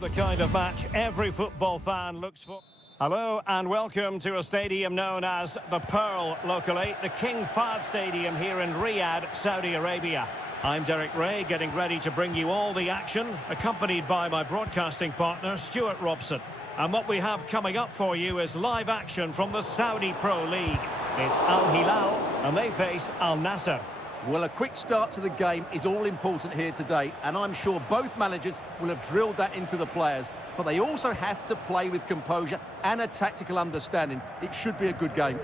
The kind of match every football fan looks for. Hello and welcome to a stadium known as the Pearl locally, the King Fahd Stadium here in Riyadh, Saudi Arabia. I'm Derek Ray, getting ready to bring you all the action, accompanied by my broadcasting partner, Stuart Robson. And what we have coming up for you is live action from the Saudi Pro League. It's Al Hilal, and they face Al Nassr. Well, a quick start to the game is all important here today, and I'm sure both managers will have drilled that into the players. But they also have to play with composure and a tactical understanding. It should be a good game.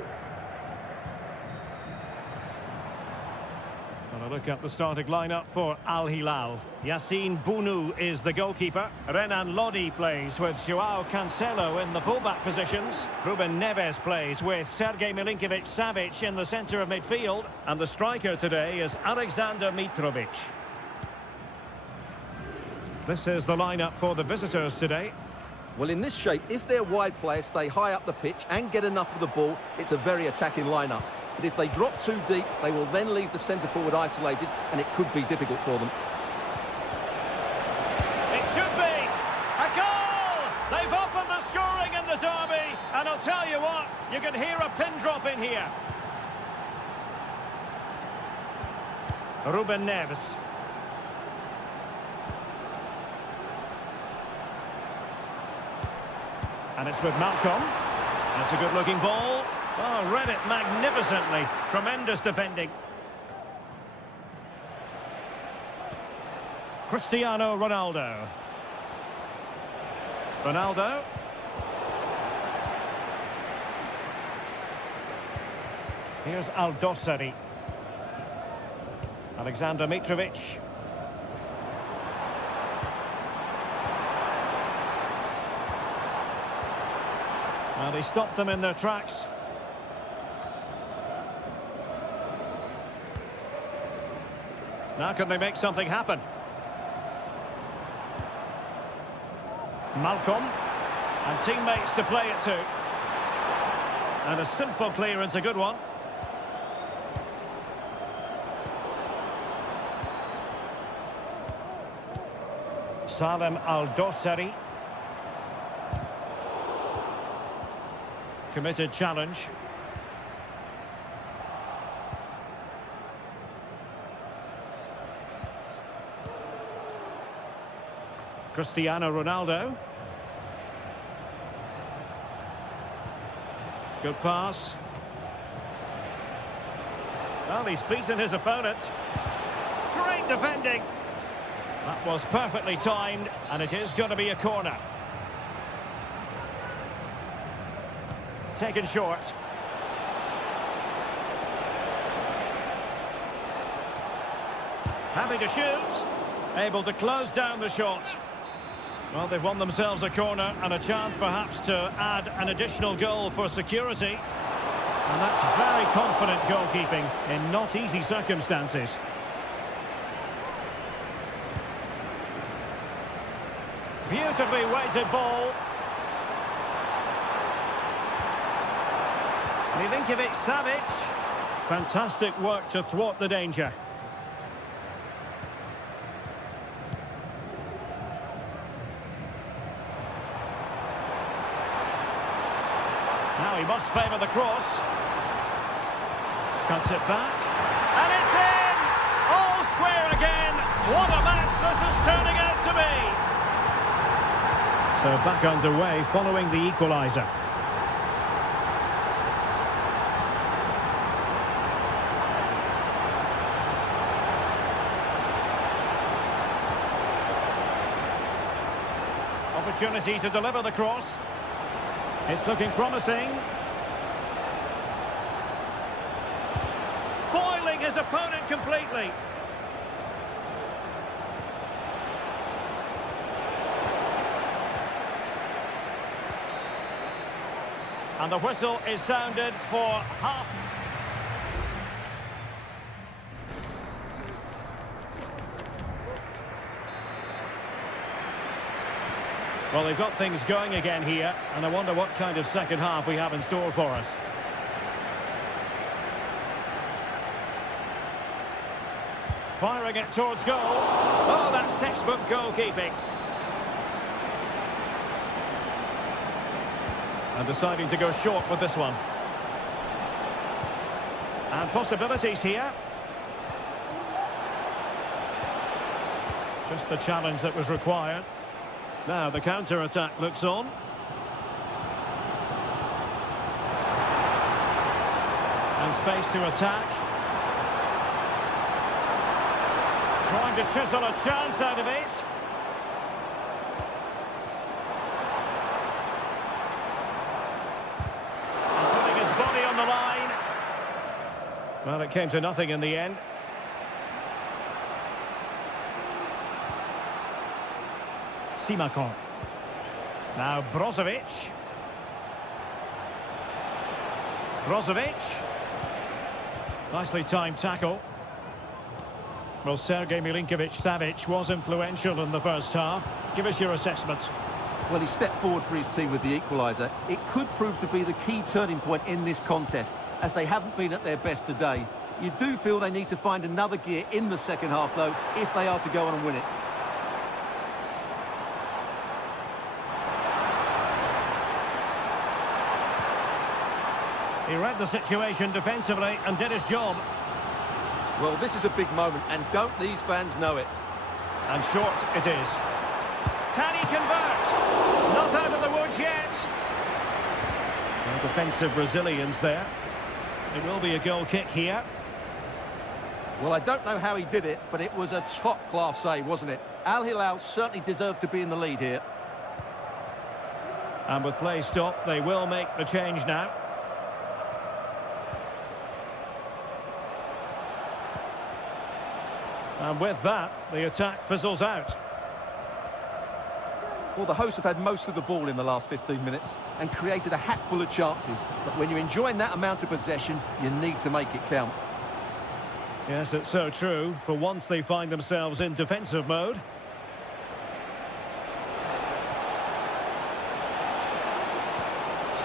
And a look at the starting lineup for Al Hilal. Yassine Bounou is the goalkeeper. Renan Lodi plays with Joao Cancelo in the fullback positions. Ruben Neves plays with Sergej Milinkovic-Savic in the centre of midfield. And the striker today is Alexander Mitrovic. This is the lineup for the visitors today. Well, in this shape, if their wide players stay high up the pitch and get enough of the ball, it's a very attacking lineup. But if they drop too deep, they will then leave the centre-forward isolated, and it could be difficult for them. It should be! A goal! They've opened the scoring in the derby, and I'll tell you what, you can hear a pin drop in here. Ruben Neves. And it's with Malcolm. That's a good-looking ball. Oh, read it magnificently. Tremendous defending. Cristiano Ronaldo. Ronaldo. Here's Al-Dossari. Alexander Mitrovic. Well, they stopped them in their tracks. Now can they make something happen? Malcolm. And teammates to play it to. And a simple clearance, a good one. Salem Al-Dossari. Committed challenge. Cristiano Ronaldo. Good pass. Well, he's beaten his opponent. Great defending. That was perfectly timed, and it is going to be a corner. Taken short. Happy to shoot. Able to close down the shot. Well, they've won themselves a corner and a chance perhaps to add an additional goal for security. And that's very confident goalkeeping in not easy circumstances. Beautifully weighted ball. Milinkovic-Savic. Fantastic work to thwart the danger. Now he must favour the cross. Cuts it back. And it's in! All square again. What a match this is turning out to be. So back underway following the equaliser. Opportunity to deliver the cross. It's looking promising. Foiling his opponent completely. And the whistle is sounded for half. Well, they've got things going again here, and I wonder what kind of second half we have in store for us. Firing it towards goal. Oh, that's textbook goalkeeping. And deciding to go short with this one. And possibilities here. Just the challenge that was required. Now the counter-attack looks on. And space to attack. Trying to chisel a chance out of it. And putting his body on the line. Well, it came to nothing in the end. Simakon. Now Brozovic. Brozovic. Nicely timed tackle. Well, Sergej Milinkovic-Savic was influential in the first half. Give us your assessment. Well, he stepped forward for his team with the equaliser. It could prove to be the key turning point in this contest, as they haven't been at their best today. You do feel they need to find another gear in the second half, though, if they are to go on and win it. He read the situation defensively and did his job. Well, this is a big moment, and don't these fans know it? And short it is. Can he convert? Not out of the woods yet. Well, defensive Brazilians there. It will be a goal kick here. Well, I don't know how he did it, but it was a top-class save, wasn't it? Al Hilal certainly deserved to be in the lead here. And with play stopped, they will make the change now. And with that, the attack fizzles out. Well, the hosts have had most of the ball in the last 15 minutes and created a hatful of chances. But when you're enjoying that amount of possession, you need to make it count. Yes, it's so true. For once they find themselves in defensive mode.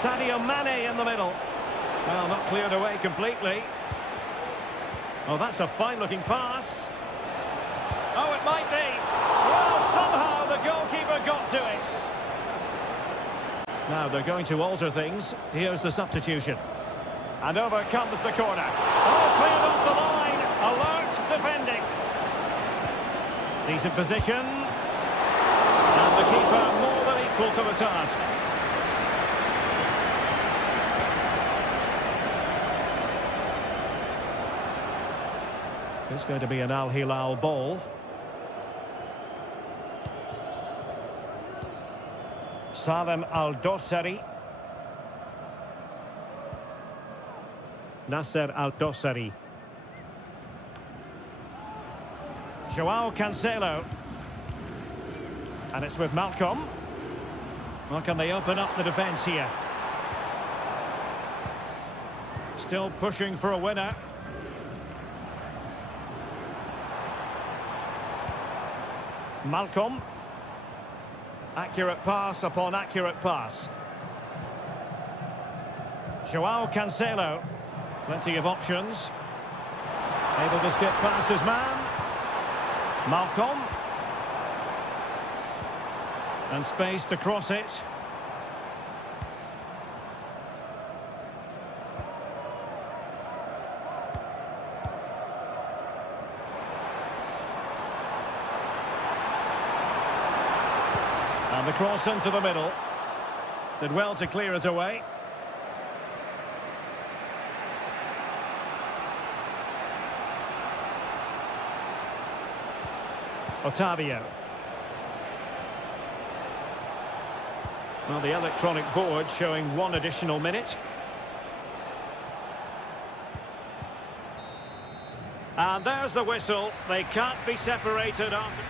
Sadio Mane in the middle. Well, not cleared away completely. Oh, that's a fine-looking pass. Oh, it might be. Well, somehow the goalkeeper got to it. Now they're going to alter things. Here's the substitution. And over comes the corner. Oh, cleared off the line. Alert defending. Decent position. And the keeper more than equal to the task. It's going to be an Al Hilal ball. Salem Al-Dossari. Nasser Al-Dossari. Joao Cancelo. And it's with Malcolm. Well, can they open up the defence here? Still pushing for a winner. Malcolm. Accurate pass upon accurate pass. Joao Cancelo. Plenty of options. Able to skip past his man. Malcolm. And space to cross it. And the cross into the middle. Did well to clear it away. Otavio. Well, the electronic board showing 1 additional minute. And there's the whistle. They can't be separated after...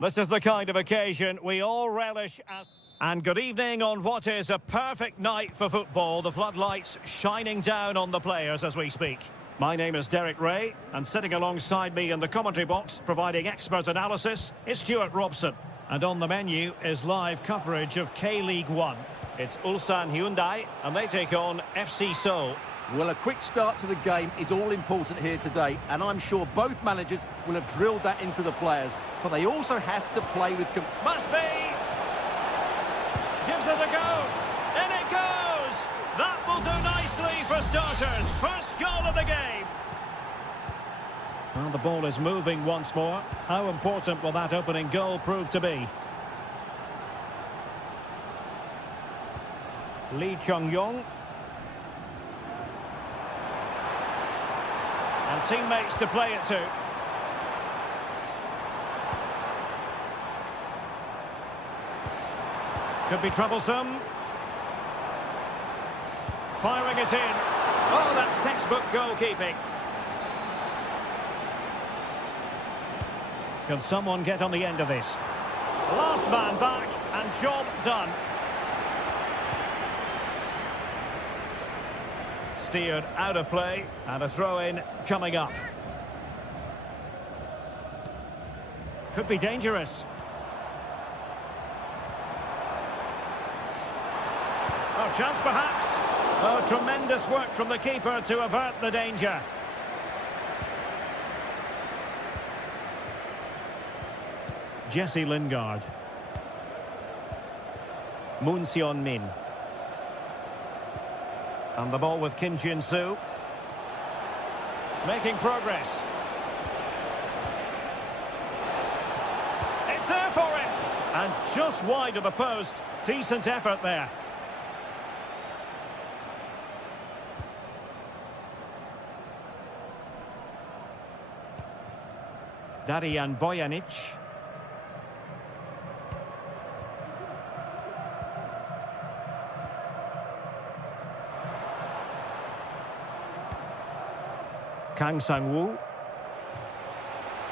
This is the kind of occasion we all relish as... And good evening on what is a perfect night for football. The floodlights shining down on the players as we speak. My name is Derek Ray, and sitting alongside me in the commentary box, providing expert analysis, is Stuart Robson. And on the menu is live coverage of K-League 1. It's Ulsan Hyundai, and they take on FC Seoul. Well, a quick start to the game is all important here today, and I'm sure both managers will have drilled that into the players. But they also have to play with... Must be! Gives it a go! In it goes! That will do nicely for starters. First goal of the game. Well, the ball is moving once more. How important will that opening goal prove to be? Lee Chung-yong. And teammates to play it to. Could be troublesome. Firing it in. Oh, that's textbook goalkeeping. Can someone get on the end of this? Last man back and job done. Steered out of play and a throw-in coming up. Could be dangerous. Oh, chance perhaps. Oh, tremendous work from the keeper to avert the danger. Jesse Lingard. Moon Seon-min. And the ball with Kim Jin-soo. Making progress. It's there for him. And just wide of the post. Decent effort there. Darijan Bojanic. Kang Sang-woo.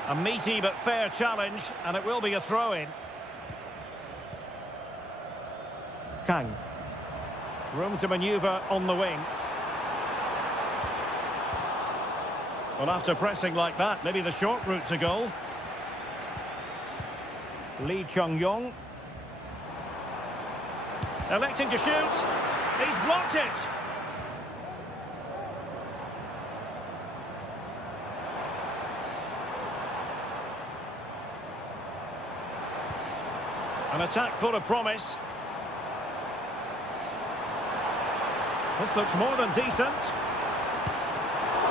A meaty but fair challenge, and it will be a throw-in. Kang. Room to manoeuvre on the wing. Well, after pressing like that, maybe the short route to goal. Lee Chung-yong. Electing to shoot. He's blocked it. An attack full of promise. This looks more than decent.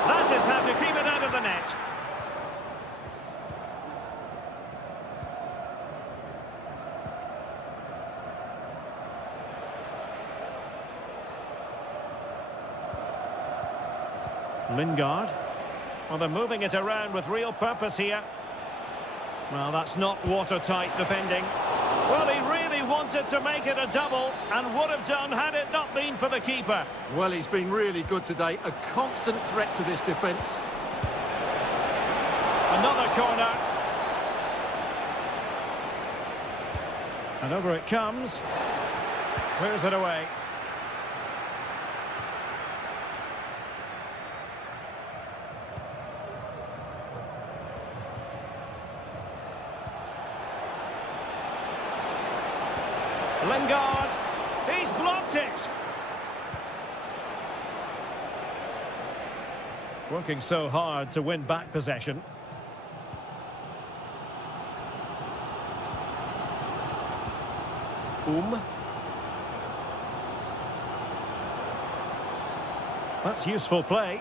That is how to keep it out of the net. Lingard. Well, they're moving it around with real purpose here. Well, that's not watertight defending. Well, he really wanted to make it a double and would have done had it not been for the keeper. Well, he's been really good today. A constant threat to this defence. Another corner. And over it comes. Clears it away. Lingard, he's blocked it. Working so hard to win back possession. That's useful play.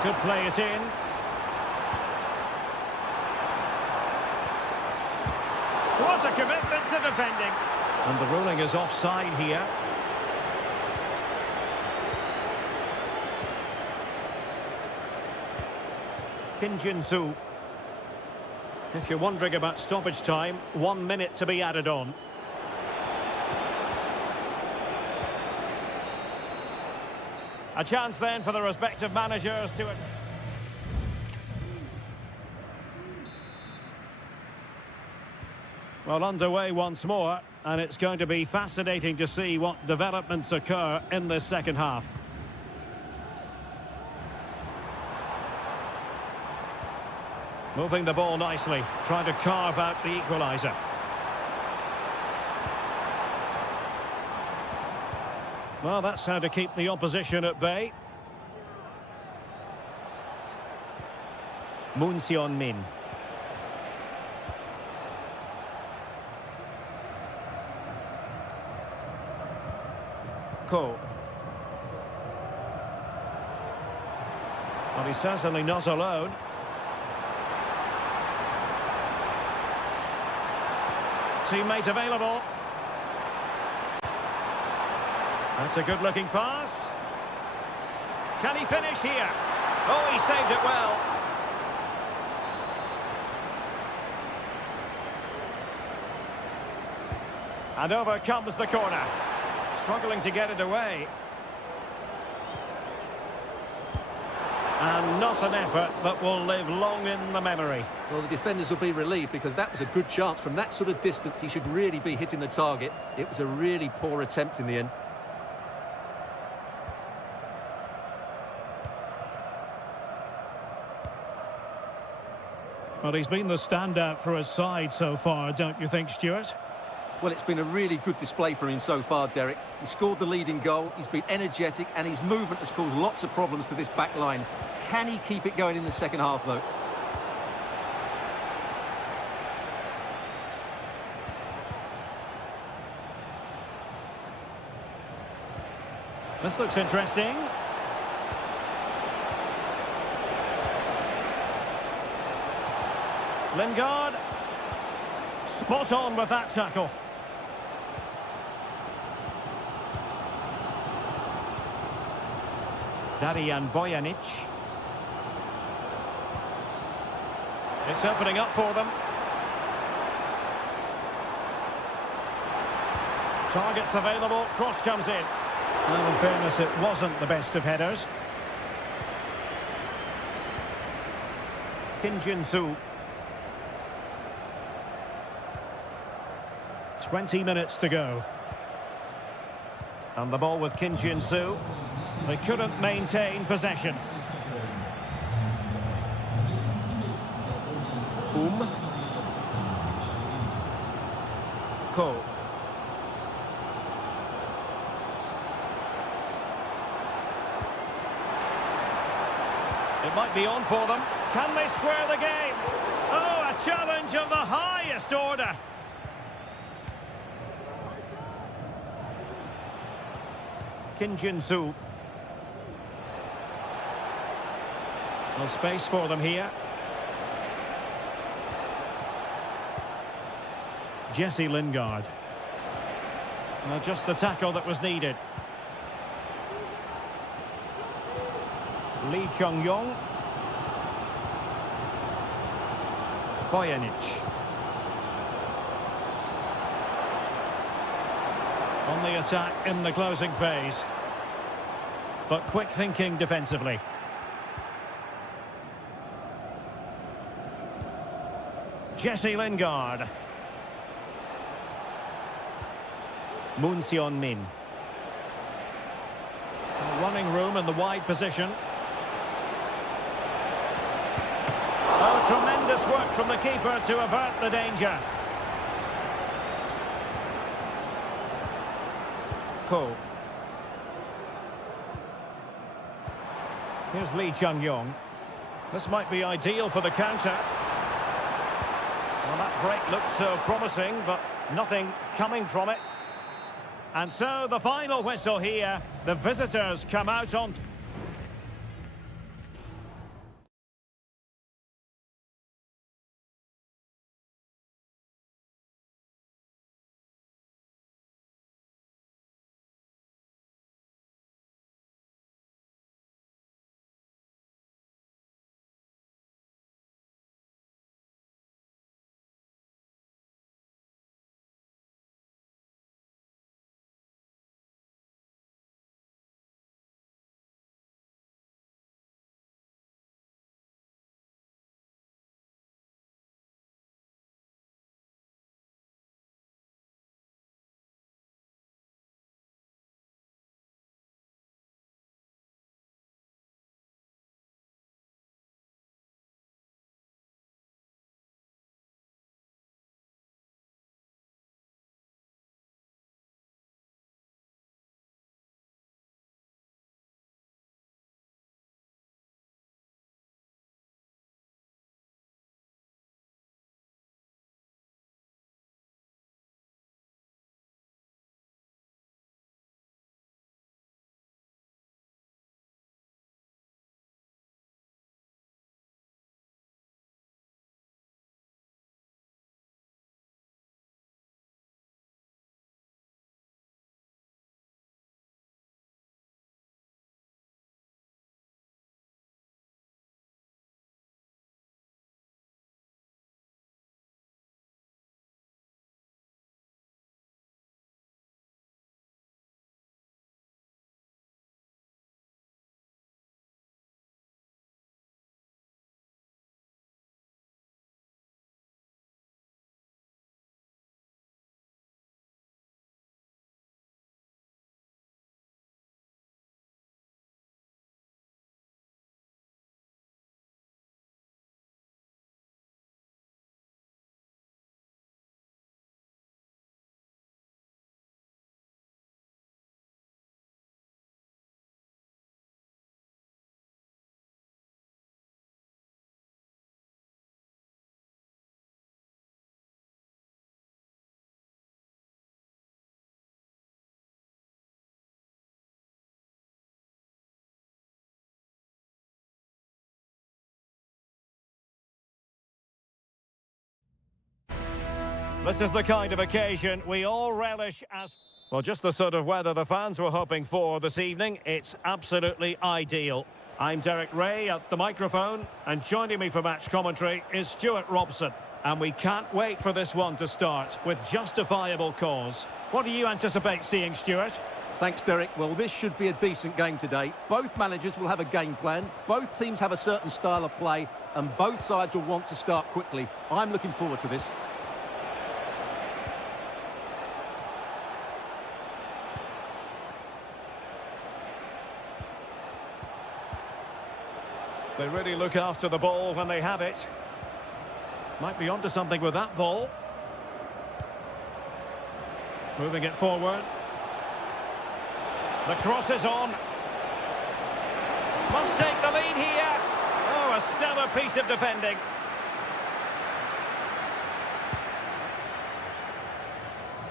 Could play it in. What a commitment to defending. And the ruling is offside here. Kim Jin-soo. If you're wondering about stoppage time, 1 minute to be added on. A chance then for the respective managers to... Well, underway once more, and it's going to be fascinating to see what developments occur in this second half. Moving the ball nicely, trying to carve out the equaliser. Well, that's how to keep the opposition at bay. Moon Min. Ko. Well, he's certainly not alone. Teammate available. That's a good-looking pass. Can he finish here? Oh, he saved it well. And over comes the corner. Struggling to get it away. And not an effort that will live long in the memory. Well, the defenders will be relieved because that was a good chance. From that sort of distance, he should really be hitting the target. It was a really poor attempt in the end. Well, he's been the standout for his side so far, don't you think, Stuart? Well, it's been a really good display from him so far, Derek. He scored the leading goal, he's been energetic, and his movement has caused lots of problems to this back line. Can he keep it going in the second half, though? This looks interesting. Lingard. Spot on with that tackle. Darijan Bojanic. It's opening up for them. Targets available, cross comes in. Well, in fairness, it wasn't the best of headers. Kim Jin-soo. 20 minutes to go. And the ball with Kim Jin-soo. They couldn't maintain possession. Ko. It might be on for them. Can they square the game? Oh, a challenge of the highest order. Kim Jin-soo. No space for them here. Jesse Lingard. Well, just the tackle that was needed. Lee Chung-yong. Bojanic. On the attack in the closing phase. But quick thinking defensively. Jesse Lingard. Moon Min. Running room in the wide position. Oh, tremendous work from the keeper to avert the danger. Ko. Here's Lee Chung-yong. This might be ideal for the counter. Well, that break looked so promising, but nothing coming from it. And so the final whistle here. The visitors come out on This is the kind of occasion we all relish as... Well, just the sort of weather the fans were hoping for this evening. It's absolutely ideal. I'm Derek Ray at the microphone, and joining me for match commentary is Stuart Robson. And we can't wait for this one to start with justifiable cause. What do you anticipate seeing, Stuart? Thanks, Derek. Well, this should be a decent game today. Both managers will have a game plan. Both teams have a certain style of play, and both sides will want to start quickly. I'm looking forward to this. They really look after the ball when they have it. Might be onto something with that ball. Moving it forward. The cross is on. Must take the lead here. Oh, a stellar piece of defending.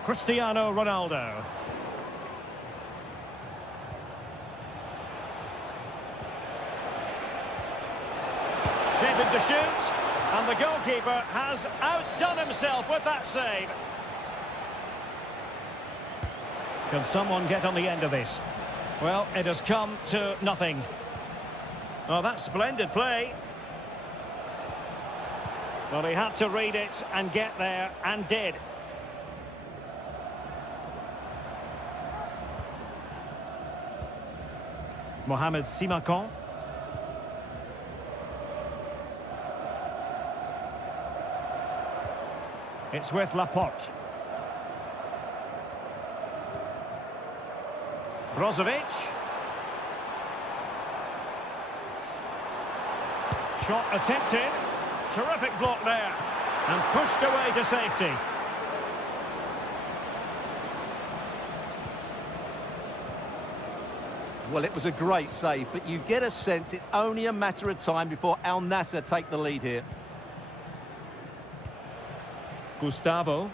Cristiano Ronaldo. Shaping to shoot. And the goalkeeper has outdone himself with that save. Can someone get on the end of this? Well, it has come to nothing. Oh, that's splendid play. Well, he had to read it and get there, and did. Mohamed Simakon. It's with Laporte. Brozovic. Shot attempted. Terrific block there. And pushed away to safety. Well, it was a great save, but you get a sense it's only a matter of time before Al Nassr take the lead here. Gustavo.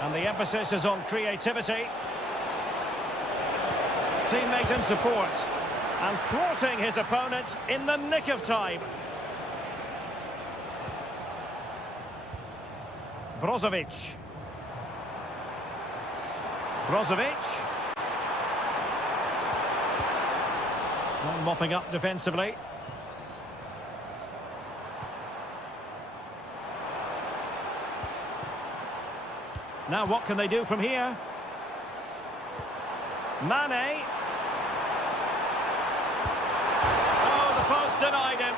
And the emphasis is on creativity. Teammate and support. And thwarting his opponent in the nick of time. Brozovic. Brozovic. Not mopping up defensively. Now what can they do from here? Mane. Oh, the post denied him.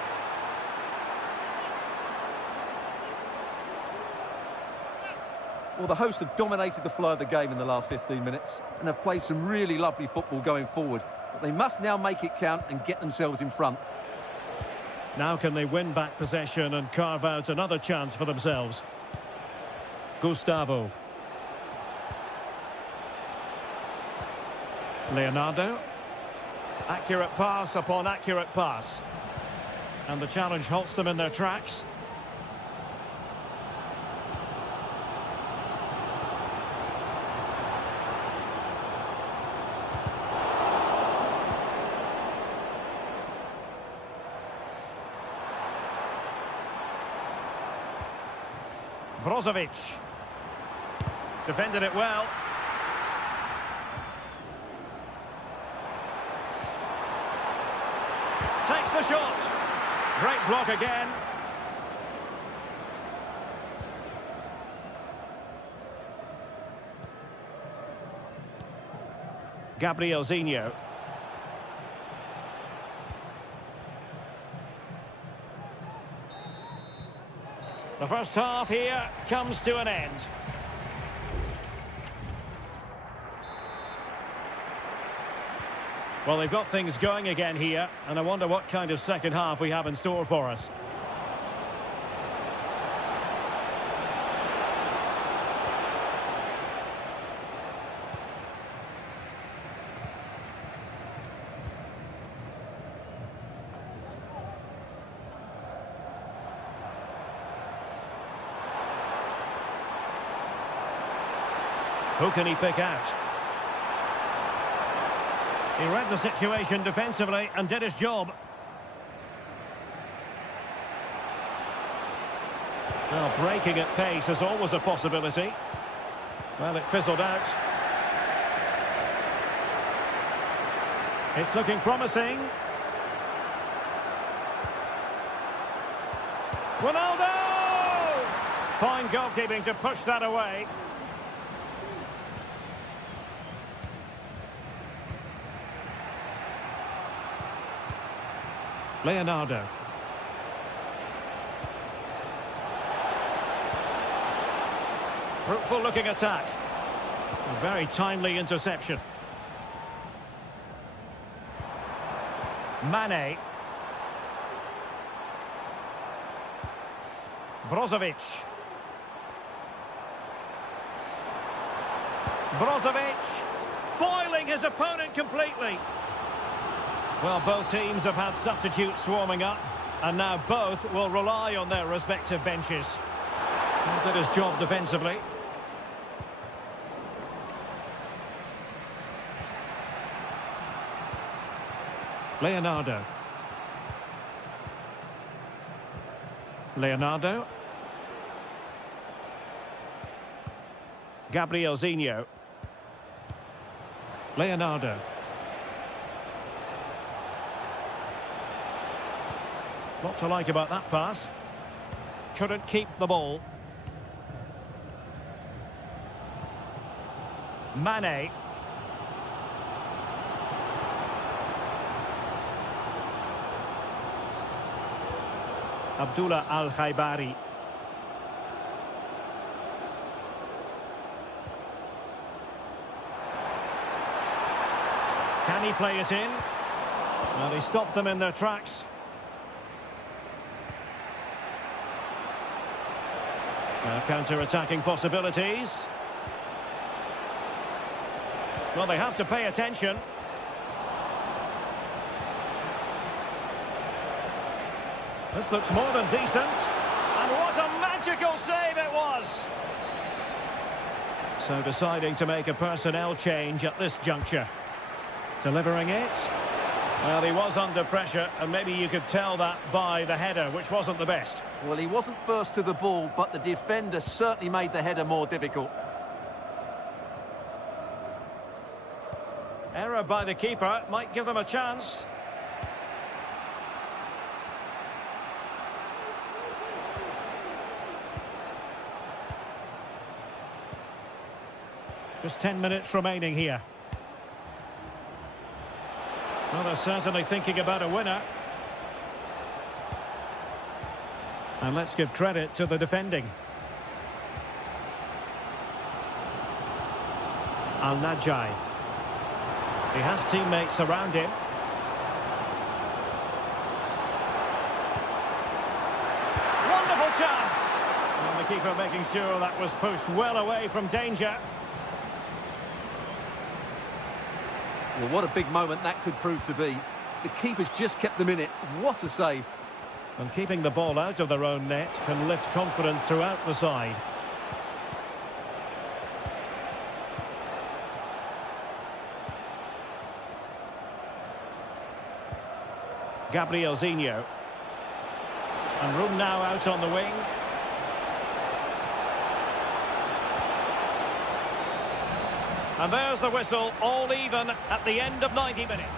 Well, the hosts have dominated the flow of the game in the last 15 minutes and have played some really lovely football going forward. But they must now make it count and get themselves in front. Now can they win back possession and carve out another chance for themselves? Gustavo. Leonardo. Accurate pass upon accurate pass. And the challenge halts them in their tracks. Brozovic. Defended it well. Takes the shot. Great block again. Gabriel Zinho. The first half here comes to an end. Well, they've got things going again here, and I wonder what kind of second half we have in store for us. Who can he pick out? He read the situation defensively and did his job. Well, breaking at pace is always a possibility. Well, it fizzled out. It's looking promising. Ronaldo! Fine goalkeeping to push that away. Leonardo. Fruitful looking attack. A very timely interception. Mane. Brozovic. Brozovic. Foiling his opponent completely. Well, both teams have had substitutes swarming up, and now both will rely on their respective benches. He did his job defensively. Leonardo. Leonardo. Gabriel Zinho. Leonardo. Lot to like about that pass. Couldn't keep the ball. Mane. Abdullah Al-Khaibari. Can he play it in? Well, he stopped them in their tracks. Now counter-attacking possibilities. Well, they have to pay attention. This looks more than decent. And what a magical save it was! So deciding to make a personnel change at this juncture. Delivering it. Well, he was under pressure, and maybe you could tell that by the header, which wasn't the best. Well, he wasn't first to the ball, but the defender certainly made the header more difficult. Error by the keeper might give them a chance. Just 10 minutes remaining here. Well, they're certainly thinking about a winner. And let's give credit to the defending. Al-Najai. He has teammates around him. Wonderful chance! And the keeper making sure that was pushed well away from danger. Well, what a big moment that could prove to be. The keeper's just kept them in it. What a save. And keeping the ball out of their own net can lift confidence throughout the side. Gabriel Zinho. And room now out on the wing. And there's the whistle, all even at the end of 90 minutes.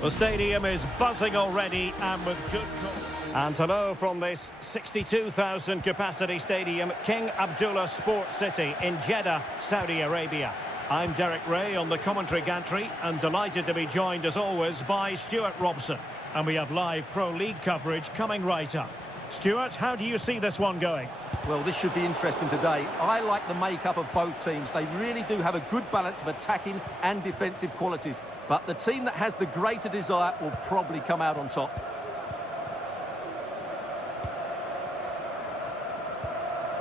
The stadium is buzzing already and with good cause. And hello from this 62,000 capacity stadium, King Abdullah Sports City in Jeddah, Saudi Arabia. I'm Derek Ray on the commentary gantry and delighted to be joined as always by Stuart Robson. And we have live Pro League coverage coming right up. Stuart, how do you see this one going? Well, this should be interesting today. I like the makeup of both teams. They really do have a good balance of attacking and defensive qualities. But the team that has the greater desire will probably come out on top.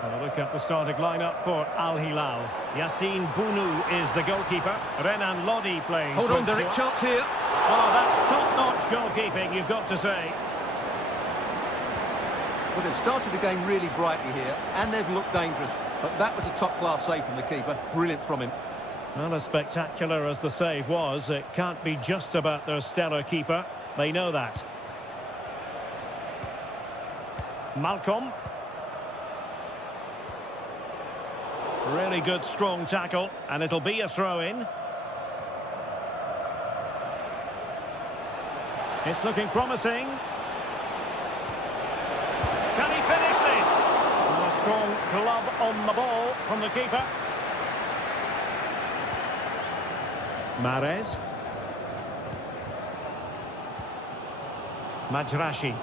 And a look at the starting lineup for Al Hilal. Yassine Bounou is the goalkeeper. Renan Lodi plays. Hold on, Derek, chance here. Oh, that's top-notch goalkeeping, you've got to say. Well, they've started the game really brightly here, and they've looked dangerous. But that was a top-class save from the keeper. Brilliant from him. Well, as spectacular as the save was, it can't be just about their stellar keeper. They know that. Malcolm. Really good, strong tackle, and it'll be a throw-in. It's looking promising. Can he finish this? And a strong glove on the ball from the keeper. Mahrez. Majrashi.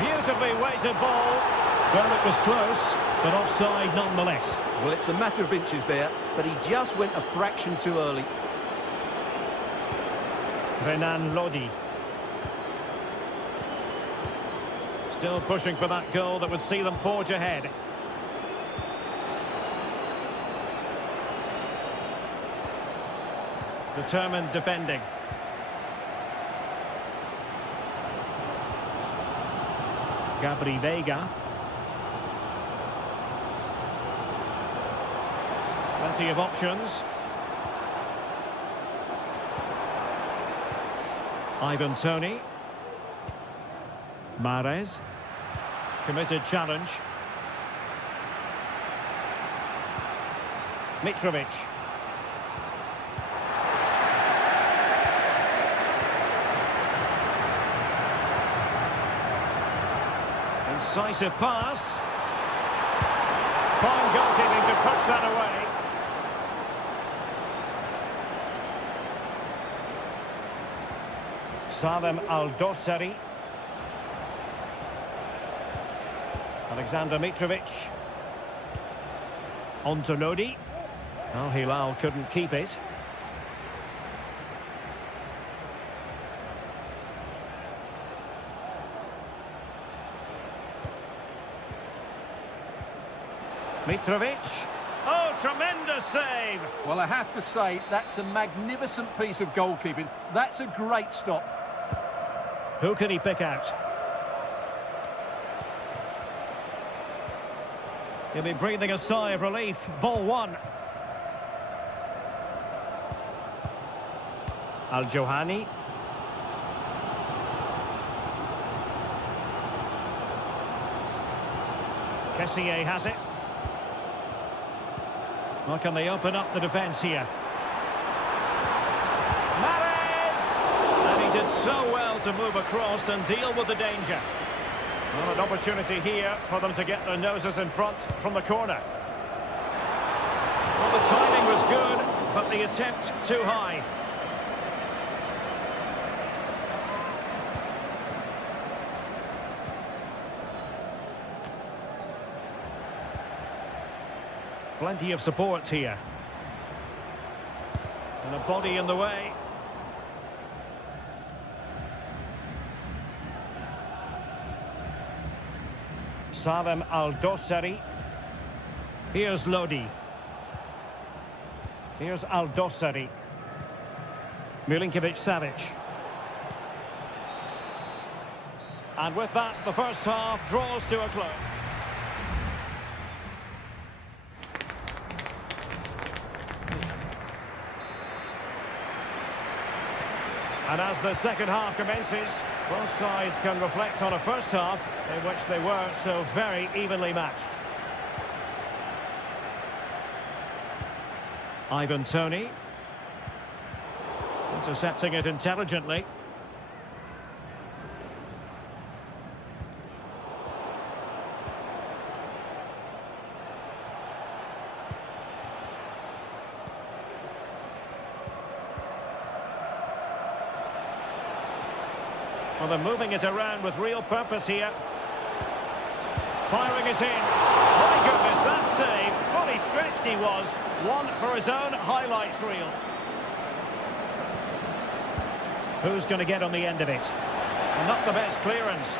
Beautifully weighted ball. Well, it was close, but offside nonetheless. Well, it's a matter of inches there, but he just went a fraction too early. Renan Lodi. Still pushing for that goal that would see them forge ahead. Determined defending. Gabri Veiga. Plenty of options. Ivan Toney. Mahrez. Committed challenge. Mitrovic. Incisive pass. Fine goalkeeping to push that away. Salem Al-Dossari. Alexander Mitrovic. On to Lodi. Al Hilal couldn't keep it. Mitrovic. Oh, tremendous save! Well, I have to say, that's a magnificent piece of goalkeeping. That's a great stop. Who can he pick out? He'll be breathing a sigh of relief. Ball one. Al-Johani. Kessié has it. Well, can they open up the defence here? Mahrez! And he did so well to move across and deal with the danger. Well, an opportunity here for them to get their noses in front from the corner. Well, the timing was good, but the attempt too high. Plenty of support here. And a body in the way. Salem Al-Dossari. Here's Lodi. Here's Al-Dossari. Milinkovic-Savic. And with that, the first half draws to a close. And as the second half commences, both sides can reflect on a first half in which they were so very evenly matched. Ivan Toney. Intercepting it intelligently. Well, they're moving it around with real purpose here. Firing it in. My goodness, that save. Fully stretched he was. One for his own highlights reel. Who's going to get on the end of it? Not the best clearance.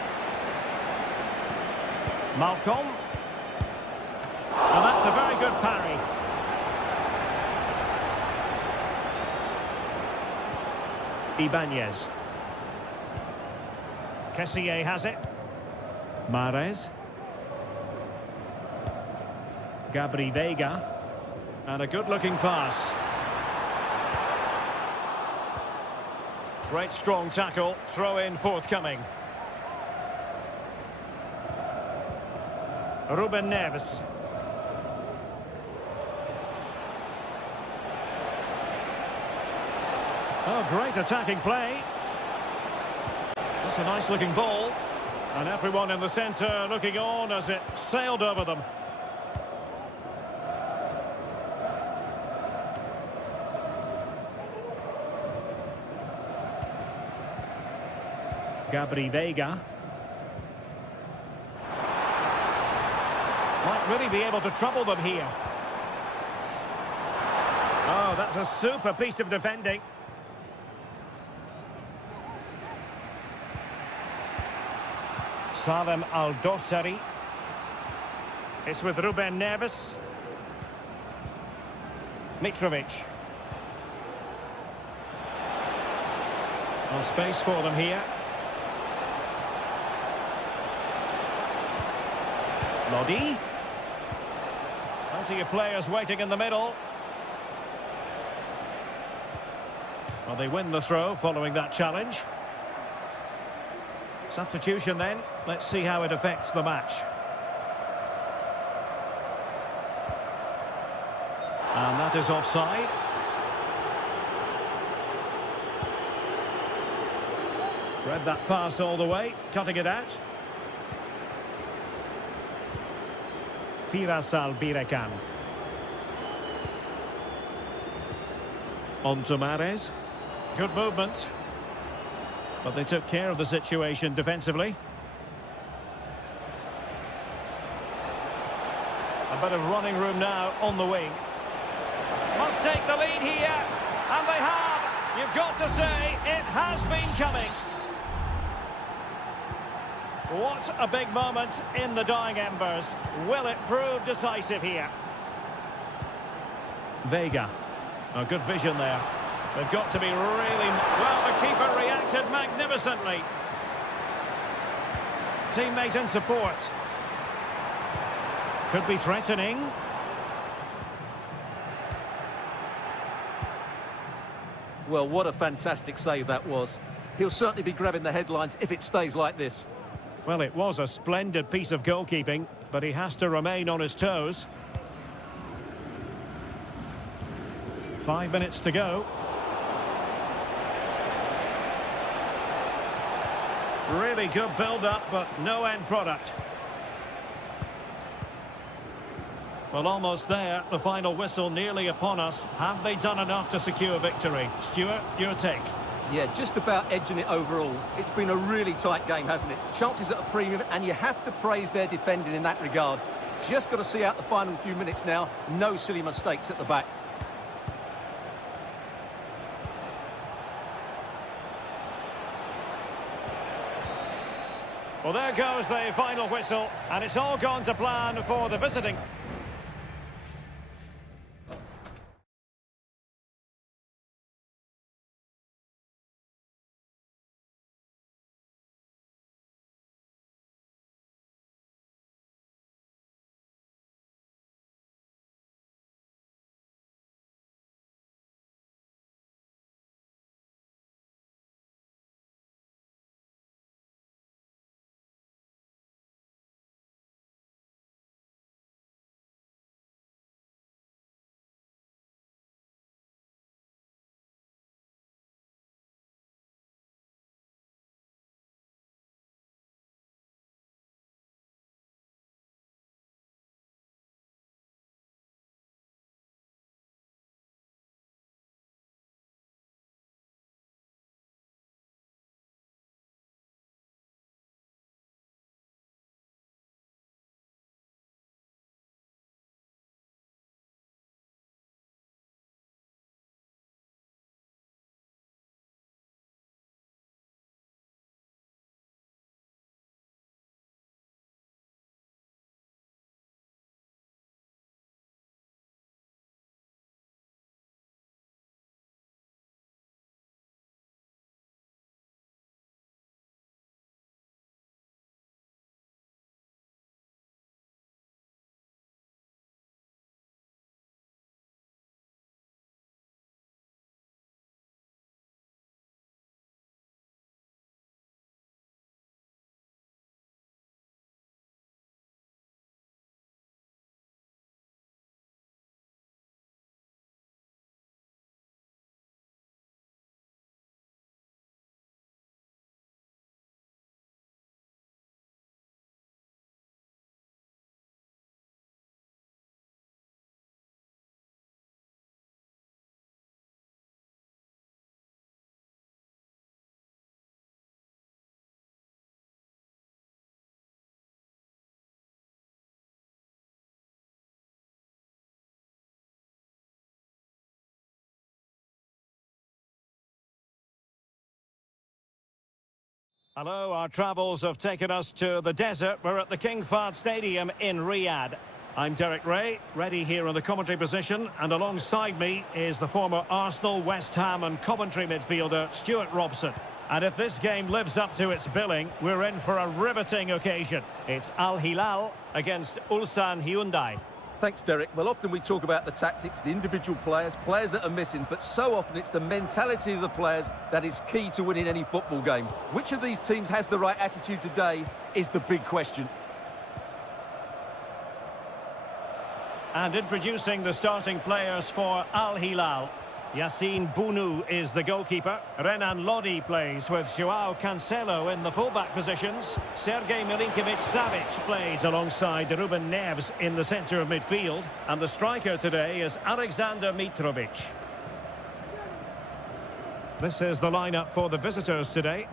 Malcolm. And that's a very good parry. Ibanez. Kessié has it. Mahrez. Gabri Veiga. And a good-looking pass. Great strong tackle. Throw-in forthcoming. Ruben Neves. Oh, great attacking play. That's a nice-looking ball. And everyone in the centre looking on as it sailed over them. Gabri Veiga. Might really be able to trouble them here. Oh, that's a super piece of defending. Salem Al-Dossari. It's with Ruben Neves. Mitrovic. No space for them here. Lodi. Plenty of players waiting in the middle. Well, they win the throw following that challenge. Substitution then. Let's see how it affects the match. And that is offside. Read that pass all the way, cutting it out. Firas Al-Birekan. On to Mahrez. Good movement. But they took care of the situation defensively. A bit of running room now on the wing. Must take the lead here. And they have. You've got to say, it has been coming. What a big moment in the dying embers. Will it prove decisive here? Veiga. A good vision there. They've got to be really... Well, the keeper reacted magnificently. Teammate in support. Could be threatening. Well, what a fantastic save that was. He'll certainly be grabbing the headlines if it stays like this. Well, it was a splendid piece of goalkeeping, but he has to remain on his toes. 5 minutes to go. Really good build-up, but no end product. Well, almost there. The final whistle nearly upon us. Have they done enough to secure victory? Stuart, your take? Yeah, just about edging it overall. It's been a really tight game, hasn't it? Chances at a premium, and you have to praise their defending in that regard. Just got to see out the final few minutes now. No silly mistakes at the back. Well, there goes the final whistle, and it's all gone to plan for the visiting. Hello, our travels have taken us to the desert. We're at the King Fahd Stadium in Riyadh. I'm Derek Ray, ready here in the commentary position, and alongside me is the former Arsenal, West Ham and Coventry midfielder Stuart Robson. And if this game lives up to its billing, we're in for a riveting occasion. It's Al Hilal against Ulsan Hyundai. Thanks, Derek. Well, often we talk about the tactics, the individual players that are missing, but so often it's the mentality of the players that is key to winning any football game. Which of these teams has the right attitude today is the big question. And introducing the starting players for Al Hilal. Yassine Bounou is the goalkeeper. Renan Lodi plays with Joao Cancelo in the fullback positions. Sergej Milinkovic-Savic plays alongside Ruben Neves in the centre of midfield. And the striker today is Alexander Mitrovic. This is the lineup for the visitors today.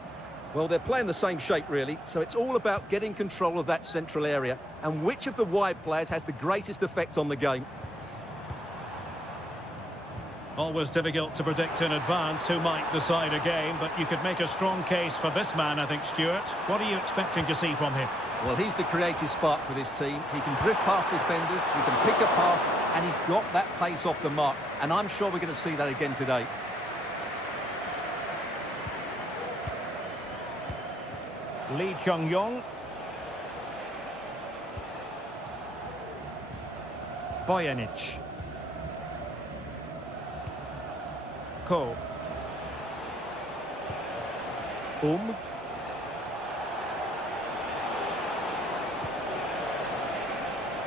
Well, they're playing the same shape, really, so it's all about getting control of that central area and which of the wide players has the greatest effect on the game. Always difficult to predict in advance who might decide a game, but you could make a strong case for this man, I think, Stuart. What are you expecting to see from him? Well, he's the creative spark for this team. He can drift past defenders, he can pick a pass, and he's got that pace off the mark. And I'm sure we're going to see that again today. Lee Chung-yong. Bojanic. Ko.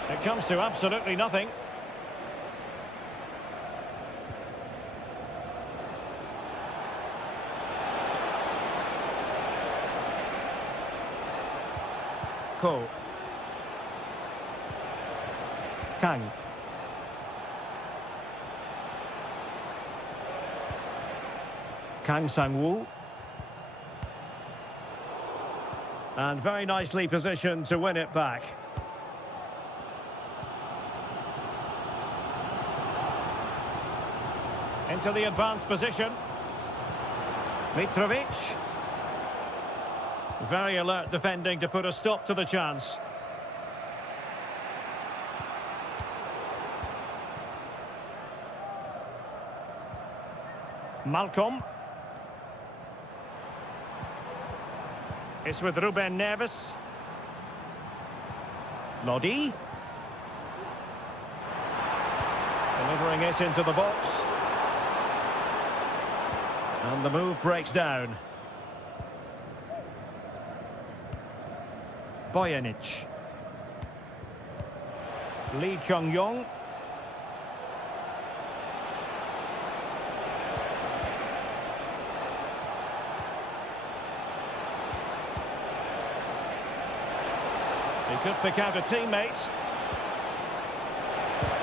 It comes to absolutely nothing. Ko. Kang. Kang Sang-woo. And very nicely positioned to win it back. Into the advanced position. Mitrovic. Very alert defending to put a stop to the chance. Malcolm. It's with Ruben Neves. Lodi. Delivering it into the box. And the move breaks down. Bojanic. Lee Chung-yong. He could pick out a teammate.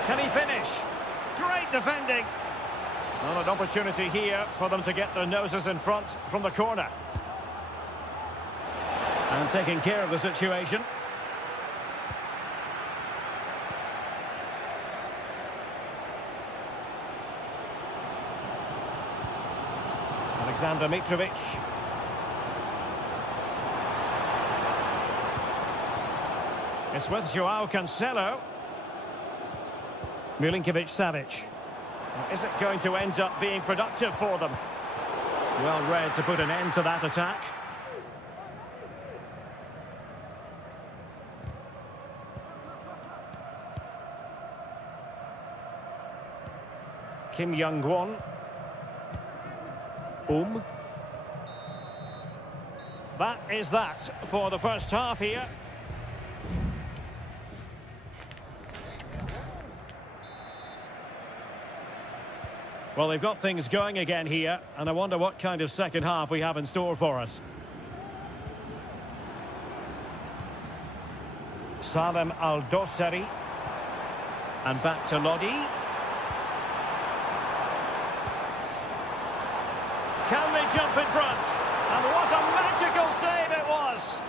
Can he finish? Great defending. Well, an opportunity here for them to get their noses in front from the corner. And taking care of the situation. Alexander Mitrovic. It's with Joao Cancelo. Milinkovic-Savic. Is it going to end up being productive for them? Well read to put an end to that attack. Kim Young-won. That is that for the first half here. Well, they've got things going again here, and I wonder what kind of second half we have in store for us. Salem Al-Dossari. And back to Lodi. Can they jump in front? And what a magical save it was!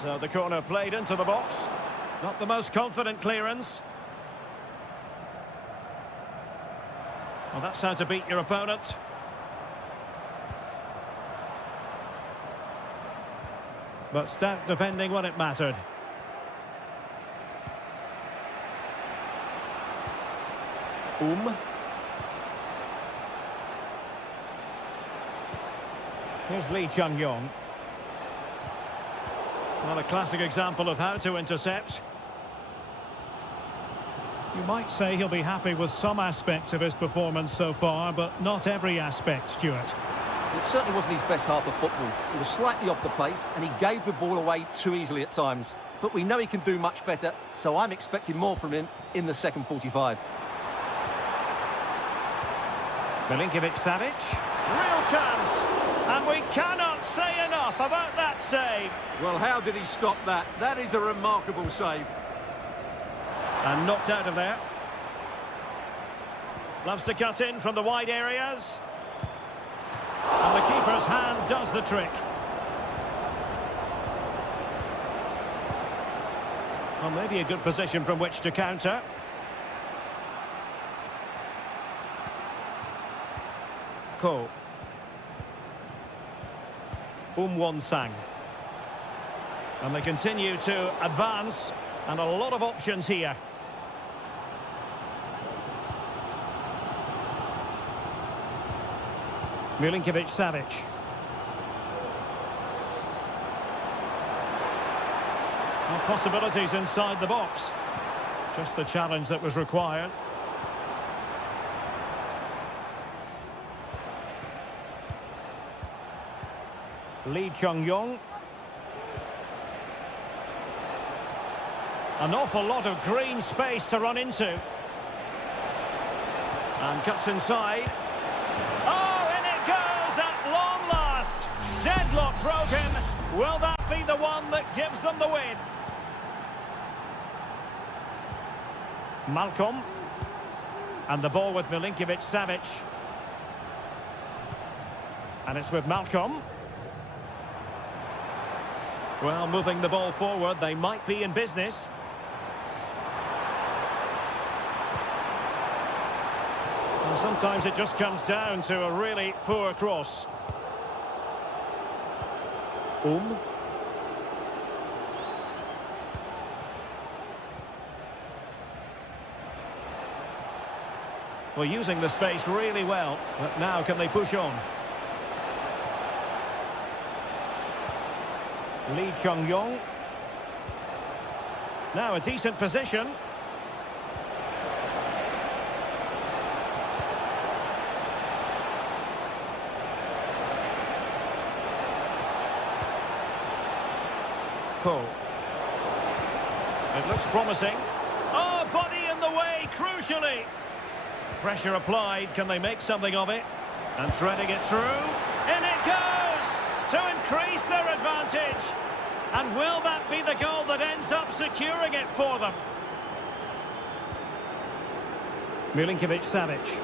So the corner played into the box. Not the most confident clearance. Well, that's how to beat your opponent. But stout defending when it mattered. Here's Lee Chung-yong. Well, a classic example of how to intercept. You might say he'll be happy with some aspects of his performance so far, but not every aspect, Stuart. It certainly wasn't his best half of football. He was slightly off the pace and he gave the ball away too easily at times. But we know he can do much better, so I'm expecting more from him in the second 45. Milinkovic-Savic. Real chance. And we cannot say enough about that save. Well, how did he stop that? That is a remarkable save. And knocked out of there. Loves to cut in from the wide areas. And the keeper's hand does the trick. Well, maybe a good position from which to counter. Ko. Won-sang. And they continue to advance, and a lot of options here. Milinkovic-Savic. Well, possibilities inside the box. Just the challenge that was required. Lee Chung-yong. An awful lot of green space to run into. And cuts inside. Oh, in it goes at long last. Deadlock broken. Will that be the one that gives them the win? Malcolm. And the ball with Milinkovic-Savic. And it's with Malcolm. Well, moving the ball forward, they might be in business. And sometimes it just comes down to a really poor cross. Well, using the space really well, but now can they push on? Lee Chung-yong. Now a decent position. Ko. It looks promising. Oh, body in the way, crucially. Pressure applied. Can they make something of it? And threading it through. In it goes! To increase their advantage. And will that be the goal that ends up securing it for them? Milinkovic-Savic.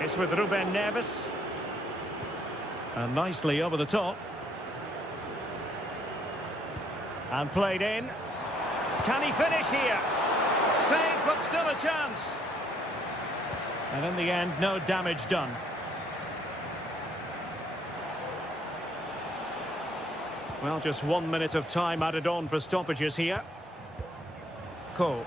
It's with Ruben Neves. And nicely over the top. And played in. Can he finish here? Save, but still a chance. And in the end, no damage done. Well, just 1 minute of time added on for stoppages here. Ko.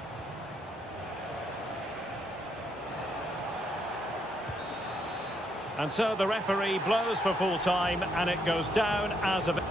And so the referee blows for full time, and it goes down as a...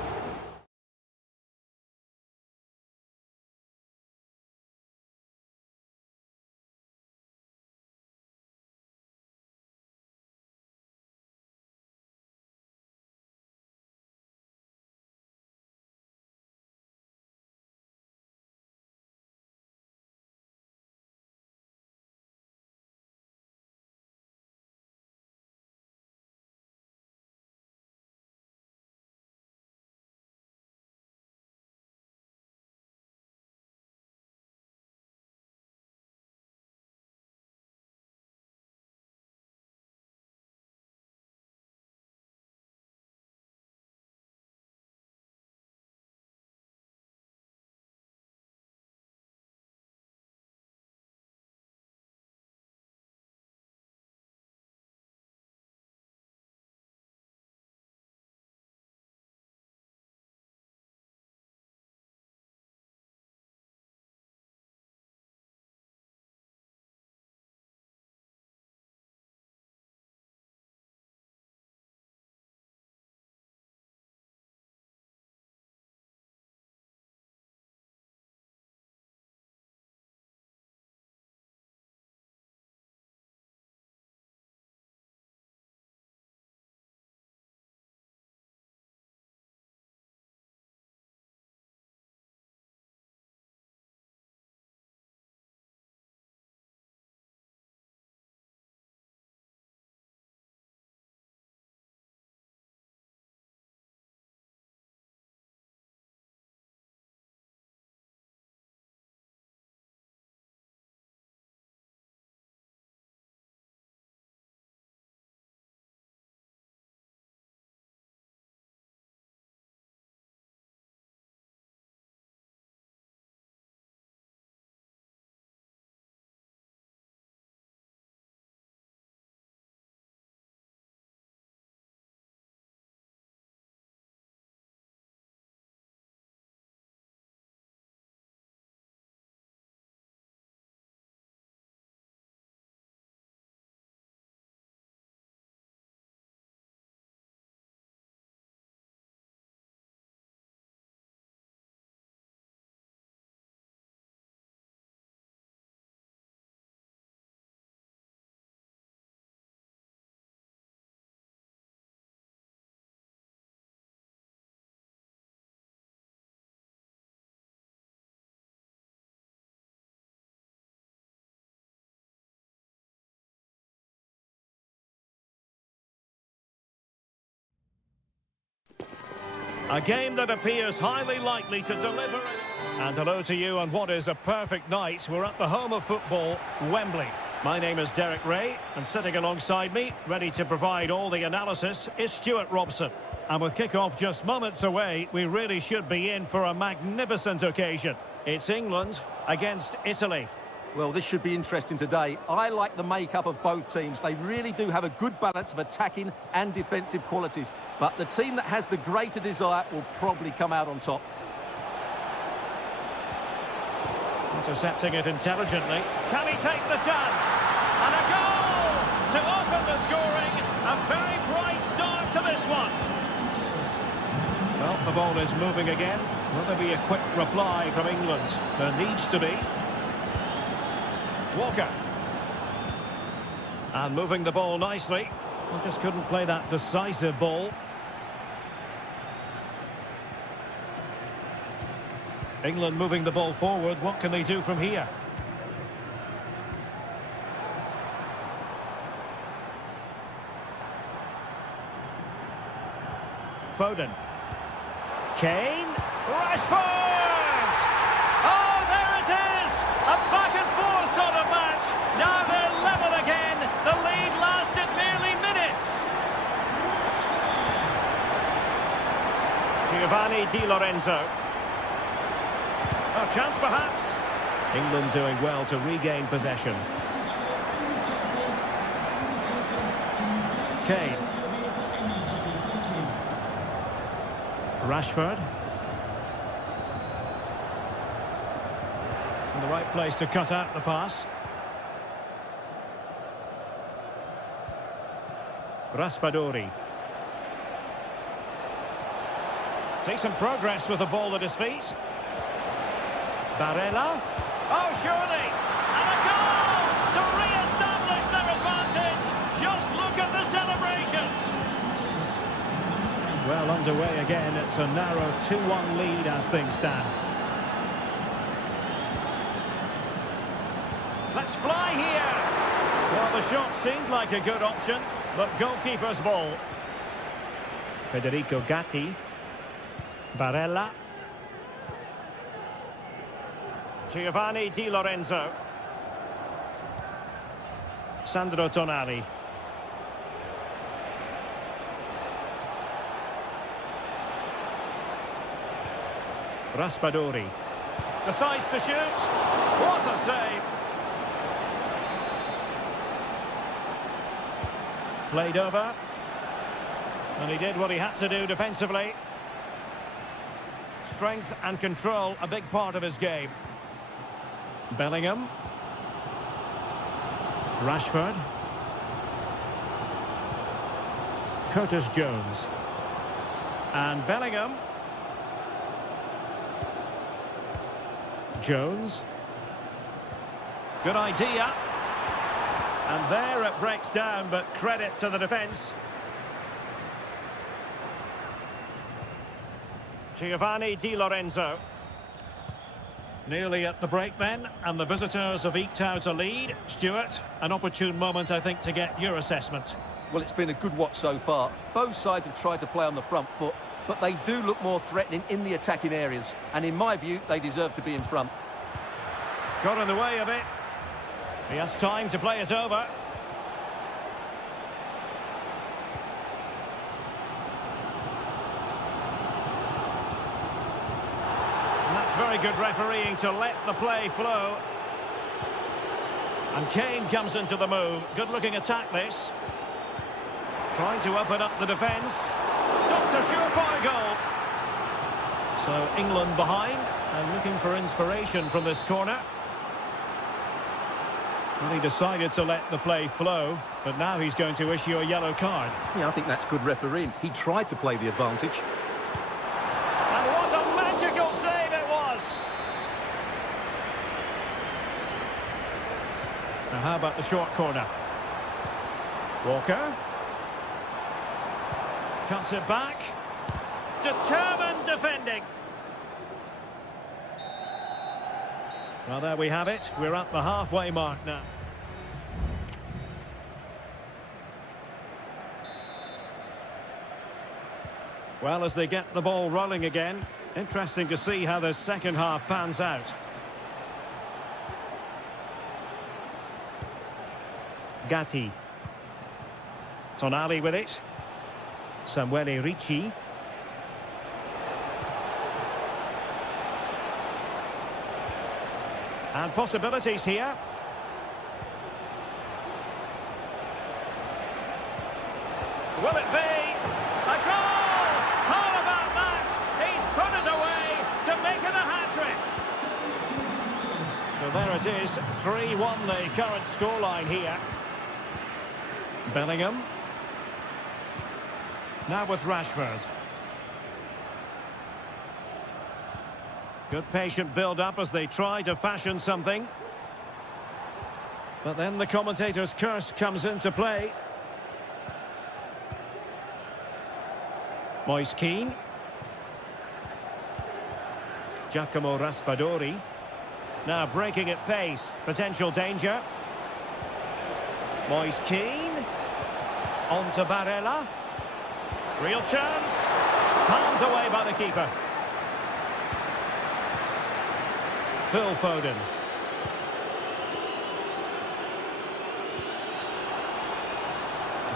A game that appears highly likely to deliver. And hello to you on what is a perfect night. We're at the home of football, Wembley. My name is Derek Ray, and sitting alongside me, ready to provide all the analysis, is Stuart Robson. And with kick-off just moments away, we really should be in for a magnificent occasion. It's England against Italy. Well, this should be interesting today. I like the makeup of both teams. They really do have a good balance of attacking and defensive qualities. But the team that has the greater desire will probably come out on top. Intercepting it intelligently. Can he take the chance? And a goal to open the scoring. A very bright start to this one. Well, the ball is moving again. Will there be a quick reply from England? There needs to be. Walker. And moving the ball nicely. Well, just couldn't play that decisive ball. England moving the ball forward. What can they do from here? Foden. Kane. Rashford! Oh, there it is! A back-and-forth sort of match. Now they're level again. The lead lasted merely minutes. Giovanni Di Lorenzo. A chance perhaps. England doing well to regain possession. Kane. Rashford. In the right place to cut out the pass. Raspadori. Decent progress with the ball at his feet. Barella. Oh, surely! And a goal to re-establish their advantage. Just look at the celebrations. Well, underway again. It's a narrow 2-1 lead as things stand. Let's fly here. Well, the shot seemed like a good option, but goalkeeper's ball. Federico Gatti. Barella. Giovanni Di Lorenzo. Sandro Tonali. Raspadori. Decides to shoot. What a save. Played over. And he did what he had to do defensively. Strength and control, a big part of his game. Bellingham. Rashford. Curtis Jones. And Bellingham. Jones. Good idea. And there it breaks down, but credit to the defence. Giovanni Di Lorenzo. Nearly at the break then, and the visitors have eked out a lead. Stuart, an opportune moment, I think, to get your assessment. Well, it's been a good watch so far. Both sides have tried to play on the front foot, but they do look more threatening in the attacking areas. And in my view, they deserve to be in front. Got in the way of it. He has time to play it over. And that's very good refereeing to let the play flow. And Kane comes into the move. Good-looking attack, this. Trying to open up the defence. Stopped a surefire goal. So England behind and looking for inspiration from this corner. Well, he decided to let the play flow, but now he's going to issue a yellow card. Yeah, I think that's good refereing. He tried to play the advantage. And what a magical save it was! Now how about the short corner? Walker. Cuts it back. Determined defending. Well, there we have it. We're at the halfway mark now. Well, as they get the ball rolling again, interesting to see how the second half pans out. Gatti. Tonali with it. Samuele Ricci. And possibilities here. Will it be a goal? How about that? He's put it away to make it a hat-trick. So there it is, 3-1 the current scoreline here. Bellingham. Now with Rashford. Good patient build-up as they try to fashion something. But then the commentator's curse comes into play. Moise Keane. Giacomo Raspadori. Now breaking at pace. Potential danger. Moise Keane. On to Barella. Real chance. Palmed away by the keeper. Phil Foden.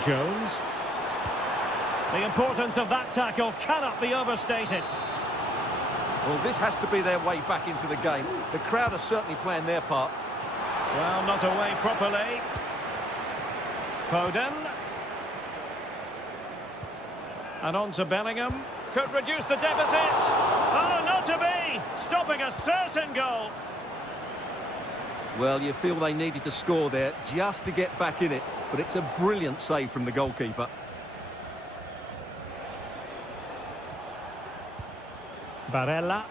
Jones. The importance of that tackle cannot be overstated. Well, this has to be their way back into the game. The crowd are certainly playing their part. Well, not away properly. Foden. And on to Bellingham. Could reduce the deficit. Oh, not to be. Stopping a certain goal. Well, you feel they needed to score there just to get back in it. But it's a brilliant save from the goalkeeper. Barella.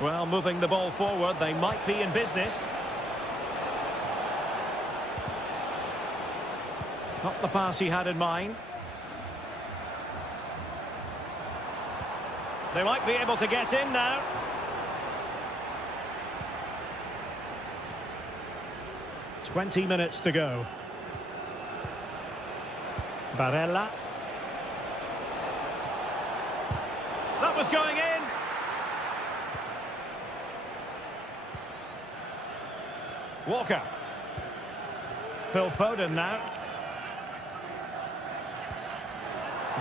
Well, moving the ball forward, they might be in business. Not the pass he had in mind. They might be able to get in now. "20 minutes to go. Barella. That was going in. Walker. Phil Foden now.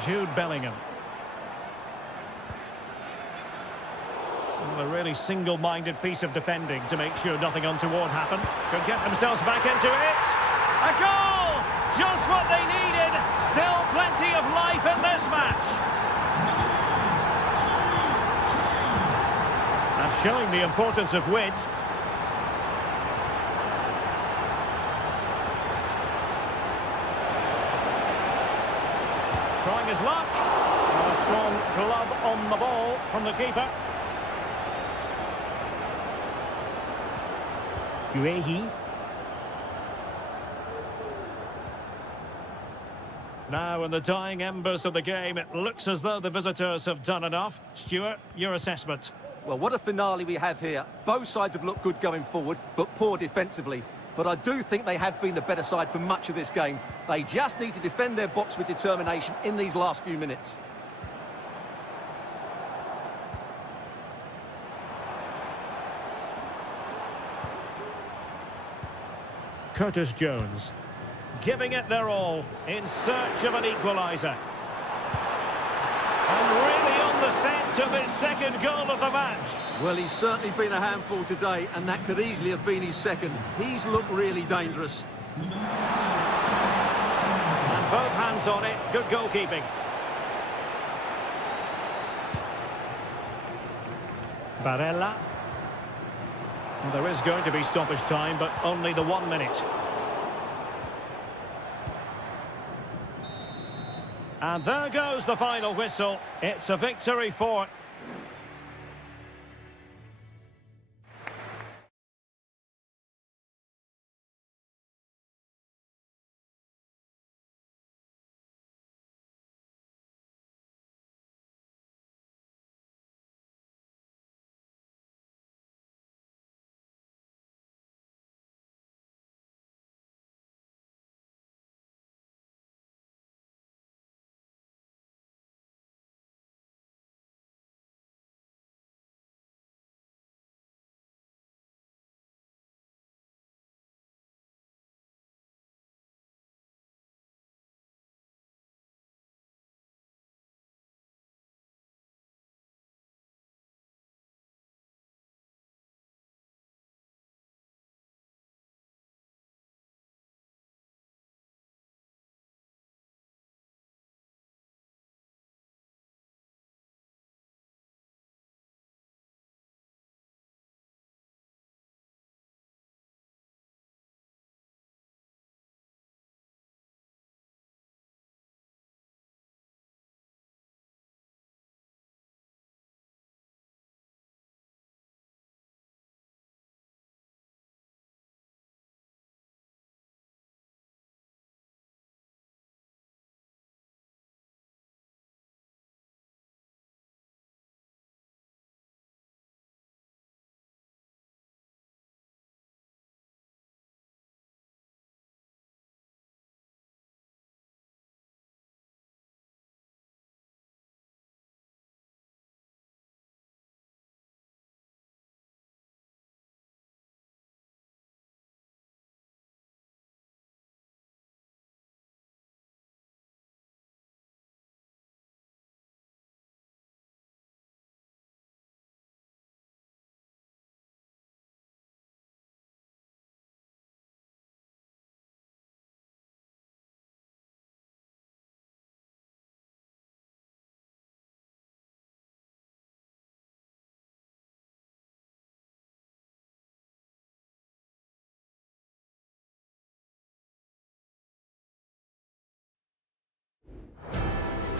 Jude Bellingham. Well, a really single-minded piece of defending to make sure nothing untoward happened. Could get themselves back into it. A goal! Just what they needed. Still plenty of life in this match. And showing the importance of width. Trying his luck. A strong glove on the ball from the keeper. Guehi. Now, in the dying embers of the game, it looks as though the visitors have done enough. Stuart, your assessment? Well, what a finale we have here. Both sides have looked good going forward, but poor defensively. But I do think they have been the better side for much of this game. They just need to defend their box with determination in these last few minutes. Curtis Jones, giving it their all in search of an equaliser. And really on the scent of his second goal of the match. Well, he's certainly been a handful today, and that could easily have been his second. He's looked really dangerous. And both hands on it, good goalkeeping. Barella. Well, there is going to be stoppage time, but only the 1 minute. And there goes the final whistle. It's a victory for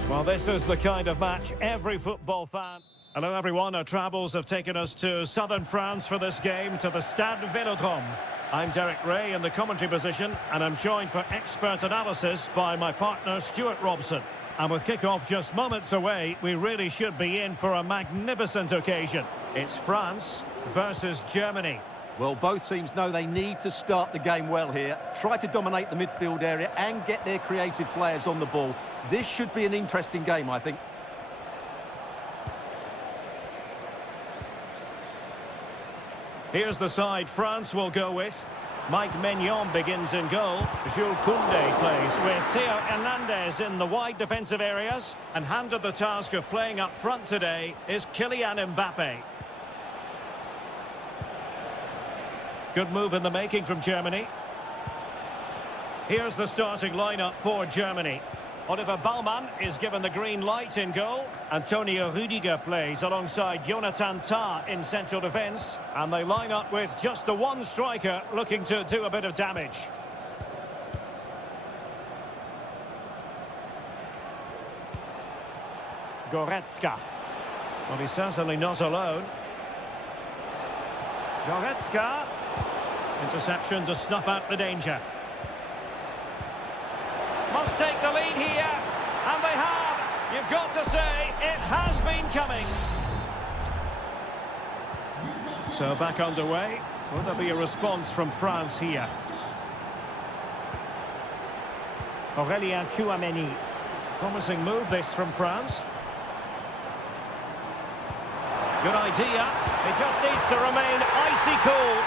Well, this is the kind of match every football fan... Hello, everyone. Our travels have taken us to southern France for this game, to the Stade Vélodrome. I'm Derek Ray in the commentary position, and I'm joined for expert analysis by my partner, Stuart Robson. And with kick-off just moments away, we really should be in for a magnificent occasion. It's France versus Germany. Well, both teams know they need to start the game well here. Try to dominate the midfield area and get their creative players on the ball. This should be an interesting game, I think. Here's the side France will go with. Mike Maignan begins in goal. Jules Koundé plays with Theo Hernandez in the wide defensive areas. And handed the task of playing up front today is Kylian Mbappe. Good move in the making from Germany. Here's the starting lineup for Germany. Oliver Baumann is given the green light in goal. Antonio Rüdiger plays alongside Jonathan Tah in central defence. And they line up with just the one striker looking to do a bit of damage. Goretzka. Well, he's certainly not alone. Goretzka. Interception to snuff out the danger. Must take the lead here, and they have. You've got to say, it has been coming. So back underway. Will there be a response from France here? Aurélien Tchouameni. Promising move this from France. Good idea. He just needs to remain icy cool.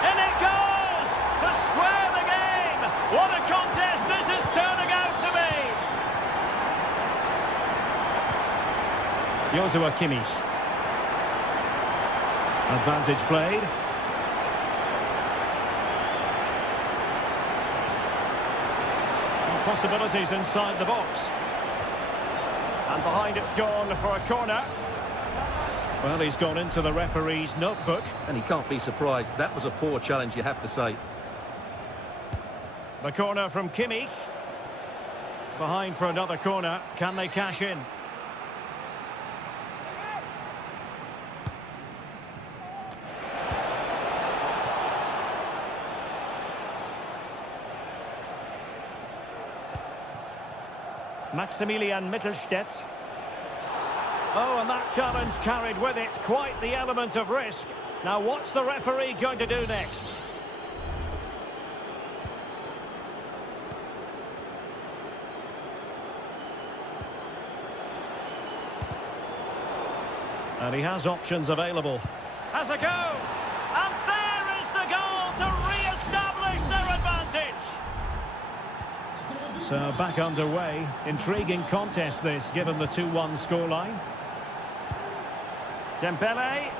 In it goes! To square the game! What a contest this is turning out to be! Joshua Kimmich. Advantage played. Some possibilities inside the box. And behind it's gone for a corner. Well, he's gone into the referee's notebook. And he can't be surprised. That was a poor challenge, you have to say. The corner from Kimmich. Behind for another corner. Can they cash in? Maximilian Mittelstädt. Oh, and that challenge carried with it quite the element of risk. Now, what's the referee going to do next? And he has options available. Has a go! And there is the goal to re-establish their advantage! So, back underway. Intriguing contest this, given the 2-1 scoreline. Dembele.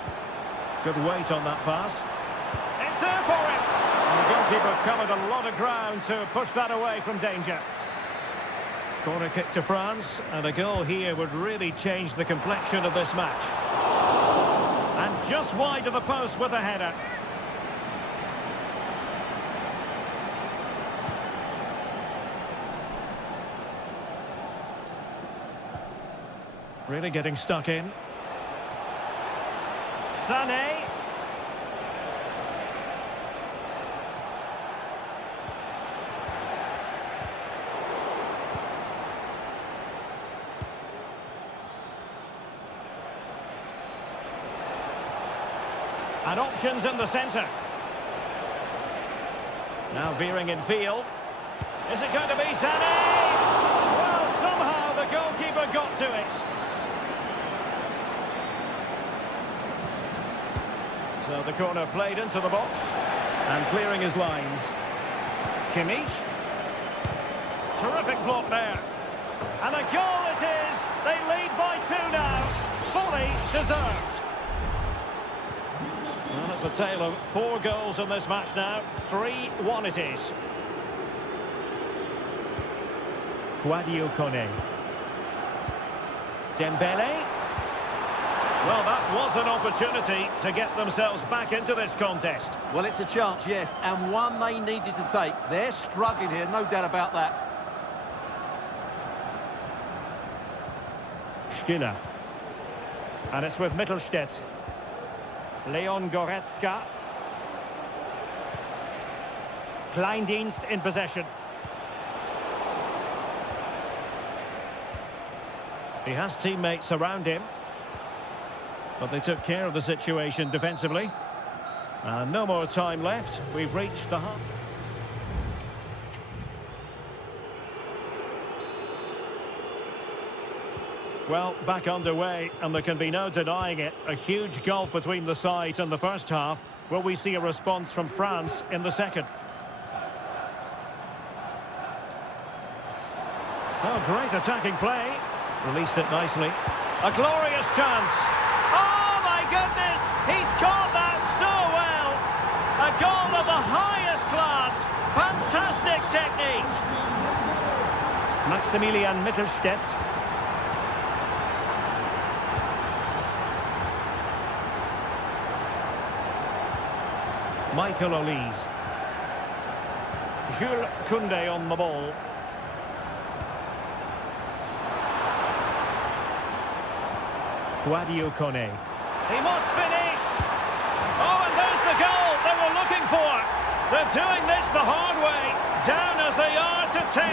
Good weight on that pass. It's there for him! And the goalkeeper covered a lot of ground to push that away from danger. Corner kick to France, and a goal here would really change the complexion of this match. And just wide of the post with a header. Really getting stuck in. Sané. And options in the centre. Now veering in field. Is it going to be Sané? Well, somehow the goalkeeper got to it. So the corner played into the box. And clearing his lines. Kimmich. Terrific block there. And a goal it is. They lead by 2 now. Fully deserved. Well, it's a tale of 4 goals in this match now. 3-1 it is. Sadio Mané. Dembele. Well, that was an opportunity to get themselves back into this contest. Well, it's a chance, yes, and one they needed to take. They're struggling here, no doubt about that. Stiller. And it's with Mittelstädt. Leon Goretzka. Kleindienst in possession. He has teammates around him, but they took care of the situation defensively. And no more time left. We've reached the half. Well, back underway, and there can be no denying it. A huge gulf between the sides in the first half. Will we see a response from France in the second? Oh, great attacking play. Released it nicely. A glorious chance. Oh, my goodness! He's caught that so well! A goal of the highest class. Fantastic technique. Maximilian Mittelstädt. Michael Olise. Jules Koundé on the ball. Guadio Kone. He must finish! Oh, and there's the goal they were looking for. They're doing this the hard way. Down as they are to 10.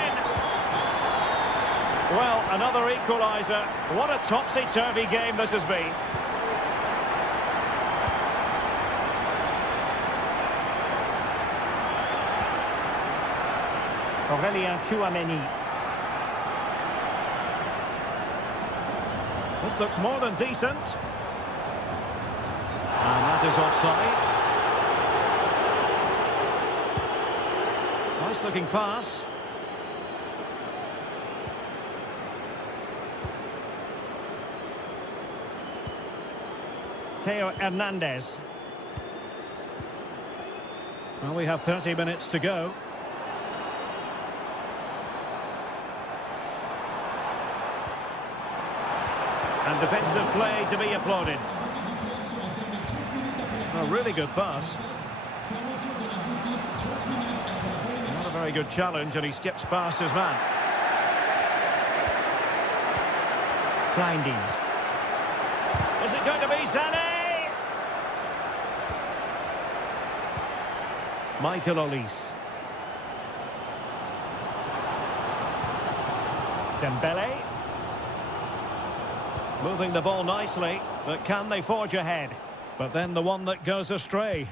Well, another equaliser. What a topsy-turvy game this has been. Aurélien Tchouameni. This looks more than decent. And that is offside. Nice looking pass. Theo Hernandez. Well, we have 30 minutes to go. And defensive play to be applauded. A really good pass. Not a very good challenge, and he skips past his man. Kleindienst. Is it going to be Sané? Michael Olise. Dembele. Moving the ball nicely, but can they forge ahead? But then the one that goes astray.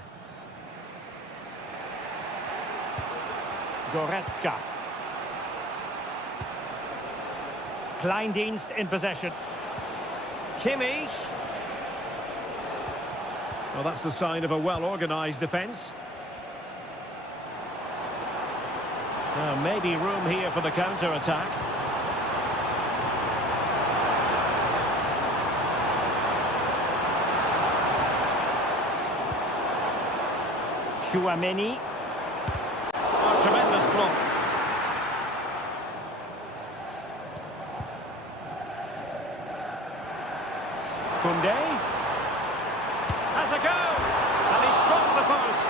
Goretzka. Kleindienst in possession. Kimmich. Well, that's the sign of a well-organised defence. Maybe room here for the counter-attack. Tchouameni. Oh, tremendous block. Koundé. Has a go. And he struck the post.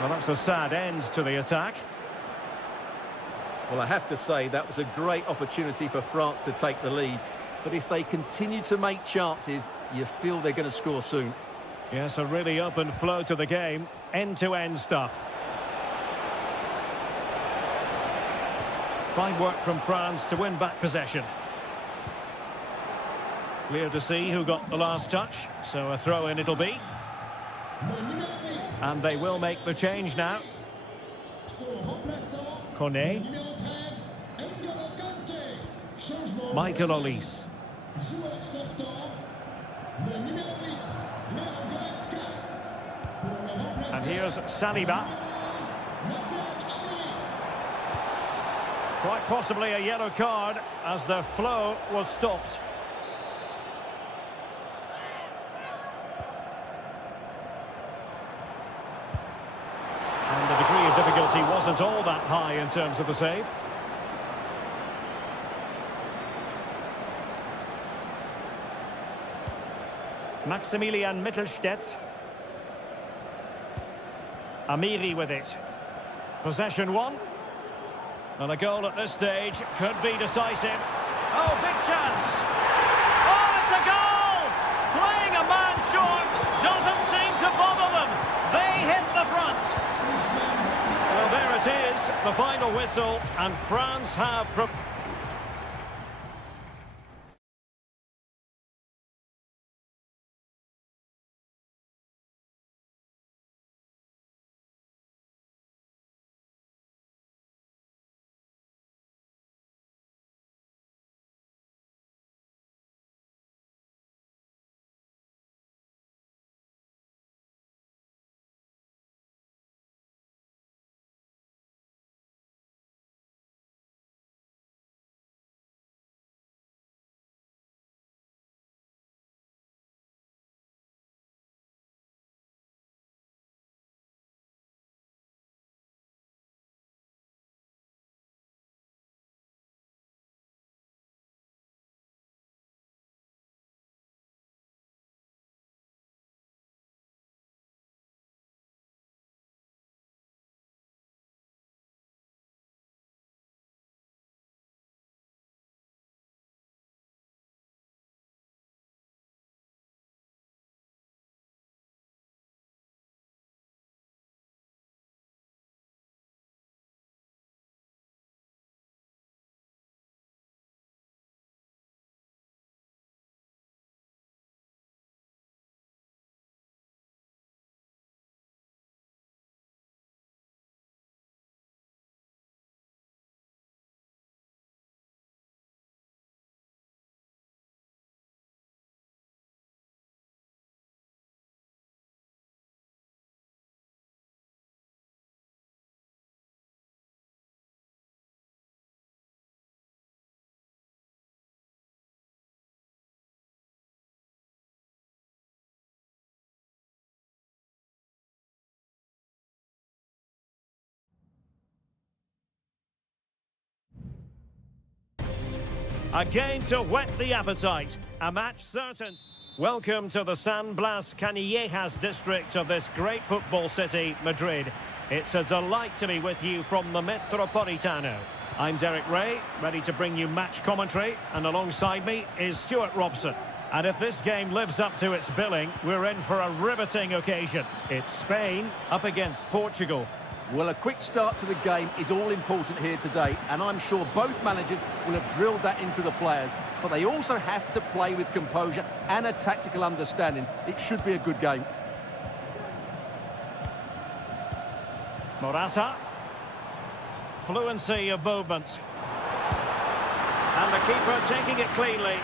Well, that's a sad end to the attack. Well, I have to say that was a great opportunity for France to take the lead. But if they continue to make chances, you feel they're going to score soon. Yes, a really open flow to the game. End-to-end stuff. Fine work from France to win back possession. Clear to see who got the last touch, so a throw-in it'll be. And they will make the change now. Kone. Michael Olise. And here's Saliba. Quite possibly a yellow card as the flow was stopped. And the degree of difficulty wasn't all that high in terms of the save. Maximilian Mittelstädt. Amiri with it. Possession one. And a goal at this stage could be decisive. Oh, big chance. Oh, it's a goal! Playing a man short doesn't seem to bother them. They hit the front. Well, there it is, the final whistle, and France have... A game to whet the appetite. A match certain. Welcome to the San Blas Canillejas district of this great football city, Madrid. It's a delight to be with you from the Metropolitano. I'm Derek Ray, ready to bring you match commentary, and alongside me is Stuart Robson. And if this game lives up to its billing, we're in for a riveting occasion. It's Spain up against Portugal. Well, a quick start to the game is all important here today, and I'm sure both managers will have drilled that into the players. But they also have to play with composure and a tactical understanding. It should be a good game. Morata. Fluency of movement. And the keeper taking it cleanly.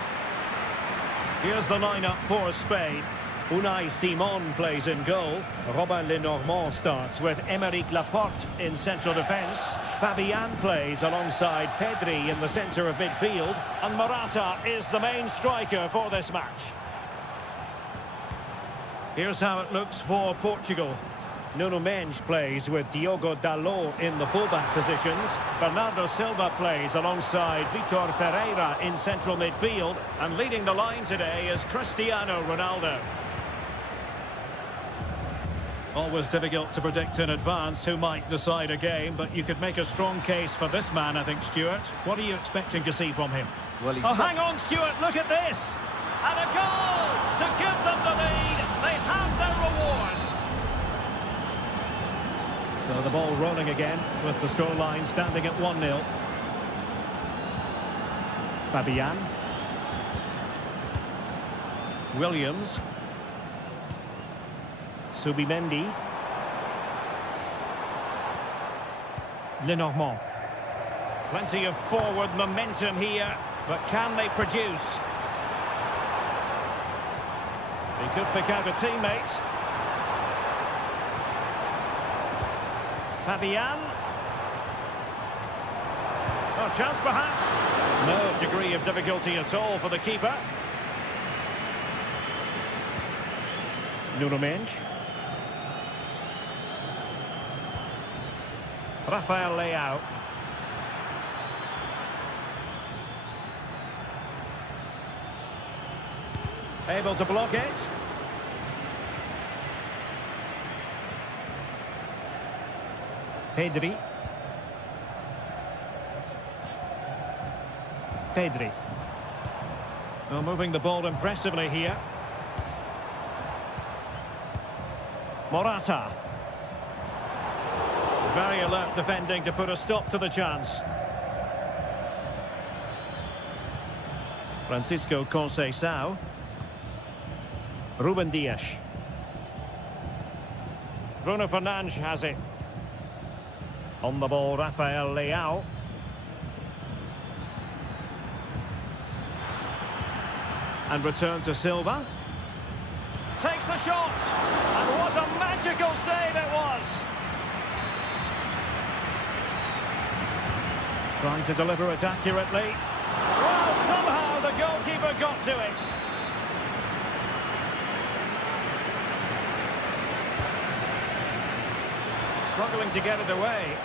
Here's the lineup for Spain. Unai Simon plays in goal. Robin Lenormand starts with Aymeric Laporte in central defence. Fabian plays alongside Pedri in the centre of midfield. And Morata is the main striker for this match. Here's how it looks for Portugal. Nuno Mendes plays with Diogo Dalot in the fullback positions. Bernardo Silva plays alongside Vitor Ferreira in central midfield. And leading the line today is Cristiano Ronaldo. Always difficult to predict in advance who might decide a game, but you could make a strong case for this man, I think, Stuart. What are you expecting to see from him? Well, hang on, Stuart, look at this! And a goal to give them the lead. They have their reward. So the ball rolling again with the scoreline standing at 1-0. Fabian. Williams. Subimendi. Lenormand. Plenty of forward momentum here, but can they produce? He could pick out a teammate. Fabian. Oh, chance perhaps. No degree of difficulty at all for the keeper. Nuno Mendes. Rafael Leao. Able to block it. Pedri. Well, moving the ball impressively here. Morata. Very alert defending to put a stop to the chance. Francisco Conceição. Ruben Dias. Bruno Fernandes has it. On the ball, Rafael Leao. And return to Silva. Takes the shot. And what a magical save it was. Trying to deliver it accurately. Well, somehow the goalkeeper got to it. Struggling to get it away.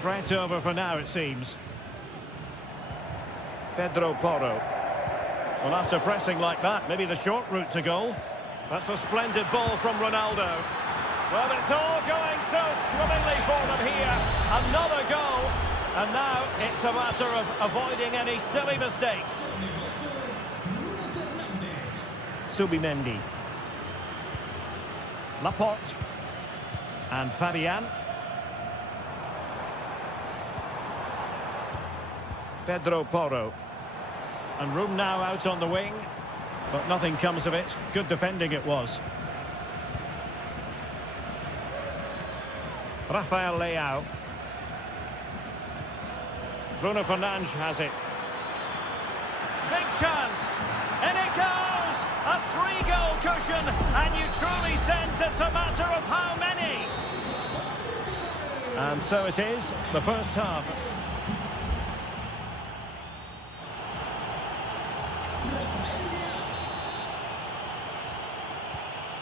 Threat over for now, it seems. Pedro Porro. Well, after pressing like that, maybe the short route to goal. That's a splendid ball from Ronaldo. Well, it's all going so swimmingly for them here. Another goal. And now it's a matter of avoiding any silly mistakes. Subimendi. Laporte. And Fabian. Pedro Porro. And room now out on the wing. But nothing comes of it. Good defending it was. Rafael Leao. Bruno Fernandes has it. Big chance. And it goes! A 3-goal cushion. And you truly sense it's a matter of how many. And so it is, the first half.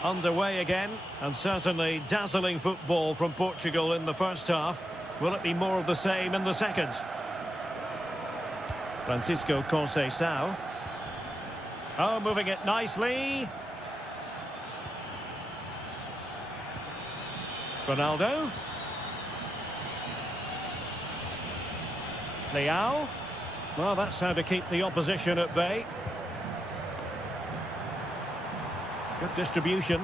Underway again, and certainly dazzling football from Portugal in the first half. Will it be more of the same in the second? Francisco Conceição. Oh, moving it nicely. Ronaldo. Leao. Well, that's how to keep the opposition at bay. Good distribution.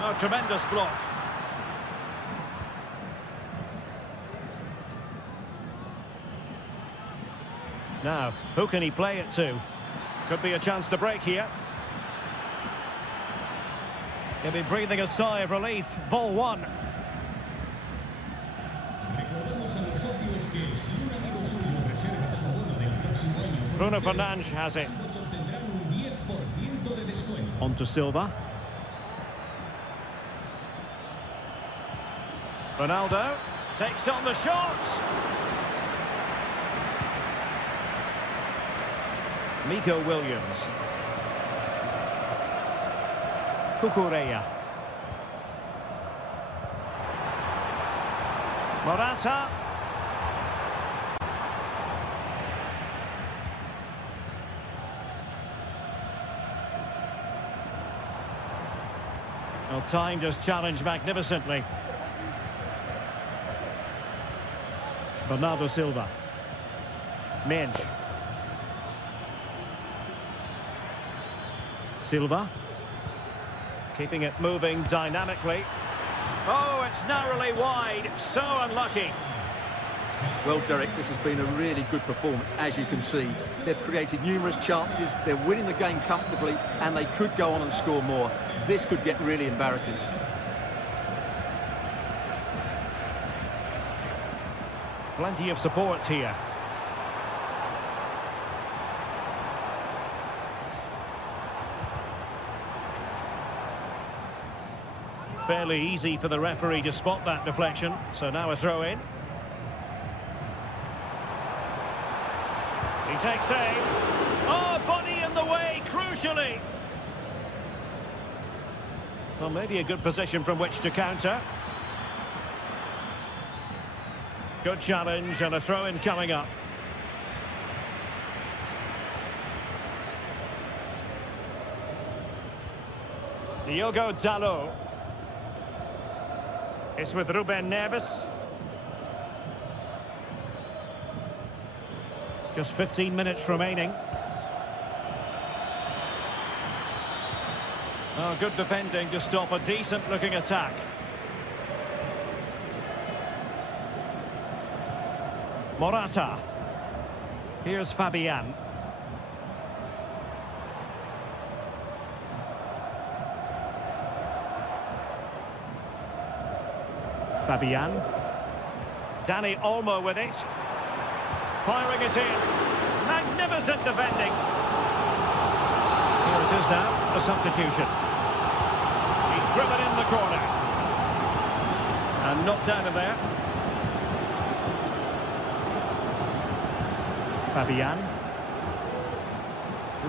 Oh, tremendous block. Now, who can he play it to? Could be a chance to break here. He'll be breathing a sigh of relief. Ball one. Bruno Fernandes has it. On to Silva. Ronaldo takes on the shot. Nico Williams. Cucurella. Morata. Well, time just challenged magnificently. Bernardo Silva. Mendes. Silva. Keeping it moving dynamically. Oh, it's narrowly wide. So unlucky. Well, Derek, this has been a really good performance, as you can see. They've created numerous chances, they're winning the game comfortably, and they could go on and score more. This could get really embarrassing. Plenty of support here. Fairly easy for the referee to spot that deflection, so now a throw in. He takes aim. Oh, body in the way, crucially. Well, maybe a good position from which to counter. Good challenge and a throw-in coming up. Diogo Dalot. It's with Ruben Neves. Just 15 minutes remaining. Oh, good defending to stop a decent-looking attack. Morata. Here's Fabian. Fabian. Dani Olmo with it. Firing it in. Magnificent defending. Here it is now, a substitution. He's driven in the corner. And knocked out of there. Fabian.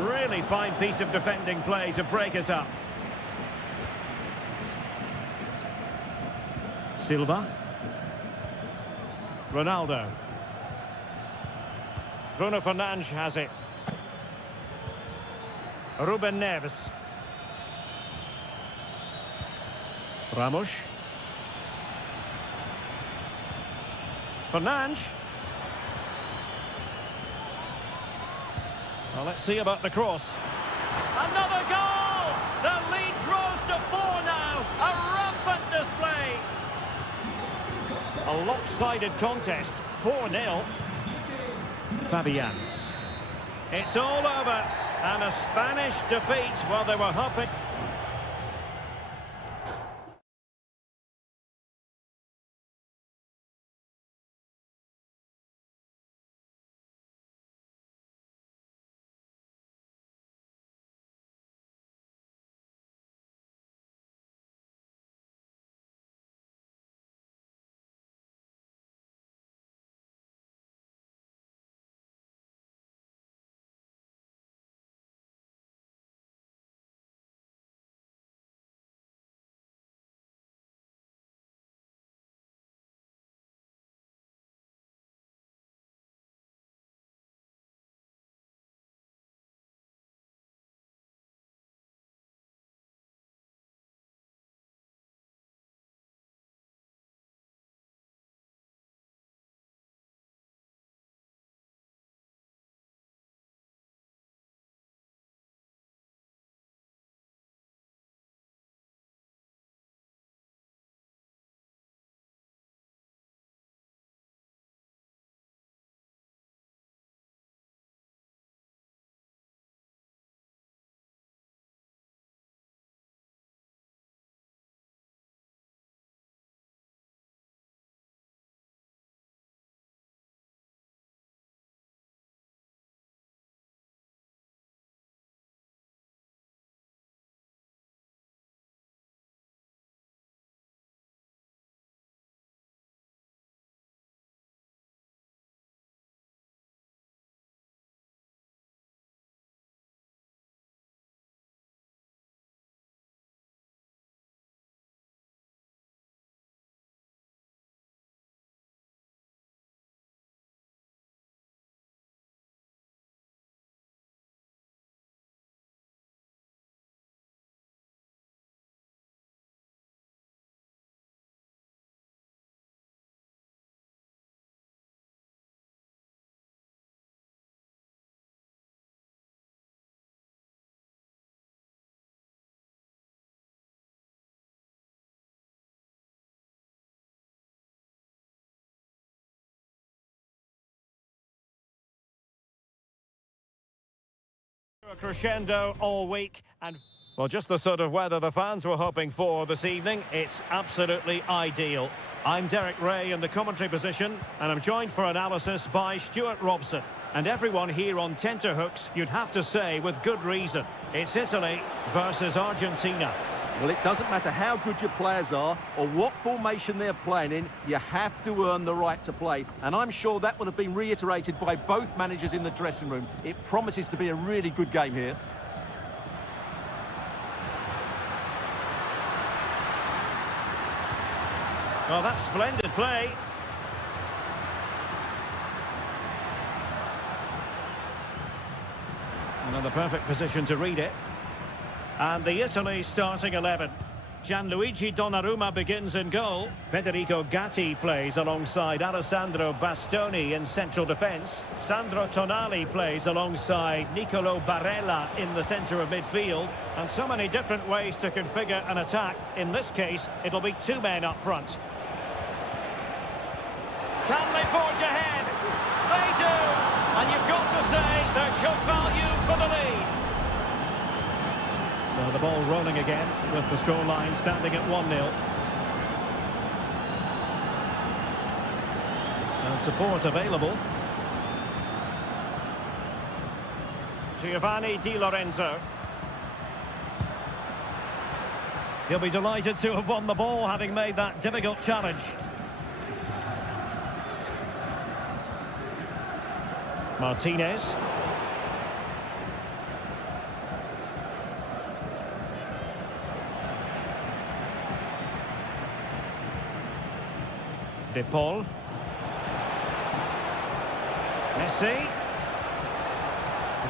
Really fine piece of defending play to break us up. Silva. Ronaldo. Bruno Fernandes has it. Ruben Neves. Ramos. Fernandes. Well, let's see about the cross. Another goal! The lead grows to 4 now. A rampant display. A lopsided contest. 4-0. Fabian. It's all over. And a Spanish defeat while they were hoping. A crescendo all week, and well, just the sort of weather the fans were hoping for this evening. It's absolutely ideal. I'm Derek Ray in the commentary position, and I'm joined for analysis by Stuart Robson. And everyone here on tenterhooks, you'd have to say with good reason. It's Italy versus Argentina. Well, it doesn't matter how good your players are or what formation they're playing in, you have to earn the right to play. And I'm sure that would have been reiterated by both managers in the dressing room. It promises to be a really good game here. Well, that's splendid play. Another perfect position to read it. And the Italy starting 11. Gianluigi Donnarumma begins in goal. Federico Gatti plays alongside Alessandro Bastoni in central defence. Sandro Tonali plays alongside Nicolo Barella in the centre of midfield. And so many different ways to configure an attack. In this case, it'll be two men up front. Can they forge ahead? They do! And you've got to say they're good value for the lead. So the ball rolling again with the scoreline standing at 1-0. And support available. Giovanni Di Lorenzo. He'll be delighted to have won the ball, having made that difficult challenge. Martinez. De Paul. Messi.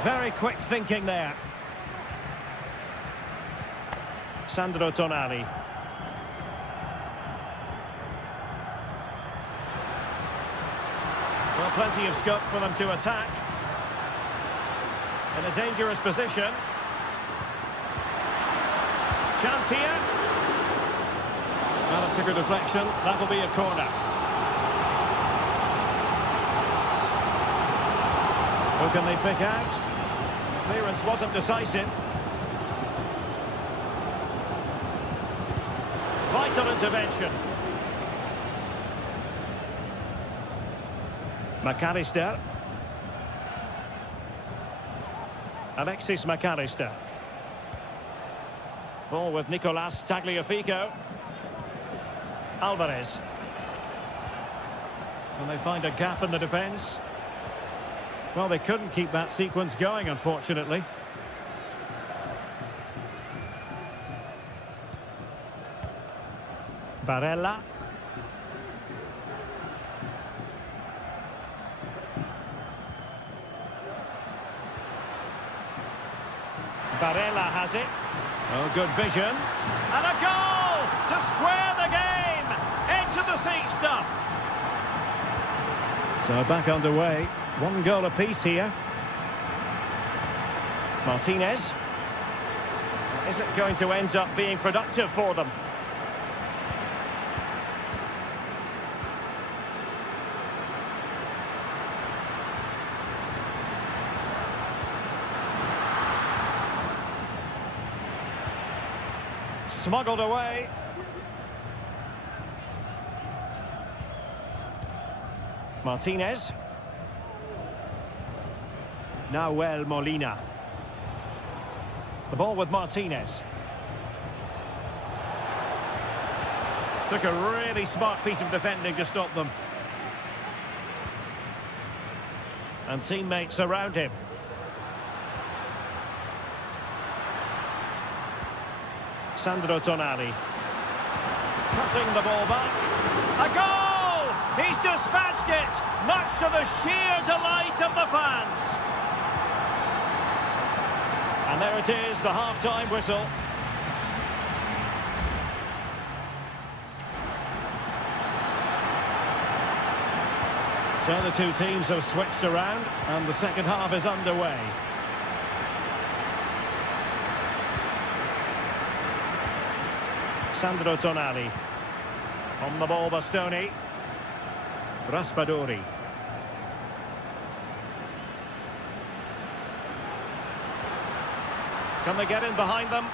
Very quick thinking there. Sandro Tonali. Well, plenty of scope for them to attack. In a dangerous position. Chance here. Well, it took a deflection. That will be a corner. Who can they pick out? Clearance wasn't decisive. Vital intervention. McAllister. Alexis McAllister. Ball with Nicolas Tagliafico. Alvarez. And they find a gap in the defence. Well, they couldn't keep that sequence going, unfortunately. Barella. Barella has it. Oh, good vision. And a goal to square the game. Edge of the seat stuff. So back underway. One goal apiece here. Martinez. Is it going to end up being productive for them? Smuggled away. Martinez. Nahuel Molina. The ball with Martinez. Took a really smart piece of defending to stop them. And teammates around him. Sandro Tonali. Cutting the ball back. A goal! He's dispatched it, much to the sheer delight of the fans. And there it is, the half-time whistle. So the two teams have switched around, and the second half is underway. Sandro Tonali. On the ball, Bastoni. Raspadori. Can they get in behind them?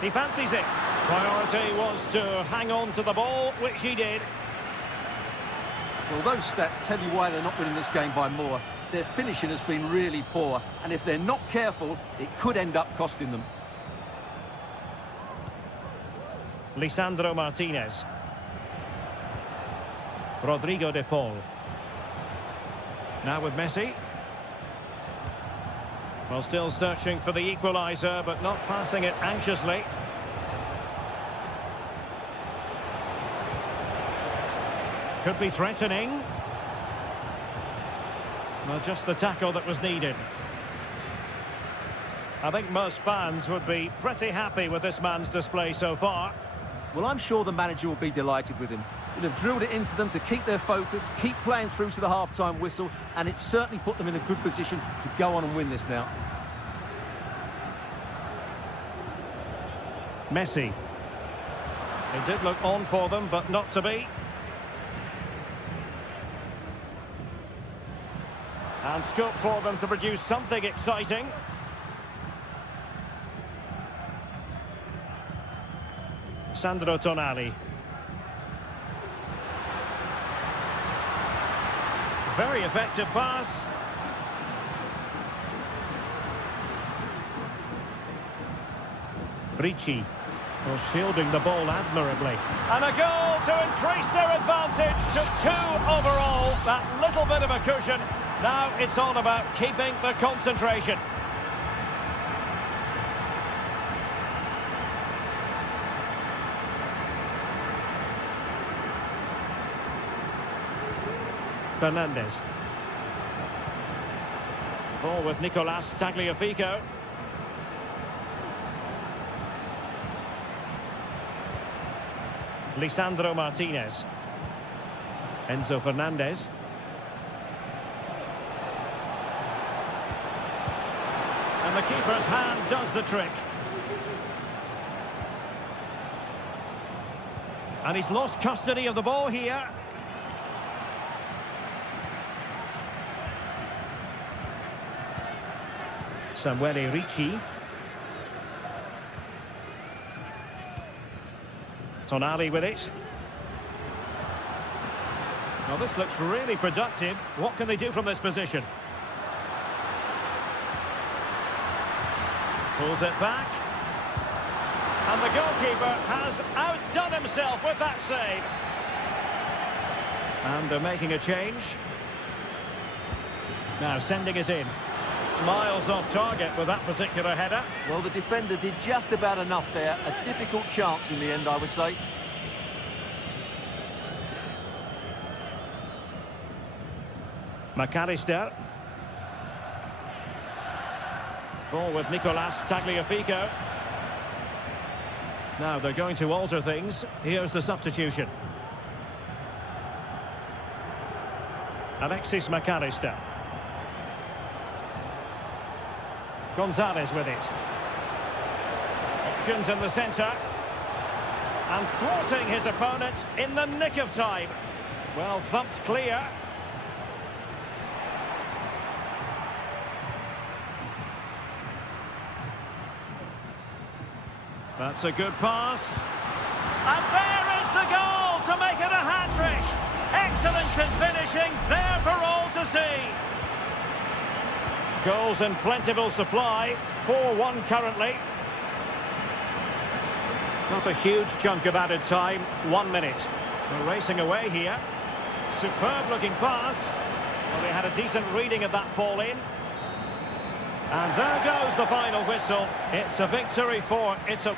He fancies it. Priority was to hang on to the ball, which he did. Well, those stats tell you why they're not winning this game by more. Their finishing has been really poor, and if they're not careful, it could end up costing them. Lisandro Martinez. Rodrigo de Paul. Now with Messi. Well, still searching for the equaliser, but not passing it anxiously. Could be threatening. Well, just the tackle that was needed. I think most fans would be pretty happy with this man's display so far. Well, I'm sure the manager will be delighted with him. He'll have drilled it into them to keep their focus, keep playing through to the half-time whistle, and it's certainly put them in a good position to go on and win this now. Messi. It did look on for them, but not to be. And scope for them to produce something exciting. Sandro Tonali. Very effective pass. Ricci was shielding the ball admirably. And a goal to increase their advantage to 2 overall. That little bit of a cushion. Now it's all about keeping the concentration. Fernandez. Ball with Nicolas Tagliafico. Lisandro Martinez. Enzo Fernandez. And the keeper's hand does the trick. And he's lost custody of the ball here. Samuele Ricci. Tonali with it. Well, this looks really productive. What can they do from this position? Pulls it back. And the goalkeeper has outdone himself with that save. And they're making a change. Now sending it in. Miles off target with that particular header. Well, the defender did just about enough there. A difficult chance in the end, I would say. McAllister. Ball with Nicolas Tagliafico. Now they're going to alter things. Here's the substitution. Alexis McAllister. Gonzalez with it. Options in the centre. And thwarting his opponent in the nick of time. Well thumped clear. That's a good pass. And there is the goal to make it a hat-trick. Excellence in finishing, there for all to see. Goals in plentiful supply, 4-1 currently. Not a huge chunk of added time, 1 minute. We're racing away here. Superb looking pass. Well, they had a decent reading of that ball in. And there goes the final whistle. It's a victory for Italy.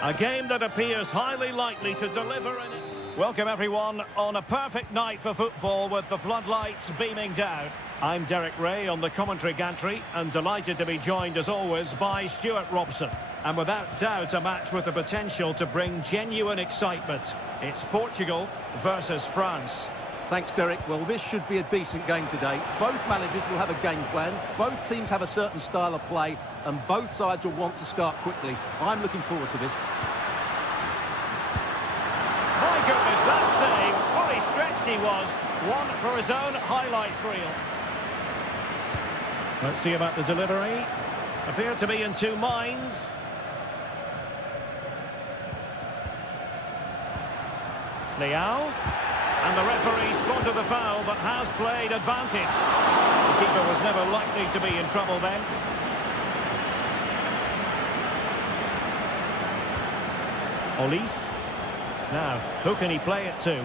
A game that appears highly likely to deliver in it. Welcome everyone on a perfect night for football with the floodlights beaming down. I'm Derek Ray on the commentary gantry and delighted to be joined as always by Stuart Robson. And without doubt a match with the potential to bring genuine excitement. It's Portugal versus France. Thanks, Derek. Well, this should be a decent game today. Both managers will have a game plan. Both teams have a certain style of play, and both sides will want to start quickly. I'm looking forward to this. My goodness, that save. Fully stretched he was. One for his own highlights reel. Let's see about the delivery. Appear to be in two minds. Leao. And the referee spotted the foul, but has played advantage. The keeper was never likely to be in trouble then. Olise. Now, who can he play it to?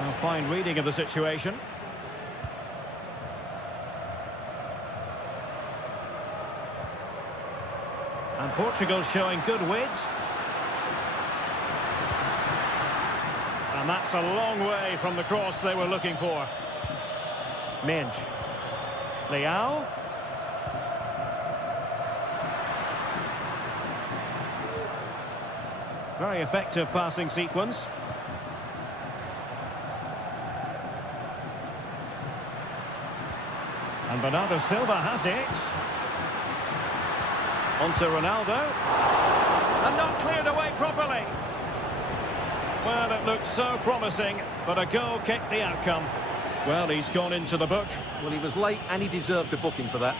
A fine reading of the situation. And Portugal showing good width. And that's a long way from the cross they were looking for. Minge. Leao. Very effective passing sequence. And Bernardo Silva has it. On to Ronaldo. And not cleared away properly. Well, it looked so promising, but a goal kicked the outcome. Well, he's gone into the book. Well, he was late and he deserved a booking for that.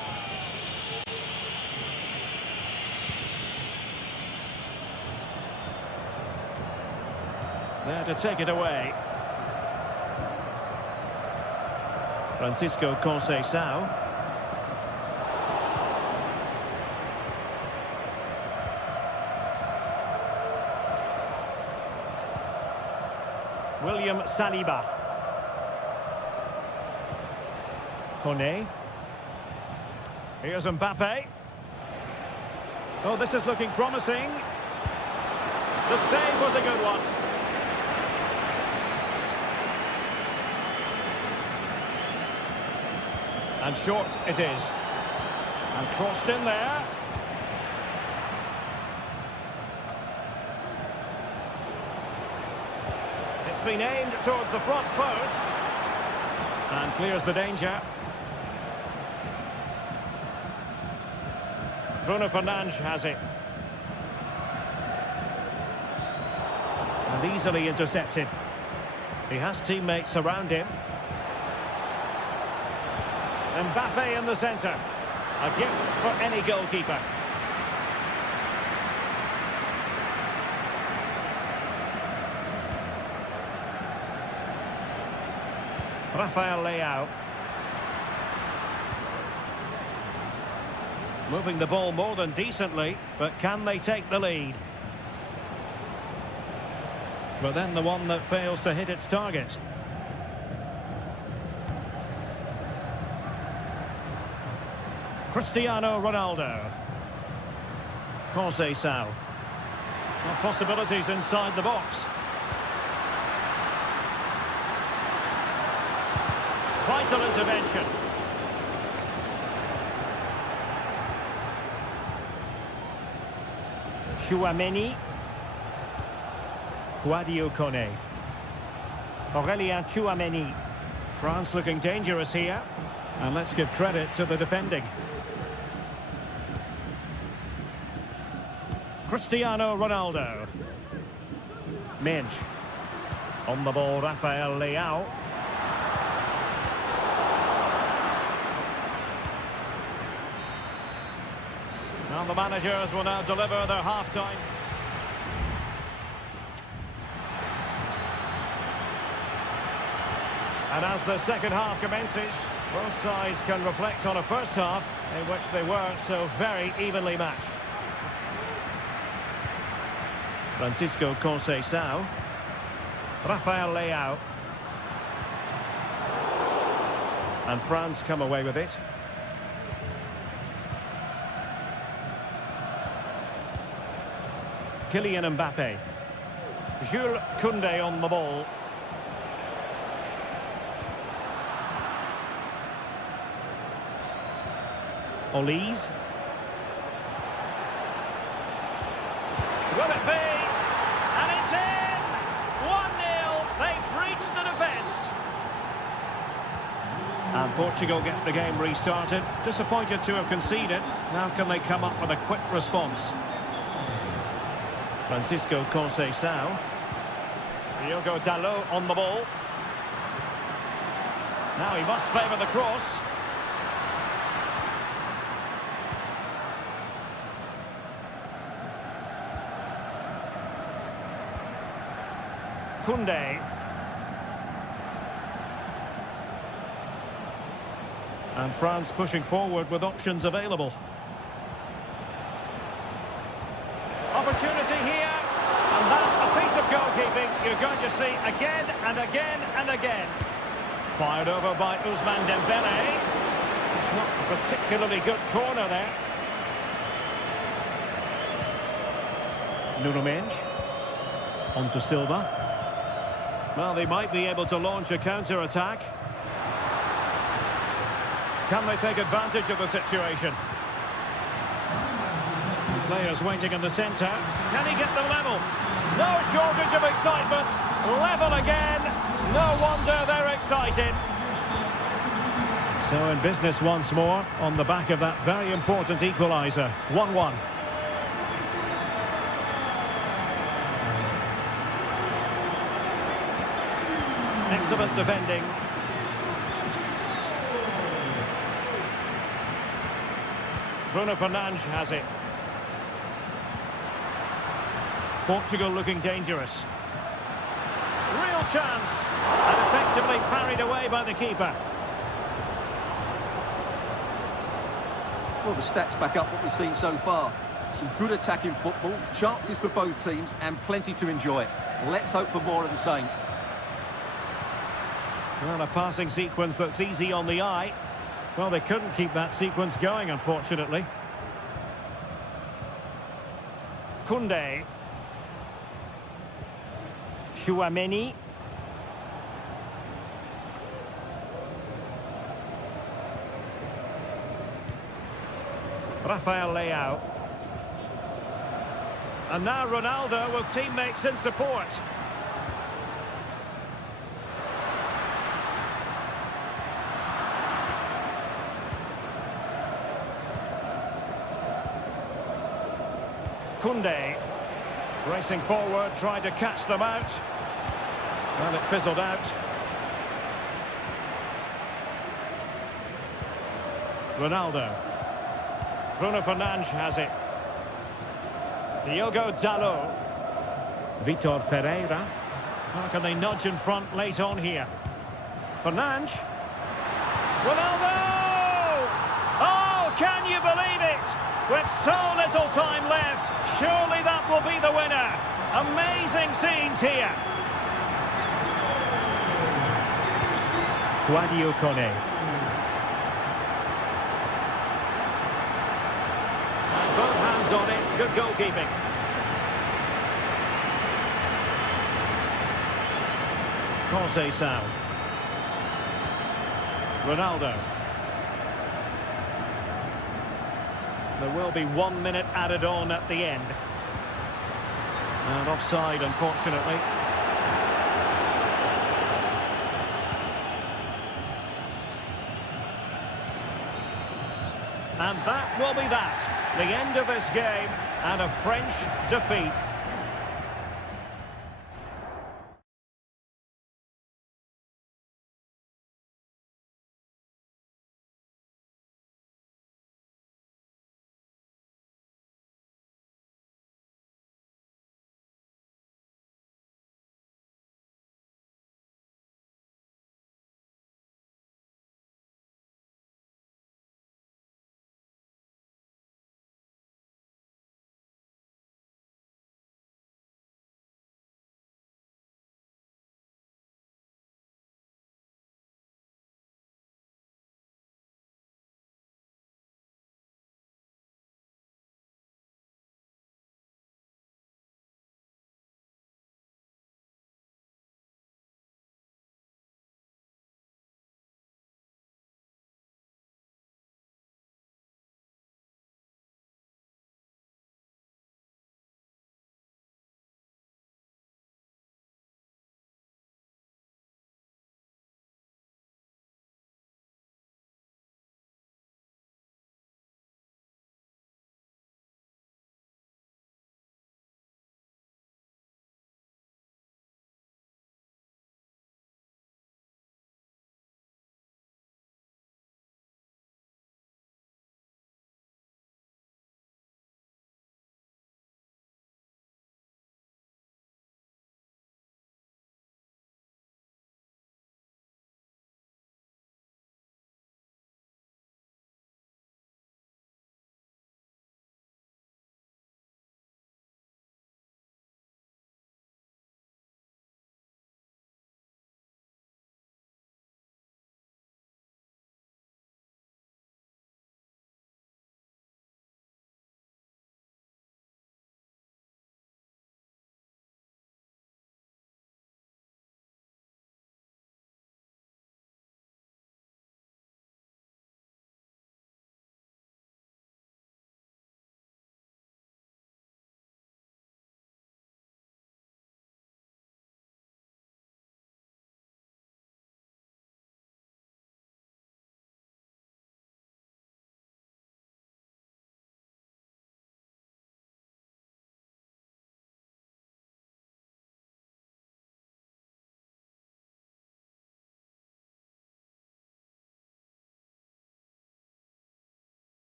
There to take it away. Francisco Conceição. William Saliba. Kone. Here's Mbappe. Oh, this is looking promising. The save was a good one. And short it is. And crossed in there. It's been aimed towards the front post. And clears the danger. Bruno Fernandes has it. And easily intercepted. He has teammates around him. Mbappe in the centre. A gift for any goalkeeper. Rafael Leao. Moving the ball more than decently, but can they take the lead? But then the one that fails to hit its target. Cristiano Ronaldo. Conceição. Well, possibilities inside the box. Vital intervention. Chouameni. Guadio Kone. Aurélien Chouameni. France looking dangerous here. And let's give credit to the defending. Cristiano Ronaldo. Minge. On the ball, Rafael Leao. And the managers will now deliver their half-time. And as the second half commences, both sides can reflect on a first half in which they weren't so very evenly matched. Francisco Conceição. Rafael Leao. And France come away with it. Kylian Mbappe. Jules Koundé on the ball. Olise. Will it be? And it's in! 1-0. They've breached the defence. And Portugal get the game restarted. Disappointed to have conceded. Now can they come up with a quick response? Francisco Conceição. Diogo Dalot on the ball. Now he must favour the cross. Koundé. And France pushing forward with options available. Opportunity here. And that, a piece of goalkeeping you're going to see again and again and again. Fired over by Ousmane Dembele. It's not a particularly good corner there. Nuno Mendes. On to Silva. Well, they might be able to launch a counter-attack. Can they take advantage of the situation? Players waiting in the centre. Can he get them level? No shortage of excitement. Level again. No wonder they're excited. So in business once more on the back of that very important equaliser. 1-1. Excellent defending. Bruno Fernandes has it. Portugal looking dangerous. Real chance. And effectively parried away by the keeper. Well, the stats back up what we've seen so far. Some good attacking football, chances for both teams, and plenty to enjoy. Let's hope for more of the same. Well, a passing sequence that's easy on the eye. Well, they couldn't keep that sequence going, unfortunately. Koundé. Chouameni. Rafael Leao. And now Ronaldo with teammates in support. Koundé racing forward, trying to catch them out. And it fizzled out. Ronaldo. Bruno Fernandes has it. Diogo Dalot. Vitor Ferreira. How can they nudge in front late on here? Fernandes. Ronaldo! Oh, can you believe it? With so little time left, surely that will be the winner. Amazing scenes here. Guadio Kone. And both hands on it. Good goalkeeping. Conceição. Ronaldo. There will be 1 minute added on at the end. And offside, unfortunately. And that will be that. The end of this game and a French defeat.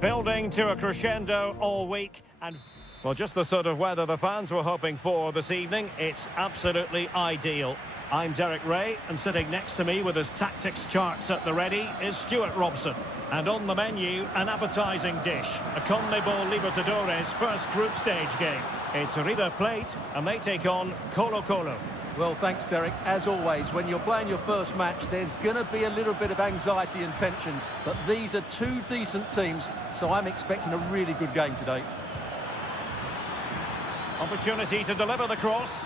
Building to a crescendo all week, and well, just the sort of weather the fans were hoping for this evening. It's absolutely ideal. I'm Derek Ray, and sitting next to me with his tactics charts at the ready is Stuart Robson. And on the menu, an appetising dish, a CONMEBOL Libertadores first group stage game. It's River Plate, and they take on Colo-Colo. Well, thanks, Derek. As always, when you're playing your first match, there's going to be a little bit of anxiety and tension. But these are two decent teams, so I'm expecting a really good game today. Opportunity to deliver the cross.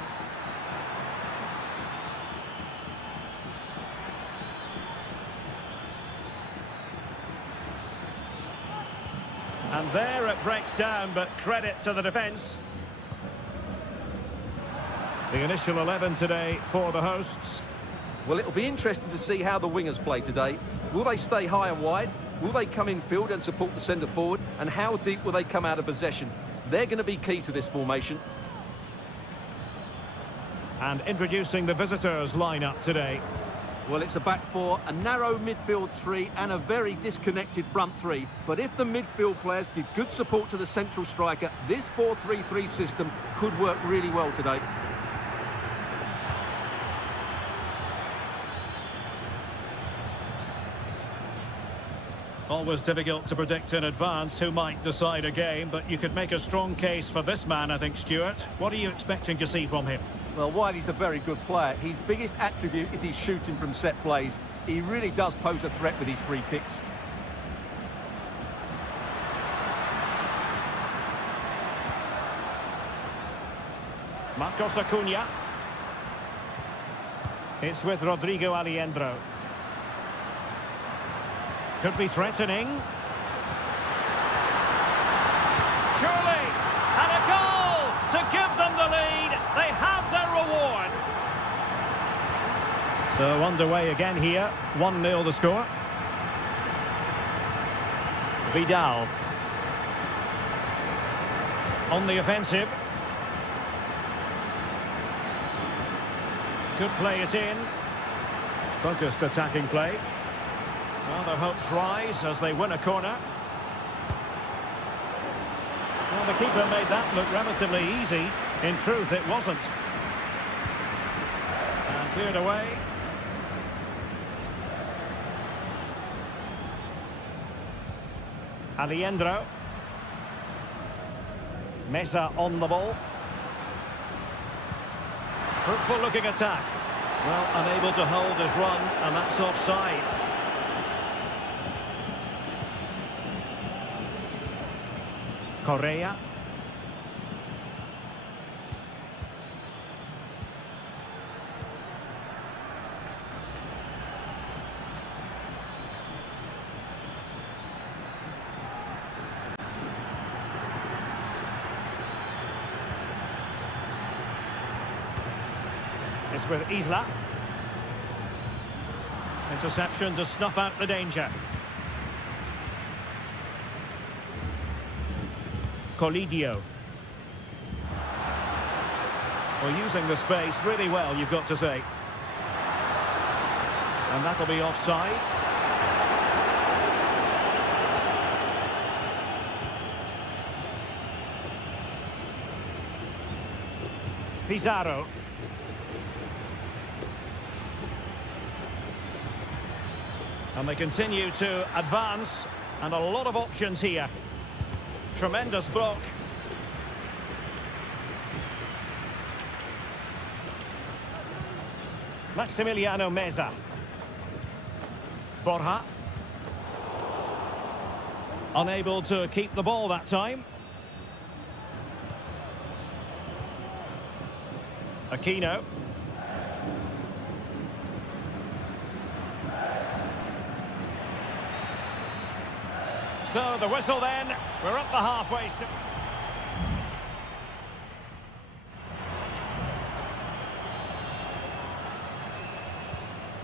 And there it breaks down, but credit to the defence. The initial 11 today for the hosts. Well, it'll be interesting to see how the wingers play today. Will they stay high and wide? Will they come in field and support the centre forward? And how deep will they come out of possession? They're going to be key to this formation. And introducing the visitors' lineup today. Well, it's a back four, a narrow midfield three and a very disconnected front three. But if the midfield players give good support to the central striker, this 4-3-3 system could work really well today. Always difficult to predict in advance who might decide a game, but you could make a strong case for this man, I think, Stuart. What are you expecting to see from him? Well, while he's a very good player, his biggest attribute is his shooting from set plays. He really does pose a threat with his free kicks. Marcos Acuna. It's with Rodrigo Alejandro. Could be threatening. Surely! And a goal to give them the lead. They have their reward. So underway again here. 1-0 the score. Vidal. On the offensive. Could play it in. Focused attacking play. Well, their hopes rise as they win a corner. Well, the keeper made that look relatively easy. In truth, it wasn't. And cleared away. Alejandro. Mesa on the ball. Fruitful looking attack. Well, unable to hold his run, and that's offside. Correa. It's with Isla. Interception to snuff out the danger. Colidio. Well, using the space really well, you've got to say. And that'll be offside. Pizarro. And they continue to advance, and a lot of options here. Tremendous block. Maximiliano Meza. Borja. Unable to keep the ball that time. Aquino. So the whistle then, we're up the halfway step.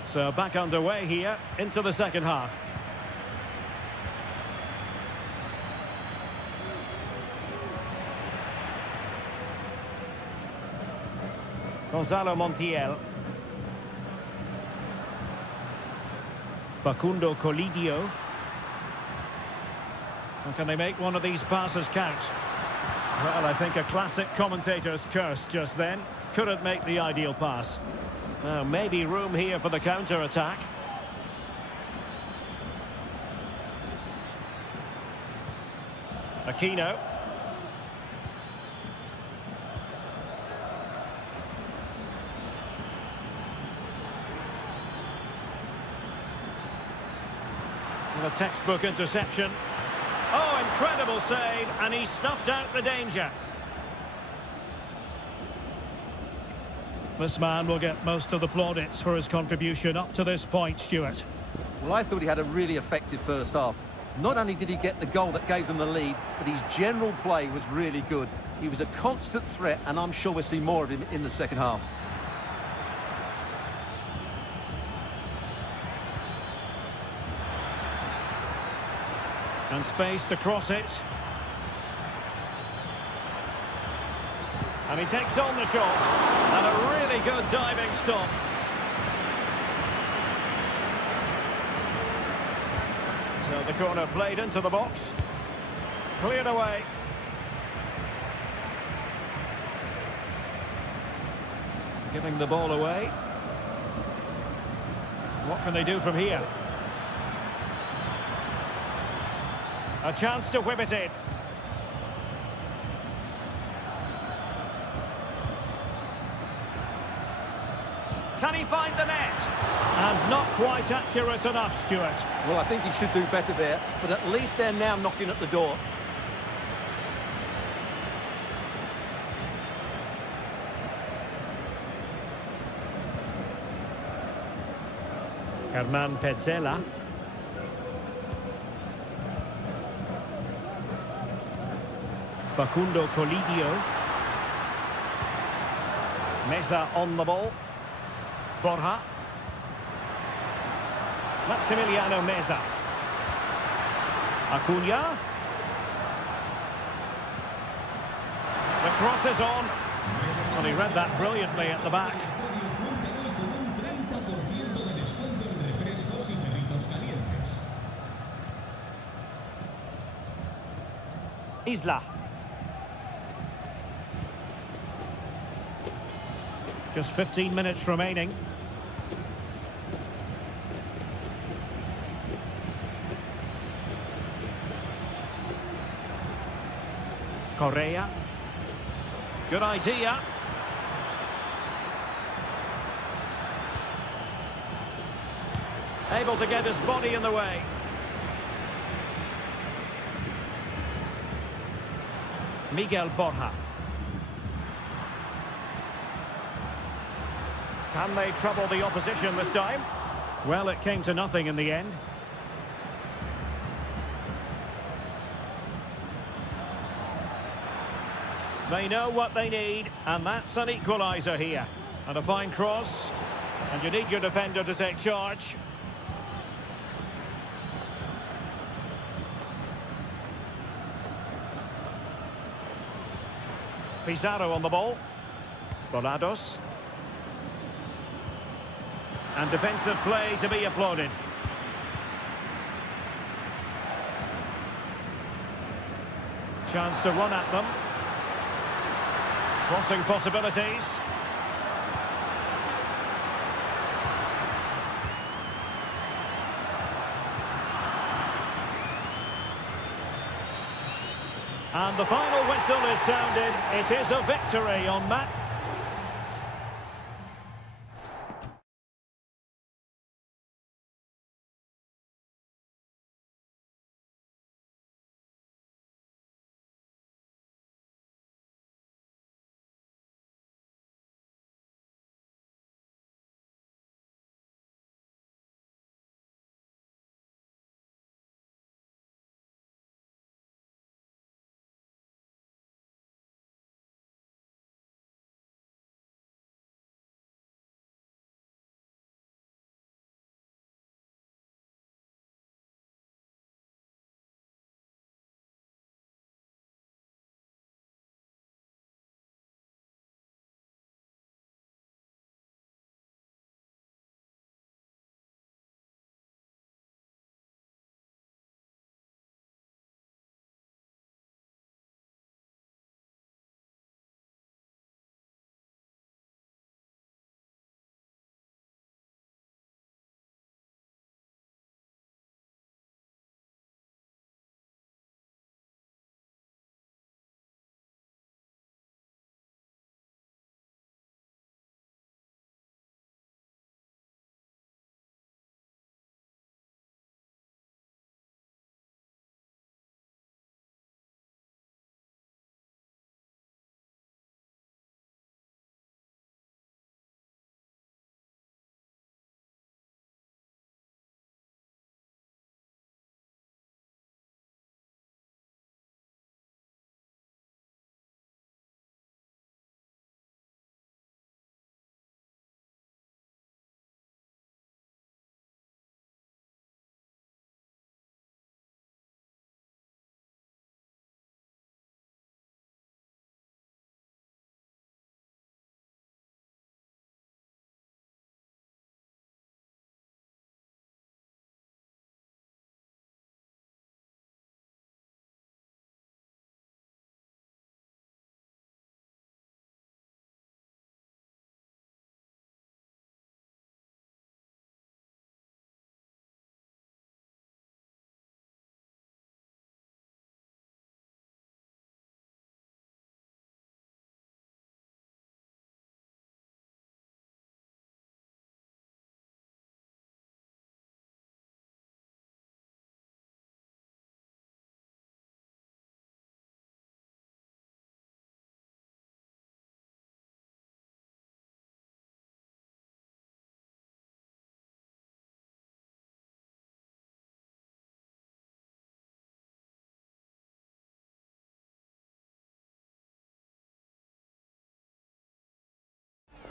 So back underway here into the second half. Gonzalo Montiel. Facundo Colidio. Or can they make one of these passes count? Well, I think a classic commentator's curse just then. Couldn't make the ideal pass. Now, maybe room here for the counter-attack. Aquino. And a textbook interception. Oh, incredible save, and he snuffed out the danger. This man will get most of the plaudits for his contribution up to this point, Stuart. Well, I thought he had a really effective first half. Not only did he get the goal that gave them the lead, but his general play was really good. He was a constant threat, and I'm sure we'll see more of him in the second half. And space to cross it. And he takes on the shot. And a really good diving stop. So the corner played into the box. Cleared away. Giving the ball away. What can they do from here? A chance to whip it in. Can he find the net? And not quite accurate enough, Stuart. Well, I think he should do better there, but at least they're now knocking at the door. Herman Petzela. Facundo Colidio. Mesa on the ball. Borja. Maximiliano Mesa. Acuna. The cross is on. Well, he read that brilliantly at the back. Isla. Just 15 minutes remaining. Correa. Good idea. Able to get his body in the way. Miguel Borja. Can they trouble the opposition this time? Well, it came to nothing in the end. They know what they need, and that's an equaliser here. And a fine cross. And you need your defender to take charge. Pizarro on the ball. Volados. And defensive play to be applauded. Chance to run at them. Crossing possibilities. And the final whistle is sounded. It is a victory on match.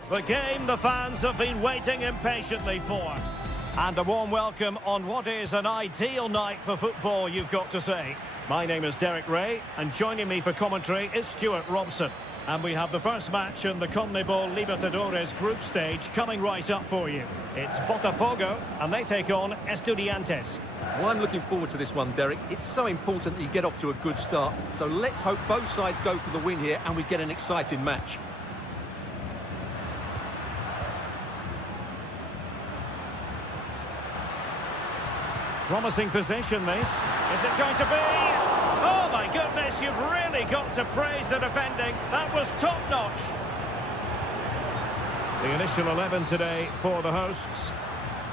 The game the fans have been waiting impatiently for. And a warm welcome on what is an ideal night for football, you've got to say. My name is Derek Ray, and joining me for commentary is Stuart Robson. And we have the first match in the CONMEBOL Libertadores group stage coming right up for you. It's Botafogo, and they take on Estudiantes. Well, I'm looking forward to this one, Derek. It's so important that you get off to a good start. So let's hope both sides go for the win here and we get an exciting match. Promising position, this. Is it going to be? Oh, my goodness, you've really got to praise the defending. That was top-notch. The initial 11 today for the hosts.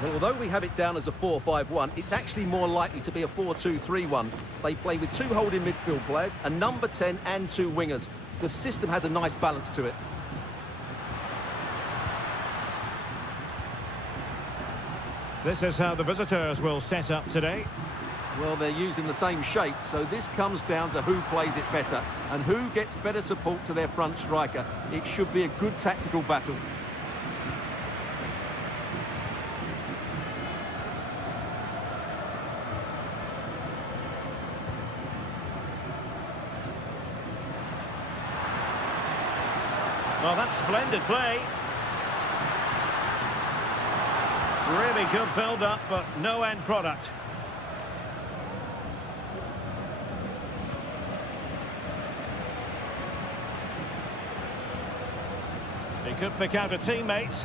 Well, although we have it down as a 4-5-1, it's actually more likely to be a 4-2-3-1. They play with two holding midfield players, a number 10 and two wingers. The system has a nice balance to it. This is how the visitors will set up today. Well, they're using the same shape, so this comes down to who plays it better and who gets better support to their front striker. It should be a good tactical battle. Well, that's splendid play. Really good build-up, but no end product. He could pick out a teammate.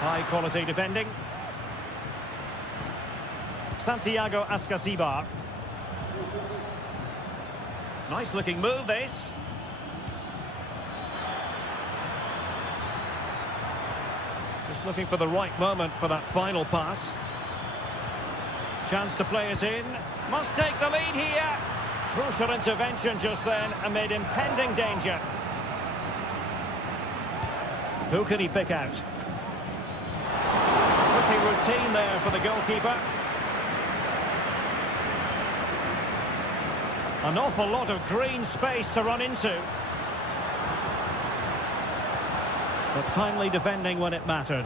High-quality defending. Santiago Ascasibar. Nice-looking move, this. Just looking for the right moment for that final pass. Chance to play it in. Must take the lead here. Crucial intervention just then amid impending danger. Who can he pick out? Pretty routine there for the goalkeeper. An awful lot of green space to run into. But timely defending when it mattered.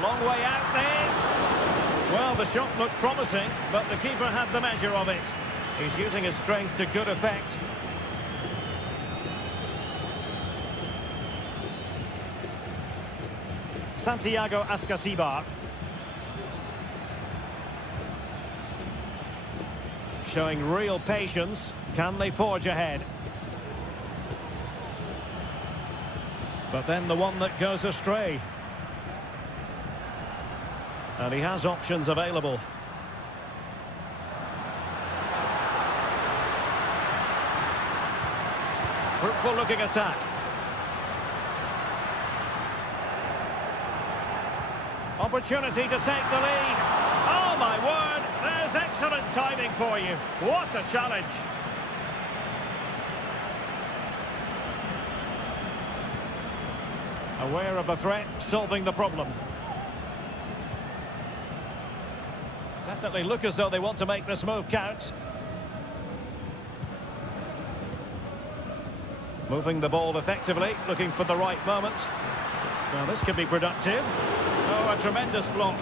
Long way out this. Well, the shot looked promising, but the keeper had the measure of it. He's using his strength to good effect. Santiago Ascasibar. Showing real patience. Can they forge ahead? But then the one that goes astray. And he has options available. Fruitful looking attack. Opportunity to take the lead. Oh my word, there's excellent timing for you. What a challenge. Aware of the threat, solving the problem. Definitely look as though they want to make this move count. Moving the ball effectively, looking for the right moment. Well, this could be productive. Oh, a tremendous block.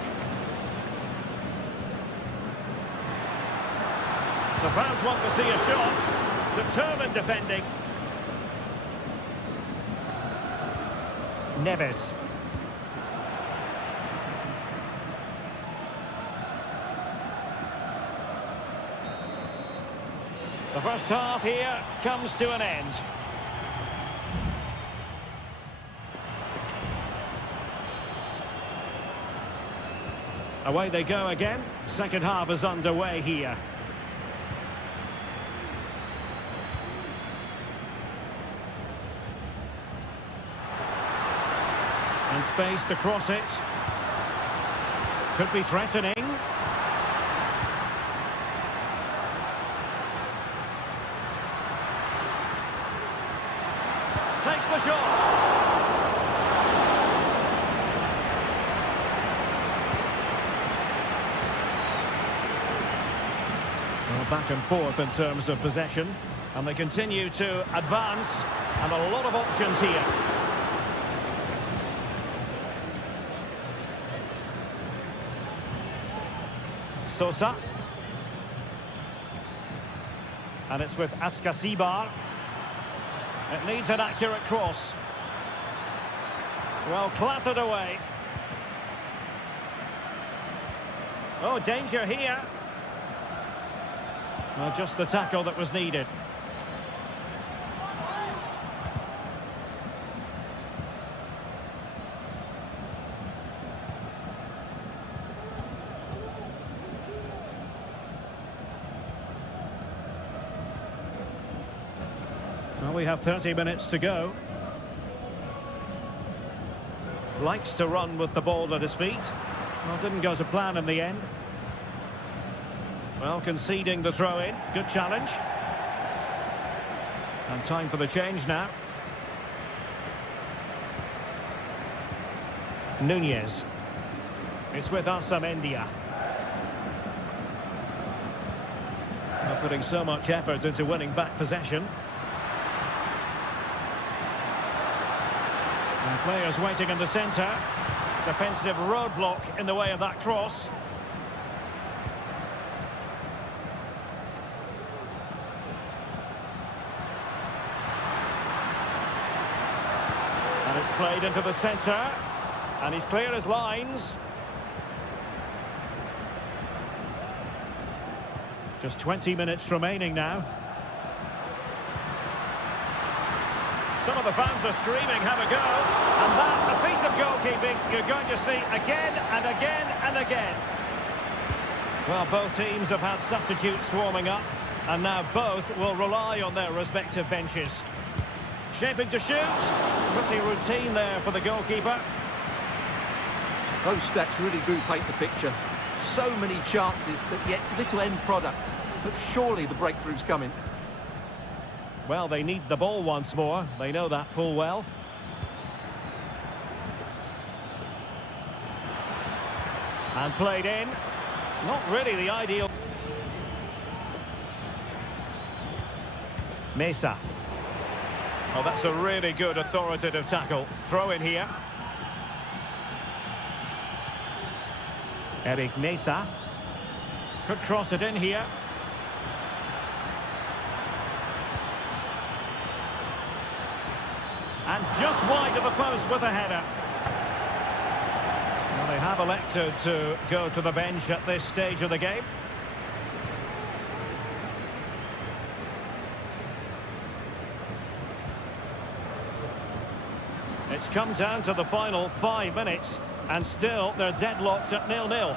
The fans want to see a shot. Determined defending. Neves. The first half here comes to an end. Away they go again. Second half is underway here. And space to cross it. Could be threatening. Takes the shot. Well, back and forth in terms of possession. And they continue to advance. And a lot of options here. Sosa. And it's with Askasibar. It needs an accurate cross. Well, clattered away. Oh, danger here. Well, just the tackle that was needed. Well, we have 30 minutes to go. Likes to run with the ball at his feet. Well, didn't go to plan in the end. Well, conceding the throw-in. Good challenge. And time for the change now. Nunez. It's with Amendia. Not putting so much effort into winning back possession. And players waiting in the centre. Defensive roadblock in the way of that cross. And it's played into the centre. And he's clear as lines. Just 20 minutes remaining now. Some of the fans are screaming, have a go. And that, a piece of goalkeeping you're going to see again and again and again. Well, both teams have had substitutes warming up. And now both will rely on their respective benches. Shaping to shoot. Pretty routine there for the goalkeeper. Those stats really do paint the picture. So many chances, but yet little end product. But surely the breakthrough's coming. Well, they need the ball once more. They know that full well. And played in. Not really the ideal. Mesa. Oh, that's a really good authoritative tackle. Throw in here. Eric Mesa. Could cross it in here. And just wide of the post with a header. Well, they have elected to go to the bench at this stage of the game. It's come down to the final 5 minutes, and still they're deadlocked at 0-0.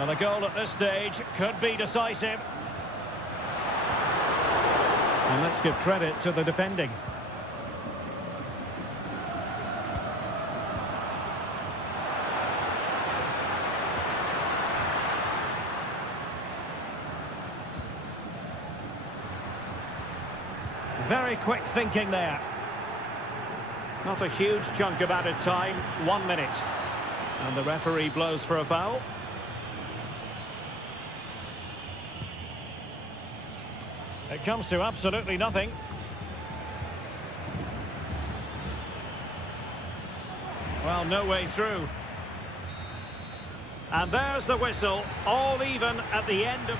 And a goal at this stage could be decisive. And let's give credit to the defending. Very quick thinking there. Not a huge chunk of added time, 1 minute. And the referee blows for a foul. It comes to absolutely nothing. Well, no way through. And there's the whistle, all even at the end of...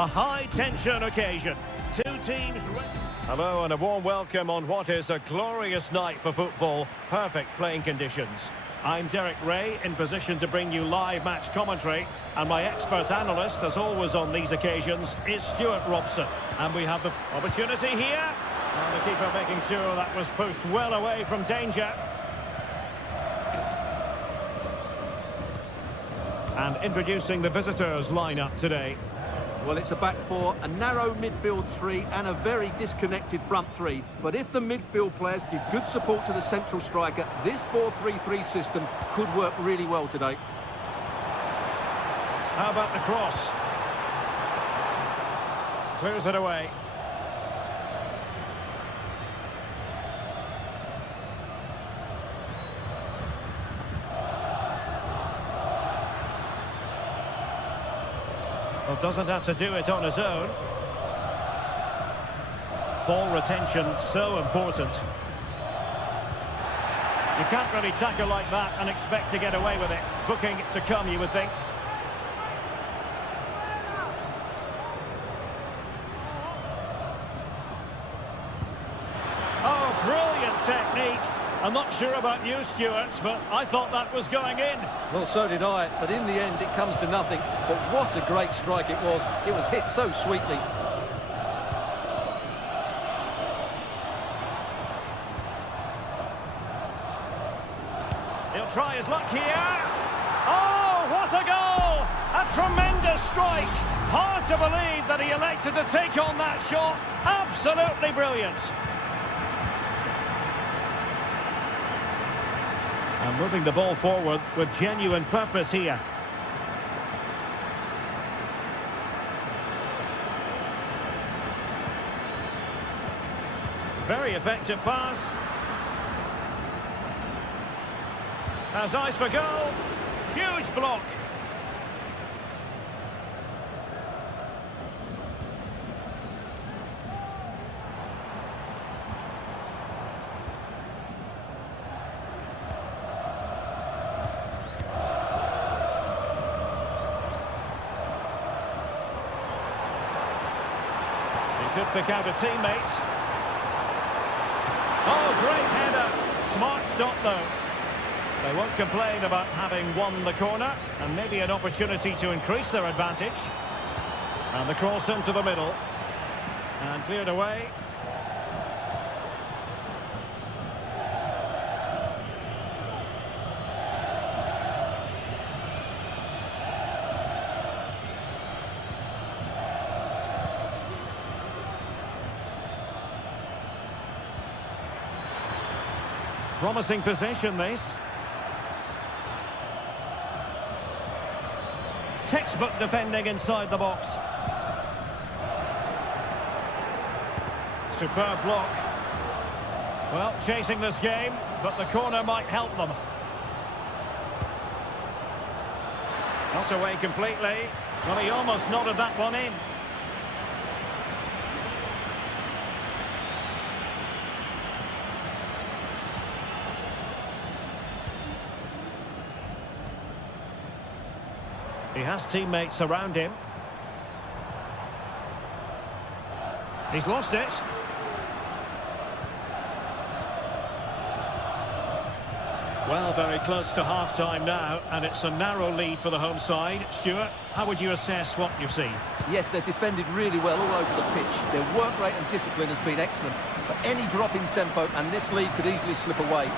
A high-tension occasion. Two teams... Hello and a warm welcome on what is a glorious night for football. Perfect playing conditions. I'm Derek Ray, in position to bring you live match commentary. And my expert analyst, as always on these occasions, is Stuart Robson. And we have the opportunity here. And the keeper making sure that was pushed well away from danger. And introducing the visitors' lineup today. Well, it's a back four, a narrow midfield three and a very disconnected front three. But if the midfield players give good support to the central striker, this 4-3-3 system could work really well today. How about the cross? Clears it away. Well, doesn't have to do it on his own. Ball retention so important. You can't really tackle like that and expect to get away with it. Booking to come, you would think. Oh, brilliant technique. I'm not sure about you, Stuart, but I thought that was going in. Well, so did I, but in the end it comes to nothing. But what a great strike it was. It was hit so sweetly. He'll try his luck here. Oh, what a goal! A tremendous strike. Hard to believe that he elected to take on that shot. Absolutely brilliant. And moving the ball forward with genuine purpose here. Very effective pass. Has eyes for goal. Huge block. Could pick out a teammate. Oh, great header. Smart stop, though. They won't complain about having won the corner, and maybe an opportunity to increase their advantage. And the cross into the middle. And cleared away. Promising possession, this. Textbook defending inside the box. Superb block. Well, chasing this game, but the corner might help them. Not away completely. Well, he almost nodded that one in. He has teammates around him. He's lost it. Well, very close to half-time now, and it's a narrow lead for the home side. Stuart, how would you assess what you've seen? Yes, they've defended really well all over the pitch. Their work rate and discipline has been excellent. But any drop in tempo, and this lead could easily slip away.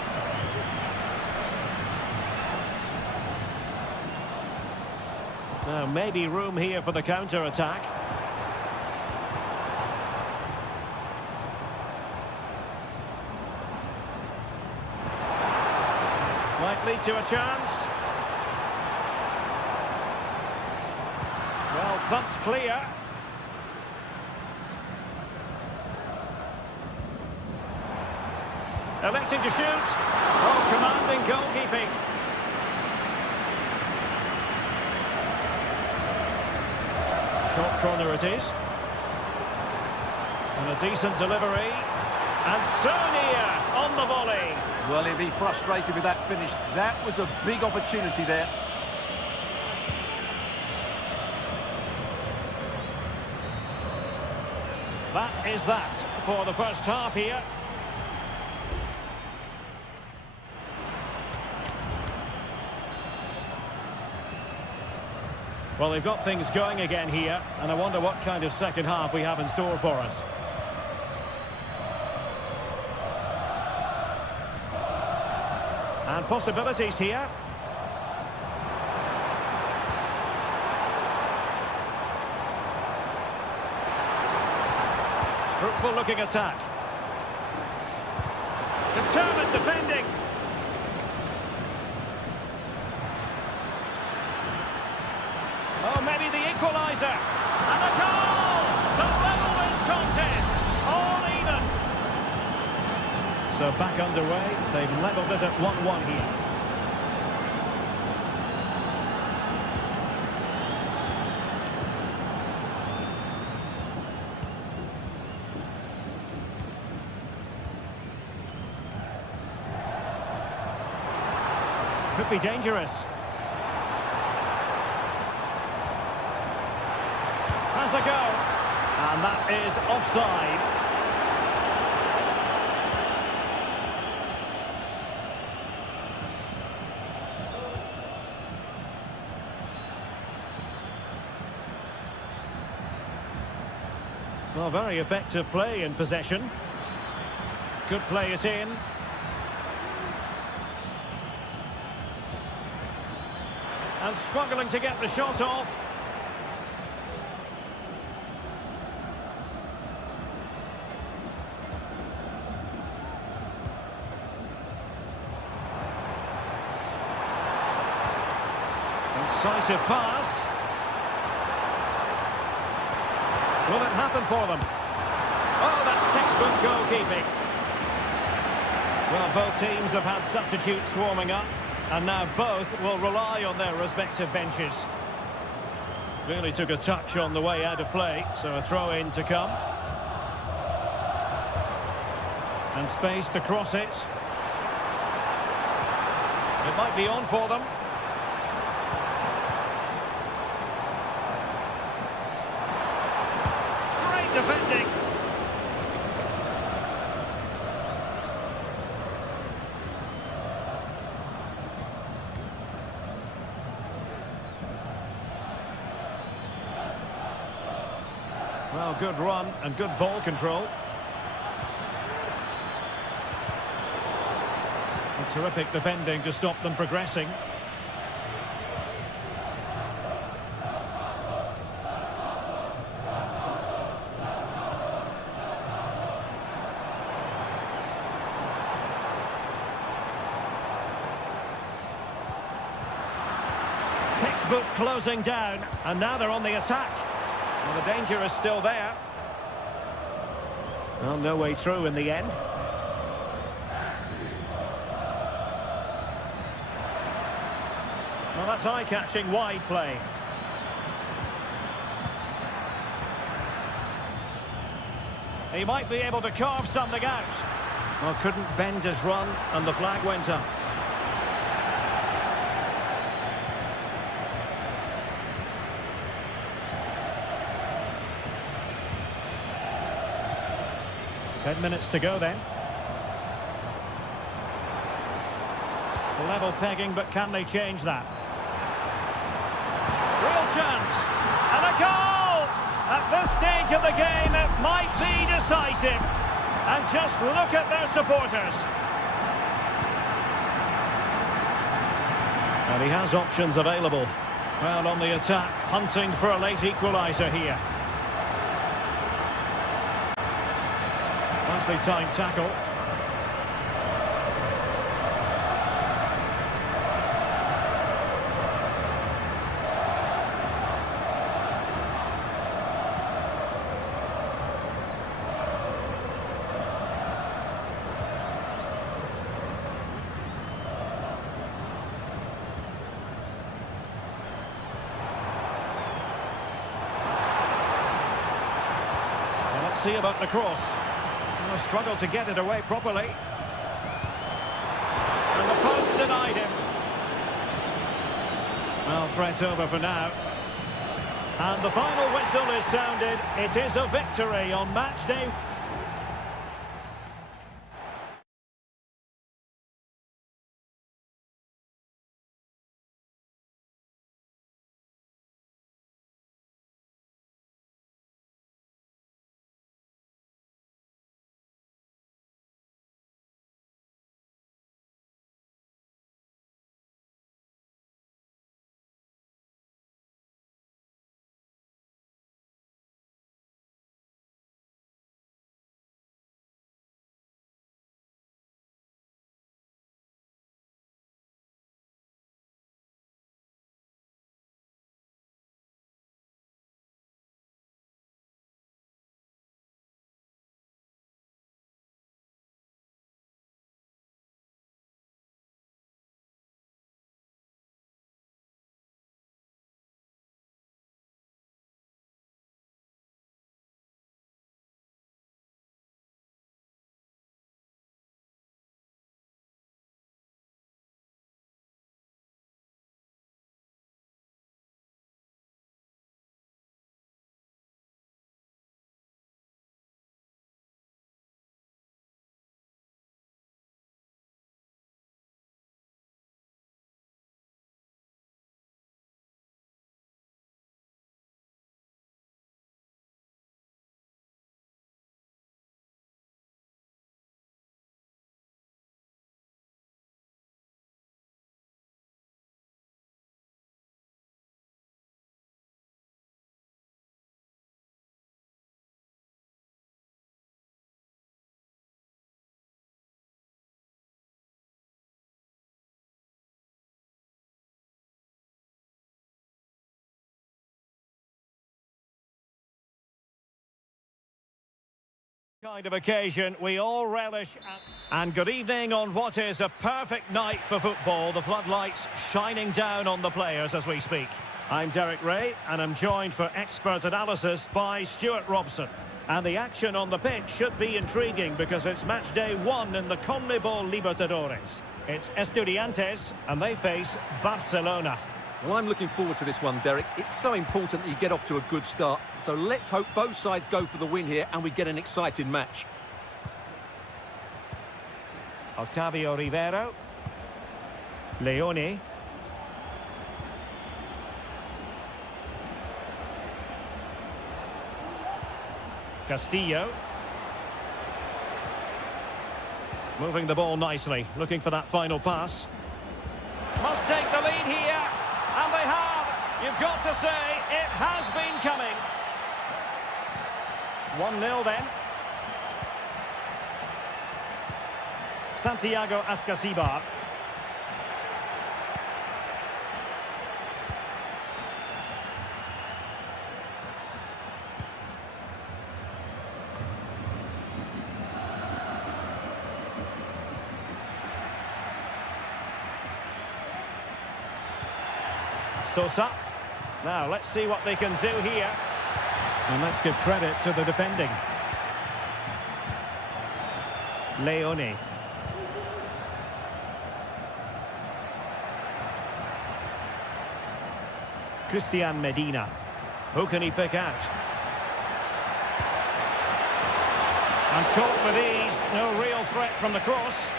Now, maybe room here for the counter-attack. Might lead to a chance. Well, thumped clear. Electing to shoot. Oh, commanding goalkeeping. Short corner it is. And a decent delivery. And so near on the volley. Well, he'll be frustrated with that finish. That was a big opportunity there. That is that for the first half here. Well, they've got things going again here, and I wonder what kind of second half we have in store for us. And possibilities here. Fruitful looking attack. Determined defending. Oh, maybe the equaliser. And a goal to level this contest. All even. So back underway. They've levelled it at 1-1 here. Could be dangerous. Has a go. And that is offside. Well, very effective play in possession. Could play it in. And struggling to get the shot off. Incisive pass. Will it happen for them? Oh, that's textbook goalkeeping. Well, both teams have had substitutes swarming up. And now both will rely on their respective benches. Really took a touch on the way out of play, so a throw-in to come. And space to cross it. It might be on for them. Great defending. Well, good run and good ball control. And terrific defending to stop them progressing. Textbook closing down, and now they're on the attack. Well, the danger is still there. Well, no way through in the end. Well, that's eye-catching wide play. He might be able to carve something out. Well, couldn't bend his run, and the flag went up. Ten minutes to go then. Level pegging, but can they change that? Real chance. And a goal! At this stage of the game, it might be decisive. And just look at their supporters. And he has options available. Well, on the attack, hunting for a late equaliser here. Nicely timed tackle. Well, let's see about the cross. Struggled to get it away properly. And the post denied him. Well, threat over for now. And the final whistle is sounded. It is a victory on match day. Kind of occasion we all relish. And good evening on what is a perfect night for football. The floodlights shining down on the players as we speak. I'm Derek Ray and I'm joined for expert analysis by Stuart Robson. And the action on the pitch should be intriguing because it's match day 1 in the CONMEBOL Libertadores. It's Estudiantes and they face Barcelona. Well, I'm looking forward to this one, Derek. It's so important that you get off to a good start. So let's hope both sides go for the win here and we get an exciting match. Octavio Rivero. Leone. Castillo. Moving the ball nicely, looking for that final pass. Must take the lead here. And they have. You've got to say, it has been coming. 1-0 then. Santiago Ascasibar. Sosa. Now, let's see what they can do here. And let's give credit to the defending. Leone. Christian Medina. Who can he pick out? And caught with ease. No real threat from the cross.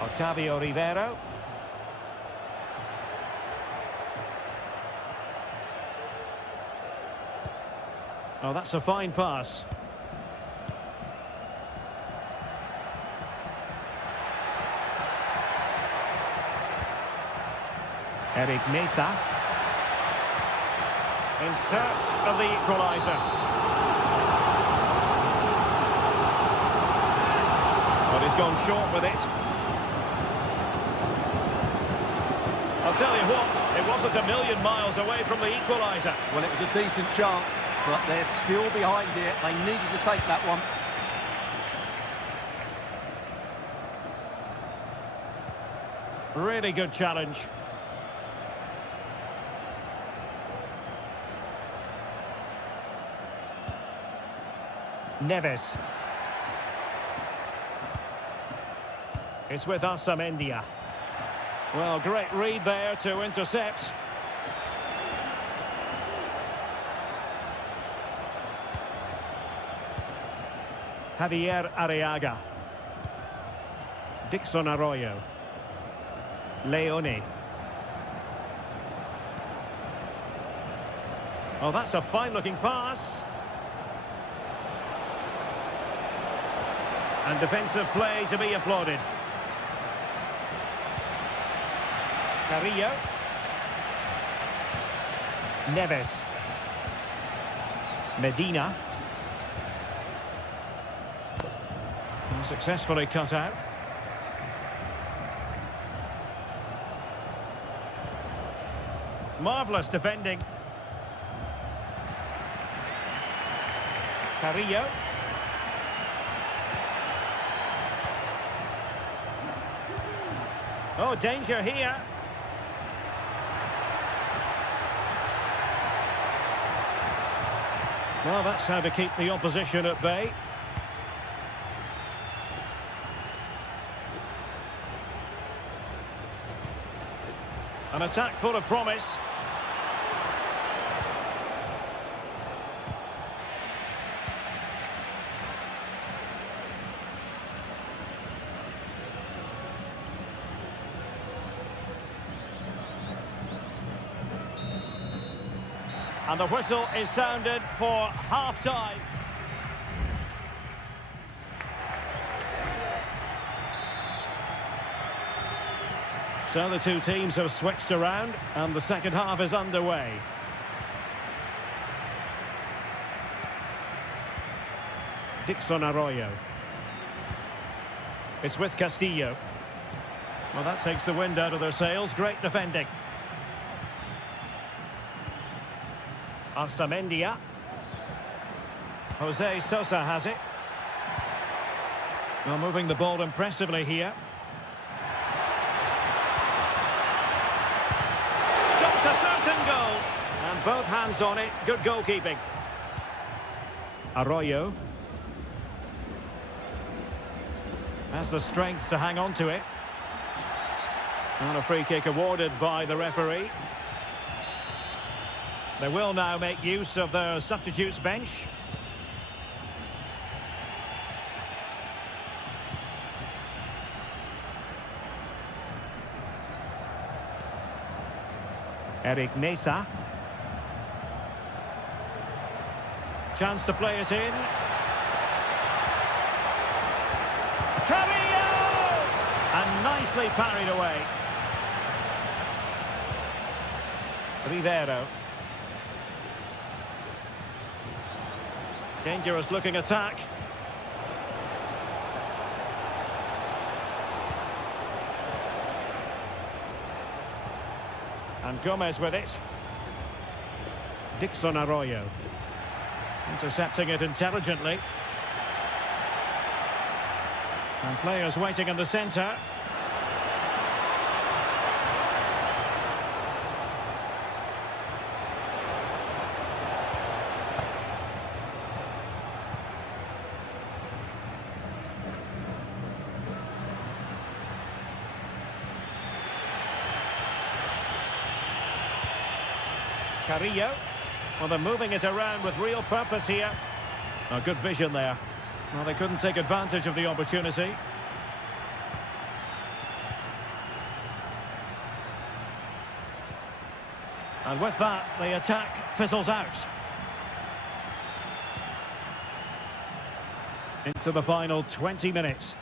Octavio Rivero. Oh, that's a fine pass. Eric Mesa. In search of the equaliser. But he's gone short with it. I'll tell you what, it wasn't a million miles away from the equaliser. Well, it was a decent chance, but they're still behind here. They needed to take that one. Really good challenge. Neves. It's with Amendia. Well, great read there to intercept. Javier Arriaga. Dixon Arroyo. Leone. Oh, that's a fine-looking pass. And defensive play to be applauded. Carrillo. Neves. Medina. Successfully cut out. Marvellous defending. Carrillo. Oh, danger here. Well, that's how to keep the opposition at bay. An attack full of promise. And the whistle is sounded for half-time. So the two teams have switched around and the second half is underway. Dixon Arroyo. It's with Castillo. Well, that takes the wind out of their sails. Great defending. Arsamendia. Jose Sosa has it. Well, moving the ball impressively here. Stopped a certain goal. And both hands on it. Good goalkeeping. Arroyo. Has the strength to hang on to it. And a free kick awarded by the referee. They will now make use of their substitutes bench. Eric Nesa. Chance to play it in. Carrillo! And nicely parried away. Rivero. Dangerous looking attack. And Gomez with it. Dixon Arroyo. Intercepting it intelligently. And players waiting in the centre. Carrillo. Well, they're moving it around with real purpose here. Oh, good vision there. Well, they couldn't take advantage of the opportunity. And with that, the attack fizzles out. Into the final 20 minutes.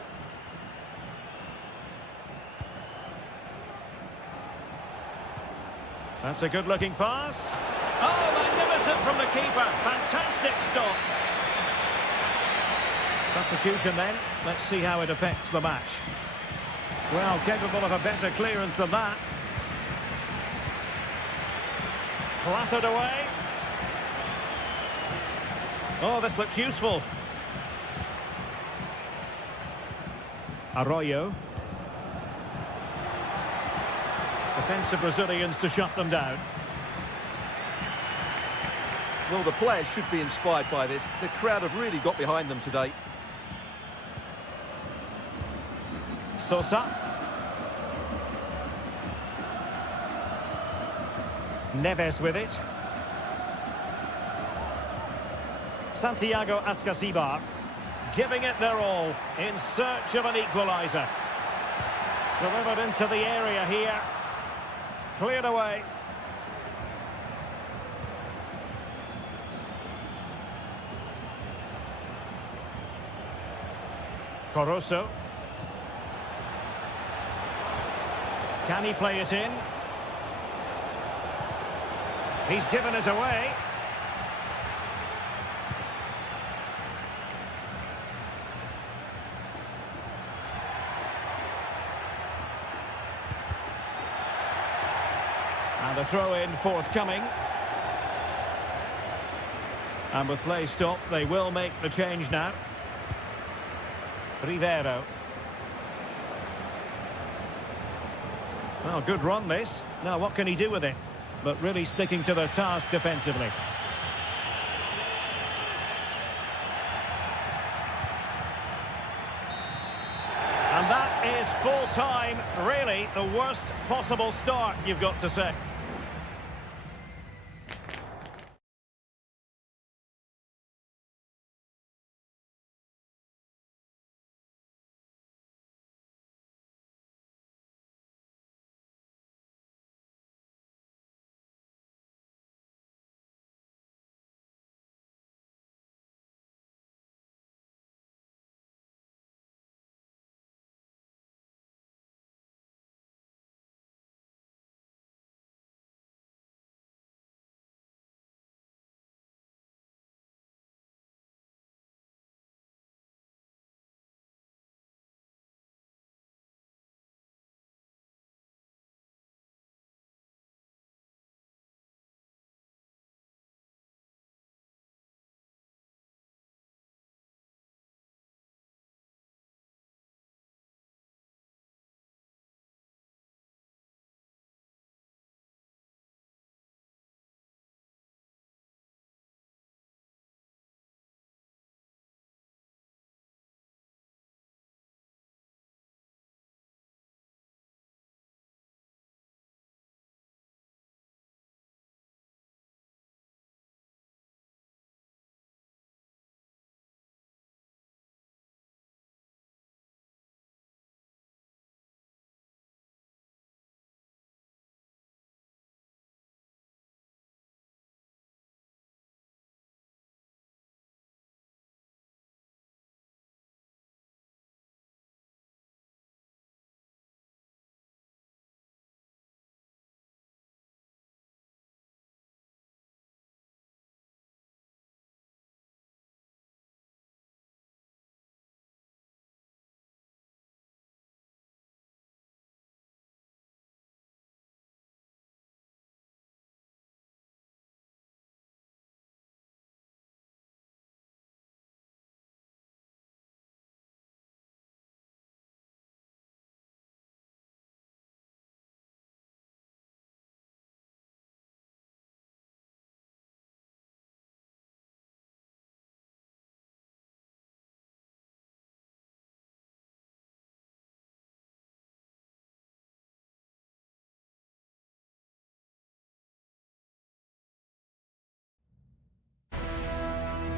That's a good-looking pass. Oh, magnificent from the keeper. Fantastic stop. Substitution then. Let's see how it affects the match. Well, capable of a better clearance than that. Clattered away. Oh, this looks useful. Arroyo. Defensive Brazilians to shut them down. Well, the players should be inspired by this. The crowd have really got behind them today. Sosa. Neves with it. Santiago Ascasibar giving it their all in search of an equaliser. Delivered into the area here. Cleared away. Corosso. Can he play it in? He's given us away. And a throw-in forthcoming. And with play stopped, they will make the change now. Rivero. Well, good run this. Now, what can he do with it? But really sticking to their task defensively. And that is full time. Really, the worst possible start, you've got to say.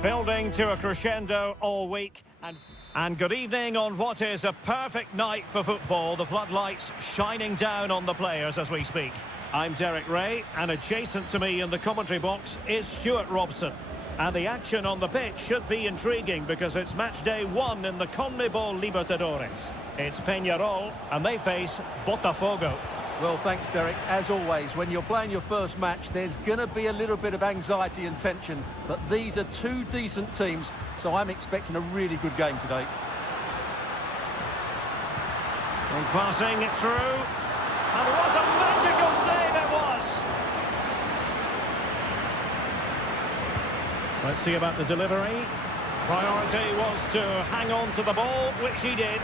Building to a crescendo all week. And good evening on what is a perfect night for football. The floodlights shining down on the players as we speak. I'm Derek Ray, and adjacent to me in the commentary box is Stuart Robson. And the action on the pitch should be intriguing because it's match day 1 in the CONMEBOL Libertadores. It's Peñarol, and they face Botafogo. Well, thanks, Derek. As always, when you're playing your first match, there's going to be a little bit of anxiety and tension. But these are two decent teams, so I'm expecting a really good game today. And passing it through. And what a magical save it was! Let's see about the delivery. Priority was to hang on to the ball, which he did.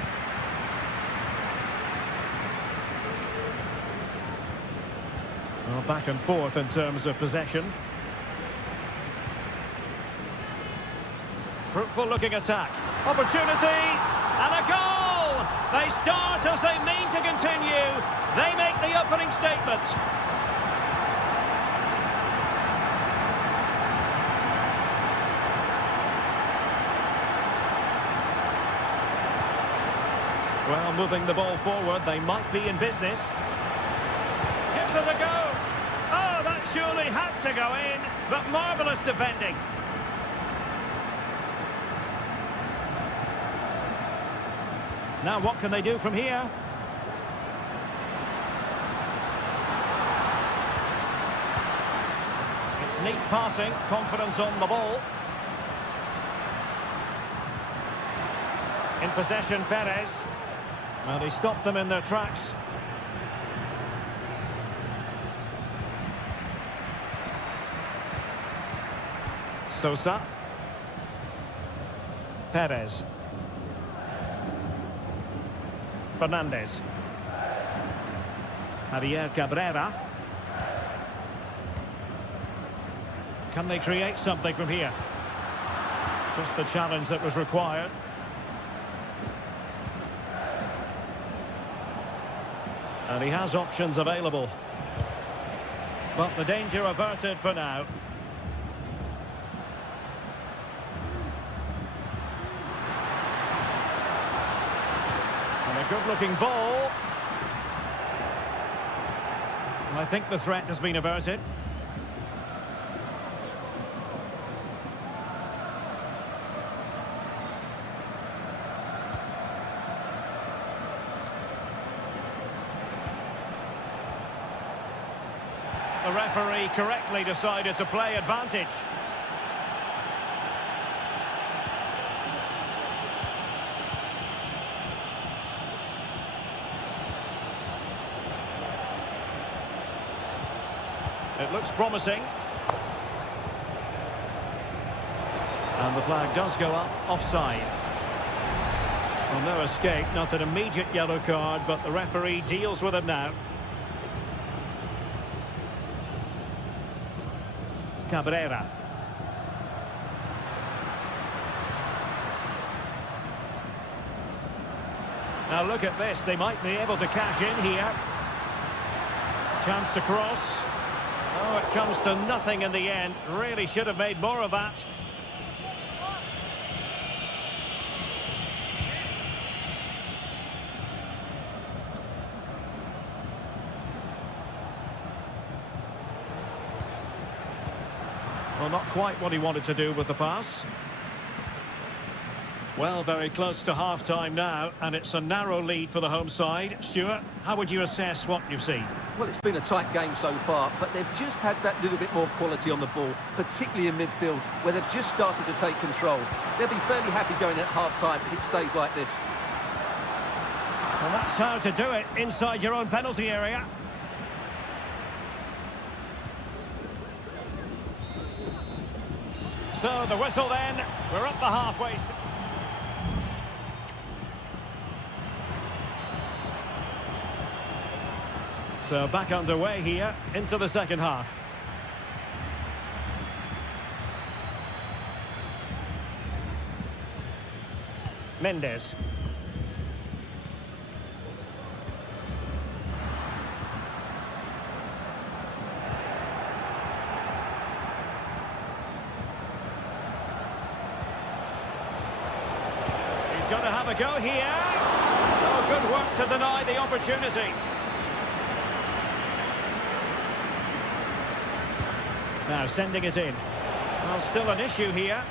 Well, back and forth in terms of possession. Fruitful looking attack. Opportunity and a goal! They start as they mean to continue. They make the opening statement. Well, moving the ball forward, they might be in business. Gives it a go. Oh, that surely had to go in, but marvellous defending. Now what can they do from here? It's neat passing, confidence on the ball. In possession, Perez. Well, he stopped them in their tracks. Sosa. Perez. Fernandez. Javier Cabrera. Can they create something from here? Just the challenge that was required. And he has options available. But the danger averted for now. And a good-looking ball. And I think the threat has been averted. The referee correctly decided to play advantage. It looks promising. And the flag does go up, offside. Well, no escape, not an immediate yellow card, but the referee deals with it now. Cabrera. Now look at this, they might be able to cash in here. Chance to cross. Oh, it comes to nothing in the end. Really should have made more of that. Well, not quite what he wanted to do with the pass. Well, very close to half-time now, and it's a narrow lead for the home side. Stuart, how would you assess what you've seen? Well, it's been a tight game so far, but they've just had that little bit more quality on the ball, particularly in midfield, where they've just started to take control. They'll be fairly happy going at half-time if it stays like this. Well, that's how to do it, inside your own penalty area. So, the whistle then. We're up the halfway. So, back underway here, into the second half. Mendes. He's going to have a go here. Oh, good work to deny the opportunity. Now sending it in. Well, still an issue here.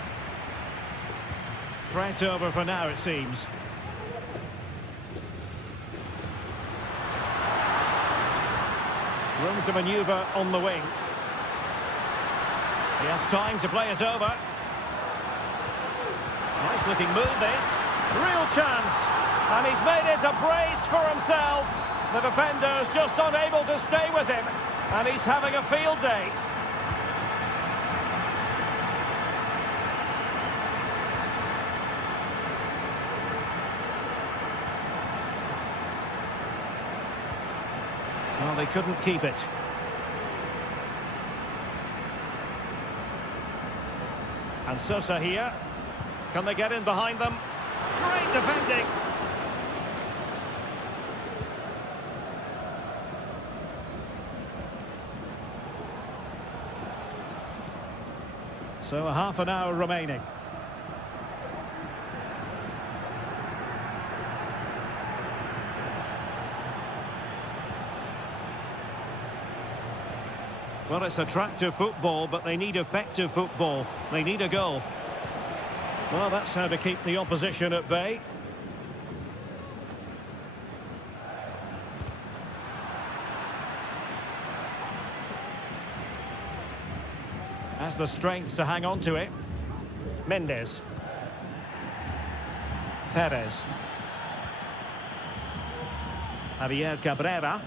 Threat over for now, it seems. Room to manoeuvre on the wing. He has time to play it over. Nice looking move, this. Real chance. And he's made it a brace for himself. The defender's just unable to stay with him. And he's having a field day. Well, they couldn't keep it. And Sosa here. Can they get in behind them? Great defending. So a half an hour remaining. Well, it's attractive football, but they need effective football. They need a goal. Well, that's how to keep the opposition at bay. Has the strength to hang on to it. Mendes. Perez. Javier Cabrera.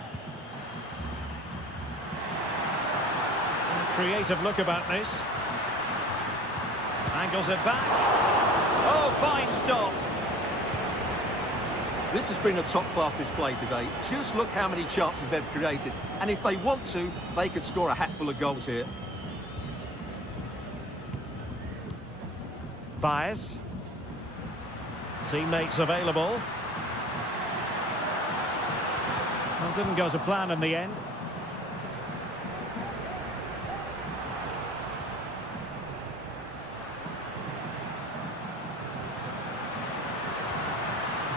Creative look about this. Angles it back. Oh, fine stop. This has been a top-class display today. Just look how many chances they've created. And if they want to, they could score a hatful of goals here. Baez. Teammates available. Well, didn't go to plan in the end.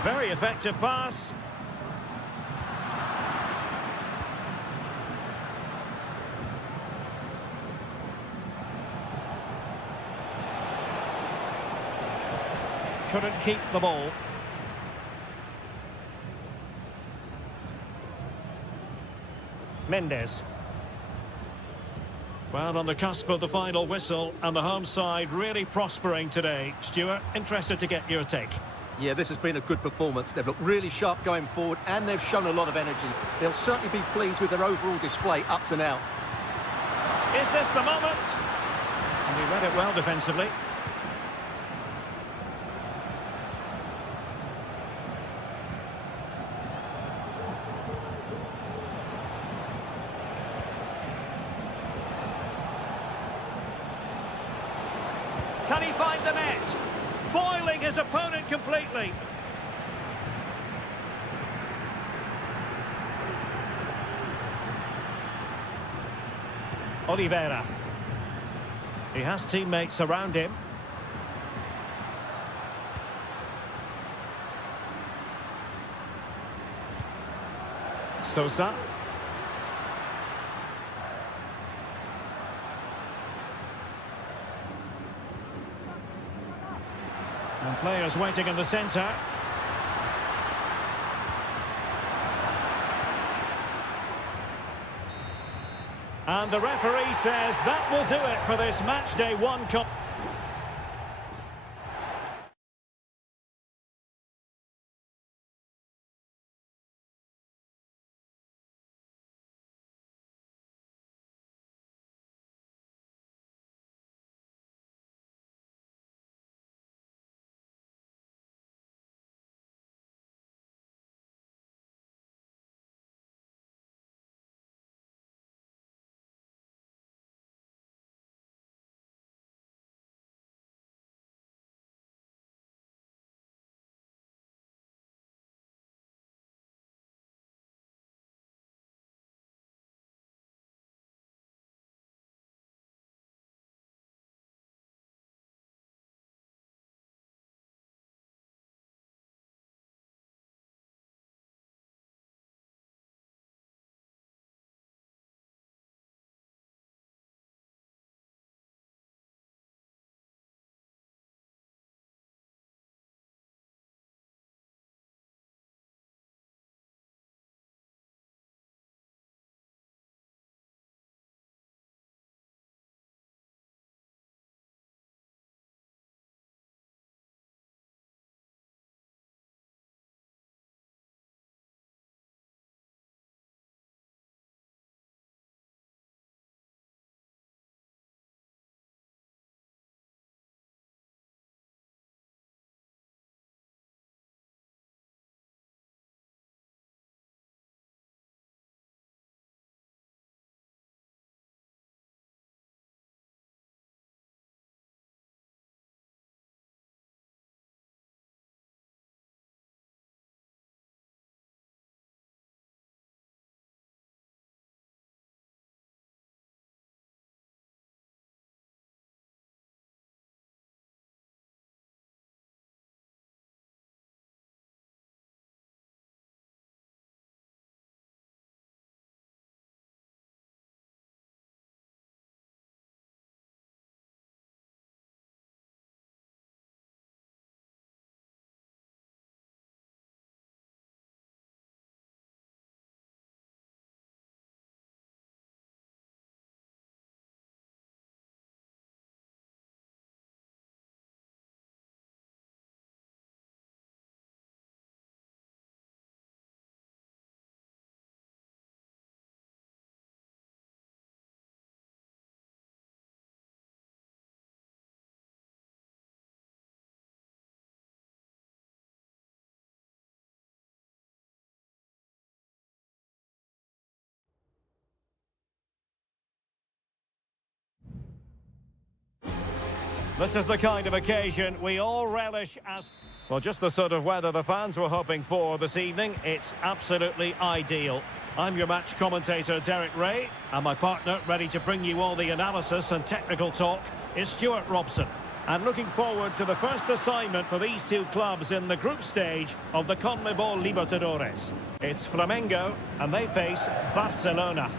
Very effective pass. Couldn't keep the ball. Mendes. Well, on the cusp of the final whistle, and the home side really prospering today. Stuart, interested to get your take. Yeah, this has been a good performance. They've looked really sharp going forward, and they've shown a lot of energy. They'll certainly be pleased with their overall display up to now. Is this the moment? And he read it well defensively. Can he find the net? Foiling his opponent completely. Oliveira. He has teammates around him. Sosa. And players waiting in the centre. And the referee says that will do it for this match day one. This is the kind of occasion we all relish as... Well, just the sort of weather the fans were hoping for this evening. It's absolutely ideal. I'm your match commentator, Derek Ray, and my partner, ready to bring you all the analysis and technical talk, is Stuart Robson. And looking forward to the first assignment for these two clubs in the group stage of the CONMEBOL Libertadores. It's Flamengo, and they face Barcelona.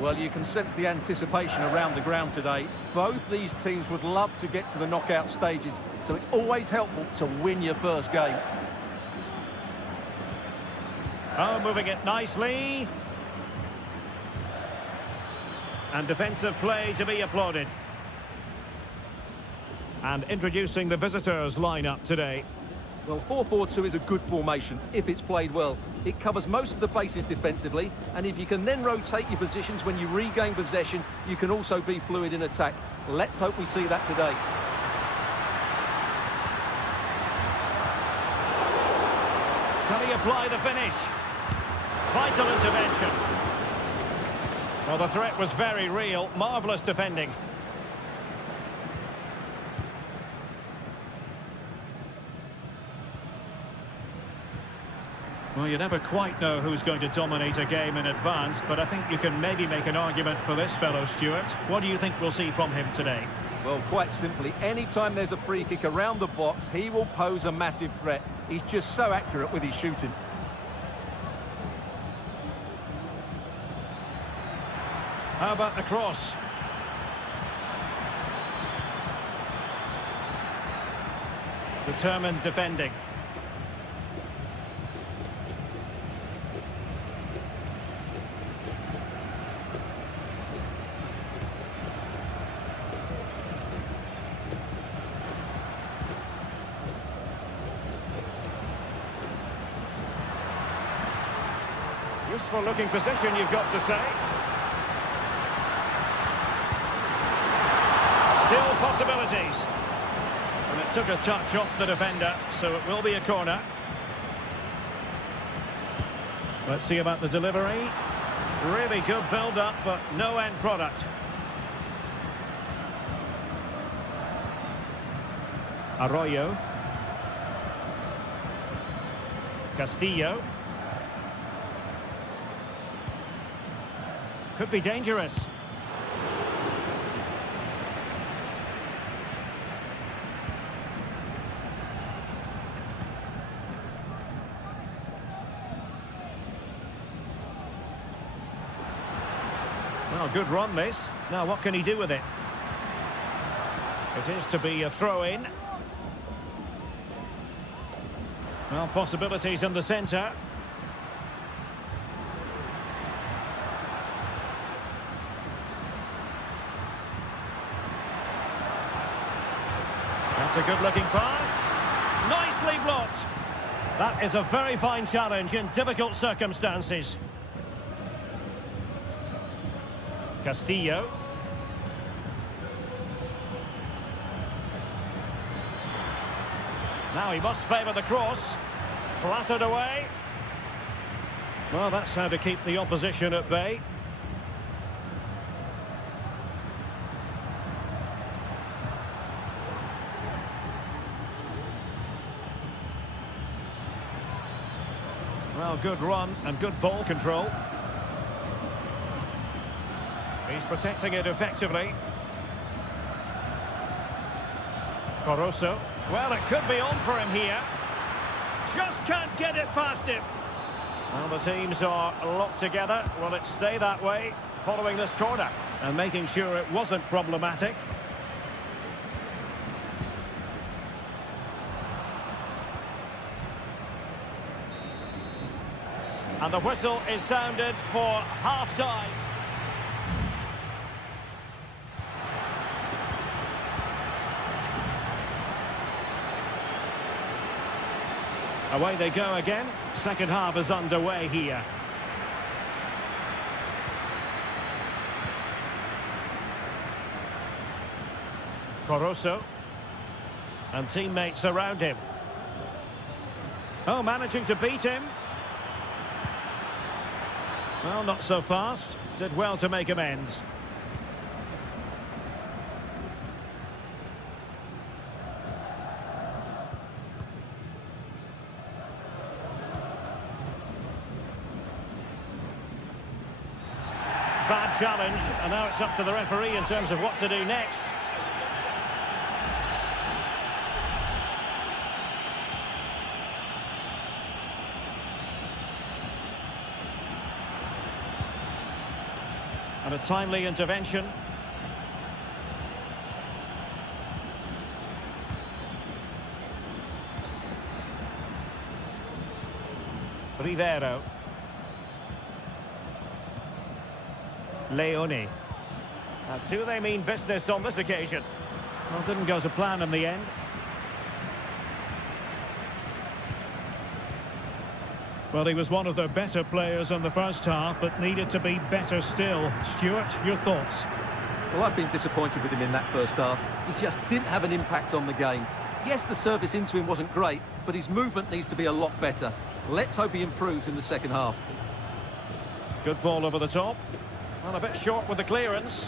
Well, you can sense the anticipation around the ground today. Both these teams would love to get to the knockout stages, so it's always helpful to win your first game. Oh, moving it nicely. And defensive play to be applauded. And introducing the visitors' lineup today. Well, 4-4-2 is a good formation if it's played well. It covers most of the bases defensively, and if you can then rotate your positions when you regain possession, you can also be fluid in attack. Let's hope we see that today. Can he apply the finish? Vital intervention. Well, the threat was very real. Marvellous defending. Well, you never quite know who's going to dominate a game in advance, but I think you can maybe make an argument for this fellow, Stuart. What do you think we'll see from him today? Well, quite simply, anytime there's a free kick around the box, he will pose a massive threat. He's just so accurate with his shooting. How about the cross? Determined defending. Useful looking position, you've got to say. Still possibilities. And it took a touch off the defender, so it will be a corner. Let's see about the delivery. Really good build-up, but no end product. Arroyo. Castillo. Could be dangerous. Well, good run this. Now what can he do with it? It is to be a throw-in. Well, possibilities in the centre. That's a good-looking pass. Nicely blocked. That is a very fine challenge in difficult circumstances. Castillo. Now he must favour the cross. Clattered away. Well, that's how to keep the opposition at bay. Well, good run and good ball control. He's protecting it effectively. Coroso. Well, it could be on for him here. Just can't get it past him. Well, the teams are locked together. Will it stay that way following this corner? And making sure it wasn't problematic. And the whistle is sounded for half-time. Away they go again. Second half is underway here. Coroso. And teammates around him. Oh, managing to beat him. Well, not so fast. Did well to make amends. bad challenge, and now it's up to the referee in terms of what to do next. And a timely intervention. Rivero. Leone. Now, do they mean business on this occasion? Well, didn't go to plan in the end. Well, he was one of their better players in the first half, but needed to be better still. Stuart, your thoughts? Well, I've been disappointed with him in that first half. He just didn't have an impact on the game. Yes, the service into him wasn't great, but his movement needs to be a lot better. Let's hope he improves in the second half. Good ball over the top. Well, a bit short with the clearance.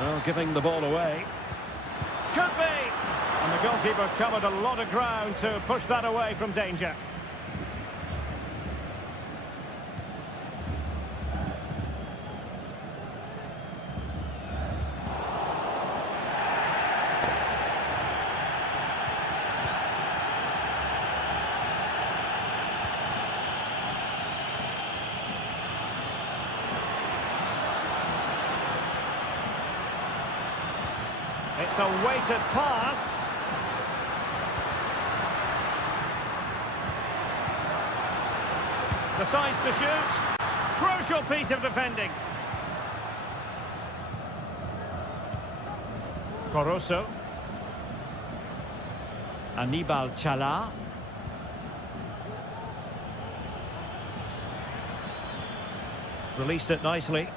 Well, giving the ball away. Could be! And the goalkeeper covered a lot of ground to push that away from danger. It's a weighted pass. Decides to shoot. Crucial piece of defending. Coroso. Anibal Chala. Released it nicely.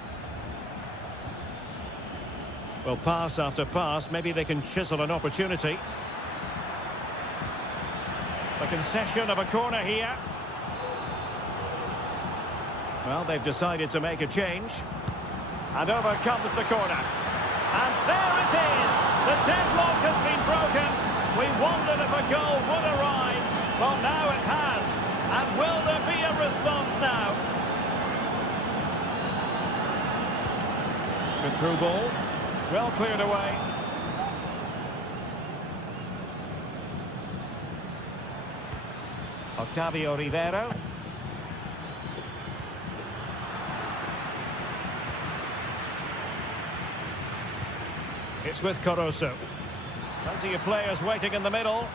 Well, pass after pass, maybe they can chisel an opportunity. The concession of a corner here. Well, they've decided to make a change. And over comes the corner. And there it is! The deadlock has been broken. We wondered if a goal would arrive. Well, now it has. And will there be a response now? Good through ball. Well cleared away. Octavio Rivero. It's with Coroso. Plenty of players waiting in the middle.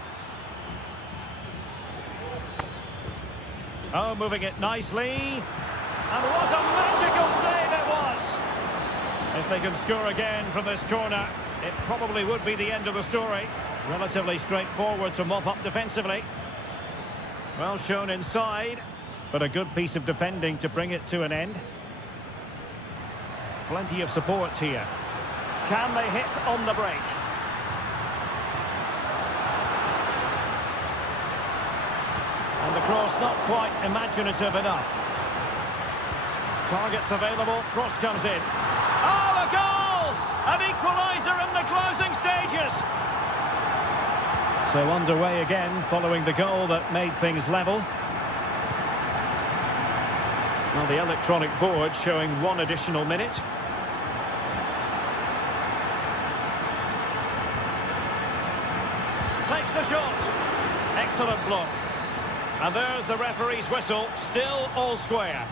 Oh, moving it nicely. And what a magical save it was! If they can score again from this corner, it probably would be the end of the story. Relatively straightforward to mop up defensively. Well shown inside, but a good piece of defending to bring it to an end. Plenty of support here. Can they hit on the break? And the cross not quite imaginative enough. Targets available, cross comes in. Oh, a goal! An equaliser in the closing stages. So underway again, following the goal that made things level. Well, the electronic board showing 1 additional minute. Takes the shot. Excellent block. And there's the referee's whistle, still all square.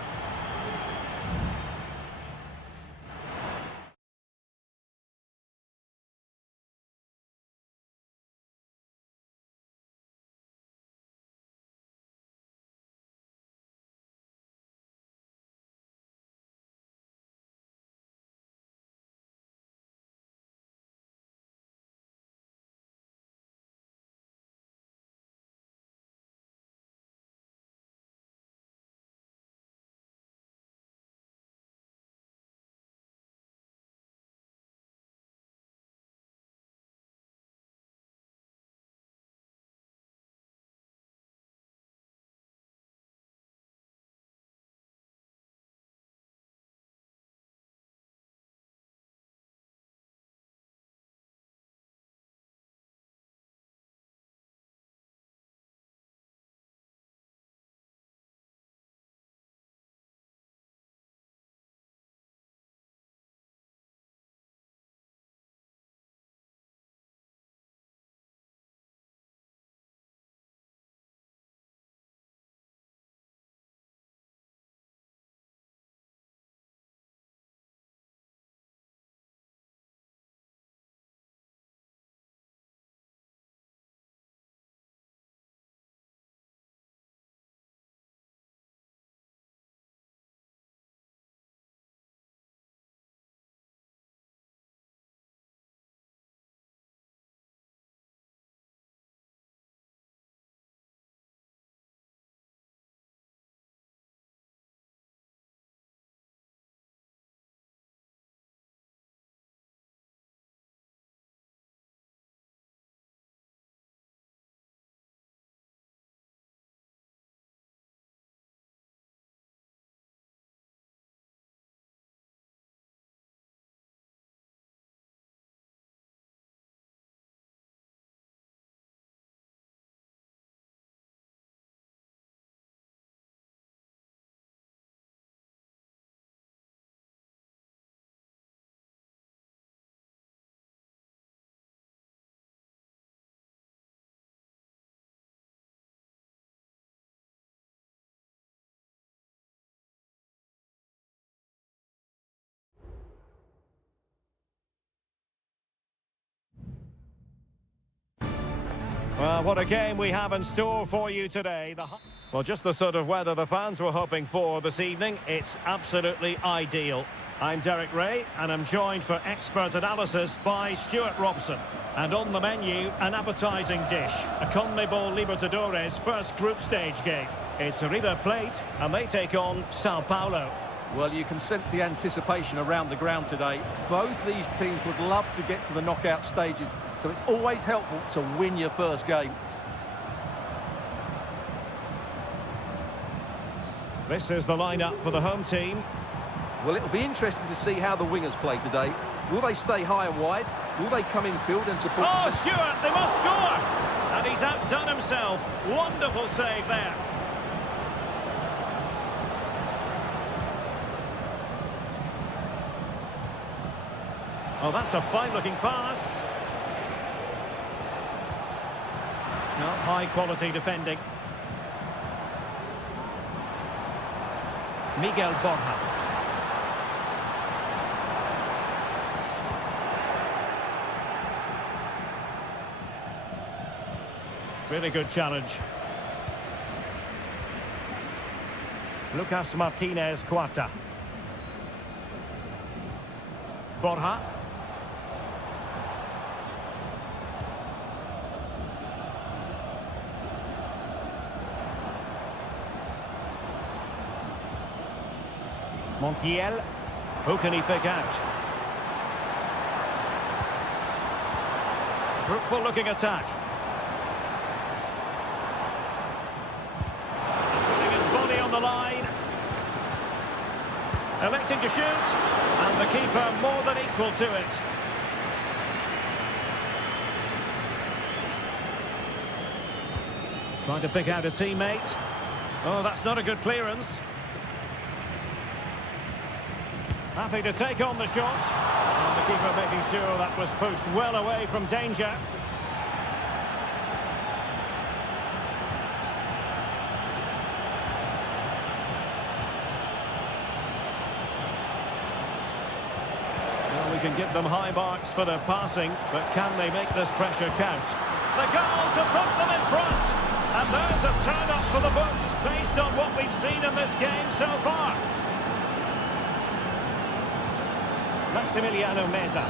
Well, what a game we have in store for you today. Well, just the sort of weather the fans were hoping for this evening. It's absolutely ideal. I'm Derek Ray, and I'm joined for expert analysis by Stuart Robson. And on the menu, an appetising dish, a CONMEBOL Libertadores first group stage game. It's River Plate, and they take on Sao Paulo. Well, you can sense the anticipation around the ground today. Both these teams would love to get to the knockout stages, so it's always helpful to win your first game. This is the lineup for the home team. Well, it'll be interesting to see how the wingers play today. Will they stay high and wide? Will they come in field and support... Oh, Stuart, they must score! And he's outdone himself. Wonderful save there. Oh, that's a fine-looking pass. No, high-quality defending. Miguel Borja. Really good challenge. Lucas Martinez Cuarta. Borja. Montiel. Who can he pick out? Fruitful looking attack. Putting his body on the line. Electing to shoot. And the keeper more than equal to it. Trying to pick out a teammate. Oh, that's not a good clearance. Happy to take on the shot. And the keeper making sure that was pushed well away from danger. Well, we can give them high marks for their passing, but can they make this pressure count? The goal to put them in front. And there's a turn-up for the books, based on what we've seen in this game so far. Maximiliano Meza.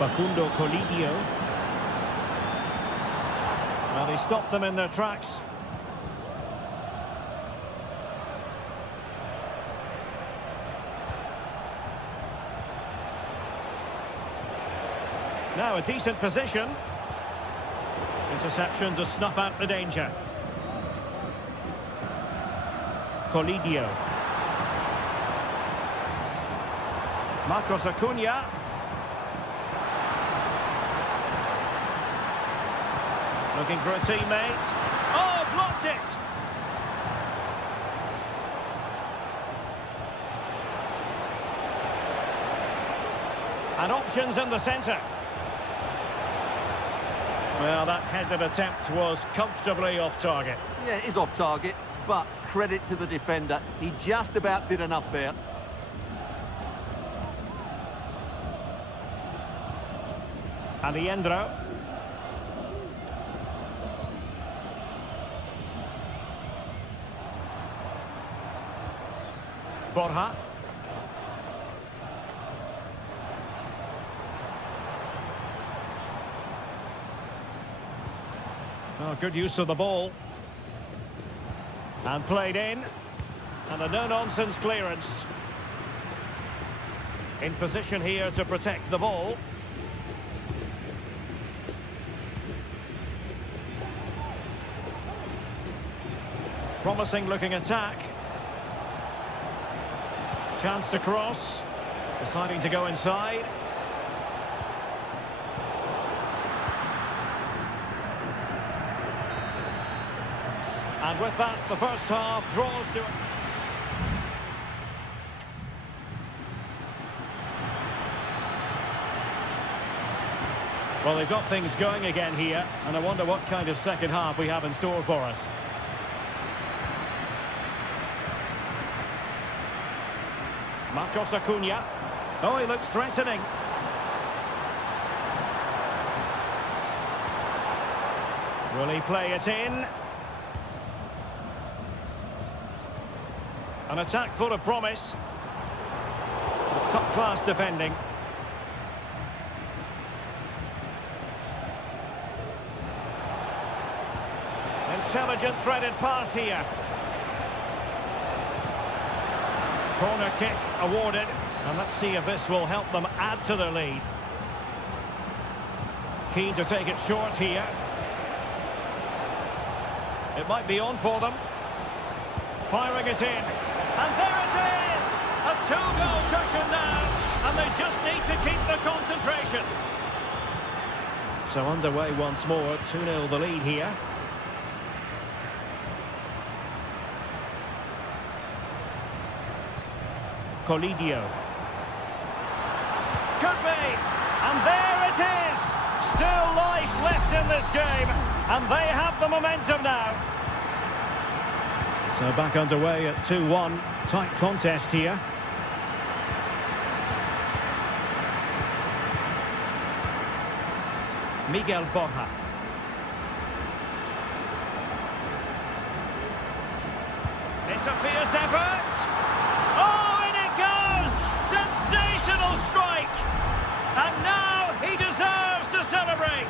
Facundo Colidio. Well, they stopped them in their tracks. Now a decent position. Interception to snuff out the danger. Colidio. Marcos Acuna. Looking for a teammate. Oh, blocked it! And options in the centre. Well, that headed attempt was comfortably off target. Yeah, it is off target, but credit to the defender. He just about did enough there. Alejandro. Borja. Oh, good use of the ball. And played in. And a no-nonsense clearance. In position here to protect the ball. Promising looking attack. Chance to cross. Deciding to go inside. And with that, the first half draws to... Well, they've got things going again here, and I wonder what kind of second half we have in store for us. Marcos Acuna. Oh, he looks threatening. Will he play it in? An attack full of promise. Top-class defending. Intelligent threaded pass here. Corner kick awarded. And let's see if this will help them add to the lead. Keen to take it short here. It might be on for them. Firing it in. And there it is! A two-goal cushion now. And they just need to keep the concentration. So underway once more. 2-0 the lead here. Colidio. Could be. And there it is! Still life left in this game. And they have the momentum now. So back underway at 2-1. Tight contest here. Miguel Borja. It's a fierce effort. Oh, in it goes! Sensational strike! And now he deserves to celebrate.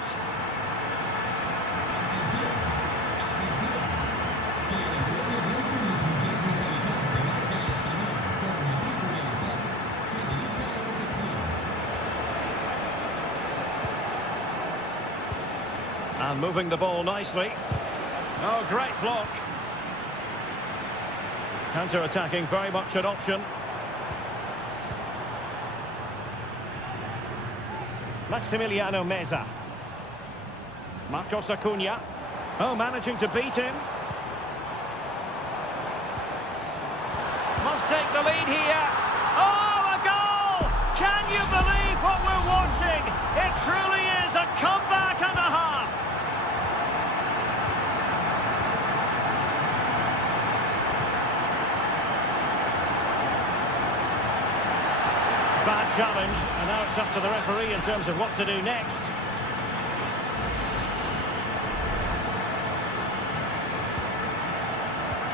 And moving the ball nicely. Oh, great block. Counter-attacking, very much an option. Maximiliano Meza. Marcos Acuna. Oh, managing to beat him. Must take the lead here. Oh, a goal! Can you believe what we're watching? It truly is a comeback and a half. Bad challenge, and now it's up to the referee in terms of what to do next.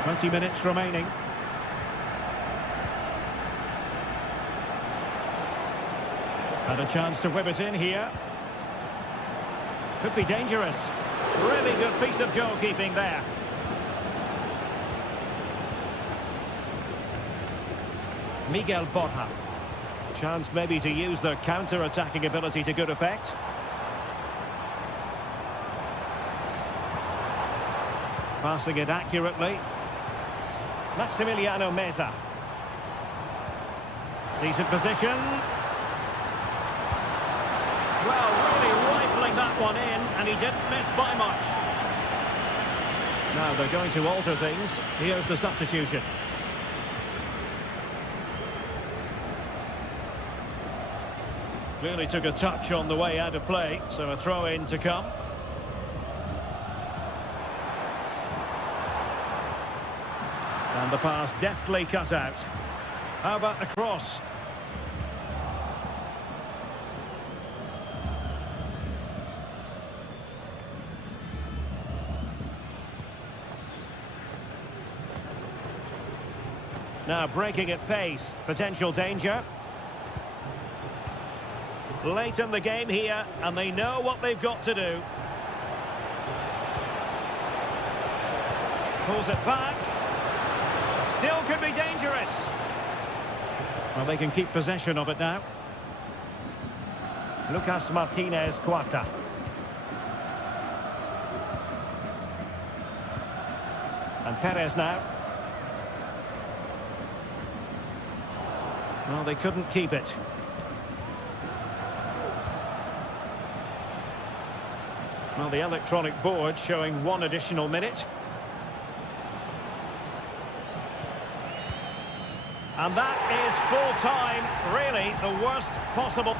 "20 minutes remaining. And a chance to whip it in here. Could be dangerous. Really good piece of goalkeeping there. Miguel Borja. Chance maybe to use their counter-attacking ability to good effect. Passing it accurately. Maximiliano Meza. Decent position. Well, really rifling that one in, and he didn't miss by much. Now they're going to alter things. Here's the substitution. Clearly took a touch on the way out of play, so a throw-in to come. And the pass deftly cut out. How about the cross? Now breaking at pace, potential danger. Late in the game here, and they know what they've got to do. Pulls it back. Still could be dangerous. Well, they can keep possession of it now. Lucas Martinez Cuarta. And Perez now. Well, they couldn't keep it. Well, the electronic board showing 1 additional minute. And that is full time, really the worst possible.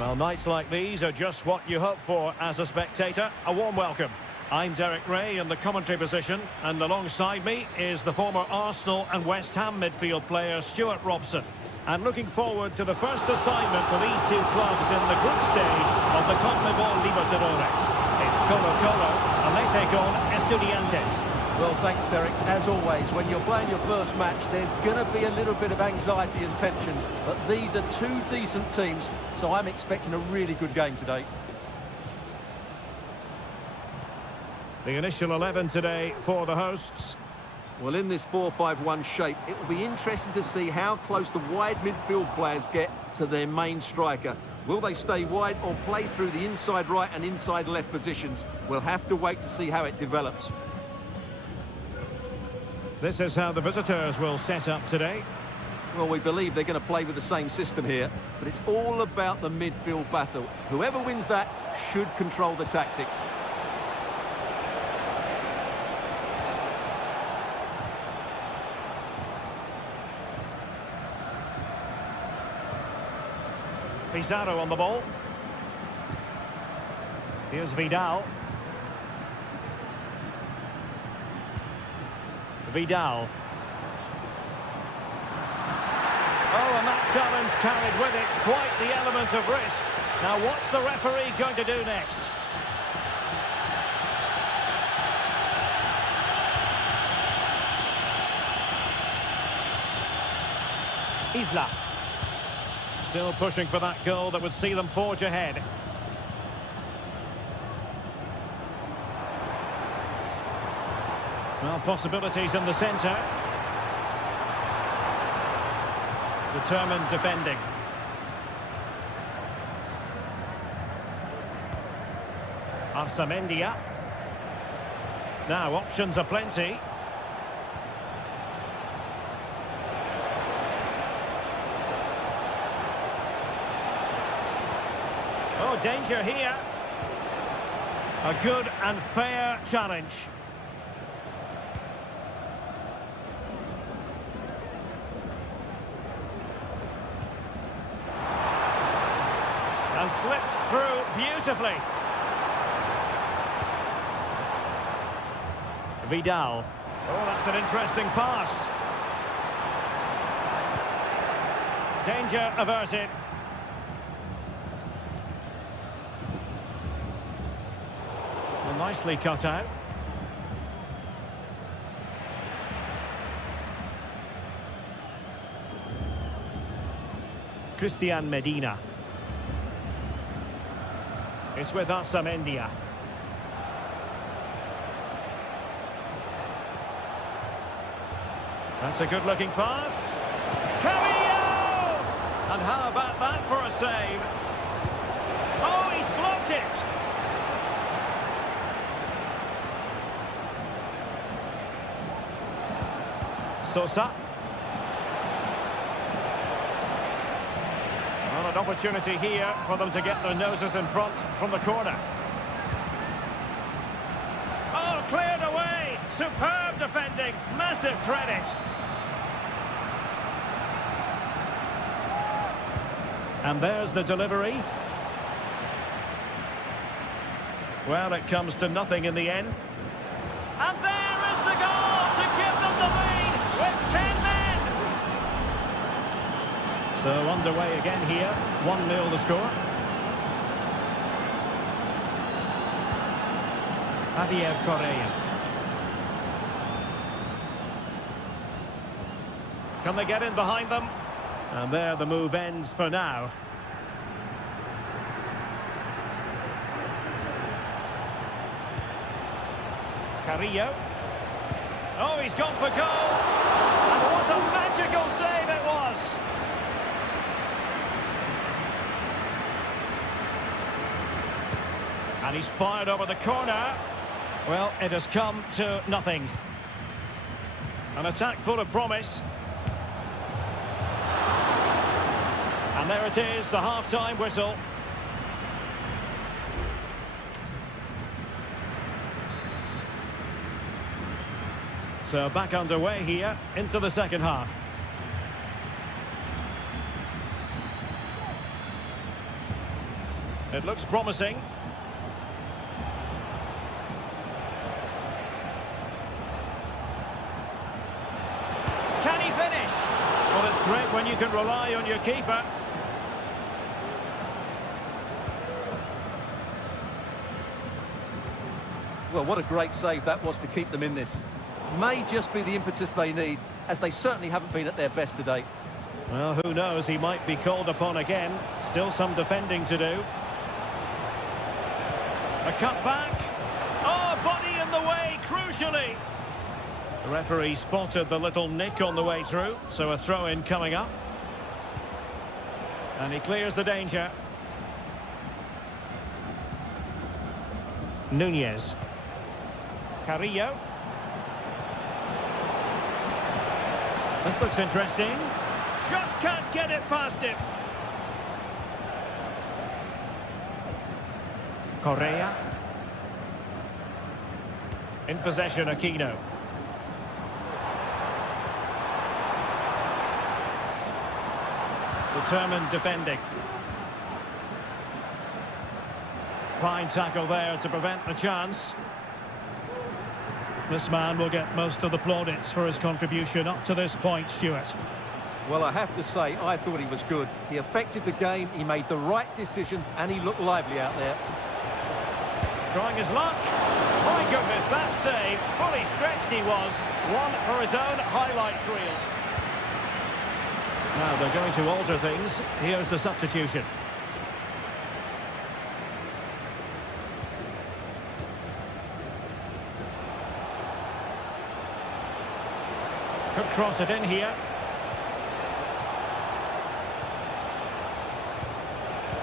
Well, nights like these are just what you hope for as a spectator. A warm welcome. I'm Derek Ray in the commentary position, and alongside me is the former Arsenal and West Ham midfield player Stuart Robson. And looking forward to the first assignment for these two clubs in the group stage of the CONMEBOL Libertadores. It's Colo-Colo, and they take on Estudiantes. Well, thanks, Derek. As always, when you're playing your first match, there's going to be a little bit of anxiety and tension. But these are two decent teams, so I'm expecting a really good game today. The initial 11 today for the hosts. Well, in this 4-5-1 shape, it will be interesting to see how close the wide midfield players get to their main striker. Will they stay wide or play through the inside right and inside left positions? We'll have to wait to see how it develops. This is how the visitors will set up today. Well, we believe they're going to play with the same system here, but it's all about the midfield battle. Whoever wins that should control the tactics. Pizarro on the ball. Here's Vidal. Vidal. Oh, and that challenge carried with it quite the element of risk. Now, what's the referee going to do next? Isla. Still pushing for that goal that would see them forge ahead. Well, possibilities in the centre. Determined defending. Arsamendia. Now, options are plenty. Oh, danger here. A good and fair challenge. And slipped through beautifully. Vidal. Oh, that's an interesting pass. Danger averted. Well, nicely cut out. Christian Medina. It's with Arsamendia. That's a good-looking pass. Carrillo! And how about that for a save? Oh, he's blocked it! Sosa. Well, an opportunity here for them to get their noses in front from the corner. Oh, cleared away! Superb defending! Massive credit! And there's the delivery. Well, it comes to nothing in the end. And there is the goal to give them the lead with 10 men! So underway again here, 1-0 the score. Javier Correa. Can they get in behind them? And there the move ends for now. Carrillo. Oh, he's gone for goal. And what a magical save it was. And he's fired over the corner. Well, it has come to nothing. An attack full of promise. And there it is, the half-time whistle. So back underway here into the second half. It looks promising. Can he finish? Well, it's great when you can rely on your keeper. Well, what a great save that was to keep them in this. May just be the impetus they need, as they certainly haven't been at their best today. Well, who knows? He might be called upon again. Still some defending to do. A cut back. Oh, body in the way, crucially. The referee spotted the little nick on the way through, so a throw-in coming up. And he clears the danger. Nunez. Carrillo. This looks interesting. Just can't get it past him. Correa. In possession, Aquino. Determined defending. Fine tackle there to prevent the chance. This man will get most of the plaudits for his contribution up to this point, Stuart. Well, I have to say, I thought he was good. He affected the game, he made the right decisions, and he looked lively out there. Trying his luck. My goodness, that save. Fully stretched he was. One for his own highlights reel. Now they're going to alter things. Here's the substitution. Could cross it in here.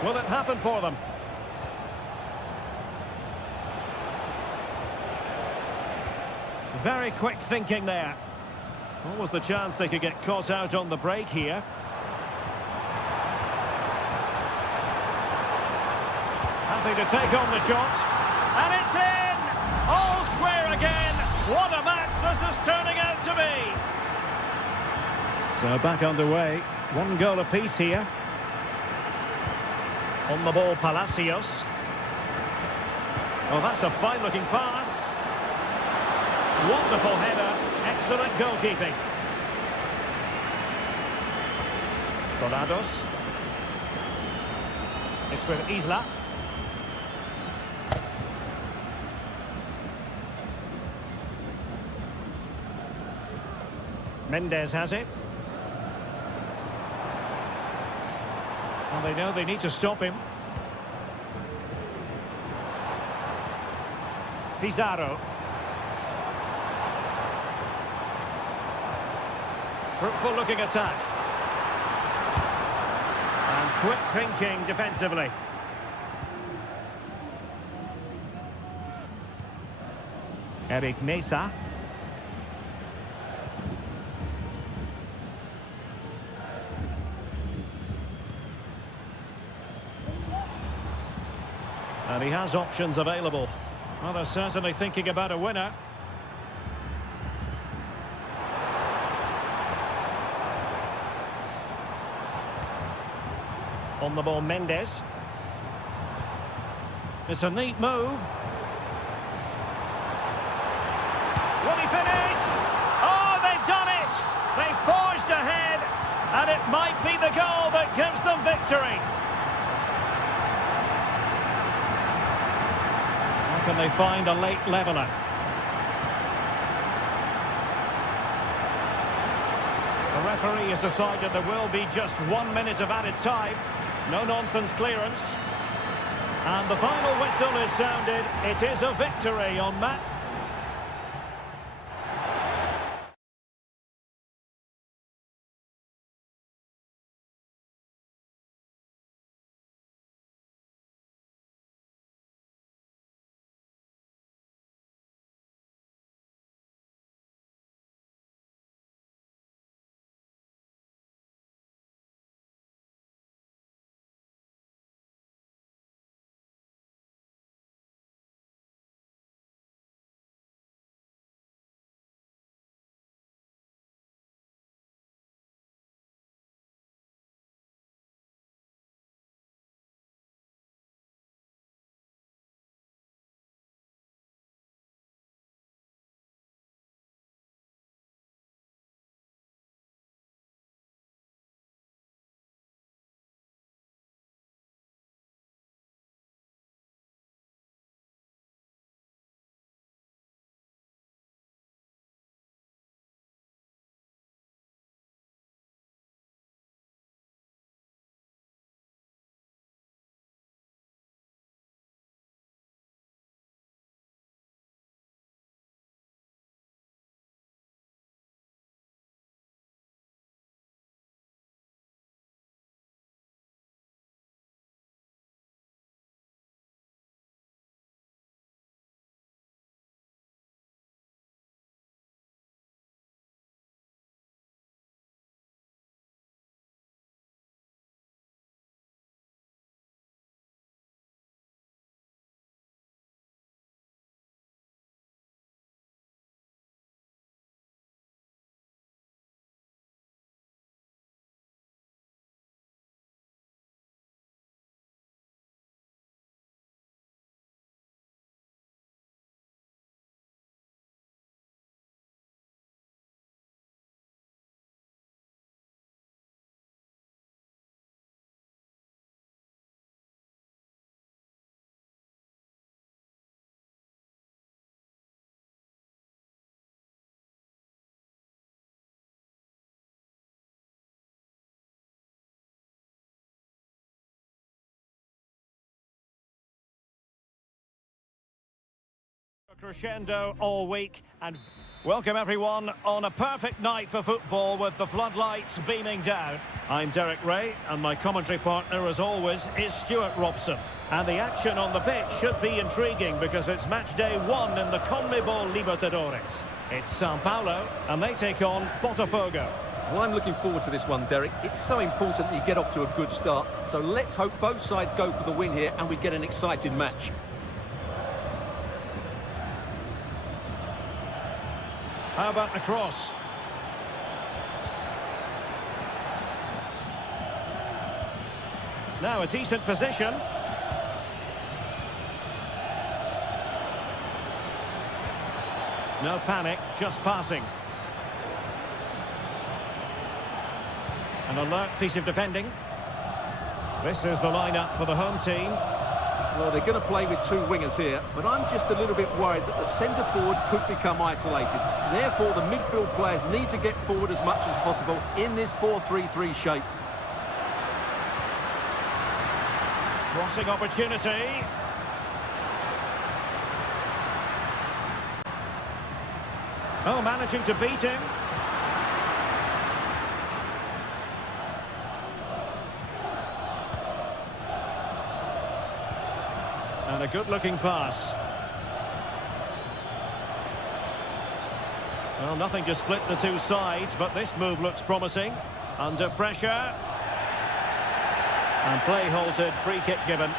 Will it happen for them? Very quick thinking there. What was the chance they could get caught out on the break here? Happy to take on the shot. And it's in! All square again. What a match this is turning out to be. So back underway. One goal apiece here. On the ball, Palacios. Oh, that's a fine-looking pass. Wonderful header. Excellent goalkeeping. Colados. It's with Isla. Mendes has it. Well, they know they need to stop him. Pizarro. Fruitful looking attack. And quick thinking defensively. Eric Mesa. And he has options available. Well, they're certainly thinking about a winner. On the ball, Mendes. It's a neat move. Will he finish? Oh, they've done it! They forged ahead, and it might be the goal that gives them victory. How can they find a late leveller? The referee has decided there will be just 1 minute of added time. No-nonsense clearance. And the final whistle is sounded. It is a victory on Matt. Crescendo all week and welcome everyone on a perfect night for football with the floodlights beaming down. I'm Derek Ray and my commentary partner as always is Stuart Robson. And the action on the pitch should be intriguing because it's match day 1 in the CONMEBOL Libertadores. It's Sao Paulo and they take on Botafogo. Well, I'm looking forward to this one, Derek. It's so important that you get off to a good start. So let's hope both sides go for the win here and we get an exciting match. How about the cross? Now a decent position. No panic, just passing. An alert piece of defending. This is the lineup for the home team. Well, they're going to play with two wingers here, but I'm just a little bit worried that the centre-forward could become isolated. Therefore, the midfield players need to get forward as much as possible in this 4-3-3 shape. Crossing opportunity. Oh, managing to beat him. And a good-looking pass. Well, nothing to split the two sides, but this move looks promising. Under pressure. And play halted, free kick given.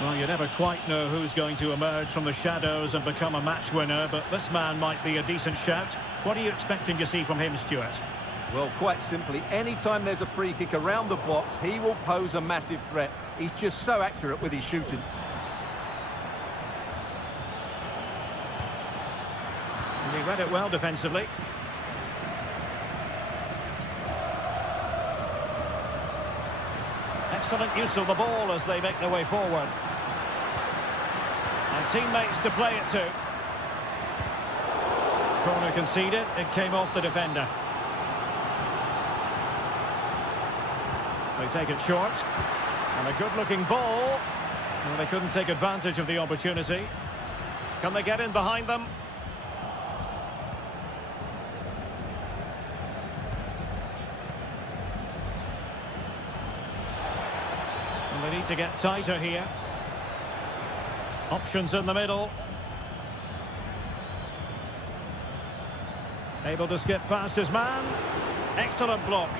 Well, you never quite know who's going to emerge from the shadows and become a match winner, but this man might be a decent shout. What are you expecting to see from him, Stuart? Well, quite simply, anytime there's a free kick around the box, he will pose a massive threat. He's just so accurate with his shooting. And he read it well defensively. Excellent use of the ball as they make their way forward. And teammates to play it to. Corner conceded, it came off the defender. They take it short. And a good-looking ball. Well, they couldn't take advantage of the opportunity. Can they get in behind them? And they need to get tighter here. Options in the middle. Able to skip past his man. Excellent block.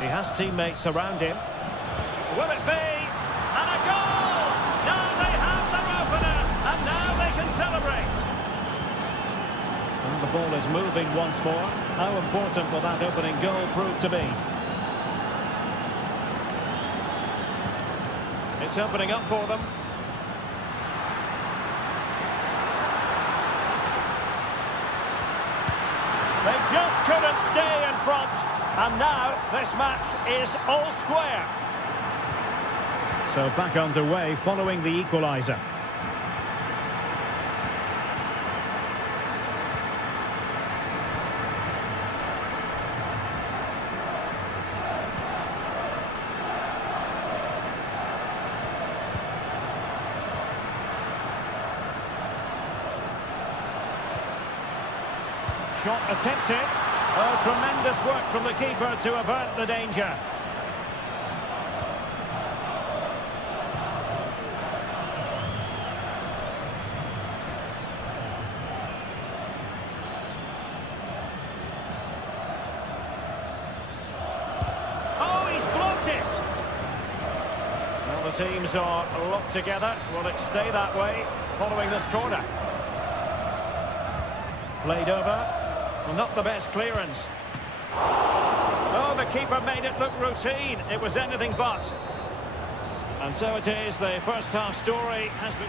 He has teammates around him. Will it be? And a goal! Now they have their opener, and now they can celebrate. And the ball is moving once more. How important will that opening goal prove to be? It's opening up for them. They just couldn't stay in front. And now this match is all square. So back underway following the equaliser. Shot attempted. Oh, tremendous work from the keeper to avert the danger. Oh, he's blocked it! Well, the teams are locked together. Will it stay that way following this corner? Played over. Well, not the best clearance. Oh, the keeper made it look routine. It was anything but. And so it is, the first half story has been...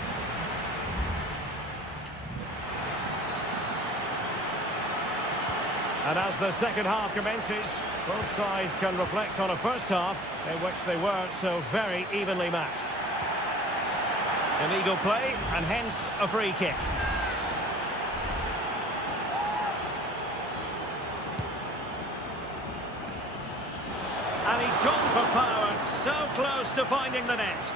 And as the second half commences, both sides can reflect on a first half in which they weren't so very evenly matched. Illegal play, and hence a free kick. And he's gone for power, so close to finding the net.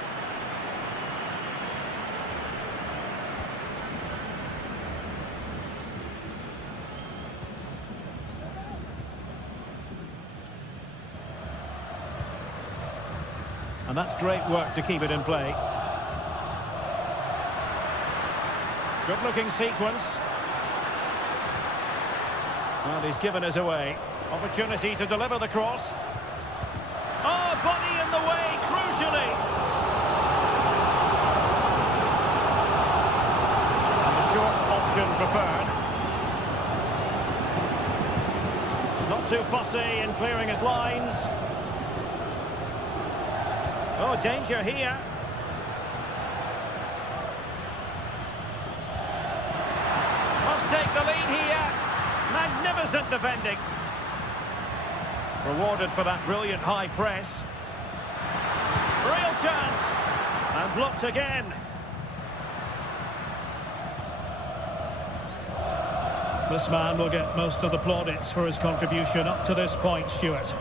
And that's great work to keep it in play. Good-looking sequence. And he's given us away. Opportunity to deliver the cross. Oh, body in the way, crucially. And the short option preferred. Not too fussy in clearing his lines. Oh, danger here. Must take the lead here. Magnificent defending. Rewarded for that brilliant high press. Real chance. And blocked again. This man will get most of the plaudits for his contribution up to this point, Stuart.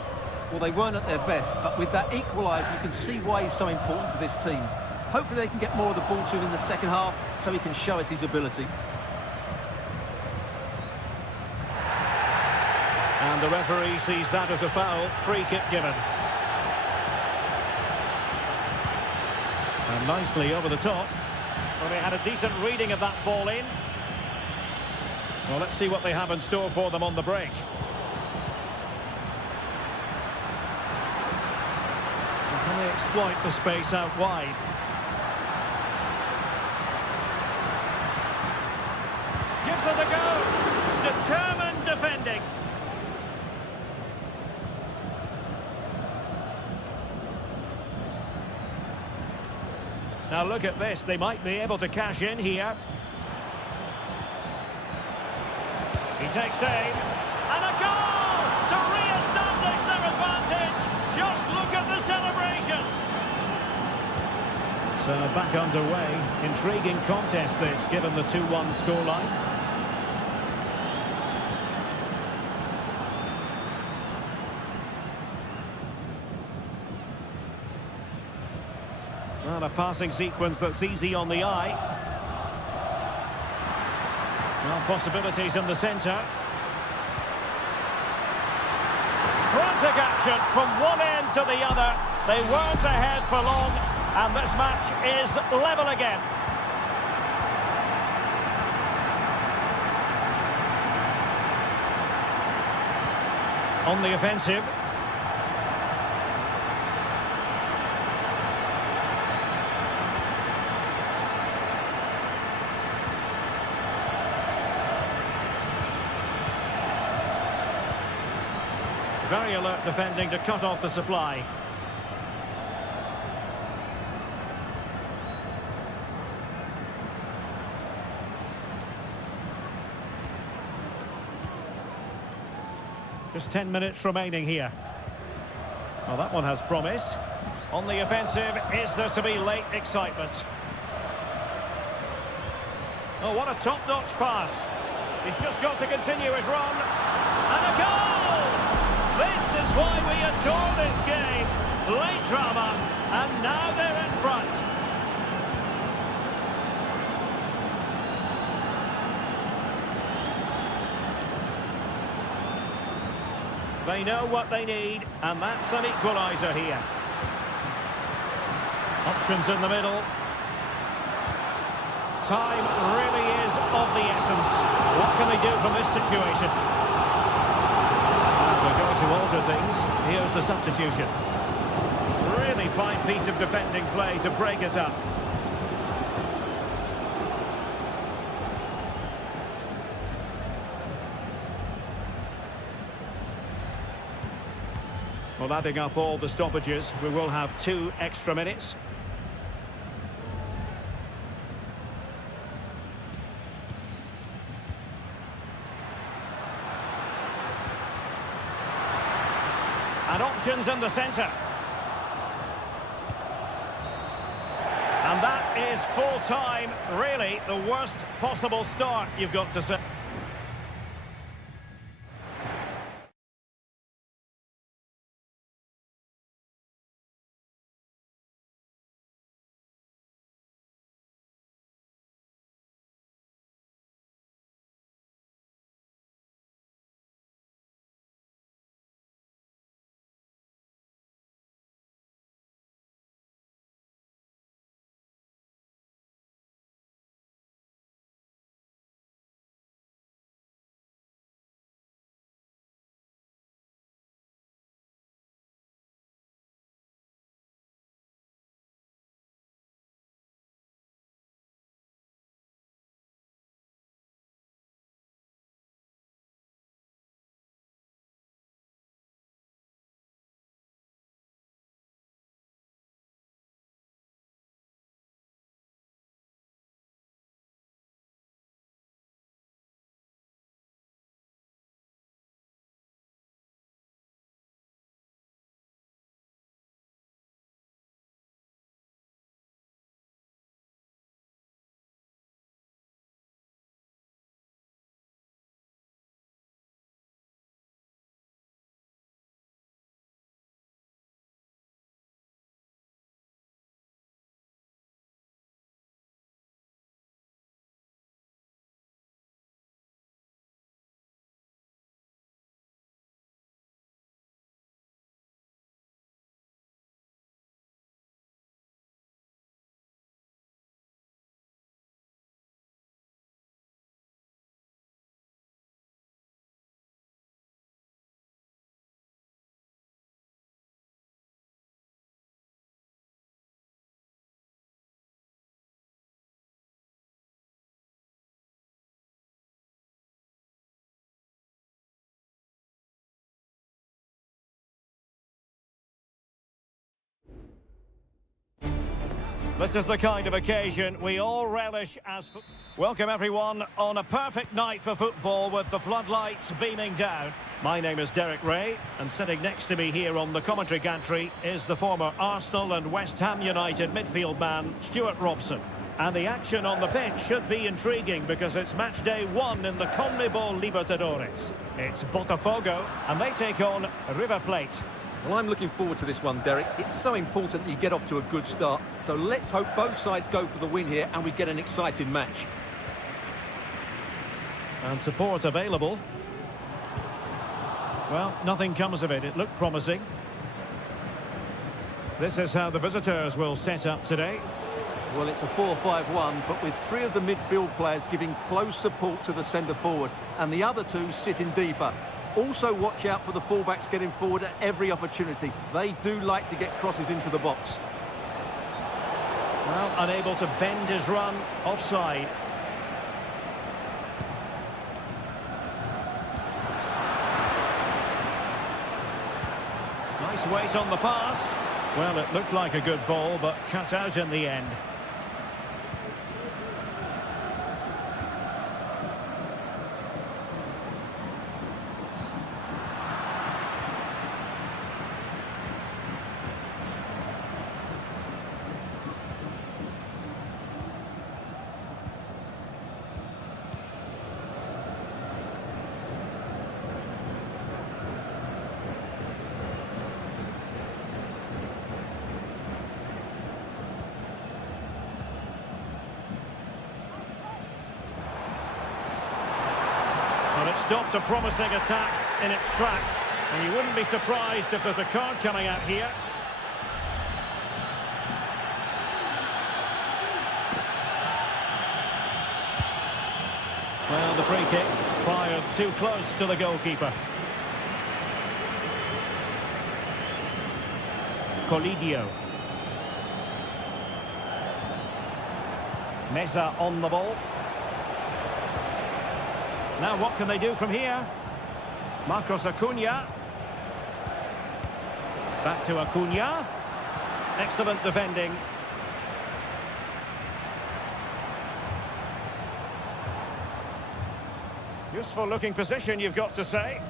Well, they weren't at their best, but with that equaliser, you can see why he's so important to this team. Hopefully they can get more of the ball to him in the second half so he can show us his ability. And the referee sees that as a foul. Free kick given. And nicely over the top. Well, they had a decent reading of that ball in. Well, let's see what they have in store for them on the break. Can they exploit the space out wide? Gives it a go. Determined defending. Now look at this. They might be able to cash in here. He takes aim. And a goal to re-establish their advantage. Just look at the celebrations. So back underway. Intriguing contest this, given the 2-1 scoreline. Well, a passing sequence that's easy on the eye. Well, possibilities in the centre. Frantic action from one end to the other. They weren't ahead for long, and this match is level again. On the offensive. Very alert defending to cut off the supply. Just 10 minutes remaining here. Well, that one has promise. On the offensive, is there to be late excitement? Oh, what a top-notch pass. He's just got to continue his run. And a goal! This is why we adore this game. Late drama, and now they're in front. They know what they need, and that's an equaliser here. Options in the middle. Time really is of the essence. What can they do from this situation? They're going to alter things. Here's the substitution. Really fine piece of defending play to break us up. Well, adding up all the stoppages, we will have 2 extra minutes. And options in the centre. And that is full time. Really, the worst possible start, you've got to say. This is the kind of occasion we all relish as... Welcome everyone on a perfect night for football with the floodlights beaming down. My name is Derek Ray, and sitting next to me here on the commentary gantry is the former Arsenal and West Ham United midfield man, Stuart Robson. And the action on the pitch should be intriguing because it's match day 1 in the CONMEBOL Libertadores. It's Botafogo, and they take on River Plate. Well, I'm looking forward to this one, Derek. It's so important that you get off to a good start. So let's hope both sides go for the win here and we get an exciting match. And support available. Well, nothing comes of it. It looked promising. This is how the visitors will set up today. Well, it's a 4-5-1, but with 3 of the midfield players giving close support to the centre-forward and the other 2 sitting deeper. Also watch out for the fullbacks getting forward at every opportunity. They do like to get crosses into the box. Well, unable to bend his run, offside. Nice weight on the pass. Well, it looked like a good ball, but cut out in the end. Well, it stopped a promising attack in its tracks, and you wouldn't be surprised if there's a card coming out here. Well, the free kick fired too close to the goalkeeper. Colidio. Meza on the ball. Now what can they do from here? Marcos Acuna. Back to Acuna. Excellent defending. Useful looking position, you've got to say.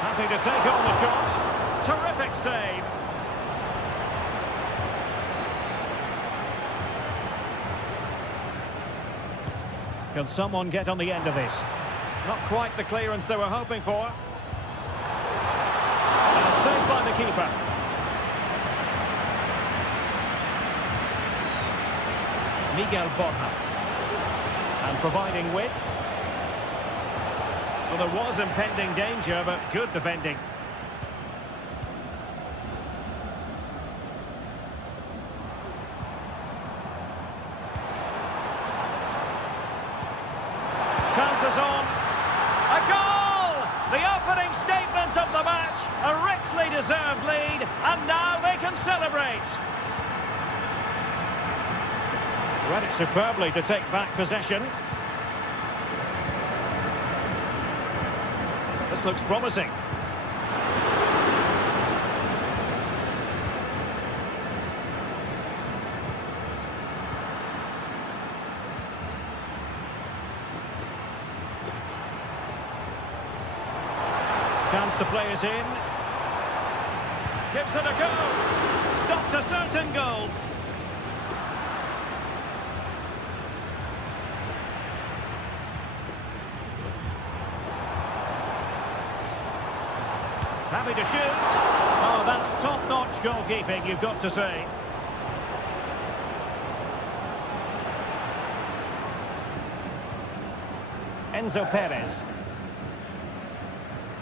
Happy to take on the shot. Terrific save. Can someone get on the end of this? Not quite the clearance they were hoping for. And saved by the keeper. Miguel Borja. And providing width. Well, there was impending danger, but good defending. Chances on. A goal! The opening statement of the match. A richly deserved lead, and now they can celebrate. Read it superbly to take back possession. This looks promising. Chance to play it in. Gives it a go. Stopped a certain goal. Happy to shoot. Oh, that's top-notch goalkeeping, you've got to say. Enzo Perez.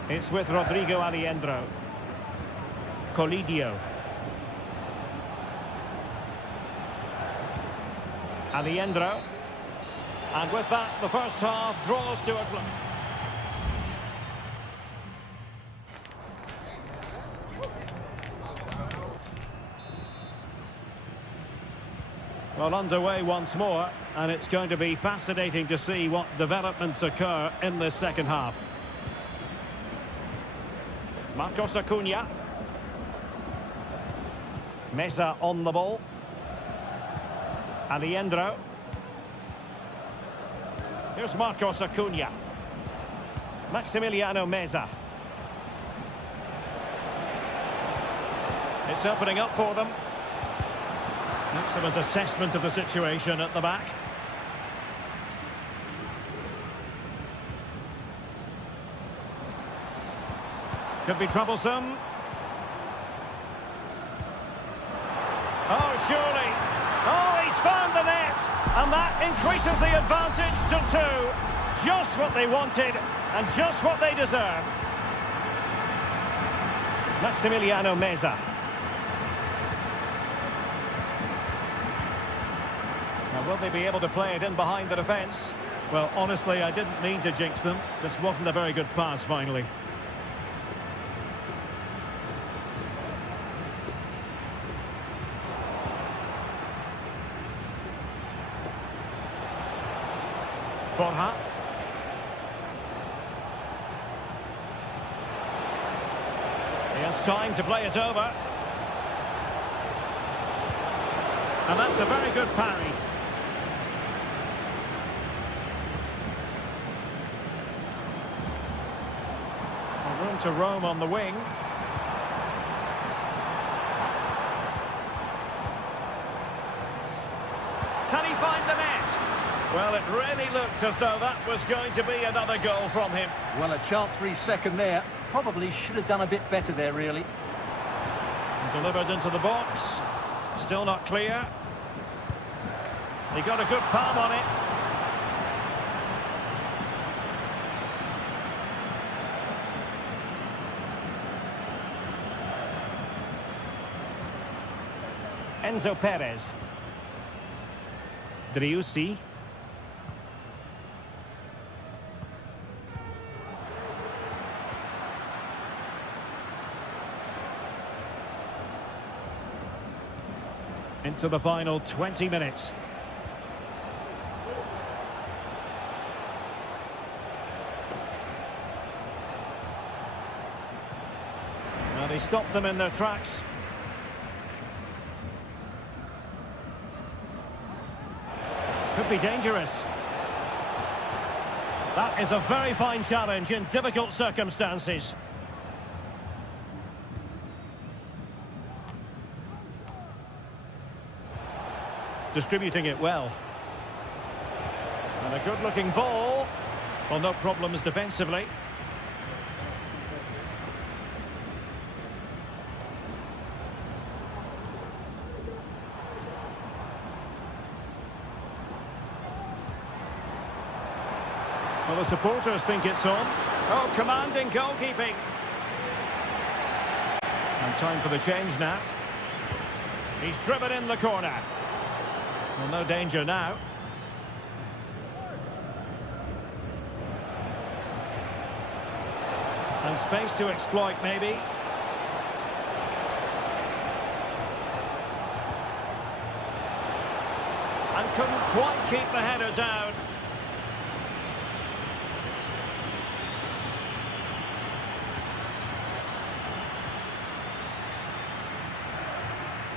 It's with Rodrigo Aliendro. Colidio. Aliendro. And with that, the first half draws to a close. Well, underway once more, and it's going to be fascinating to see what developments occur in this second half. Marcos Acuna. Mesa on the ball. Aliendro. Here's Marcos Acuna. Maximiliano Meza. It's opening up for them. Excellent assessment of the situation at the back. Could be troublesome. Oh, surely. Oh, he's found the net. And that increases the advantage to 2. Just what they wanted and just what they deserve. Maximiliano Meza. Now, will they be able to play it in behind the defence? Well, honestly, I didn't mean to jinx them. This wasn't a very good pass, finally. Borja. He has time to play it over. And that's a very good parry. Room to roam on the wing. Can he find the net? Well, it really looked as though that was going to be another goal from him. Well, a chance for his second there. Probably should have done a bit better there, really. Delivered into the box. Still not clear. He got a good palm on it. Enzo Perez. Driussi. Into the final 20 minutes. Well, he stopped them in their tracks. Could be dangerous. That is a very fine challenge in difficult circumstances. Distributing it well. And a good-looking ball. Well, no problems defensively. Well, the supporters think it's on. Oh, commanding goalkeeping. And time for the change now. He's driven in the corner. Well, no danger now. And space to exploit, maybe. And couldn't quite keep the header down.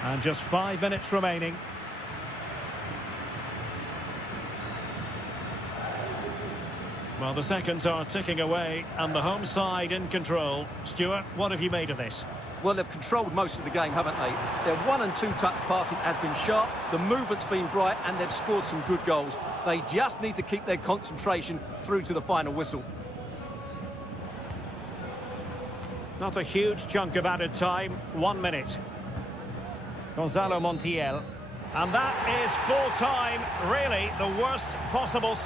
And just 5 minutes remaining. Well, the seconds are ticking away, and the home side in control. Stuart, what have you made of this? Well, they've controlled most of the game, haven't they? Their 1- and 2-touch passing has been sharp, the movement's been bright, and they've scored some good goals. They just need to keep their concentration through to the final whistle. Not a huge chunk of added time. 1 minute. Gonzalo Montiel. And that is full time. Really, the worst possible...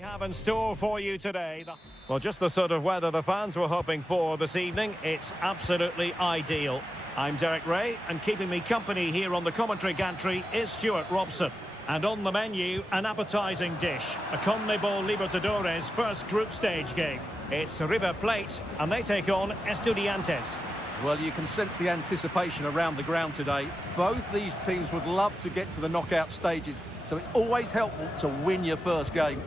We have in store for you today. Well, just the sort of weather the fans were hoping for this evening. It's absolutely ideal. I'm Derek Ray, and keeping me company here on the commentary gantry is Stuart Robson. And on the menu, an appetising dish, a CONMEBOL Libertadores first group stage game. It's River Plate, and they take on Estudiantes. Well, you can sense the anticipation around the ground today. Both these teams would love to get to the knockout stages, so it's always helpful to win your first game.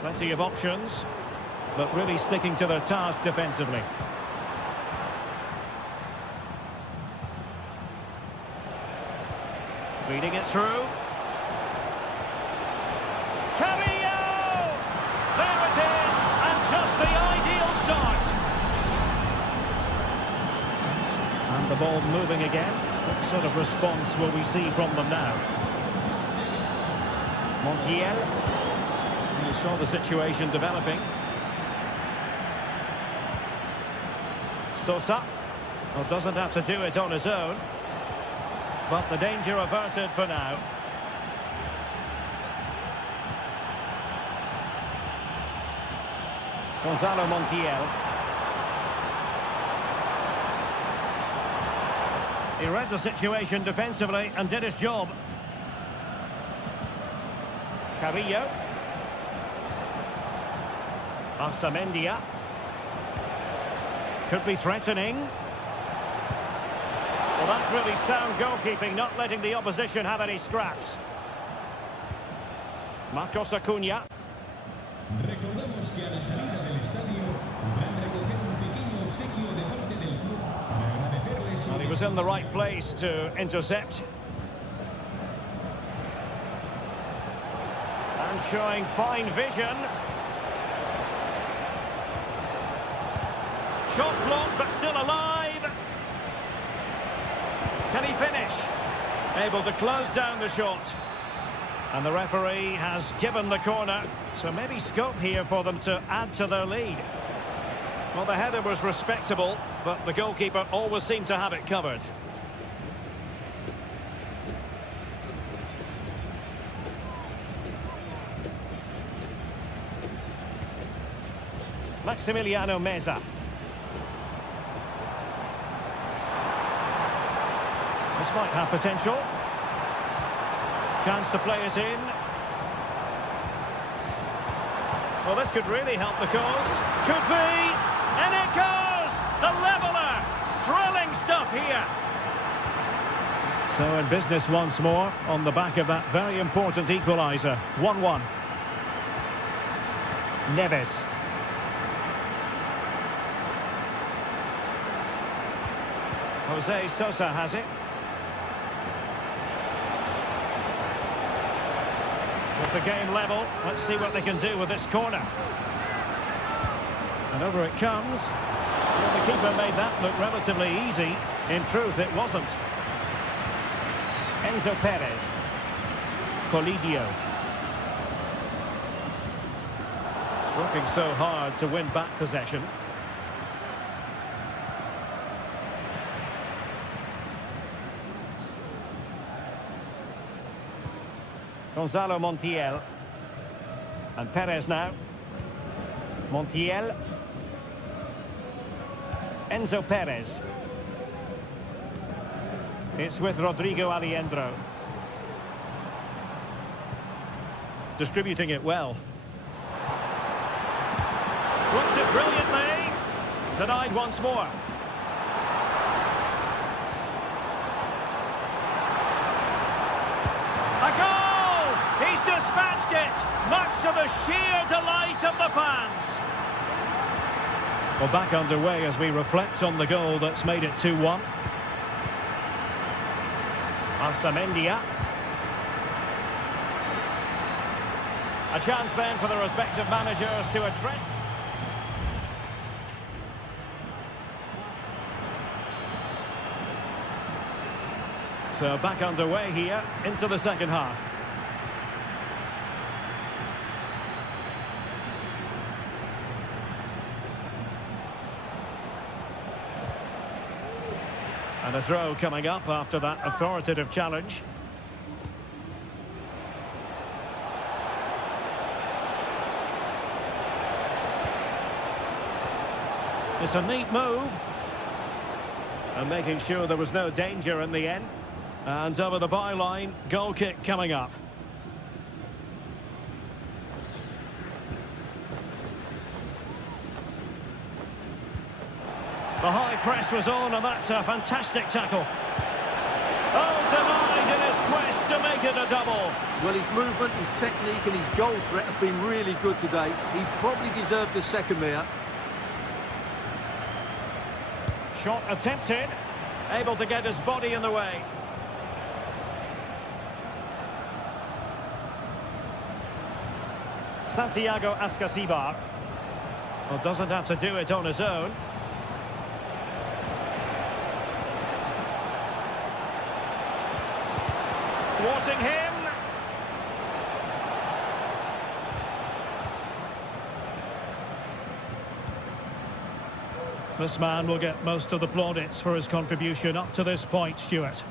Plenty of options, but really sticking to their task defensively. Feeding it through. Carrillo! There it is, and just the ideal start. And the ball moving again. What sort of response will we see from them now? Montiel. You saw the situation developing. Sosa. Well, doesn't have to do it on his own. But the danger averted for now. Gonzalo Montiel. He read the situation defensively and did his job. Carrillo. Arsamendia. Could be threatening. Well, that's really sound goalkeeping, not letting the opposition have any scraps. Marcos Acuna. Recordamos que a la salida del estadio van a recoger un pequeño obsequio de parte del club para agradecerles su... Well, he was in the right place to intercept. And showing fine vision. Shot blocked, but still alive. Can he finish? Able to close down the shot. And the referee has given the corner. So maybe scope here for them to add to their lead. Well, the header was respectable, but the goalkeeper always seemed to have it covered. Maximiliano Meza. This might have potential. Chance to play it in. Well, this could really help the cause. Could be. And it goes! The leveller! Thrilling stuff here. So in business once more on the back of that very important equaliser. 1-1. Neves. Jose Sosa has it. With the game level, let's see what they can do with this corner. And over it comes. Well, the keeper made that look relatively easy. In truth, it wasn't. Enzo Perez. Polidio. Working so hard to win back possession. Gonzalo Montiel. And Perez now. Montiel. Enzo Perez. It's with Rodrigo Aliendro. Distributing it well. Works it brilliantly. Denied once more. A goal! He's dispatched it, much to the sheer delight of the fans. Well, back underway as we reflect on the goal that's made it 2-1. Arsamendia. A chance then for the respective managers to address. So back underway here into the second half. And a throw coming up after that authoritative challenge. It's a neat move. And making sure there was no danger in the end. And over the byline, goal kick coming up. The high press was on, and that's a fantastic tackle. Oh, denied in his quest to make it a double. Well, his movement, his technique and his goal threat have been really good today. He probably deserved the second there. Shot attempted, able to get his body in the way. Santiago Ascasibar. Well, doesn't have to do it on his own. Thwarting him. This man will get most of the plaudits for his contribution up to this point, Stuart.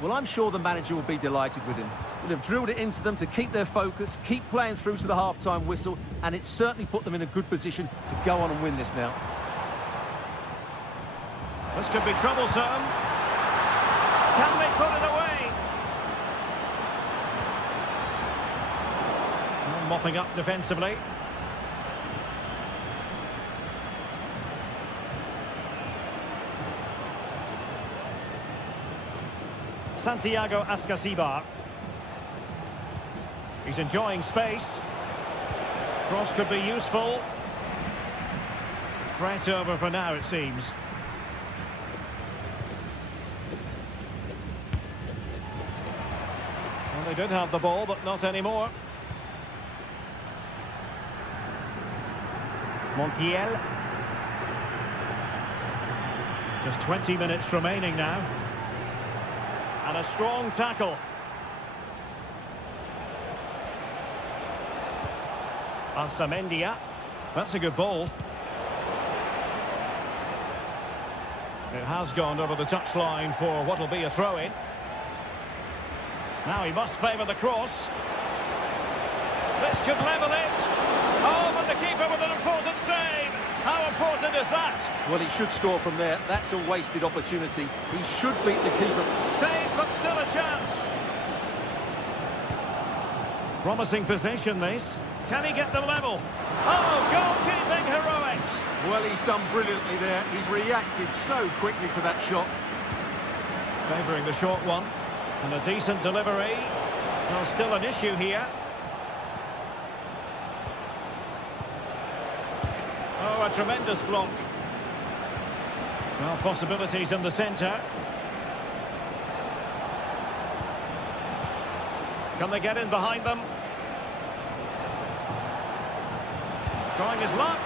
Well, I'm sure the manager will be delighted with him. He'll have drilled it into them to keep their focus, keep playing through to the half-time whistle, and it's certainly put them in a good position to go on and win this now. This could be troublesome. Can they put it away? Mopping up defensively. Santiago Ascasibar. He's enjoying space. Cross could be useful. Threat over for now, it seems. Well, they did have the ball, but not anymore. Montiel. Just 20 minutes remaining now. And a strong tackle. Ansamendia. That's a good ball. It has gone over the touchline for what will be a throw-in. Now he must favour the cross. This could level it. Oh, but the keeper with an important save. How important is that? Well, he should score from there. That's a wasted opportunity. He should beat the keeper. Save, but still a chance. Promising position, this. Can he get them level? Oh, goalkeeping heroics. Well, he's done brilliantly there. He's reacted so quickly to that shot. Favouring the short one. And a decent delivery. Well, still an issue here. Oh, a tremendous block. Well, possibilities in the centre. Can they get in behind them? Trying his luck.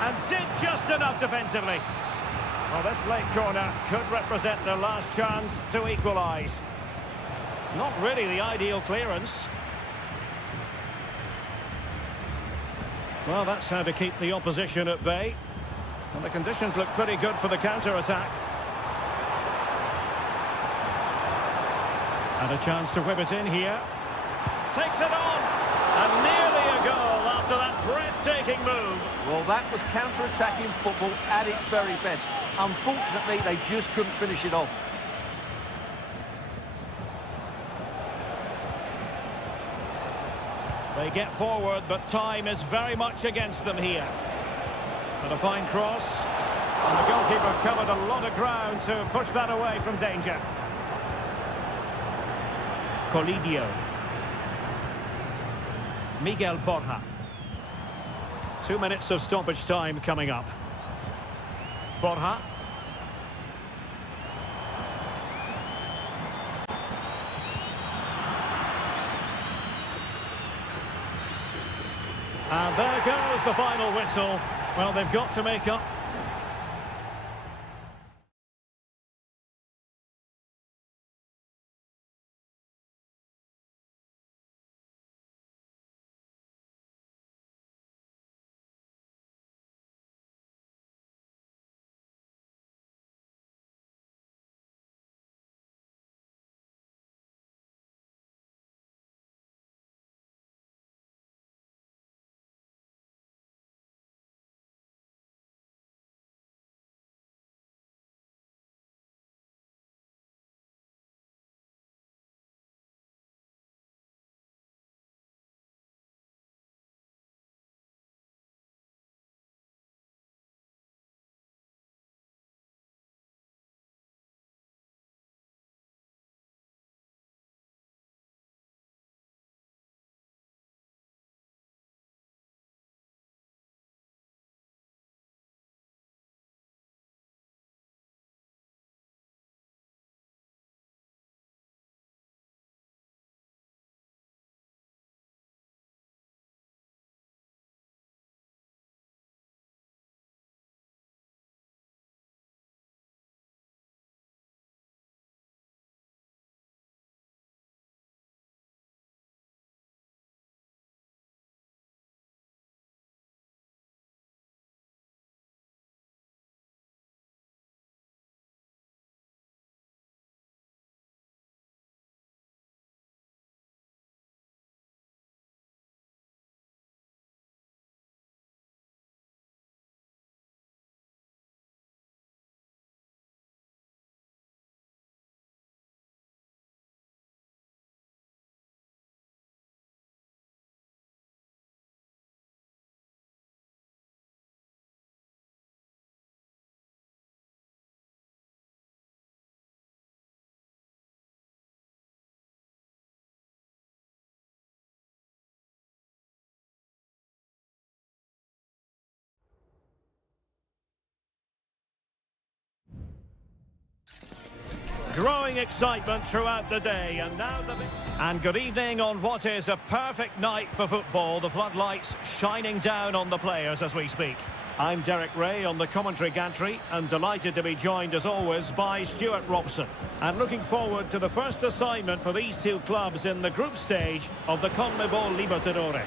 And did just enough defensively. Well, this late corner could represent their last chance to equalise. Not really the ideal clearance. Well, that's how to keep the opposition at bay. And the conditions look pretty good for the counter-attack. And a chance to whip it in here. Takes it on! And nearly a goal after that breathtaking move. Well, that was counter-attacking football at its very best. Unfortunately, they just couldn't finish it off. They get forward, but time is very much against them here. And a fine cross. And the goalkeeper covered a lot of ground to push that away from danger. Colidio. Miguel Borja. 2 minutes of stoppage time coming up. Borja. And there goes the final whistle. Well, they've got to make up growing excitement throughout the day, and now And good evening on what is a perfect night for football. The floodlights shining down on the players as we speak. I'm Derek Ray on the commentary gantry, and delighted to be joined as always by Stuart Robson. And looking forward to the first assignment for these two clubs in the group stage of the CONMEBOL Libertadores.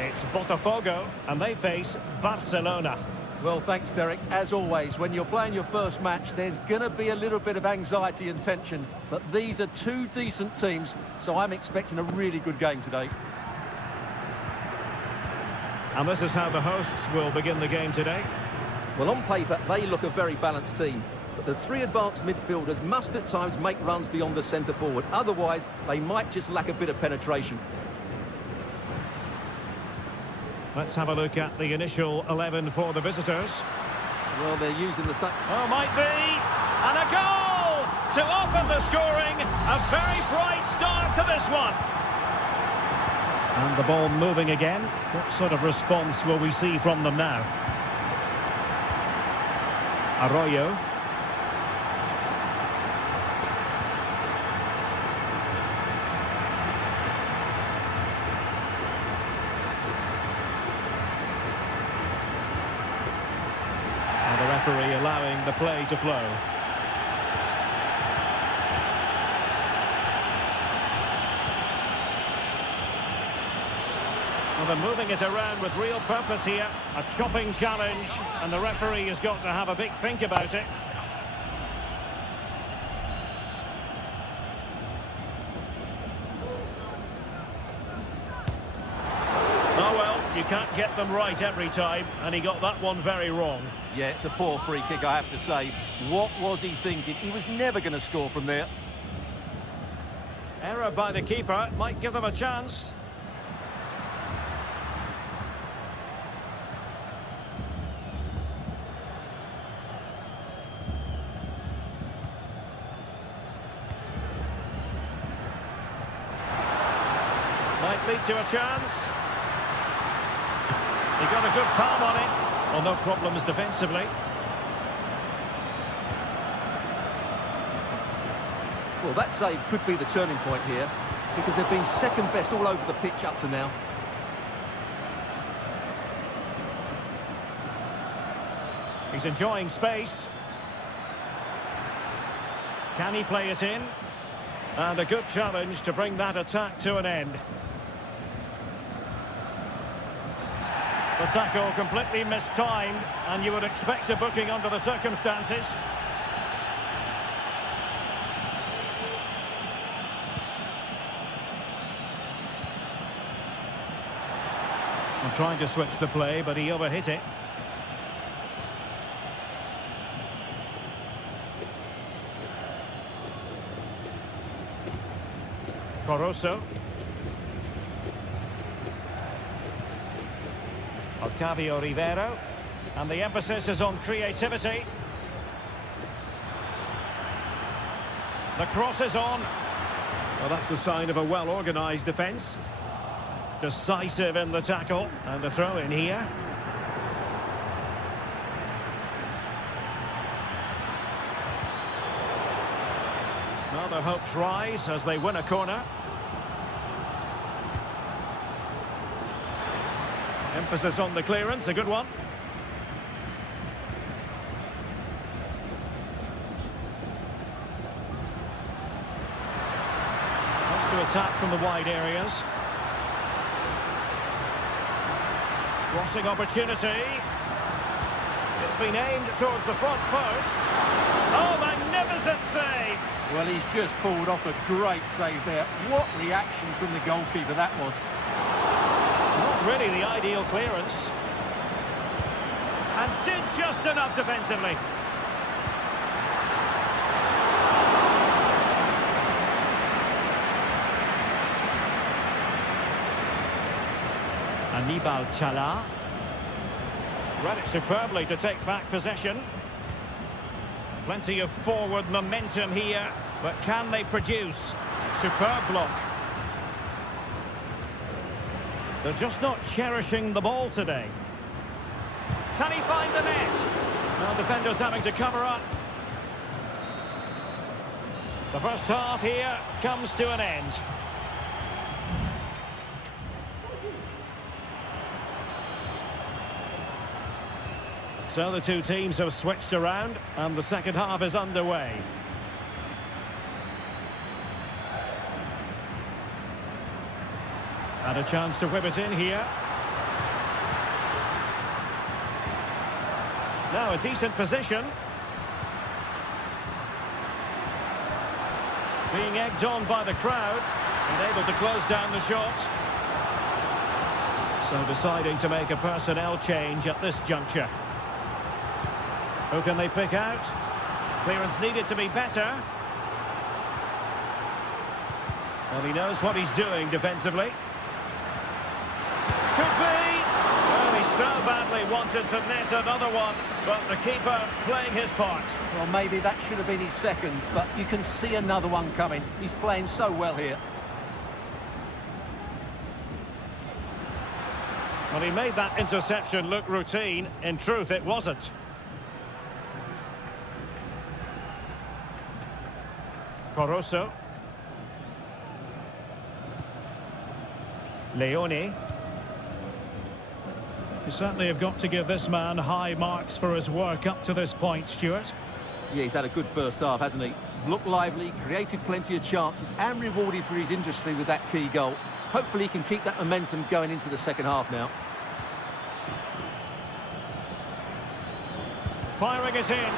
It's Botafogo, and they face Barcelona. Well, thanks, Derek. As always, when you're playing your first match, there's going to be a little bit of anxiety and tension. But these are two decent teams, so I'm expecting a really good game today. And this is how the hosts will begin the game today. Well, on paper, they look a very balanced team. But the three advanced midfielders must at times make runs beyond the centre forward. Otherwise, they might just lack a bit of penetration. Let's have a look at the initial 11 for the visitors. Well, they're using the same... Oh, might be! And a goal! To open the scoring. A very bright start to this one. And the ball moving again. What sort of response will we see from them now? Arroyo. And the referee allowing the play to flow. Well, they're moving it around with real purpose here. A chopping challenge, and the referee has got to have a big think about it. Oh well, you can't get them right every time, and he got that one very wrong. Yeah, it's a poor free kick, I have to say. What was he thinking? He was never going to score from there. Error by the keeper might give them a chance. Might lead to a chance. He got a good palm on it. Well, no problems defensively. Well, that save could be the turning point here, because they've been second best all over the pitch up to now. He's enjoying space. Can he play it in? And a good challenge to bring that attack to an end. The tackle completely mistimed, and you would expect a booking under the circumstances. I'm trying to switch the play, but he overhit it. Coroso. Octavio Rivero. And the emphasis is on creativity. The cross is on. Well, that's the sign of a well-organised defence. Decisive in the tackle. And a throw in here. Well, their hopes rise as they win a corner. Emphasis on the clearance, a good one. Wants to attack from the wide areas. Crossing opportunity. It's been aimed towards the front post. Oh, magnificent save! Well, he's just pulled off a great save there. What reaction from the goalkeeper that was. Not really the ideal clearance. And did just enough defensively. Anibal Chala. Read it superbly to take back possession. Plenty of forward momentum here, but can they produce? Superb block. They're just not cherishing the ball today. Can he find the net? Well, defenders having to cover up. The first half here comes to an end. So the two teams have switched around and the second half is underway. And a chance to whip it in here. Now a decent position. Being egged on by the crowd and able to close down the shot. So deciding to make a personnel change at this juncture. Who can they pick out? Clearance needed to be better. Well, he knows what he's doing defensively. Could be. Well, he so badly wanted to net another one, but the keeper playing his part. Well, maybe that should have been his second, but you can see another one coming. He's playing so well here. Well, he made that interception look routine. In truth, it wasn't. Caruso. Leone. You certainly have got to give this man high marks for his work up to this point, Stuart. Yeah, he's had a good first half, hasn't he? Looked lively, created plenty of chances, and rewarded for his industry with that key goal. Hopefully he can keep that momentum going into the second half now. Firing it in.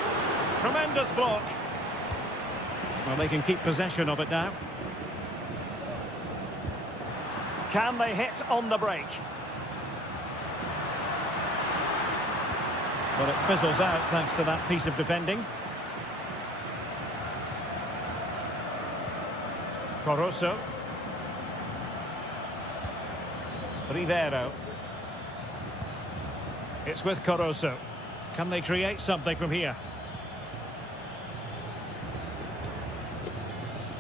Tremendous block. Well, they can keep possession of it now. Can they hit on the break? But it fizzles out thanks to that piece of defending. Caruso. Rivero. It's with Caruso. Can they create something from here?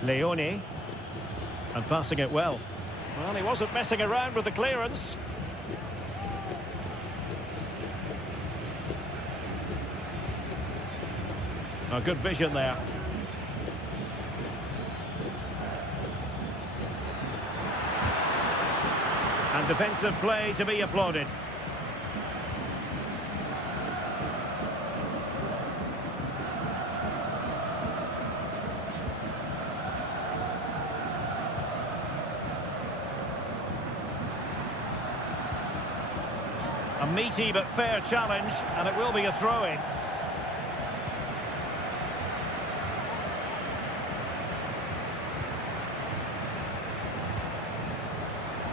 Leone. And passing it well. Well, he wasn't messing around with the clearance. A good vision there. And defensive play to be applauded. A meaty but fair challenge, and it will be a throw-in.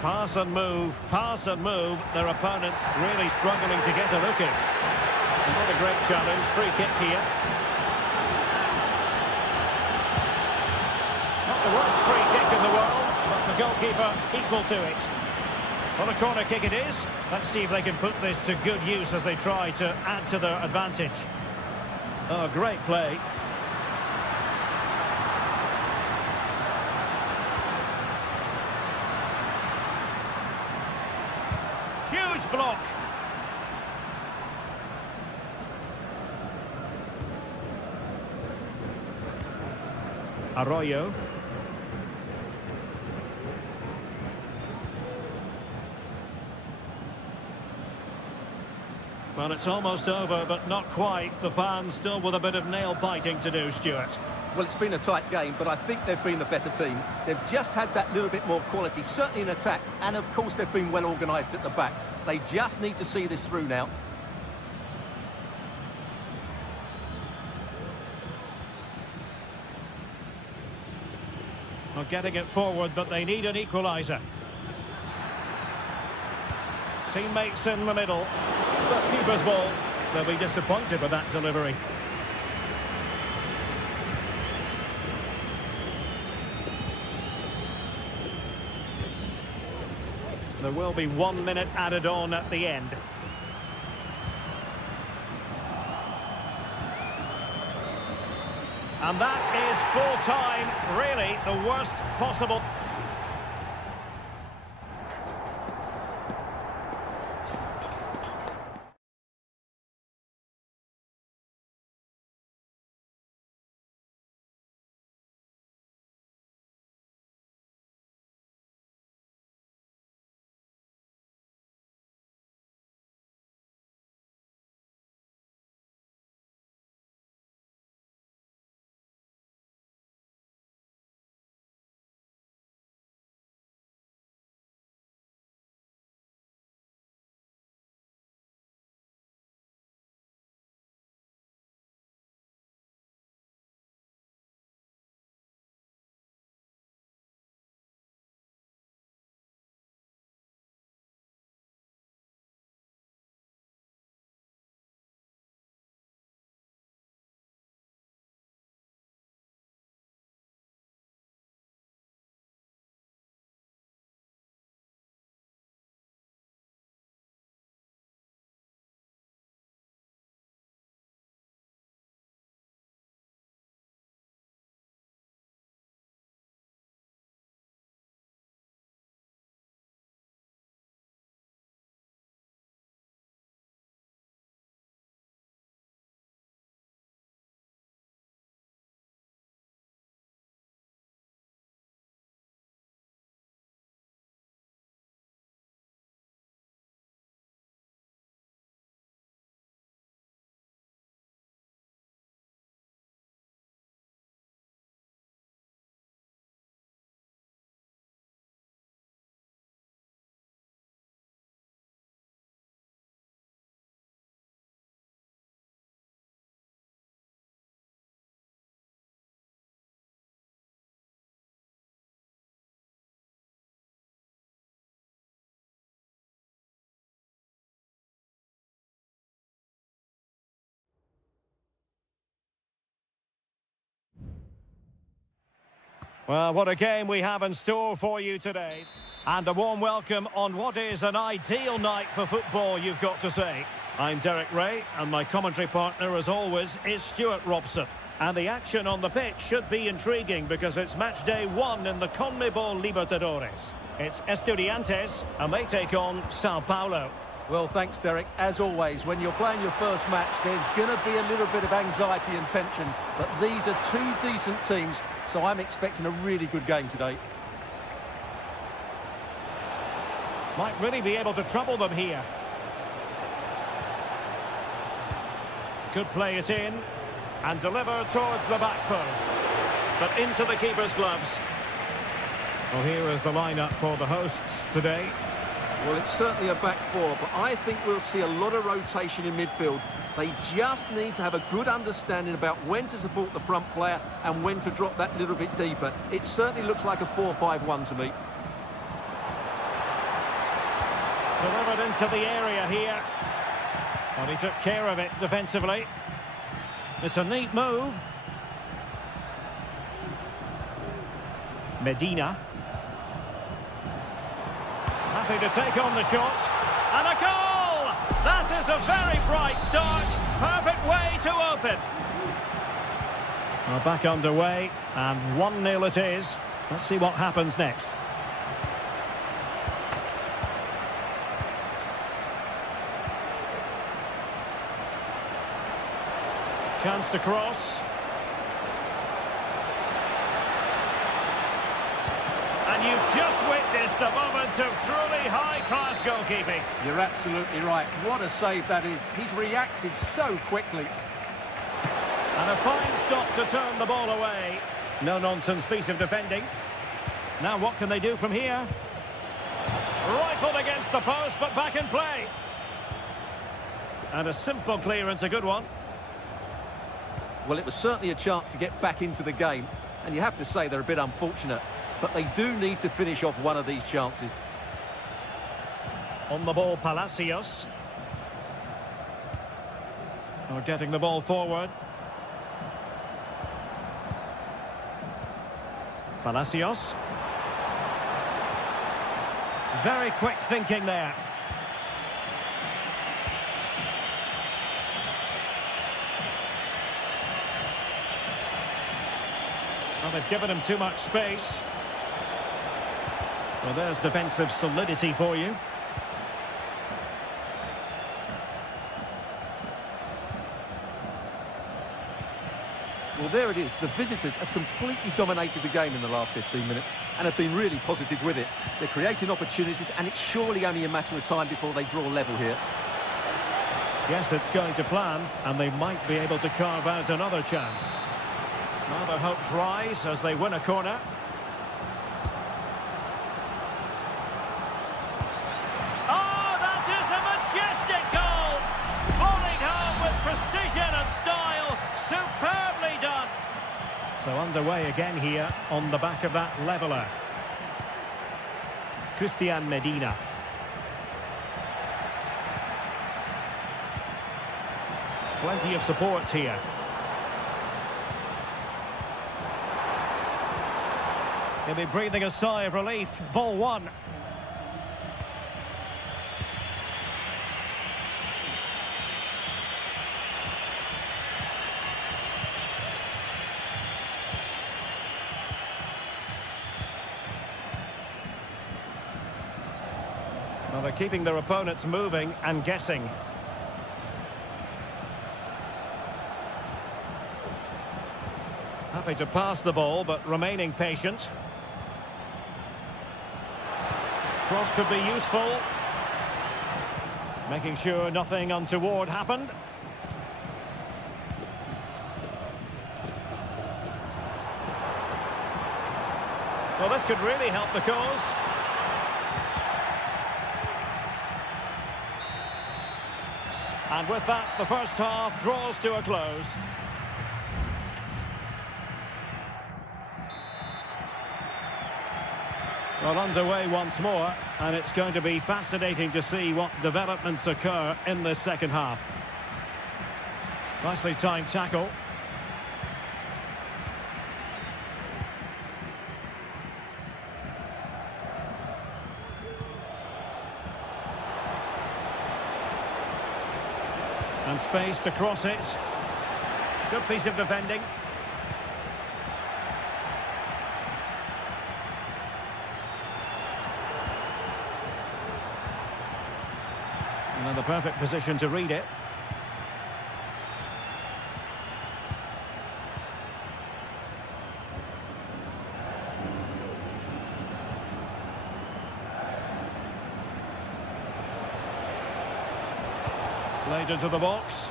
Pass and move, their opponents really struggling to get a look in. And what a great challenge, free kick here. Not the worst free kick in the world, but the goalkeeper equal to it. Well, a corner kick it is. Let's see if they can put this to good use as they try to add to their advantage. Oh, great play. Huge block. Arroyo. Well, it's almost over, but not quite. The fans still with a bit of nail-biting to do, Stuart. Well, it's been a tight game, but I think they've been the better team. They've just had that little bit more quality, certainly in attack, and of course they've been well organised at the back. They just need to see this through now. Well, getting it forward, but they need an equaliser. Teammates in the middle. But keeper's ball. They'll be disappointed with that delivery. There will be 1 minute added on at the end. And that is full time, really the worst possible. Well, what a game we have in store for you today. And a warm welcome on what is an ideal night for football, you've got to say. I'm Derek Ray, and my commentary partner, as always, is Stuart Robson. And the action on the pitch should be intriguing because it's match day 1 in the CONMEBOL Libertadores. It's Estudiantes, and they take on Sao Paulo. Well, thanks, Derek. As always, when you're playing your first match, there's going to be a little bit of anxiety and tension. But these are two decent teams, so I'm expecting a really good game today. Might really be able to trouble them here. Could play it in and deliver towards the back post. But into the keeper's gloves. Well, here is the lineup for the hosts today. Well, it's certainly a back four, but I think we'll see a lot of rotation in midfield. They just need to have a good understanding about when to support the front player and when to drop that little bit deeper. It certainly looks like a 4-5-1 to me. Delivered into the area here. Well, he took care of it defensively. It's a neat move. Medina. Happy to take on the shot. And a goal! That is a very bright start. Perfect way to open. Well, back underway, and 1-0 it is. Let's see what happens next. Chance to cross. And you've just witnessed a moment of truly high-class goalkeeping. You're absolutely right. What a save that is. He's reacted so quickly. And a fine stop to turn the ball away. No-nonsense piece of defending. Now what can they do from here? Rifled against the post, but back in play. And a simple clearance, a good one. Well, it was certainly a chance to get back into the game. And you have to say they're a bit unfortunate. But they do need to finish off one of these chances. On the ball, Palacios. Oh, getting the ball forward. Palacios. Very quick thinking there. Well, they've given him too much space. Well, there's defensive solidity for you. Well, there it is. The visitors have completely dominated the game in the last 15 minutes and have been really positive with it. They're creating opportunities, and it's surely only a matter of time before they draw level here. Yes, it's going to plan, and they might be able to carve out another chance. Well, their hopes rise as they win a corner. Oh, that is a majestic goal! Volleyed home with precision and style. Superbly done. So underway again here on the back of that leveller. Christian Medina. Plenty of support here. He'll be breathing a sigh of relief. Ball one. Well, they're keeping their opponents moving and guessing. Happy to pass the ball, but remaining patient. Cross could be useful. Making sure nothing untoward happened. Well, this could really help the cause. And with that, the first half draws to a close. Well, underway once more, and it's going to be fascinating to see what developments occur in this second half. Nicely timed tackle. And space to cross it. Good piece of defending. And the perfect position to read it. Played into the box.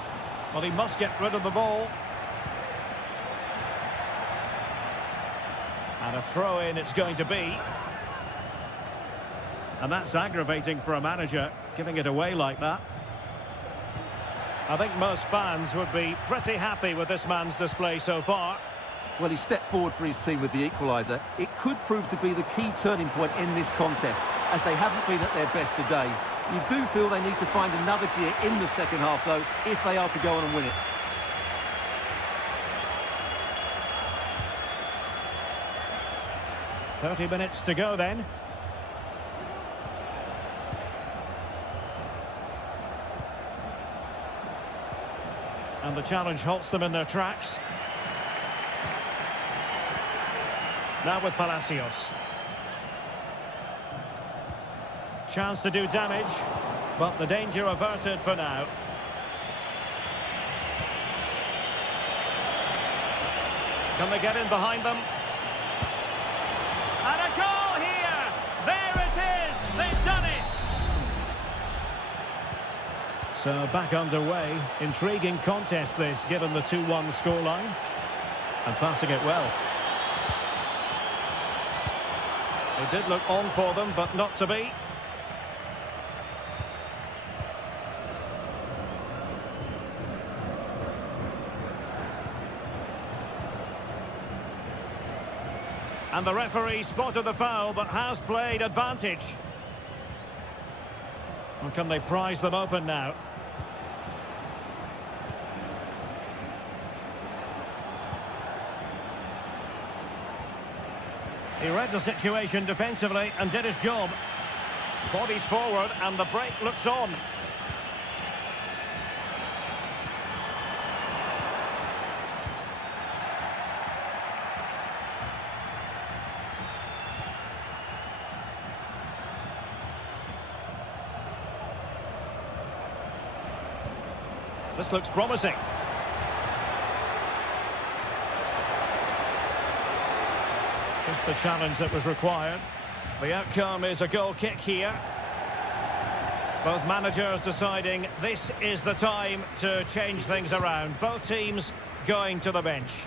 Well, he must get rid of the ball. And a throw-in it's going to be. And that's aggravating for a manager, giving it away like that. I think most fans would be pretty happy with this man's display so far. Well, he stepped forward for his team with the equaliser. It could prove to be the key turning point in this contest, as they haven't been at their best today. You do feel they need to find another gear in the second half, though, if they are to go on and win it. "30 minutes to go then." And the challenge halts them in their tracks. Now with Palacios. Chance to do damage, but the danger averted for now. Can they get in behind them? And a goal here! There it is! They've done it! So back underway. Intriguing contest this, given the 2-1 scoreline. And passing it well. It did look on for them, but not to be. And the referee spotted the foul, but has played advantage. And can they prise them open now? He read the situation defensively and did his job. Bodies forward and the break looks on. This looks promising. Just the challenge that was required. The outcome is a goal kick here. Both managers deciding this is the time to change things around. Both teams going to the bench.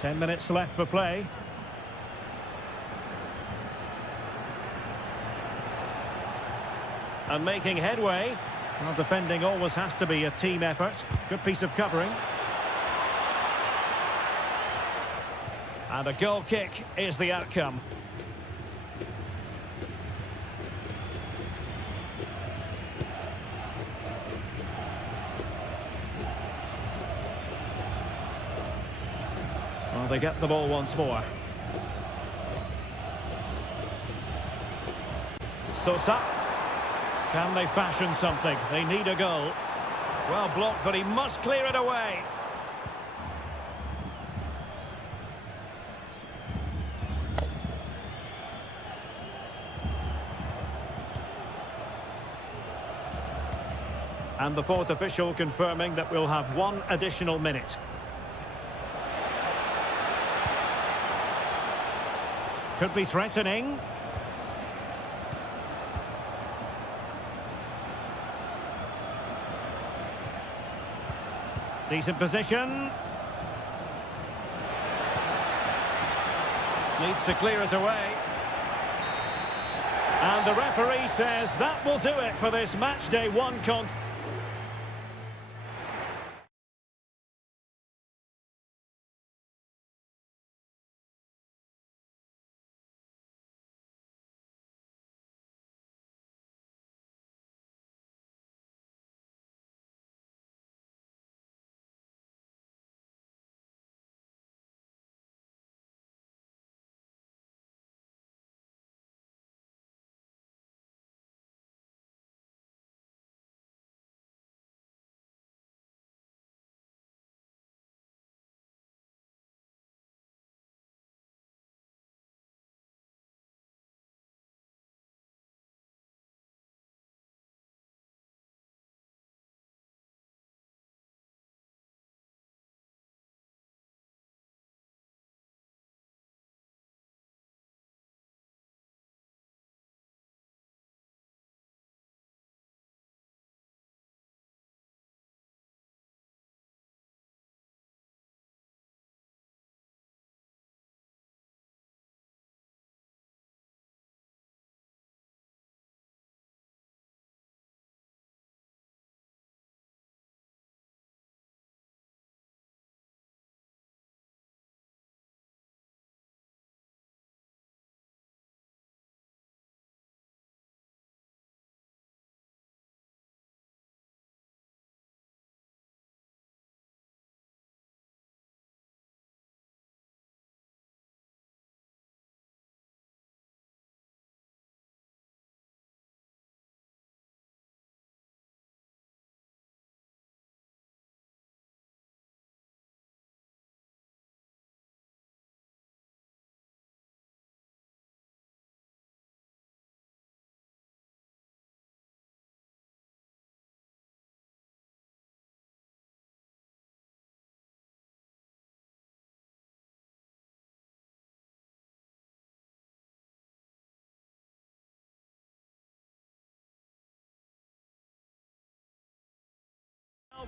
10 minutes left for play. And making headway. Well, defending always has to be a team effort. Good piece of covering. And a goal kick is the outcome. Well, they get the ball once more. Sosa. Can they fashion something? They need a goal. Well blocked, but he must clear it away. And the fourth official confirming that we'll have one additional minute. Could be threatening. Decent position. Needs to clear it away. And the referee says that will do it for this match day 1 contest.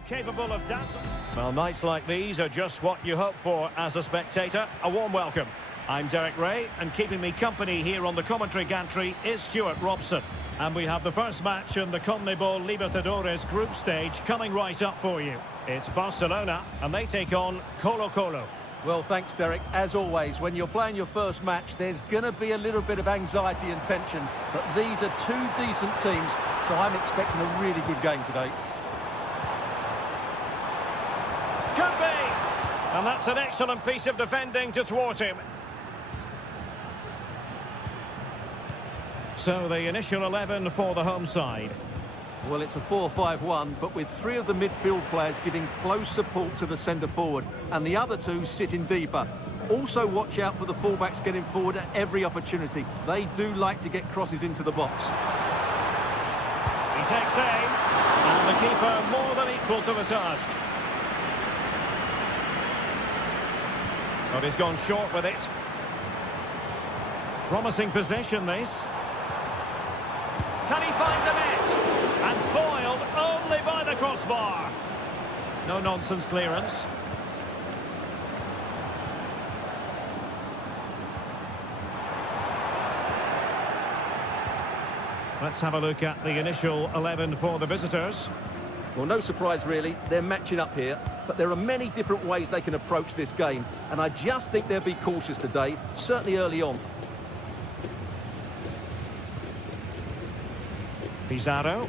capable of dazzling. Well, nights like these are just what you hope for as a spectator. A warm welcome. I'm Derek Ray, and keeping me company here on the commentary gantry is Stuart Robson. And we have the first match in the CONMEBOL Libertadores group stage coming right up for you. It's Barcelona, and they take on Colo-Colo. Well, thanks, Derek. As always, when you're playing your first match, there's going to be a little bit of anxiety and tension. But these are two decent teams, so I'm expecting a really good game today. Could be! And that's an excellent piece of defending to thwart him. So the initial 11 for the home side. Well, it's a 4-5-1, but with three of the midfield players giving close support to the centre-forward, and the other two sitting deeper. Also watch out for the fullbacks getting forward at every opportunity. They do like to get crosses into the box. He takes aim, and the keeper more than equal to the task. But he's gone short with it. Promising position, this. Can he find the net? And foiled only by the crossbar. No nonsense clearance. Let's have a look at the initial 11 for the visitors. Well, no surprise really, they're matching up here, but there are many different ways they can approach this game, and I just think they'll be cautious today, certainly early on. Pizarro.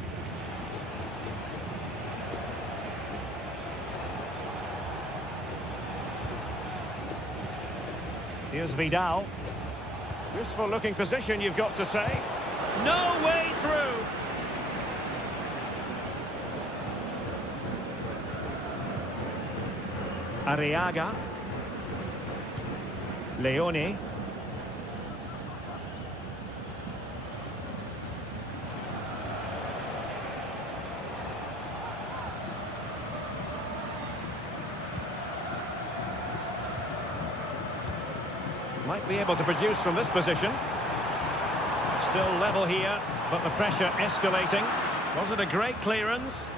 Here's Vidal. Useful looking position, you've got to say. No way through. Arriaga. Leone. Might be able to produce from this position. Still level here, but the pressure escalating. Was it a great clearance?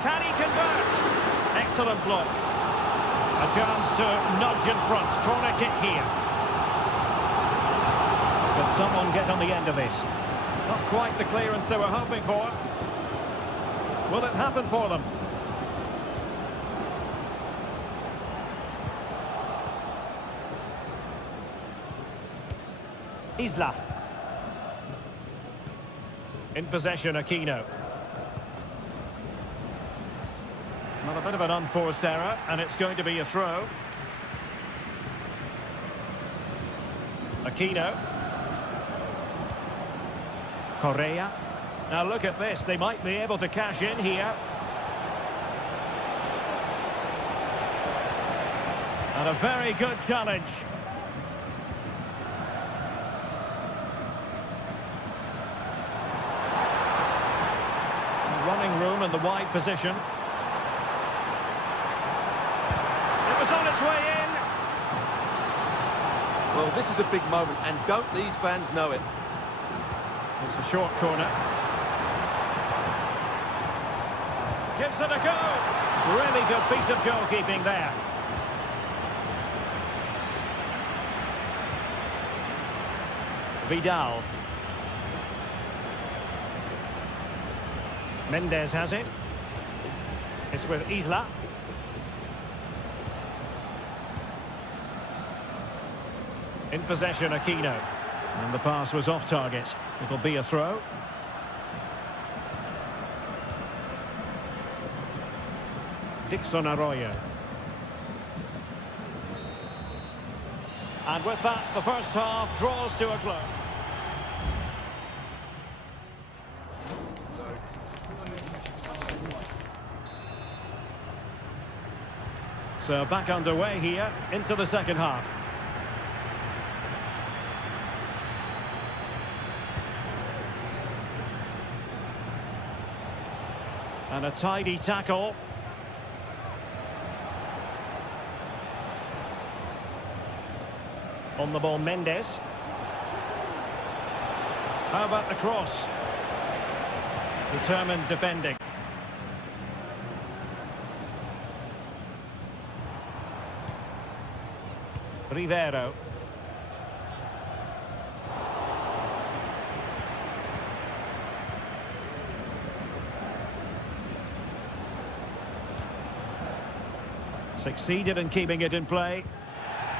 Can he convert? Excellent block. A chance to nudge in front. Corner kick here. Can someone get on the end of this? Not quite the clearance they were hoping for. Will it happen for them? Isla. In possession, Aquino. Not a bit of an unforced error, and it's going to be a throw. Aquino. Correa. Now look at this, they might be able to cash in here. And a very good challenge. Running room in the wide position. It was on its way in. Well, this is a big moment, and don't these fans know it? It's a short corner. Gives it a go. Really good piece of goalkeeping there. Vidal. Mendes has it. It's with Isla. In possession, Aquino. And the pass was off target. It'll be a throw. Dixon Arroyo. And with that, the first half draws to a close. So back underway here into the second half. And a tidy tackle. On the ball, Mendes. How about the cross? Determined defending. Rivero. Succeeded in keeping it in play.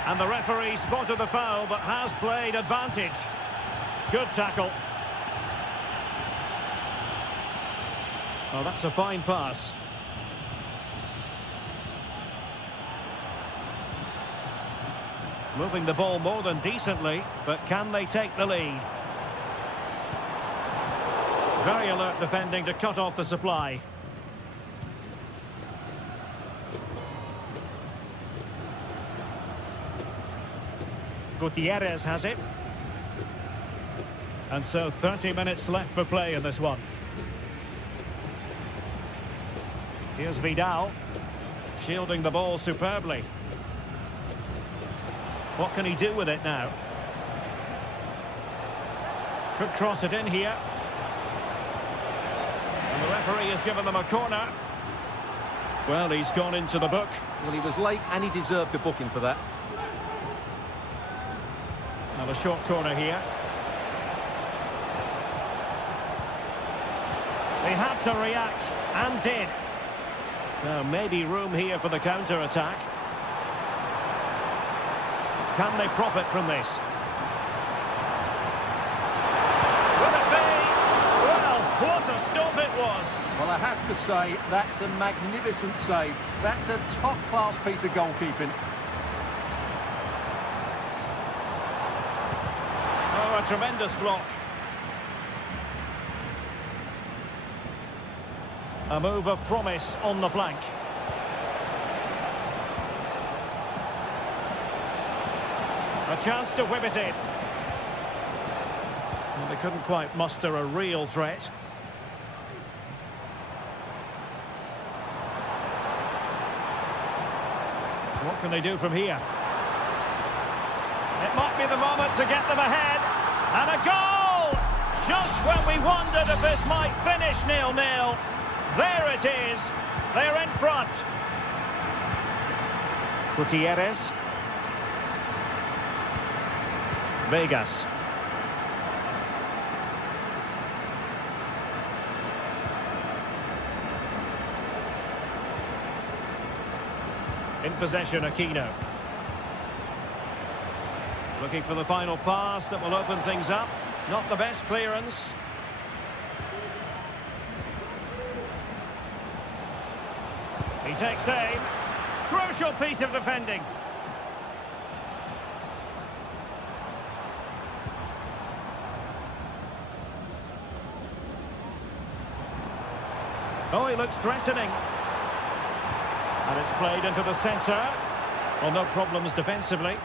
And the referee spotted the foul, but has played advantage. Good tackle. Oh, that's a fine pass. Moving the ball more than decently, but can they take the lead? Very alert defending to cut off the supply. Gutierrez has it. And so 30 minutes left for play in this one. Here's Vidal, shielding the ball superbly. What can he do with it now? Could cross it in here. And the referee has given them a corner. Well, he's gone into the book. Well, he was late and he deserved a booking for that. Now a short corner here. They had to react, and did. Now maybe room here for the counter-attack. Can they profit from this? Will it be? Well, what a stop it was. Well, I have to say, that's a magnificent save. That's a top-class piece of goalkeeping. Oh, a tremendous block. A move of promise on the flank. A chance to whip it in. Well, they couldn't quite muster a real threat. What can they do from here? It might be the moment to get them ahead. And a goal! Just when we wondered if this might finish 0-0. There it is. They're in front. Gutierrez. Vegas. In possession, Aquino. Looking for the final pass that will open things up. Not the best clearance. He takes aim. Crucial piece of defending. Oh, he looks threatening. And it's played into the centre. Well, no problems defensively.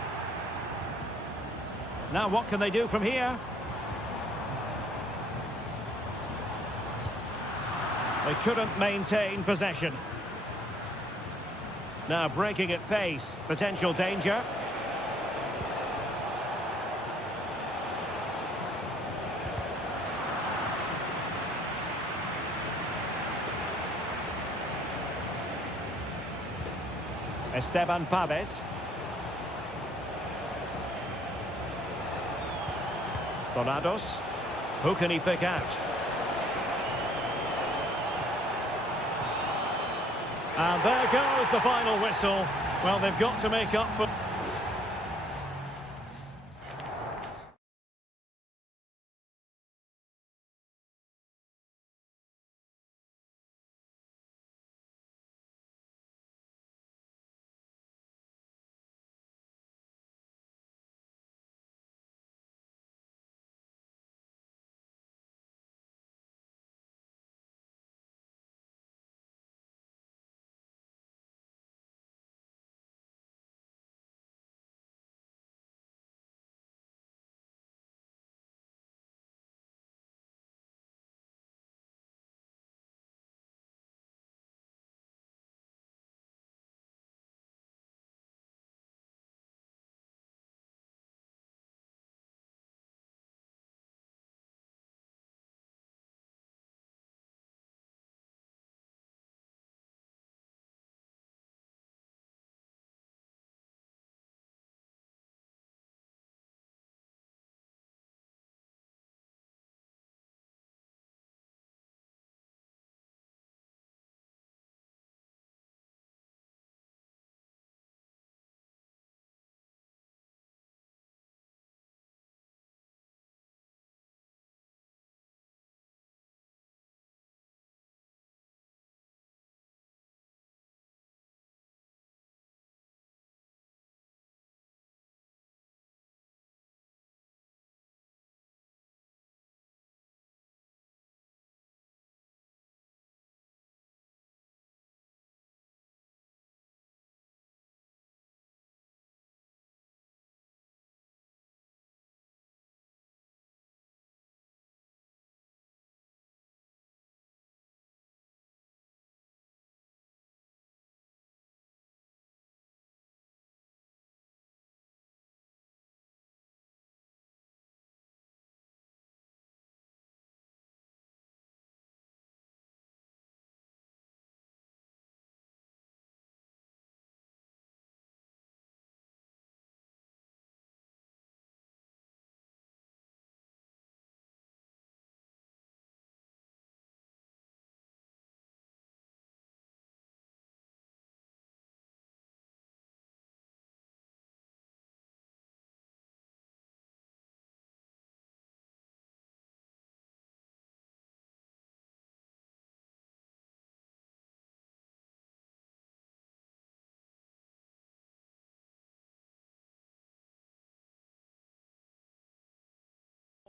Now, what can they do from here? They couldn't maintain possession. Now breaking at pace. Potential danger. Esteban Pavés. Donados. Who can he pick out? And there goes the final whistle. Well, they've got to make up for...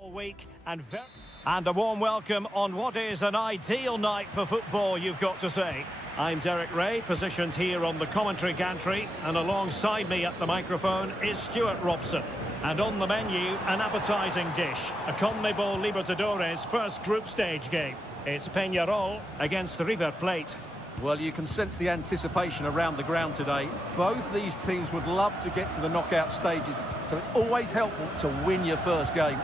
all week and a warm welcome on what is an ideal night for football, you've got to say. I'm Derek Ray, positioned here on the commentary gantry, and alongside me at the microphone is Stuart Robson. And on the menu, an appetising dish, a CONMEBOL Libertadores first group stage game. It's Peñarol against River Plate. Well, you can sense the anticipation around the ground today. Both these teams would love to get to the knockout stages, so it's always helpful to win your first game.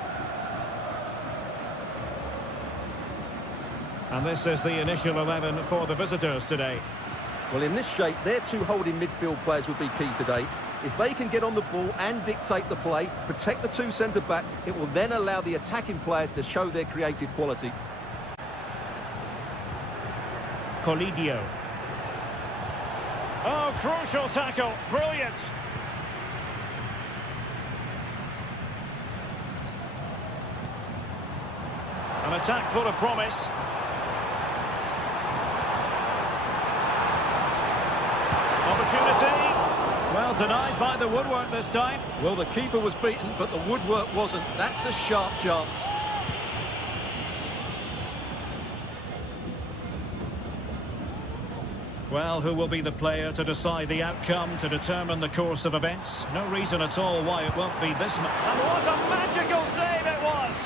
And this is the initial 11 for the visitors today. Well, in this shape, their two holding midfield players will be key today. If they can get on the ball and dictate the play, protect the two centre-backs, it will then allow the attacking players to show their creative quality. Colidio. Oh, crucial tackle. Brilliant. An attack full of promise. Opportunity. Well, denied by the woodwork this time. Well, the keeper was beaten, but the woodwork wasn't. That's a sharp chance. Well, who will be the player to decide the outcome, to determine the course of events? No reason at all why it won't be this man. And what a magical save it was!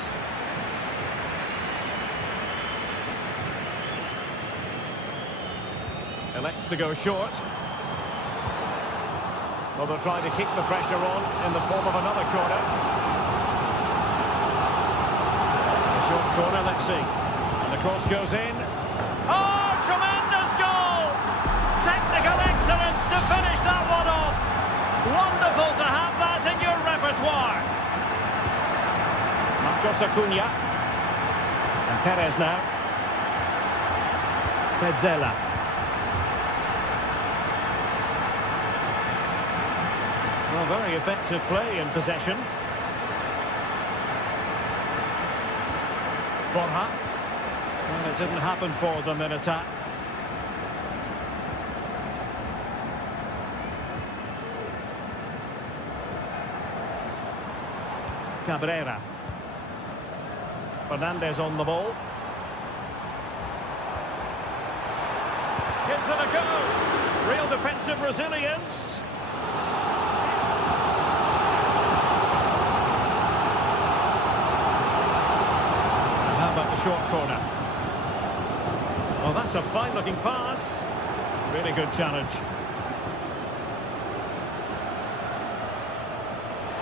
Elects to go short. Well, they'll try to keep the pressure on in the form of another corner. A short corner, let's see. And the cross goes in. Oh, tremendous goal! Technical excellence to finish that one off. Wonderful to have that in your repertoire. Marcos Acuna. And Perez now. Petzela. Well, very effective play in possession. Borja. Well, it didn't happen for them in attack. Cabrera. Fernandez on the ball. Gives it a go. Real defensive resilience. How about the short corner? Oh, that's a fine-looking pass. Really good challenge.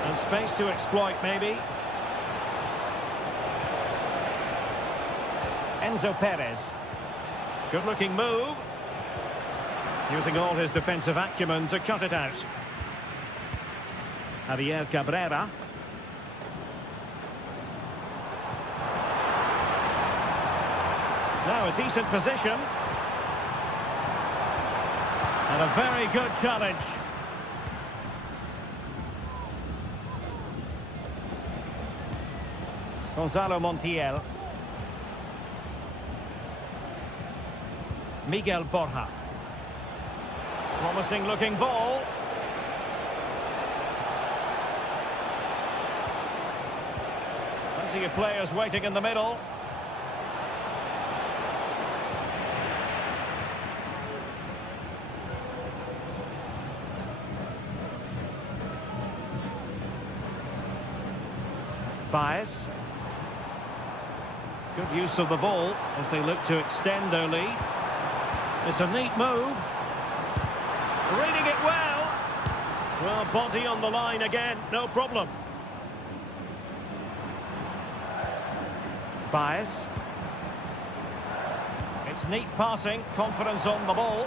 And space to exploit, maybe. Enzo Perez. Good-looking move. Using all his defensive acumen to cut it out. Javier Cabrera. Now a decent position. And a very good challenge. Gonzalo Montiel. Miguel Borja. Promising looking ball. Plenty of players waiting in the middle. Baez. Good use of the ball as they look to extend their lead. It's a neat move. Reading it well. Well, body on the line again, no problem. Baez. It's neat passing, confidence on the ball.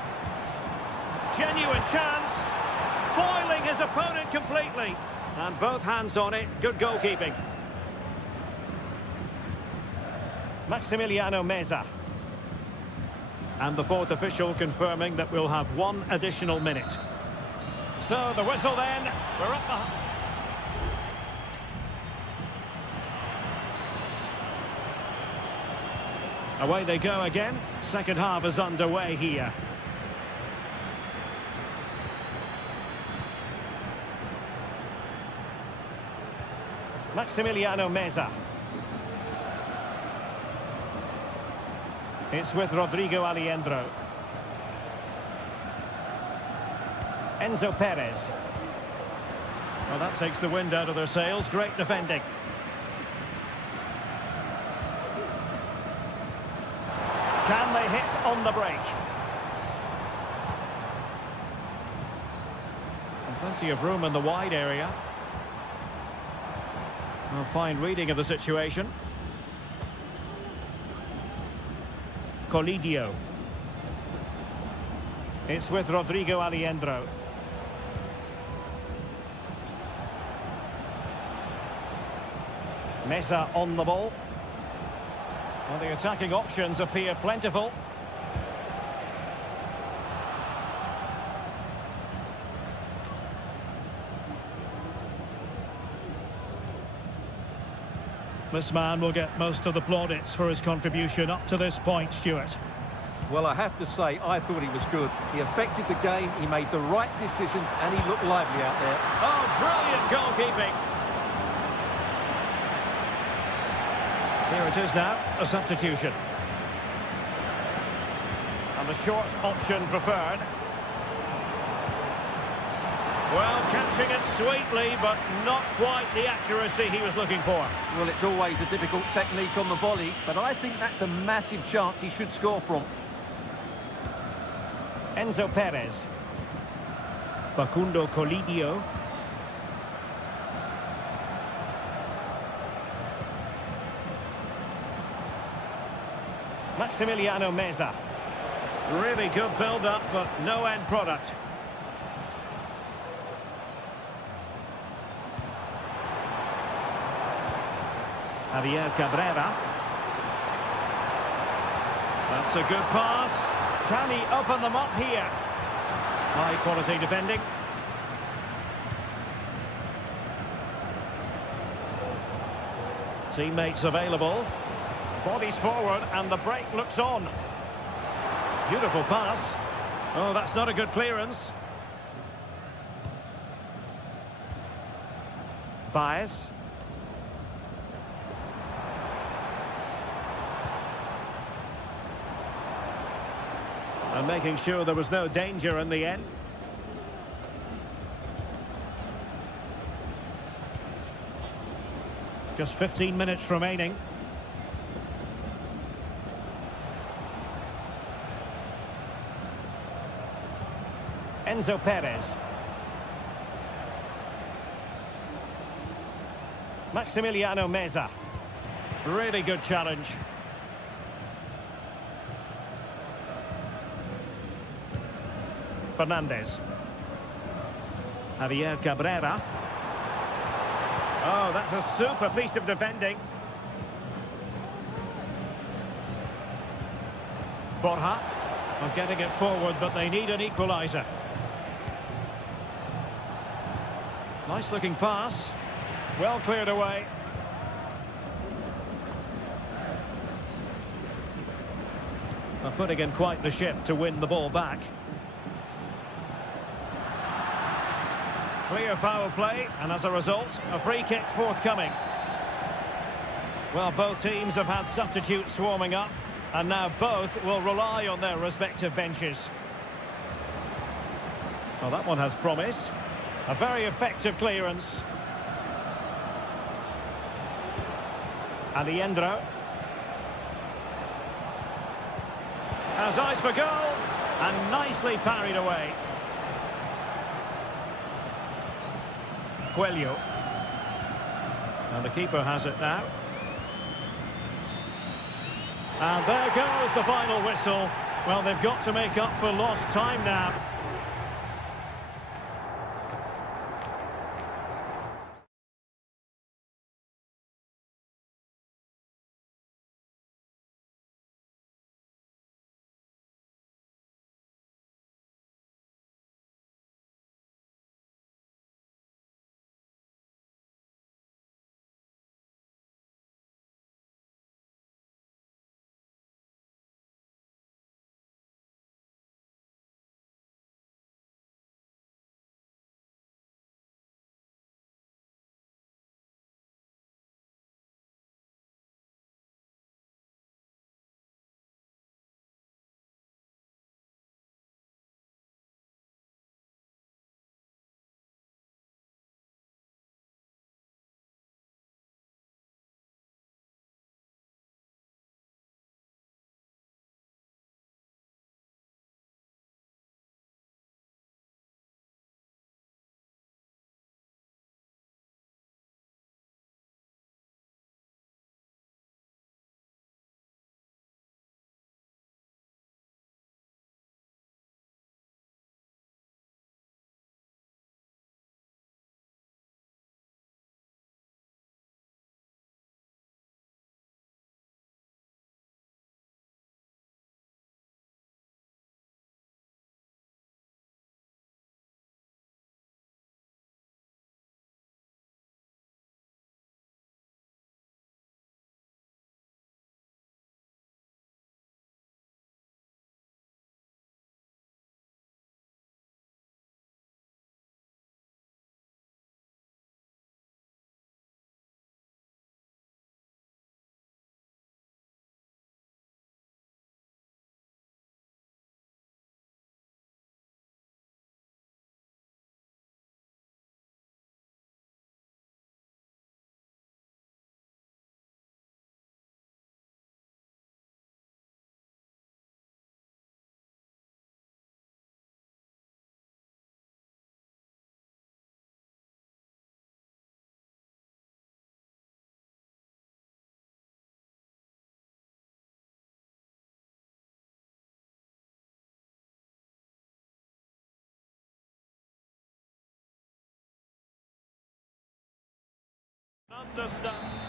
Genuine chance. Foiling his opponent completely. And both hands on it, good goalkeeping. Maximiliano Meza. And the fourth official confirming that we'll have one additional minute. So the whistle then, we're up behind. Away they go again. Second half is underway here. Maximiliano Meza. It's with Rodrigo Aliendro. Enzo Perez. Well, that takes the wind out of their sails. Great defending. Can they hit on the break? And plenty of room in the wide area. Well, fine reading of the situation. Colidio. It's with Rodrigo Aliendro. Mesa on the ball. Well, the attacking options appear plentiful. This man will get most of the plaudits for his contribution up to this point, Stuart. Well, I have to say, I thought he was good. He affected the game, he made the right decisions, and he looked lively out there. Oh, brilliant goalkeeping. Here it is now, a substitution. And the short option preferred. Well, catching it sweetly, but not quite the accuracy he was looking for. Well, it's always a difficult technique on the volley, but I think that's a massive chance he should score from. Enzo Perez. Facundo Colidio. Maximiliano Meza. Really good build-up, but no end product. Javier Cabrera. That's a good pass. Can he open them up here? High quality defending. Teammates available. Bodies forward and the break looks on. Beautiful pass. Oh, that's not a good clearance. Baez. And making sure there was no danger in the end. Just 15 minutes remaining. Enzo Perez. Maximiliano Meza. Really good challenge. Fernandez. Javier Cabrera. Oh, that's a super piece of defending. Borja. Well, getting it forward, but they need an equaliser. Nice looking pass. Well cleared away. They're putting in quite the shift to win the ball back. Clear foul play, and as a result, a free kick forthcoming. Well, both teams have had substitutes swarming up, and now both will rely on their respective benches. Well, that one has promise. A very effective clearance. Aliendro. Has eyes for goal, and nicely parried away. Coelho. And the keeper has it now. And there goes the final whistle. Well, they've got to make up for lost time now.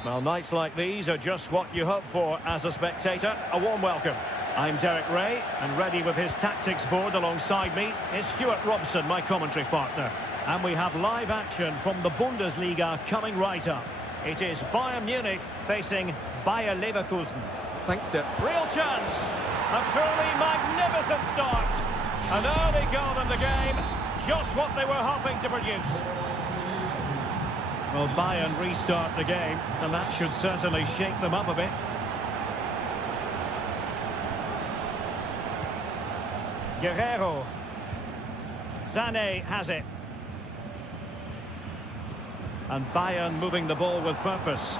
Well, nights like these are just what you hope for as a spectator. A warm welcome. I'm Derek Ray, and ready with his tactics board alongside me is Stuart Robson, my commentary partner. And we have live action from the Bundesliga coming right up. It is Bayern Munich facing Bayer Leverkusen. Thanks, Derek. Real chance. A truly magnificent start. An early goal in the game. Just what they were hoping to produce. Well, Bayern restart the game, and that should certainly shake them up a bit. Guerrero. Sané has it. And Bayern moving the ball with purpose.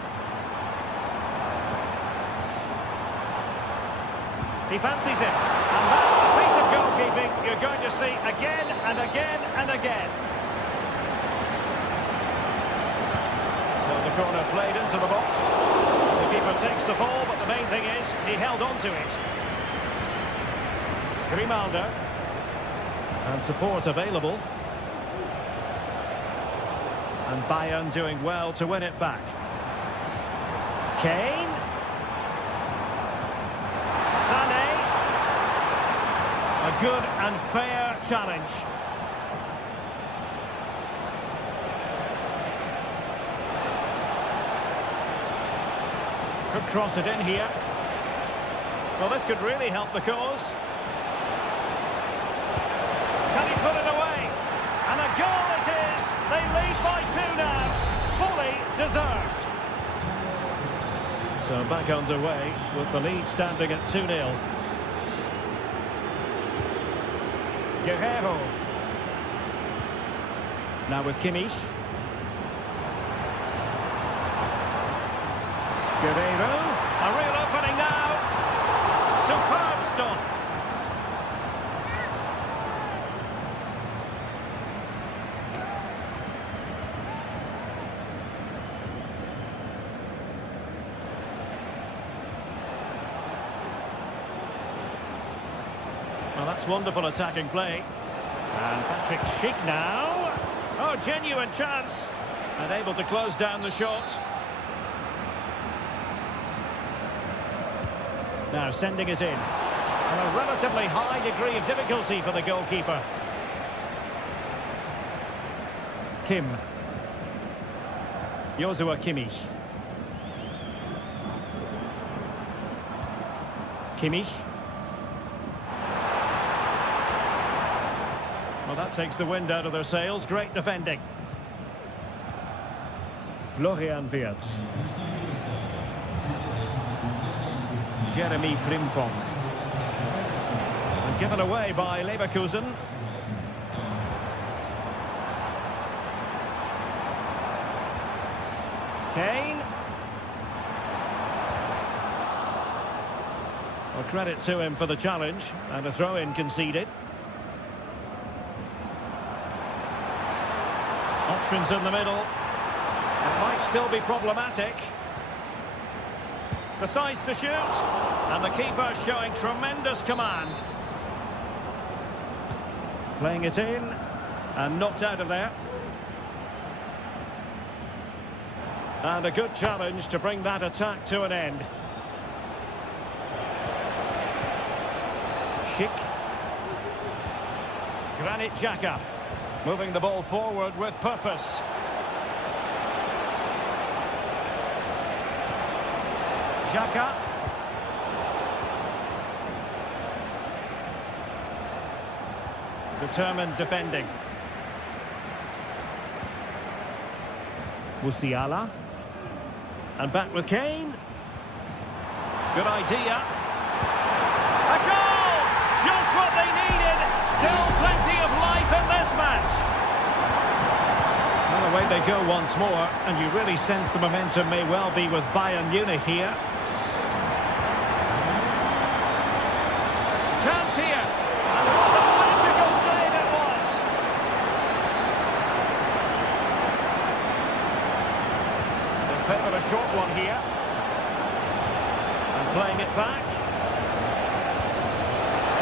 He fancies it. And that piece of goalkeeping you're going to see again and again and again. So the corner played into the box. The keeper takes the ball, but the main thing is he held on to it. Grimaldo. And support available. And Bayern doing well to win it back. Kane. Sané. A good and fair challenge. Could cross it in here. Well, this could really help the cause. Can he put it away? And a goal it is! They lead by 2 now. Fully deserved. So back underway with the lead standing at 2-0. Guerrero. Now with Kimmich. Guerrero. A real opening now. Superb stop. Well, that's wonderful attacking play. And Patrick Schick now. Oh, genuine chance. And able to close down the shot. Now sending it in. And a relatively high degree of difficulty for the goalkeeper. Kim. Joshua Kimmich. Kimmich. Well, that takes the wind out of their sails. Great defending. Florian Wirtz. Jeremy Frimpong. And given away by Leverkusen. Kane. Well, credit to him for the challenge. And a throw-in conceded. Options in the middle. It might still be problematic. Decides to shoot. And the keeper showing tremendous command. Playing it in. And knocked out of there. And a good challenge to bring that attack to an end. Schick. Granit Xhaka. Moving the ball forward with purpose. Xhaka. Determined defending. Musiala. And back with Kane. Good idea. A goal! Just what they needed. Still plenty of life in this match. Well, away they go once more, and you really sense the momentum may well be with Bayern Munich here. Chance here. And it was a magical save it was. They've favoured a short one here. And playing it back.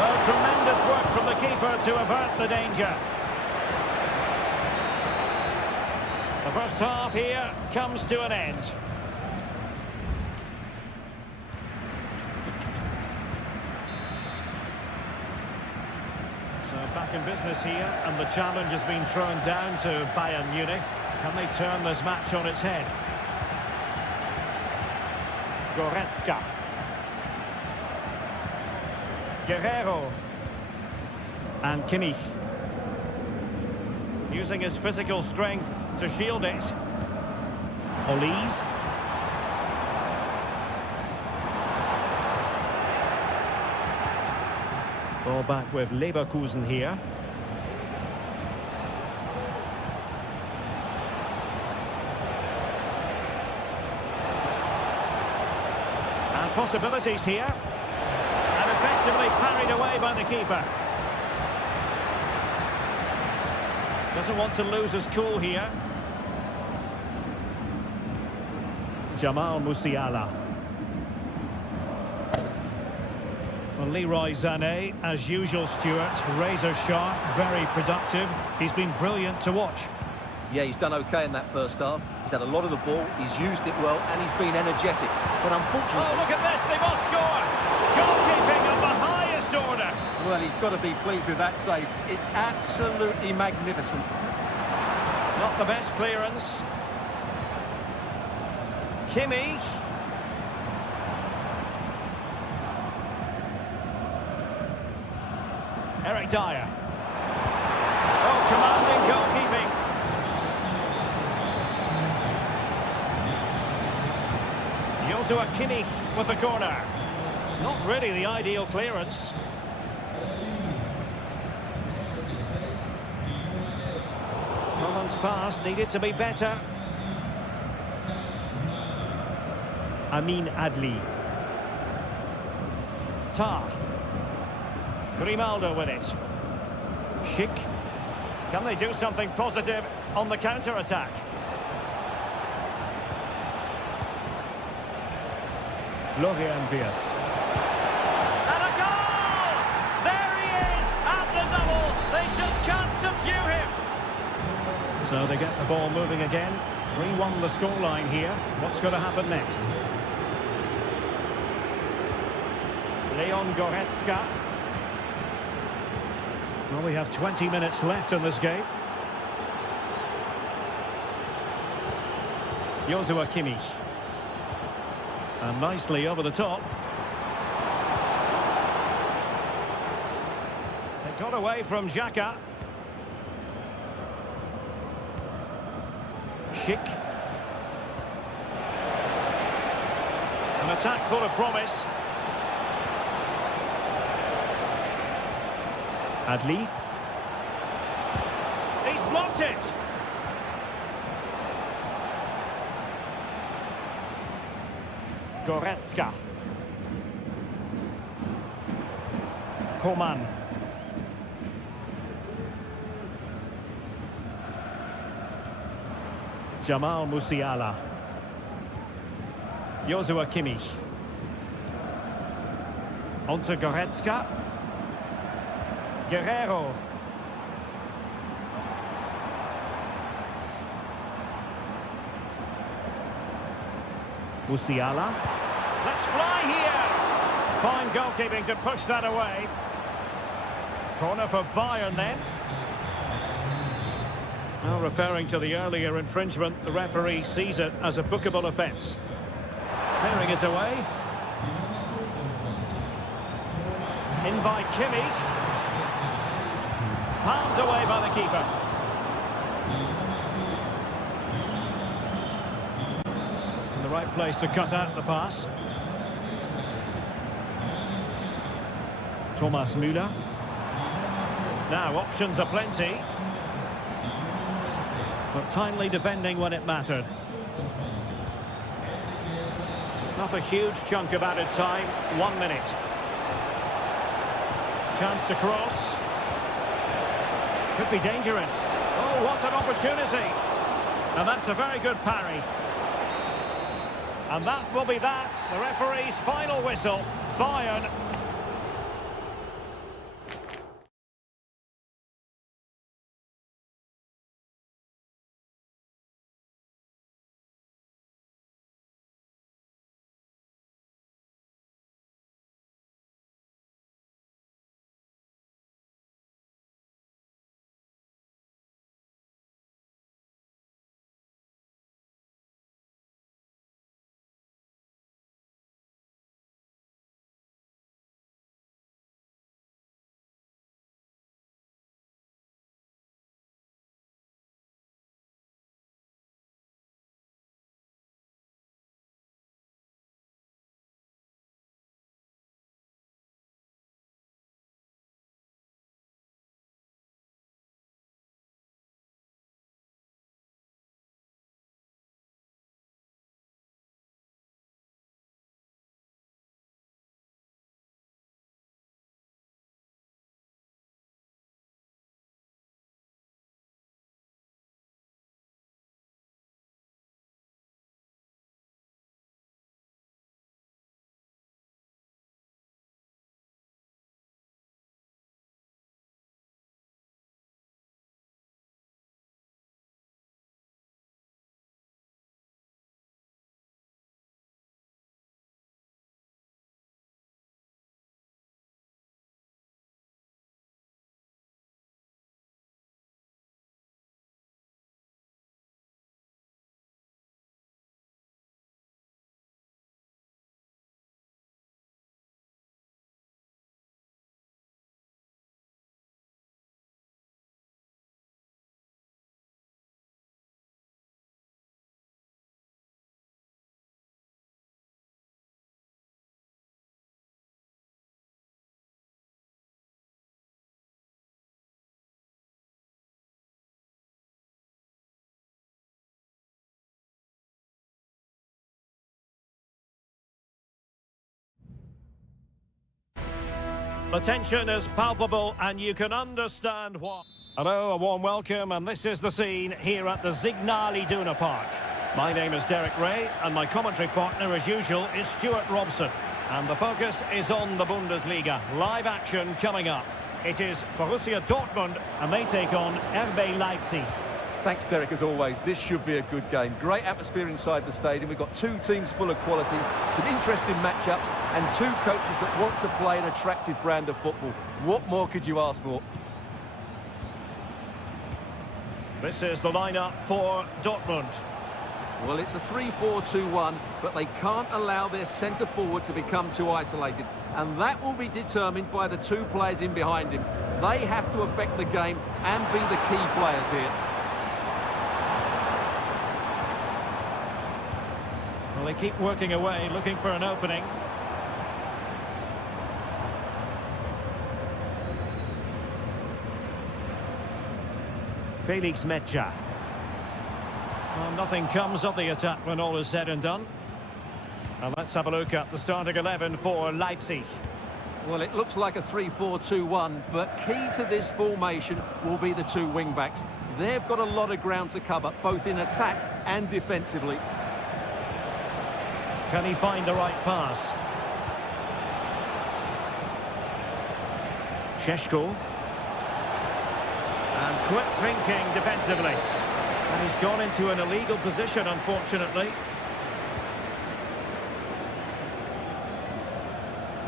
Oh, tremendous work from the keeper to avert the danger. The first half here comes to an end. So back in business here, and the challenge has been thrown down to Bayern Munich. Can they turn this match on its head? Goretzka. Guerrero. And Kimmich. Using his physical strength to shield it. Olise. Ball back with Leverkusen here. And possibilities here. And effectively parried away by the keeper. Doesn't want to lose his cool here. Jamal Musiala. Well, Leroy Sané, as usual, Stuart, razor sharp, very productive. He's been brilliant to watch. Yeah, he's done okay in that first half. He's had a lot of the ball, he's used it well, and he's been energetic. But unfortunately... Oh, look at this, they must score! Goalkeeping of the highest order! Well, he's got to be pleased with that save. It's absolutely magnificent. Not the best clearance. Kimmich. Eric Dyer. Oh, commanding goalkeeping. Joshua Kimmich with the corner. Not really the ideal clearance. Roman's pass needed to be better. Amin Adli. Tar. Grimaldo with it. Schick. Can they do something positive on the counter-attack? Florian Wirtz. And a goal! There he is at the double. They just can't subdue him. So they get the ball moving again. 3-1 the scoreline here. What's going to happen next? Leon Goretzka. Well, we have 20 minutes left in this game. Joshua Kimmich. And nicely over the top. It got away from Xhaka. Schick. An attack full of promise. Adli. He's blocked it. Goretzka. Coman. Jamal Musiala. Joshua Kimmich. Onto Goretzka. Guerrero. Musiala. Let's fly here. Fine goalkeeping to push that away. Corner for Bayern then. Now referring to the earlier infringement, the referee sees it as a bookable offence. Clearing it away. In by Kimmich. Palmed away by the keeper. In the right place to cut out the pass. Thomas Müller. Now options are plenty. But timely defending when it mattered. Not a huge chunk of added time. 1 minute. Chance to cross. Could be dangerous. Oh, what an opportunity. And that's a very good parry. And that will be that. The referee's final whistle. Bayern The tension is palpable and you can understand why. Hello, a warm welcome, and this is the scene here at the Signal Iduna Park. My name is Derek Ray, and my commentary partner, as usual, is Stuart Robson. And the focus is on the Bundesliga. Live action coming up. It is Borussia Dortmund, and they take on RB Leipzig. Thanks, Derek, as always. This should be a good game. Great atmosphere inside the stadium. We've got two teams full of quality, some interesting matchups, and two coaches that want to play an attractive brand of football. What more could you ask for? This is the lineup for Dortmund. Well, it's a 3-4-2-1, but they can't allow their centre-forward to become too isolated. And that will be determined by the two players in behind him. They have to affect the game and be the key players here. Well, they keep working away, looking for an opening. Felix Metscher. Well, nothing comes of the attack when all is said and done. And let's have a look at the starting 11 for Leipzig. Well, it looks like a 3-4-2-1, but key to this formation will be the two wing-backs. They've got a lot of ground to cover, both in attack and defensively. Can he find the right pass? Šeško. And quick thinking defensively. And he's gone into an illegal position, unfortunately.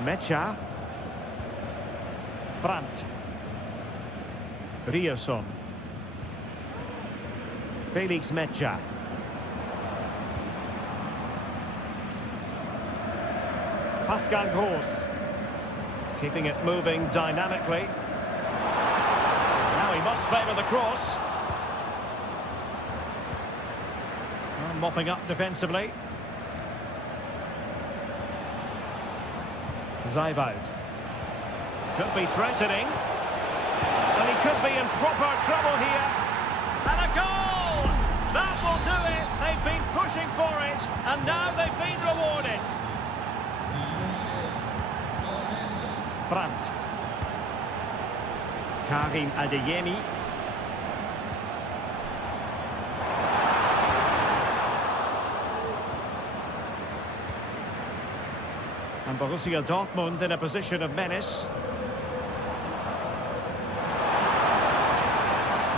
Metscher. Brandt. Ryerson. Felix Metscher. Pascal Gross. Keeping it moving dynamically. Now he must favour the cross. Well, mopping up defensively. Zijboud. Could be threatening. And he could be in proper trouble here. And a goal! That will do it. They've been pushing for it. And now they've been rewarded. Brandt. Karim Adeyemi. And Borussia Dortmund in a position of menace.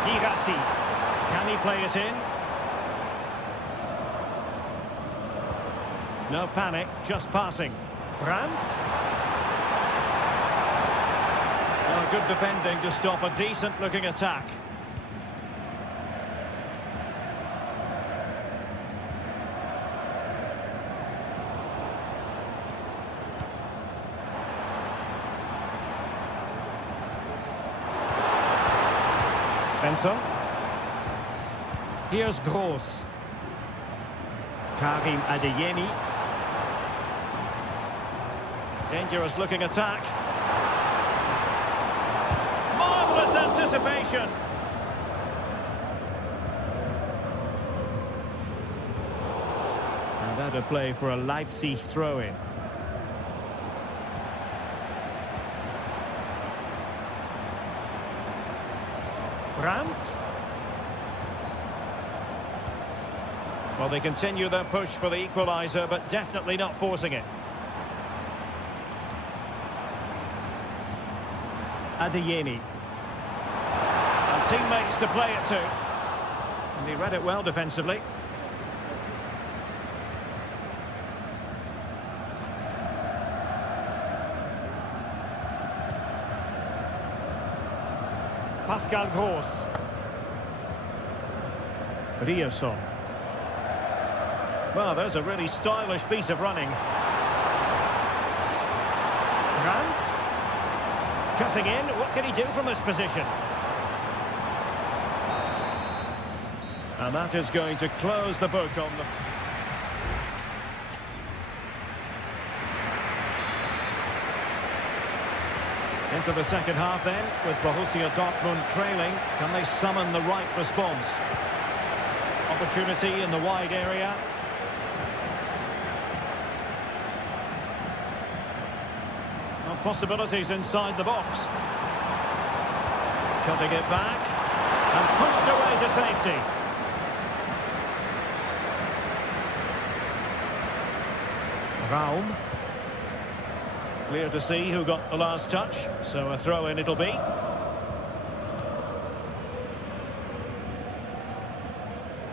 Girassi. Can he play it in? No panic, just passing. Brandt. Oh, good defending to stop a decent-looking attack. Svensson. Here's Gross. Karim Adeyemi. Dangerous-looking attack. Marvellous anticipation. And that a play for a Leipzig throw-in. Brandt. Well, they continue their push for the equaliser, but definitely not forcing it. Adeyemi. And teammates to play it to. And he read it well defensively. Pascal Gross. Ryerson. Well, there's a really stylish piece of running. Brandt. Cutting in, what can he do from this position? And that is going to close the book on the... Into the second half then, with Borussia Dortmund trailing. Can they summon the right response? Opportunity in the wide area. Well, possibilities inside the box. Cutting it back. And pushed away to safety. Raum. Clear to see who got the last touch, so a throw-in it'll be.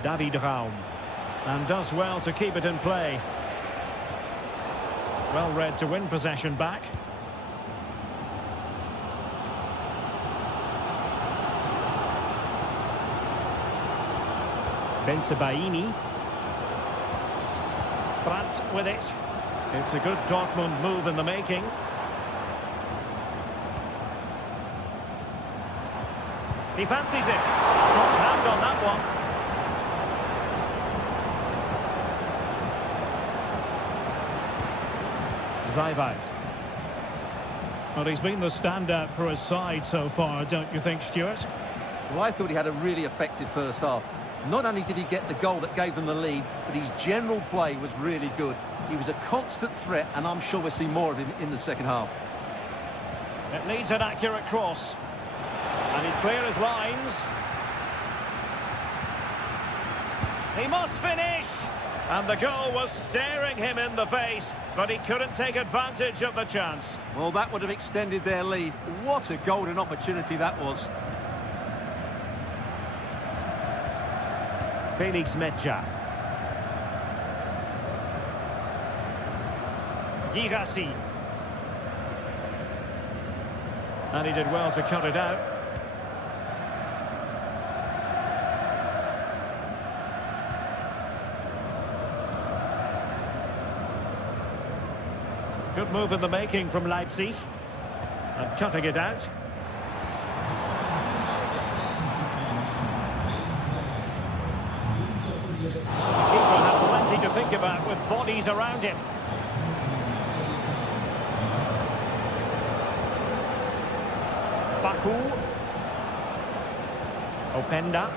David Raum. And does well to keep it in play. Well read to win possession back. Bensebaini. Brandt with it. It's a good Dortmund move in the making. He fancies it. Strong hand on that one. Zayvout. Well, he's been the standout for his side so far, don't you think, Stuart? Well, I thought he had a really effective first half. Not only did he get the goal that gave them the lead, but his general play was really good. He was a constant threat, and I'm sure we'll see more of him in the second half. It needs an accurate cross. And he's clear as lines. He must finish! And the goal was staring him in the face, but he couldn't take advantage of the chance. Well, that would have extended their lead. What a golden opportunity that was. Felix Medja. Girassi. And he did well to cut it out. Good move in the making from Leipzig. And cutting it out. The keeper had plenty to think about with bodies around him. Baku. Openda.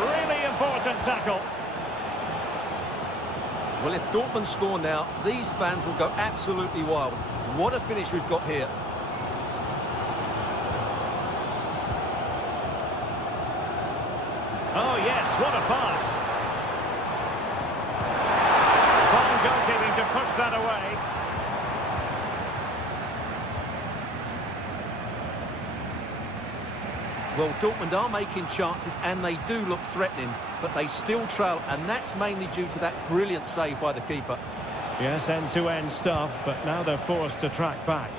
Really important tackle. Well, if Dortmund score now, these fans will go absolutely wild. What a finish we've got here. Oh yes, what a pass. Fine goalkeeping to push that away. Well, Dortmund are making chances and they do look threatening, but they still trail, and that's mainly due to that brilliant save by the keeper. Yes, end-to-end stuff, but now they're forced to track back.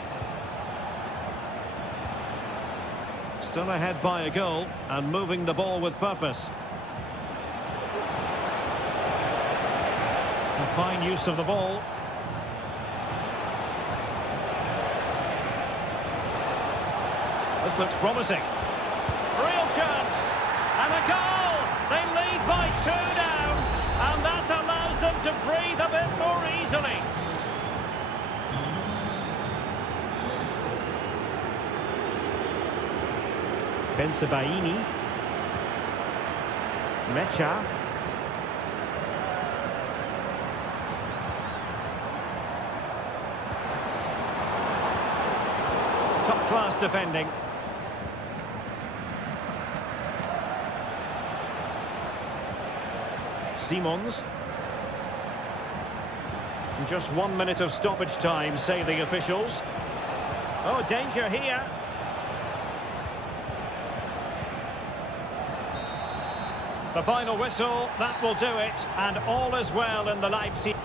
Still ahead by a goal and moving the ball with purpose. A fine use of the ball. This looks promising. Real chance. And a goal! They lead by 2 now. And that allows them to breathe a bit more easily. Bensebaini. Mecha. Top-class defending. Simons. Just 1 minute of stoppage time, say the officials. Oh, danger here. The final whistle, that will do it, and all is well in the Leipzig.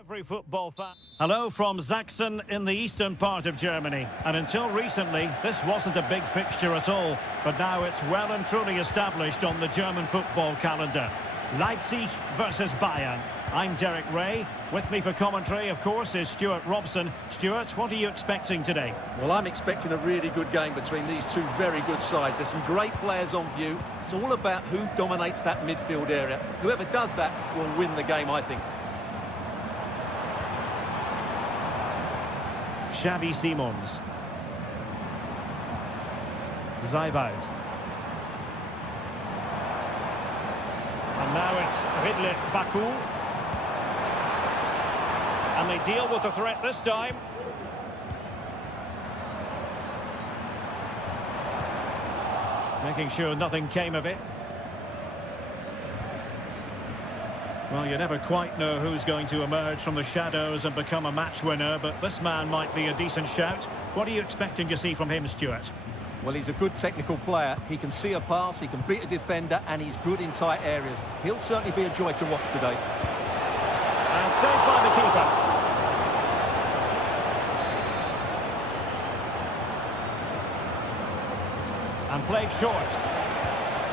Every football fan. Hello from Sachsen in the eastern part of Germany. And until recently, this wasn't a big fixture at all. But now it's well and truly established on the German football calendar. Leipzig versus Bayern. I'm Derek Ray. With me for commentary, of course, is Stuart Robson. Stuart, what are you expecting today? Well, I'm expecting a really good game between these two very good sides. There's some great players on view. It's all about who dominates that midfield area. Whoever does that will win the game, I think. Xavi Simons. Zayboud. And now it's Ridley Baku. And they deal with the threat this time. Making sure nothing came of it. Well, you never quite know who's going to emerge from the shadows and become a match winner, but this man might be a decent shout. What are you expecting to see from him, Stuart? Well, he's a good technical player. He can see a pass, he can beat a defender, and he's good in tight areas. He'll certainly be a joy to watch today. And saved by the keeper. And played short.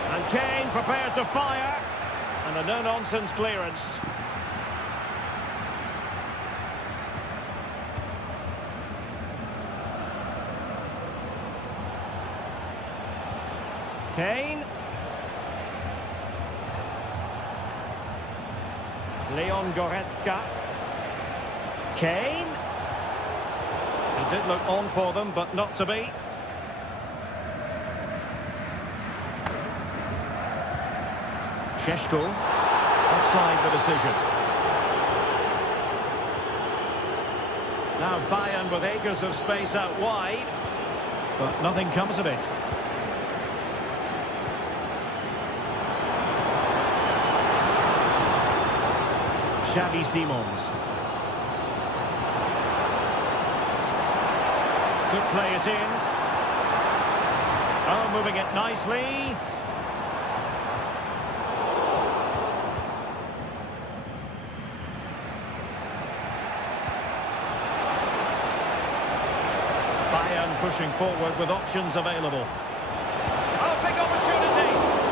And Kane prepared to fire. And a no-nonsense clearance. Kane. Leon Goretzka. Kane. He did look on for them, but not to be. Sheshko, offside the decision. Now Bayern with acres of space out wide, but nothing comes of it. Xavi Simons. Could play it in. Oh, moving it nicely. Pushing forward with options available. Oh, big opportunity!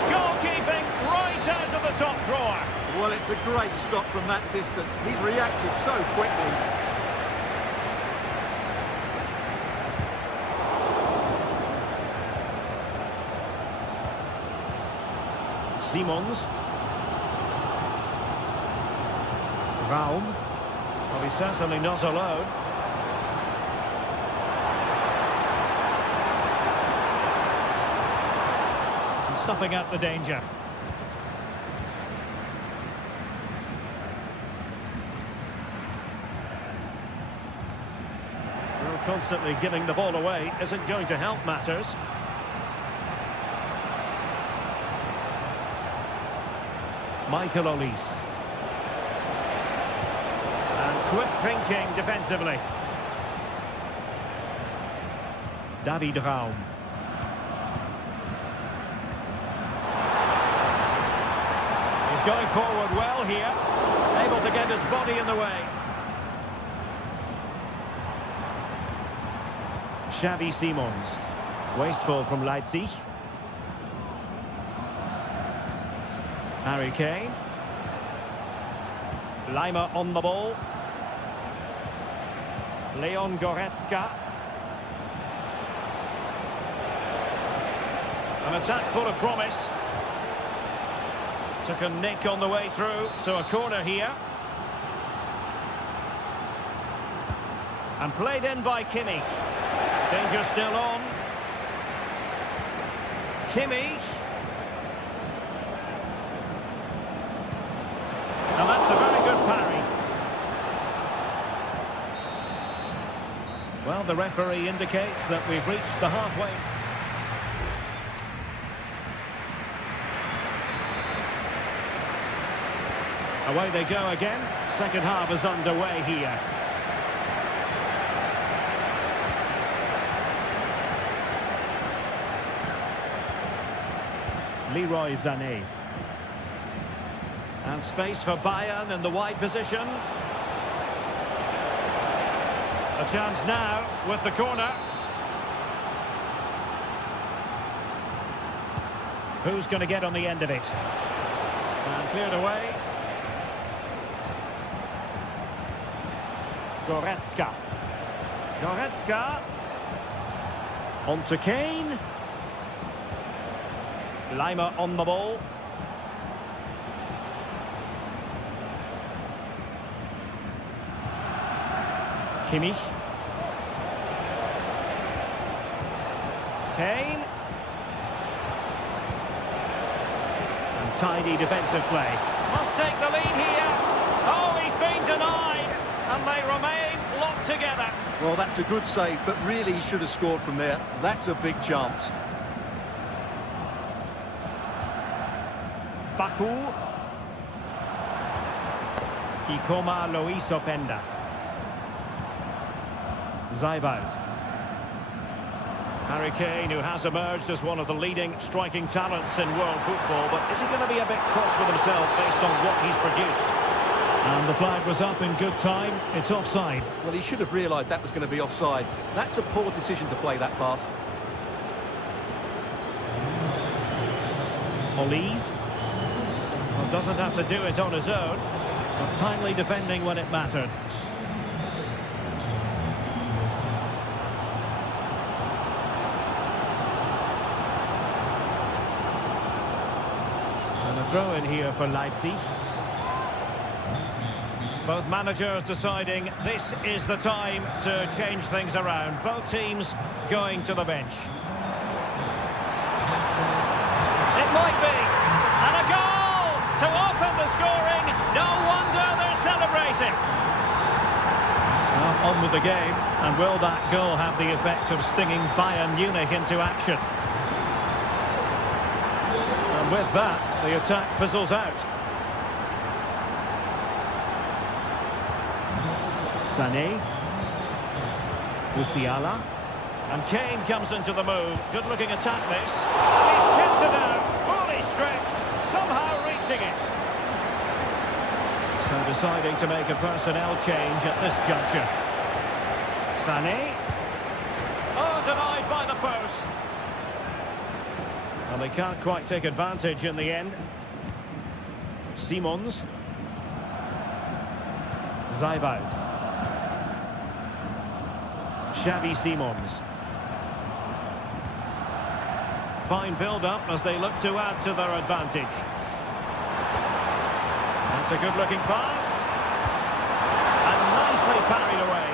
Goalkeeping right out of the top drawer. Well, it's a great stop from that distance. He's reacted so quickly. Simons. Raum. Well, he's certainly not alone. Snuffing out the danger. Well, constantly giving the ball away isn't going to help matters. Michael Olise. And quick thinking defensively. David Raum. Going forward well here, able to get his body in the way. Xavi Simons, wasteful from Leipzig. Harry Kane. Lima on the ball. Leon Goretzka. An attack full of promise. Took a nick on the way through, so a corner here. And played in by Kimmich. Danger still on. Kimmich. And that's a very good parry. Well, the referee indicates that we've reached the halfway. Away they go again. Second half is underway here. Leroy Sané. And space for Bayern in the wide position. A chance now with the corner. Who's going to get on the end of it? And cleared away. Goretzka. Goretzka. On to Kane. Lima on the ball. Kimmich. Kane. And tidy defensive play. Must take the lead here. Oh, he's been denied. And they remain locked together. Well, that's a good save, but really he should have scored from there. That's a big chance. Baku. Ikoma Lois Openda. Zaibald. Harry Kane, who has emerged as one of the leading striking talents in world football, but is he going to be a bit cross with himself based on what he's produced? And the flag was up in good time. It's offside. Well, he should have realised that was going to be offside. That's a poor decision to play that pass. Olise. Well, doesn't have to do it on his own, but timely defending when it mattered. And a throw in here for Leipzig. Both managers deciding this is the time to change things around. Both teams going to the bench. It might be. And a goal to open the scoring. No wonder they're celebrating. Well, on with the game. And will that goal have the effect of stinging Bayern Munich into action? And with that, the attack fizzles out. Sané. Musiala. And Kane comes into the move. Good-looking attack, this. And he's chipped it out. Fully stretched. Somehow reaching it. So deciding to make a personnel change at this juncture. Sané. Oh, denied by the post. And they can't quite take advantage in the end. Simons. Zaibald. Xavi Simons. Fine build-up as they look to add to their advantage. That's a good-looking pass. And nicely parried away.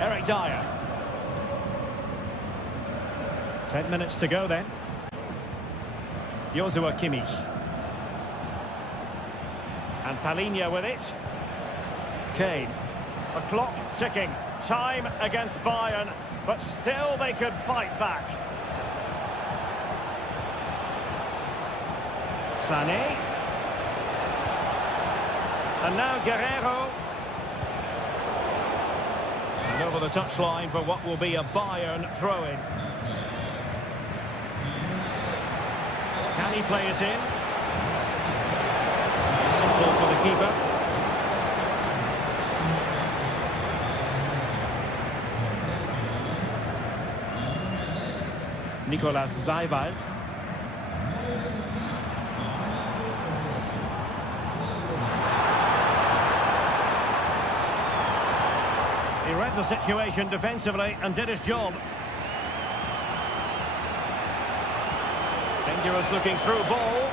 Eric Dyer. 10 minutes to go then. Joshua Kimmich. And Palinha with it. Kane. A clock ticking. Time against Bayern, but still they could fight back. Sané. And now Guerrero. And over the touchline for what will be a Bayern throw-in. Can he play it in? Simple for the keeper. Nicolas Zaibald. He read the situation defensively and did his job. Dangerous looking through ball.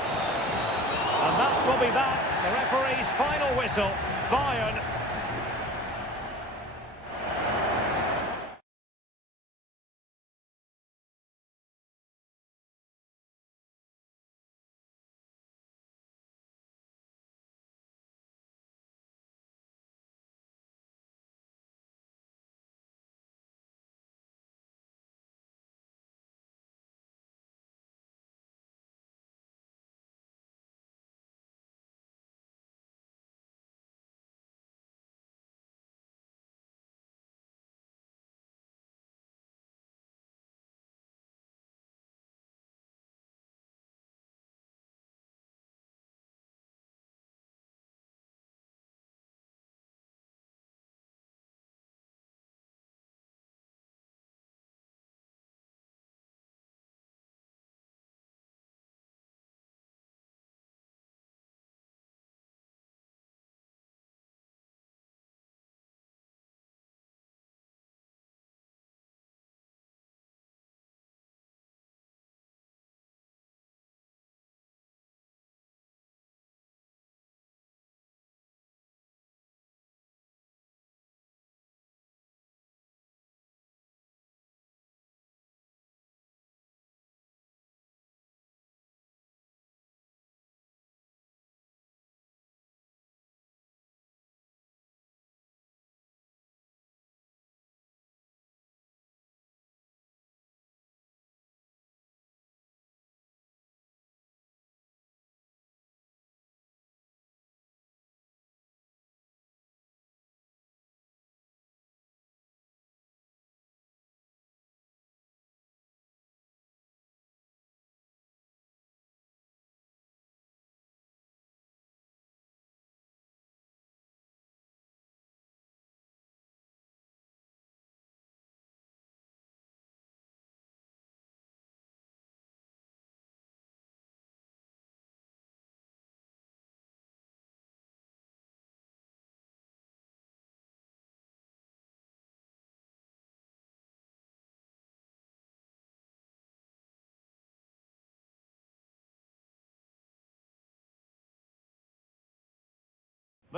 And that will be that. The referee's final whistle. Bayern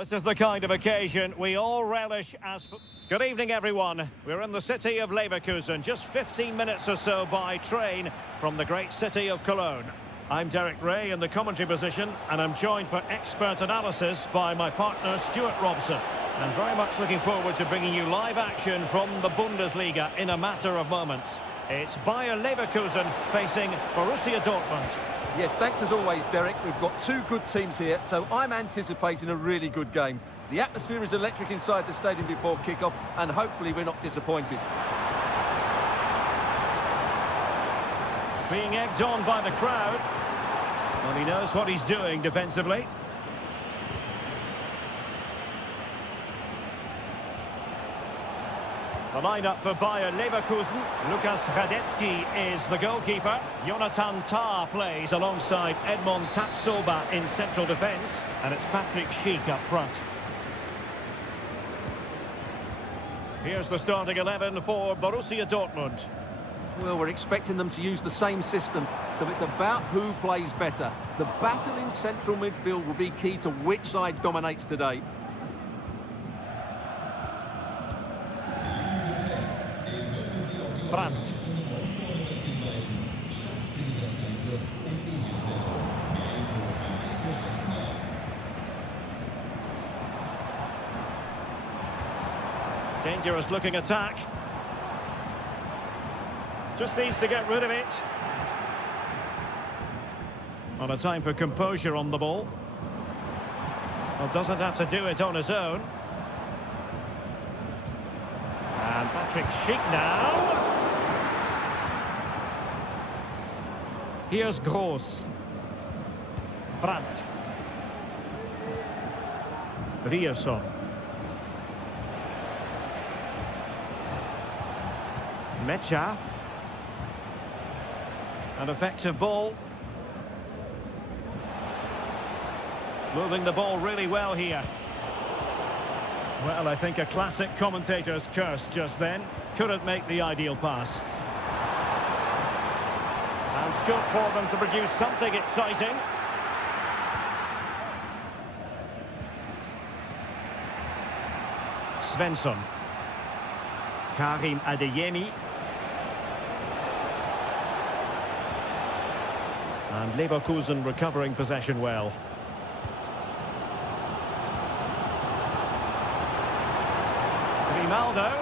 This is the kind of occasion we all relish as... Good evening, everyone. We're in the city of Leverkusen, just 15 minutes or so by train from the great city of Cologne. I'm Derek Ray in the commentary position, and I'm joined for expert analysis by my partner, Stuart Robson. And very much looking forward to bringing you live action from the Bundesliga in a matter of moments. It's Bayer Leverkusen facing Borussia Dortmund. Yes, thanks as always, Derek. We've got two good teams here, so I'm anticipating a really good game. The atmosphere is electric inside the stadium before kick-off, and hopefully we're not disappointed. Being egged on by the crowd. Well, he knows what he's doing defensively. The lineup for Bayer Leverkusen. Lukas Radetzky is the goalkeeper. Jonathan Tah plays alongside Edmond Tapsoba in central defence. And it's Patrick Schick up front. Here's the starting 11 for Borussia Dortmund. Well, we're expecting them to use the same system, so it's about who plays better. The battle in central midfield will be key to which side dominates today. Brandt. Dangerous looking attack. Just needs to get rid of it. On a time for composure on the ball. Well, doesn't have to do it on his own. And Patrick Schick now. Here's Gross. Brandt. Rierson. Mecha. An effective ball. Moving the ball really well here. Well, I think a classic commentator's curse just then. Couldn't make the ideal pass. And scope for them to produce something exciting. Svensson. Karim Adeyemi. And Leverkusen recovering possession well. Grimaldo.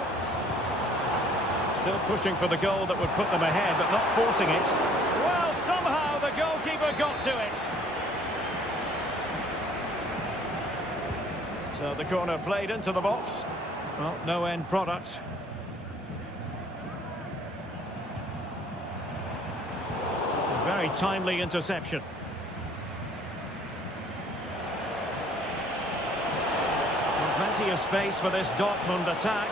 Still pushing for the goal that would put them ahead, but not forcing it. Well, somehow the goalkeeper got to it. So the corner played into the box. Well, no end product. Very timely interception. And plenty of space for this Dortmund attack.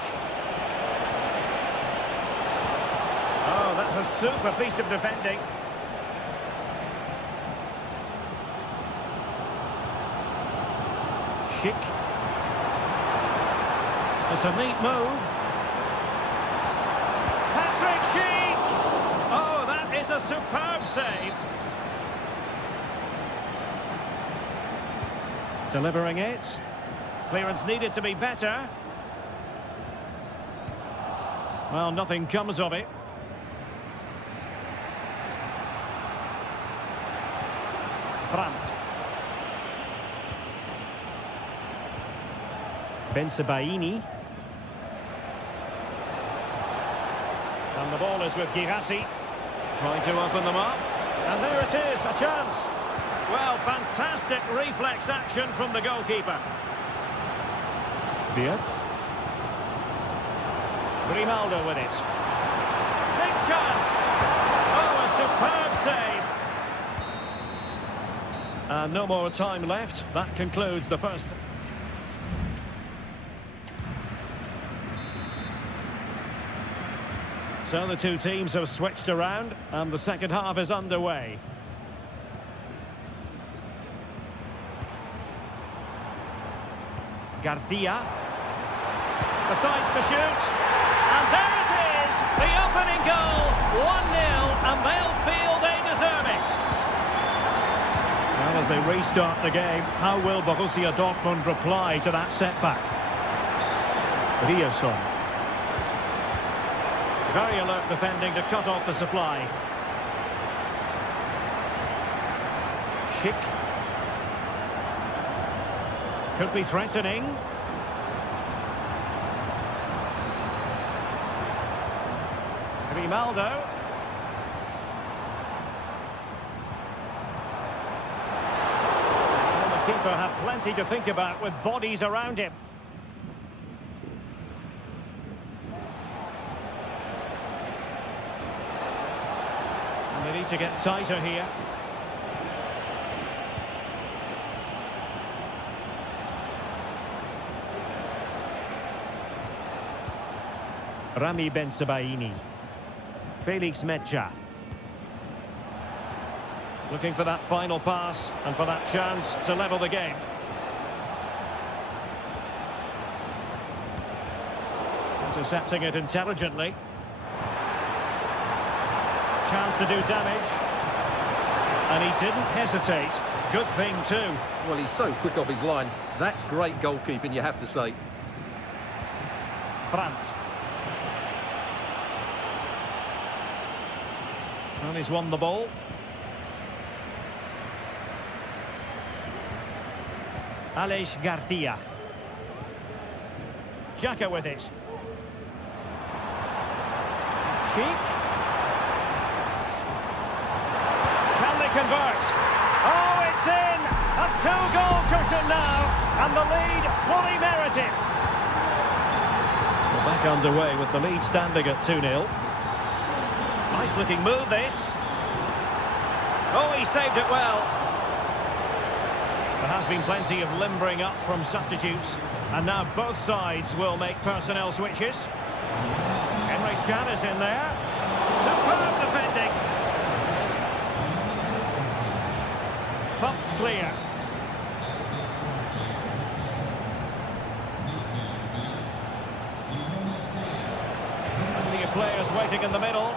Oh, that's a super piece of defending. Schick. It's a neat move. Patrick Schick! Oh, that is a superb save. Delivering it. Clearance needed to be better. Well, nothing comes of it. Brandt. Bensebaini. And the ball is with Girassi. Trying to open them up. And there it is, a chance. Well, fantastic reflex action from the goalkeeper. Beats. Grimaldo with it. Big chance. Oh, a superb save. And no more time left. That concludes the first. So the two teams have switched around, and the second half is underway. Garcia decides to shoot, and there it is, the opening goal, 1-0, and they'll feel they deserve it. Well, as they they restart the game. How will Borussia Dortmund reply to that setback? Rioson. Very alert defending to cut off the supply. Schick. Could be threatening. Grimaldo. Well, the keeper had plenty to think about with bodies around him. And they need to get tighter here. Rami Bensebaini. Felix Mecha. Looking for that final pass and for that chance to level the game. Intercepting it intelligently. Chance to do damage. And he didn't hesitate. Good thing too. Well, he's so quick off his line. That's great goalkeeping, you have to say. France. And he's won the ball. Aleix Garcia. Xhaka with it. Sheik. Can they convert? Oh, it's in! A two-goal cushion now, and the lead fully merited. We're back underway with the lead standing at 2-0. Nice looking move, this. Oh, he saved it well. There has been plenty of limbering up from substitutes, and now both sides will make personnel switches. Emre Can is in there. Superb defending. Thumped clear. Plenty of players waiting in the middle.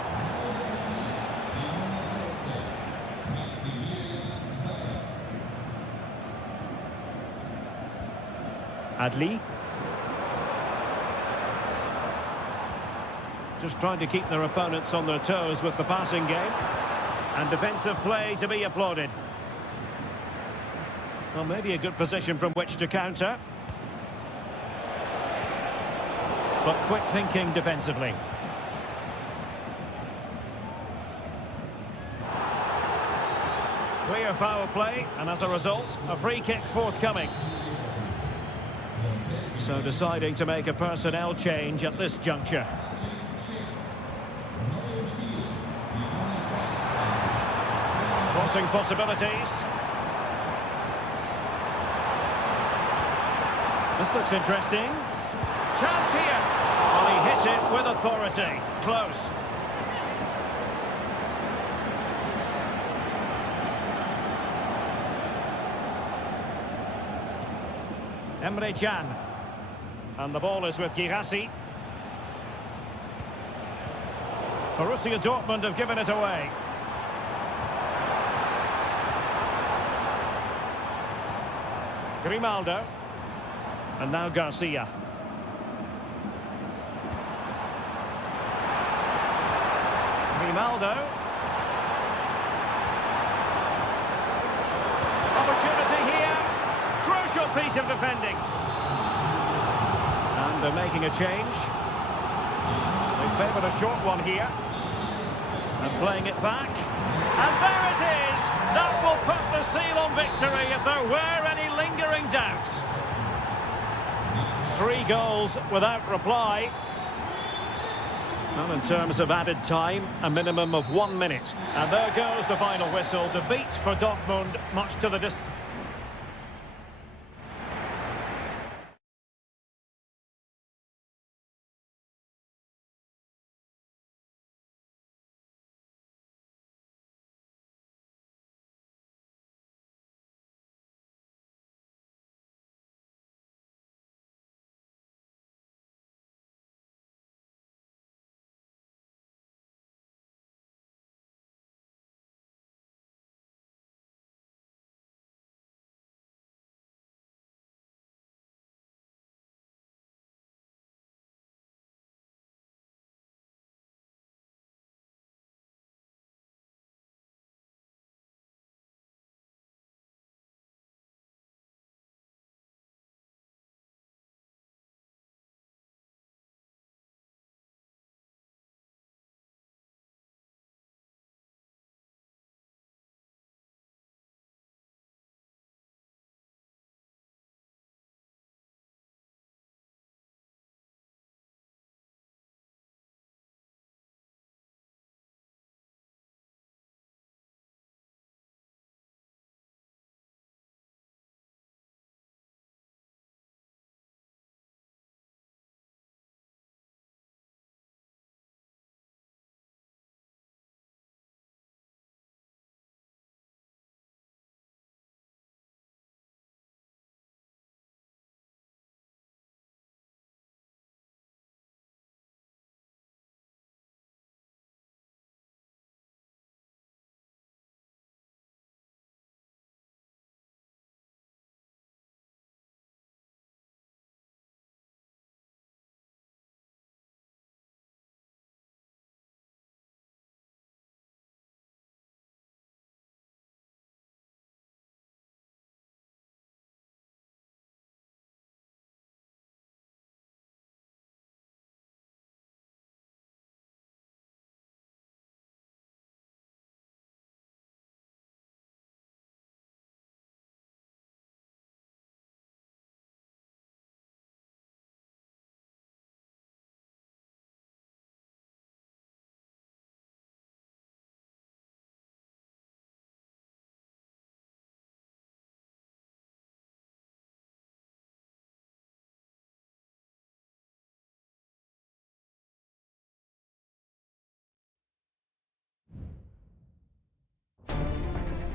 Adli. Just trying to keep their opponents on their toes with the passing game. And defensive play to be applauded. Well, maybe a good position from which to counter. But quick thinking defensively. Clear foul play, and as a result, a free kick forthcoming. So deciding to make a personnel change at this juncture. Crossing possibilities. This looks interesting. Chance here. Well, he hit it with authority. Close. Emre Can. And the ball is with Girassi. Borussia Dortmund have given it away. Grimaldo. And now Garcia. Grimaldo. Opportunity here. Crucial piece of defending. And they're making a change. They favoured a short one here. And playing it back. And there it is! That will put the seal on victory if there were any lingering doubts. 3 goals without reply. Well, in terms of added time, a minimum of 1 minute. And there goes the final whistle. Defeat for Dortmund, much to the distance.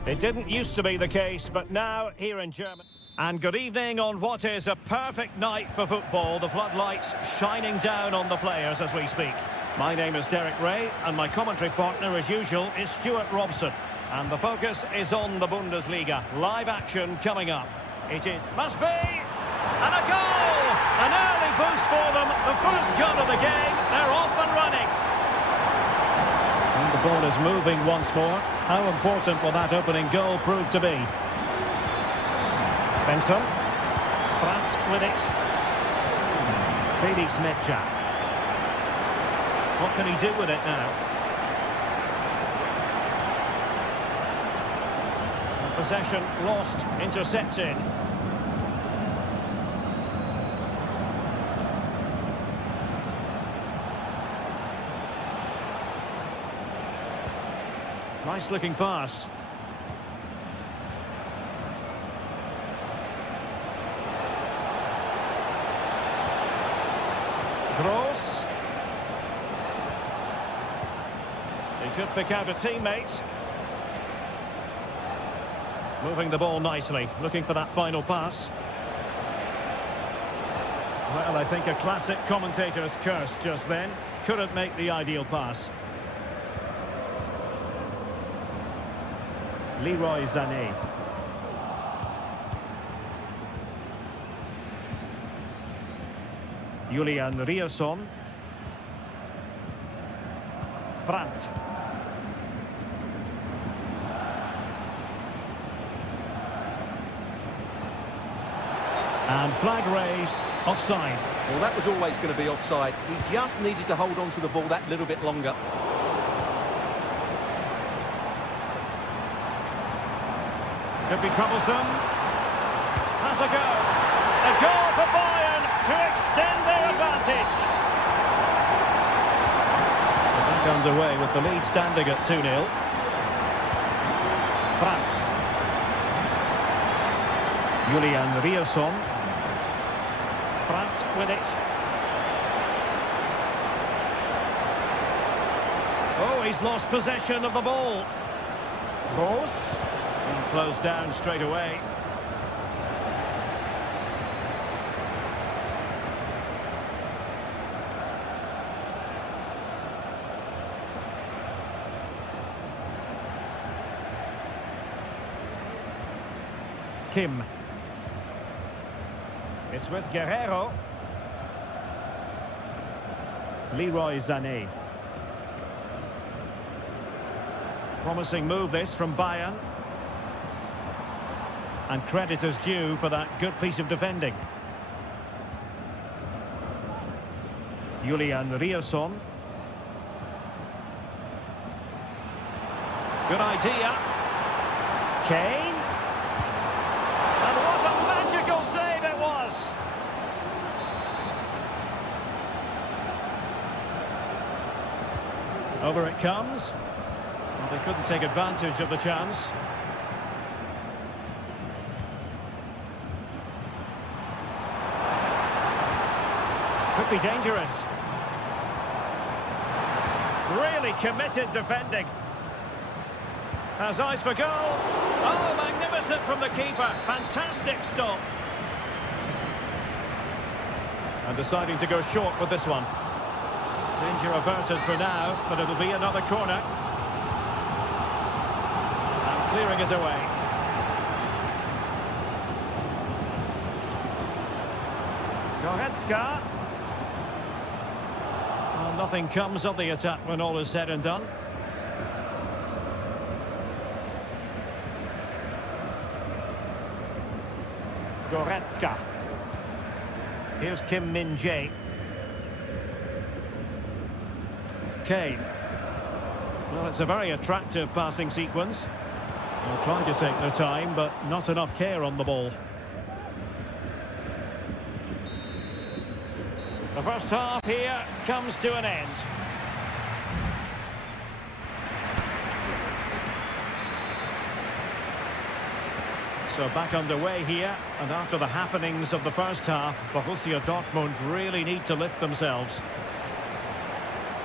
It didn't used to be the case, but now here in Germany. And good evening on what is a perfect night for football. The floodlights shining down on the players as we speak. My name is Derek Ray, and my commentary partner, as usual, is Stuart Robson. And the focus is on the Bundesliga. Live action coming up. Must be! And a goal! An early boost for them. The first goal of the game. They're off and running. And the ball is moving once more. How important will that opening goal prove to be? Svensson. Brandt with it. Felix Metscher. What can he do with it now? Possession lost, intercepted. Nice looking pass. Gross. He could pick out a teammate. Moving the ball nicely, looking for that final pass. Well, I think a classic commentator's curse just then. Couldn't make the ideal pass. Leroy Sané. Julian Rierson. Brandt. And flag raised, offside. Well, that was always going to be offside. He just needed to hold on to the ball that little bit longer. Could be troublesome. Has a go. A goal for Bayern to extend their advantage. They're back underway with the lead standing at 2-0. Brandt. Julian Rierson. Brandt with it. Oh, he's lost possession of the ball. Gross. And closed down straight away. Kim. It's with Guerrero. Leroy Sané. Promising move this from Bayern. And credit is due for that good piece of defending. Julian Rierson. Good idea. Kane. And what a magical save it was. Over it comes. Well, they couldn't take advantage of the chance. Could be dangerous. Really committed defending. Has eyes for goal. Oh, magnificent from the keeper. Fantastic stop. And deciding to go short with this one. Danger averted for now, but it'll be another corner. And clearing is away. Goretzka. Well, nothing comes of the attack when all is said and done. Goretzka. Here's Kim Min-jae. Kane. Well, it's a very attractive passing sequence. They're trying to take their time, but not enough care on the ball. The first half here comes to an end. So back underway here, and after the happenings of the first half, Borussia Dortmund really need to lift themselves.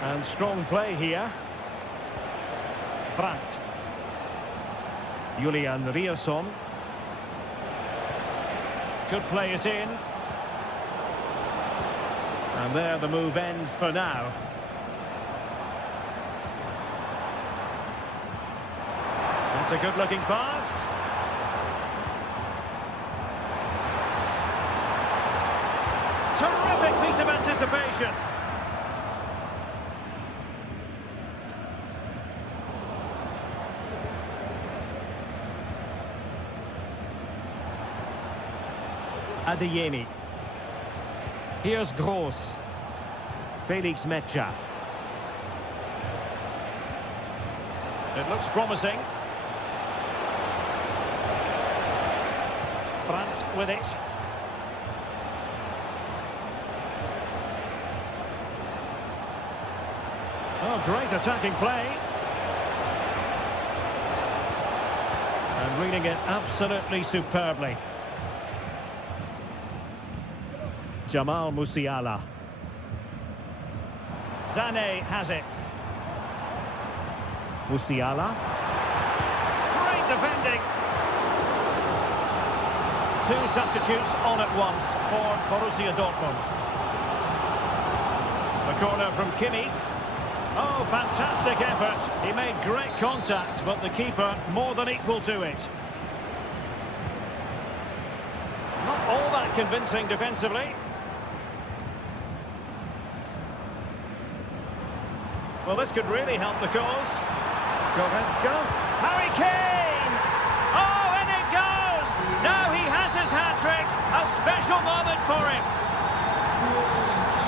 And strong play here. Brandt. Julian Rierson. Could play it in. And there the move ends for now. That's a good-looking pass. Terrific piece of anticipation. Adeyemi. Here's Gross. Felix Mecha. It looks promising. Brandt with it. Oh, great attacking play. And reading it absolutely superbly. Jamal Musiala. Sané has it. Musiala. Great defending. Two substitutes on at once for Borussia Dortmund. The corner from Kimmich. Oh, fantastic effort. He made great contact, but the keeper more than equal to it. Not all that convincing defensively. Well, this could really help the cause. Goretzka. Harry Kane! Oh, and it goes! Now he has his hat-trick. A special moment for him.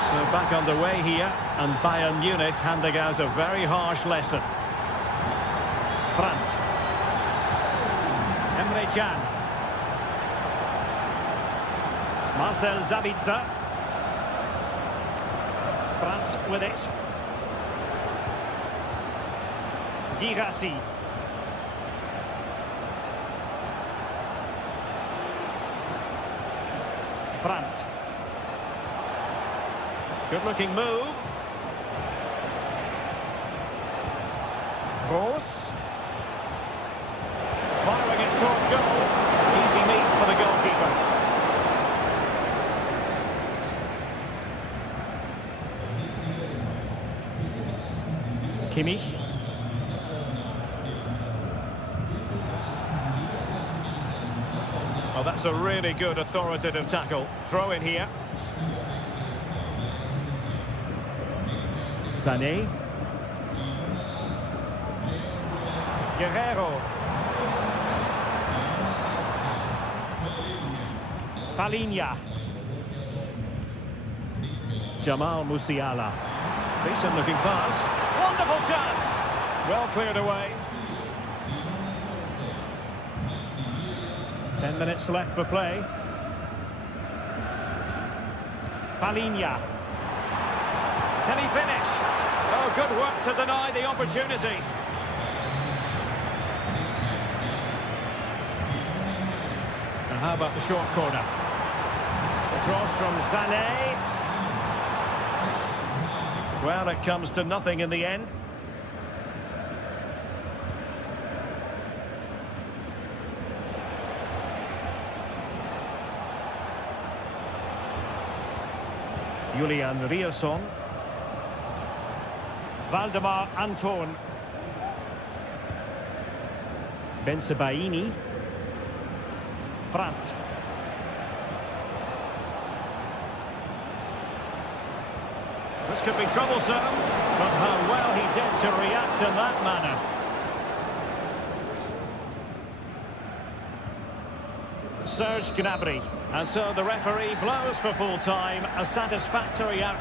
So back underway here, and Bayern Munich handing out a very harsh lesson. Brandt. Emre Can. Marcel Sabitzer. Brandt with it. Girassi. Brandt. Good-looking move. Gross. Firing it towards goal. Easy meet for the goalkeeper. Kimmich. Well, that's a really good authoritative tackle. Throw in here. Sané. Guerrero. Palinha. Jamal Musiala. Decent looking pass. Wonderful chance. Well cleared away. 10 minutes left for play. Palinha. Can he finish? Oh, good work to deny the opportunity. And how about the short corner? The cross from Sané. Well, it comes to nothing in the end. Julian Rierson. Valdemar Anton. Bensebaini. Brandt. This could be troublesome, but how well he did to react in that manner. Serge Gnabry. And so the referee blows for full time. A satisfactory out.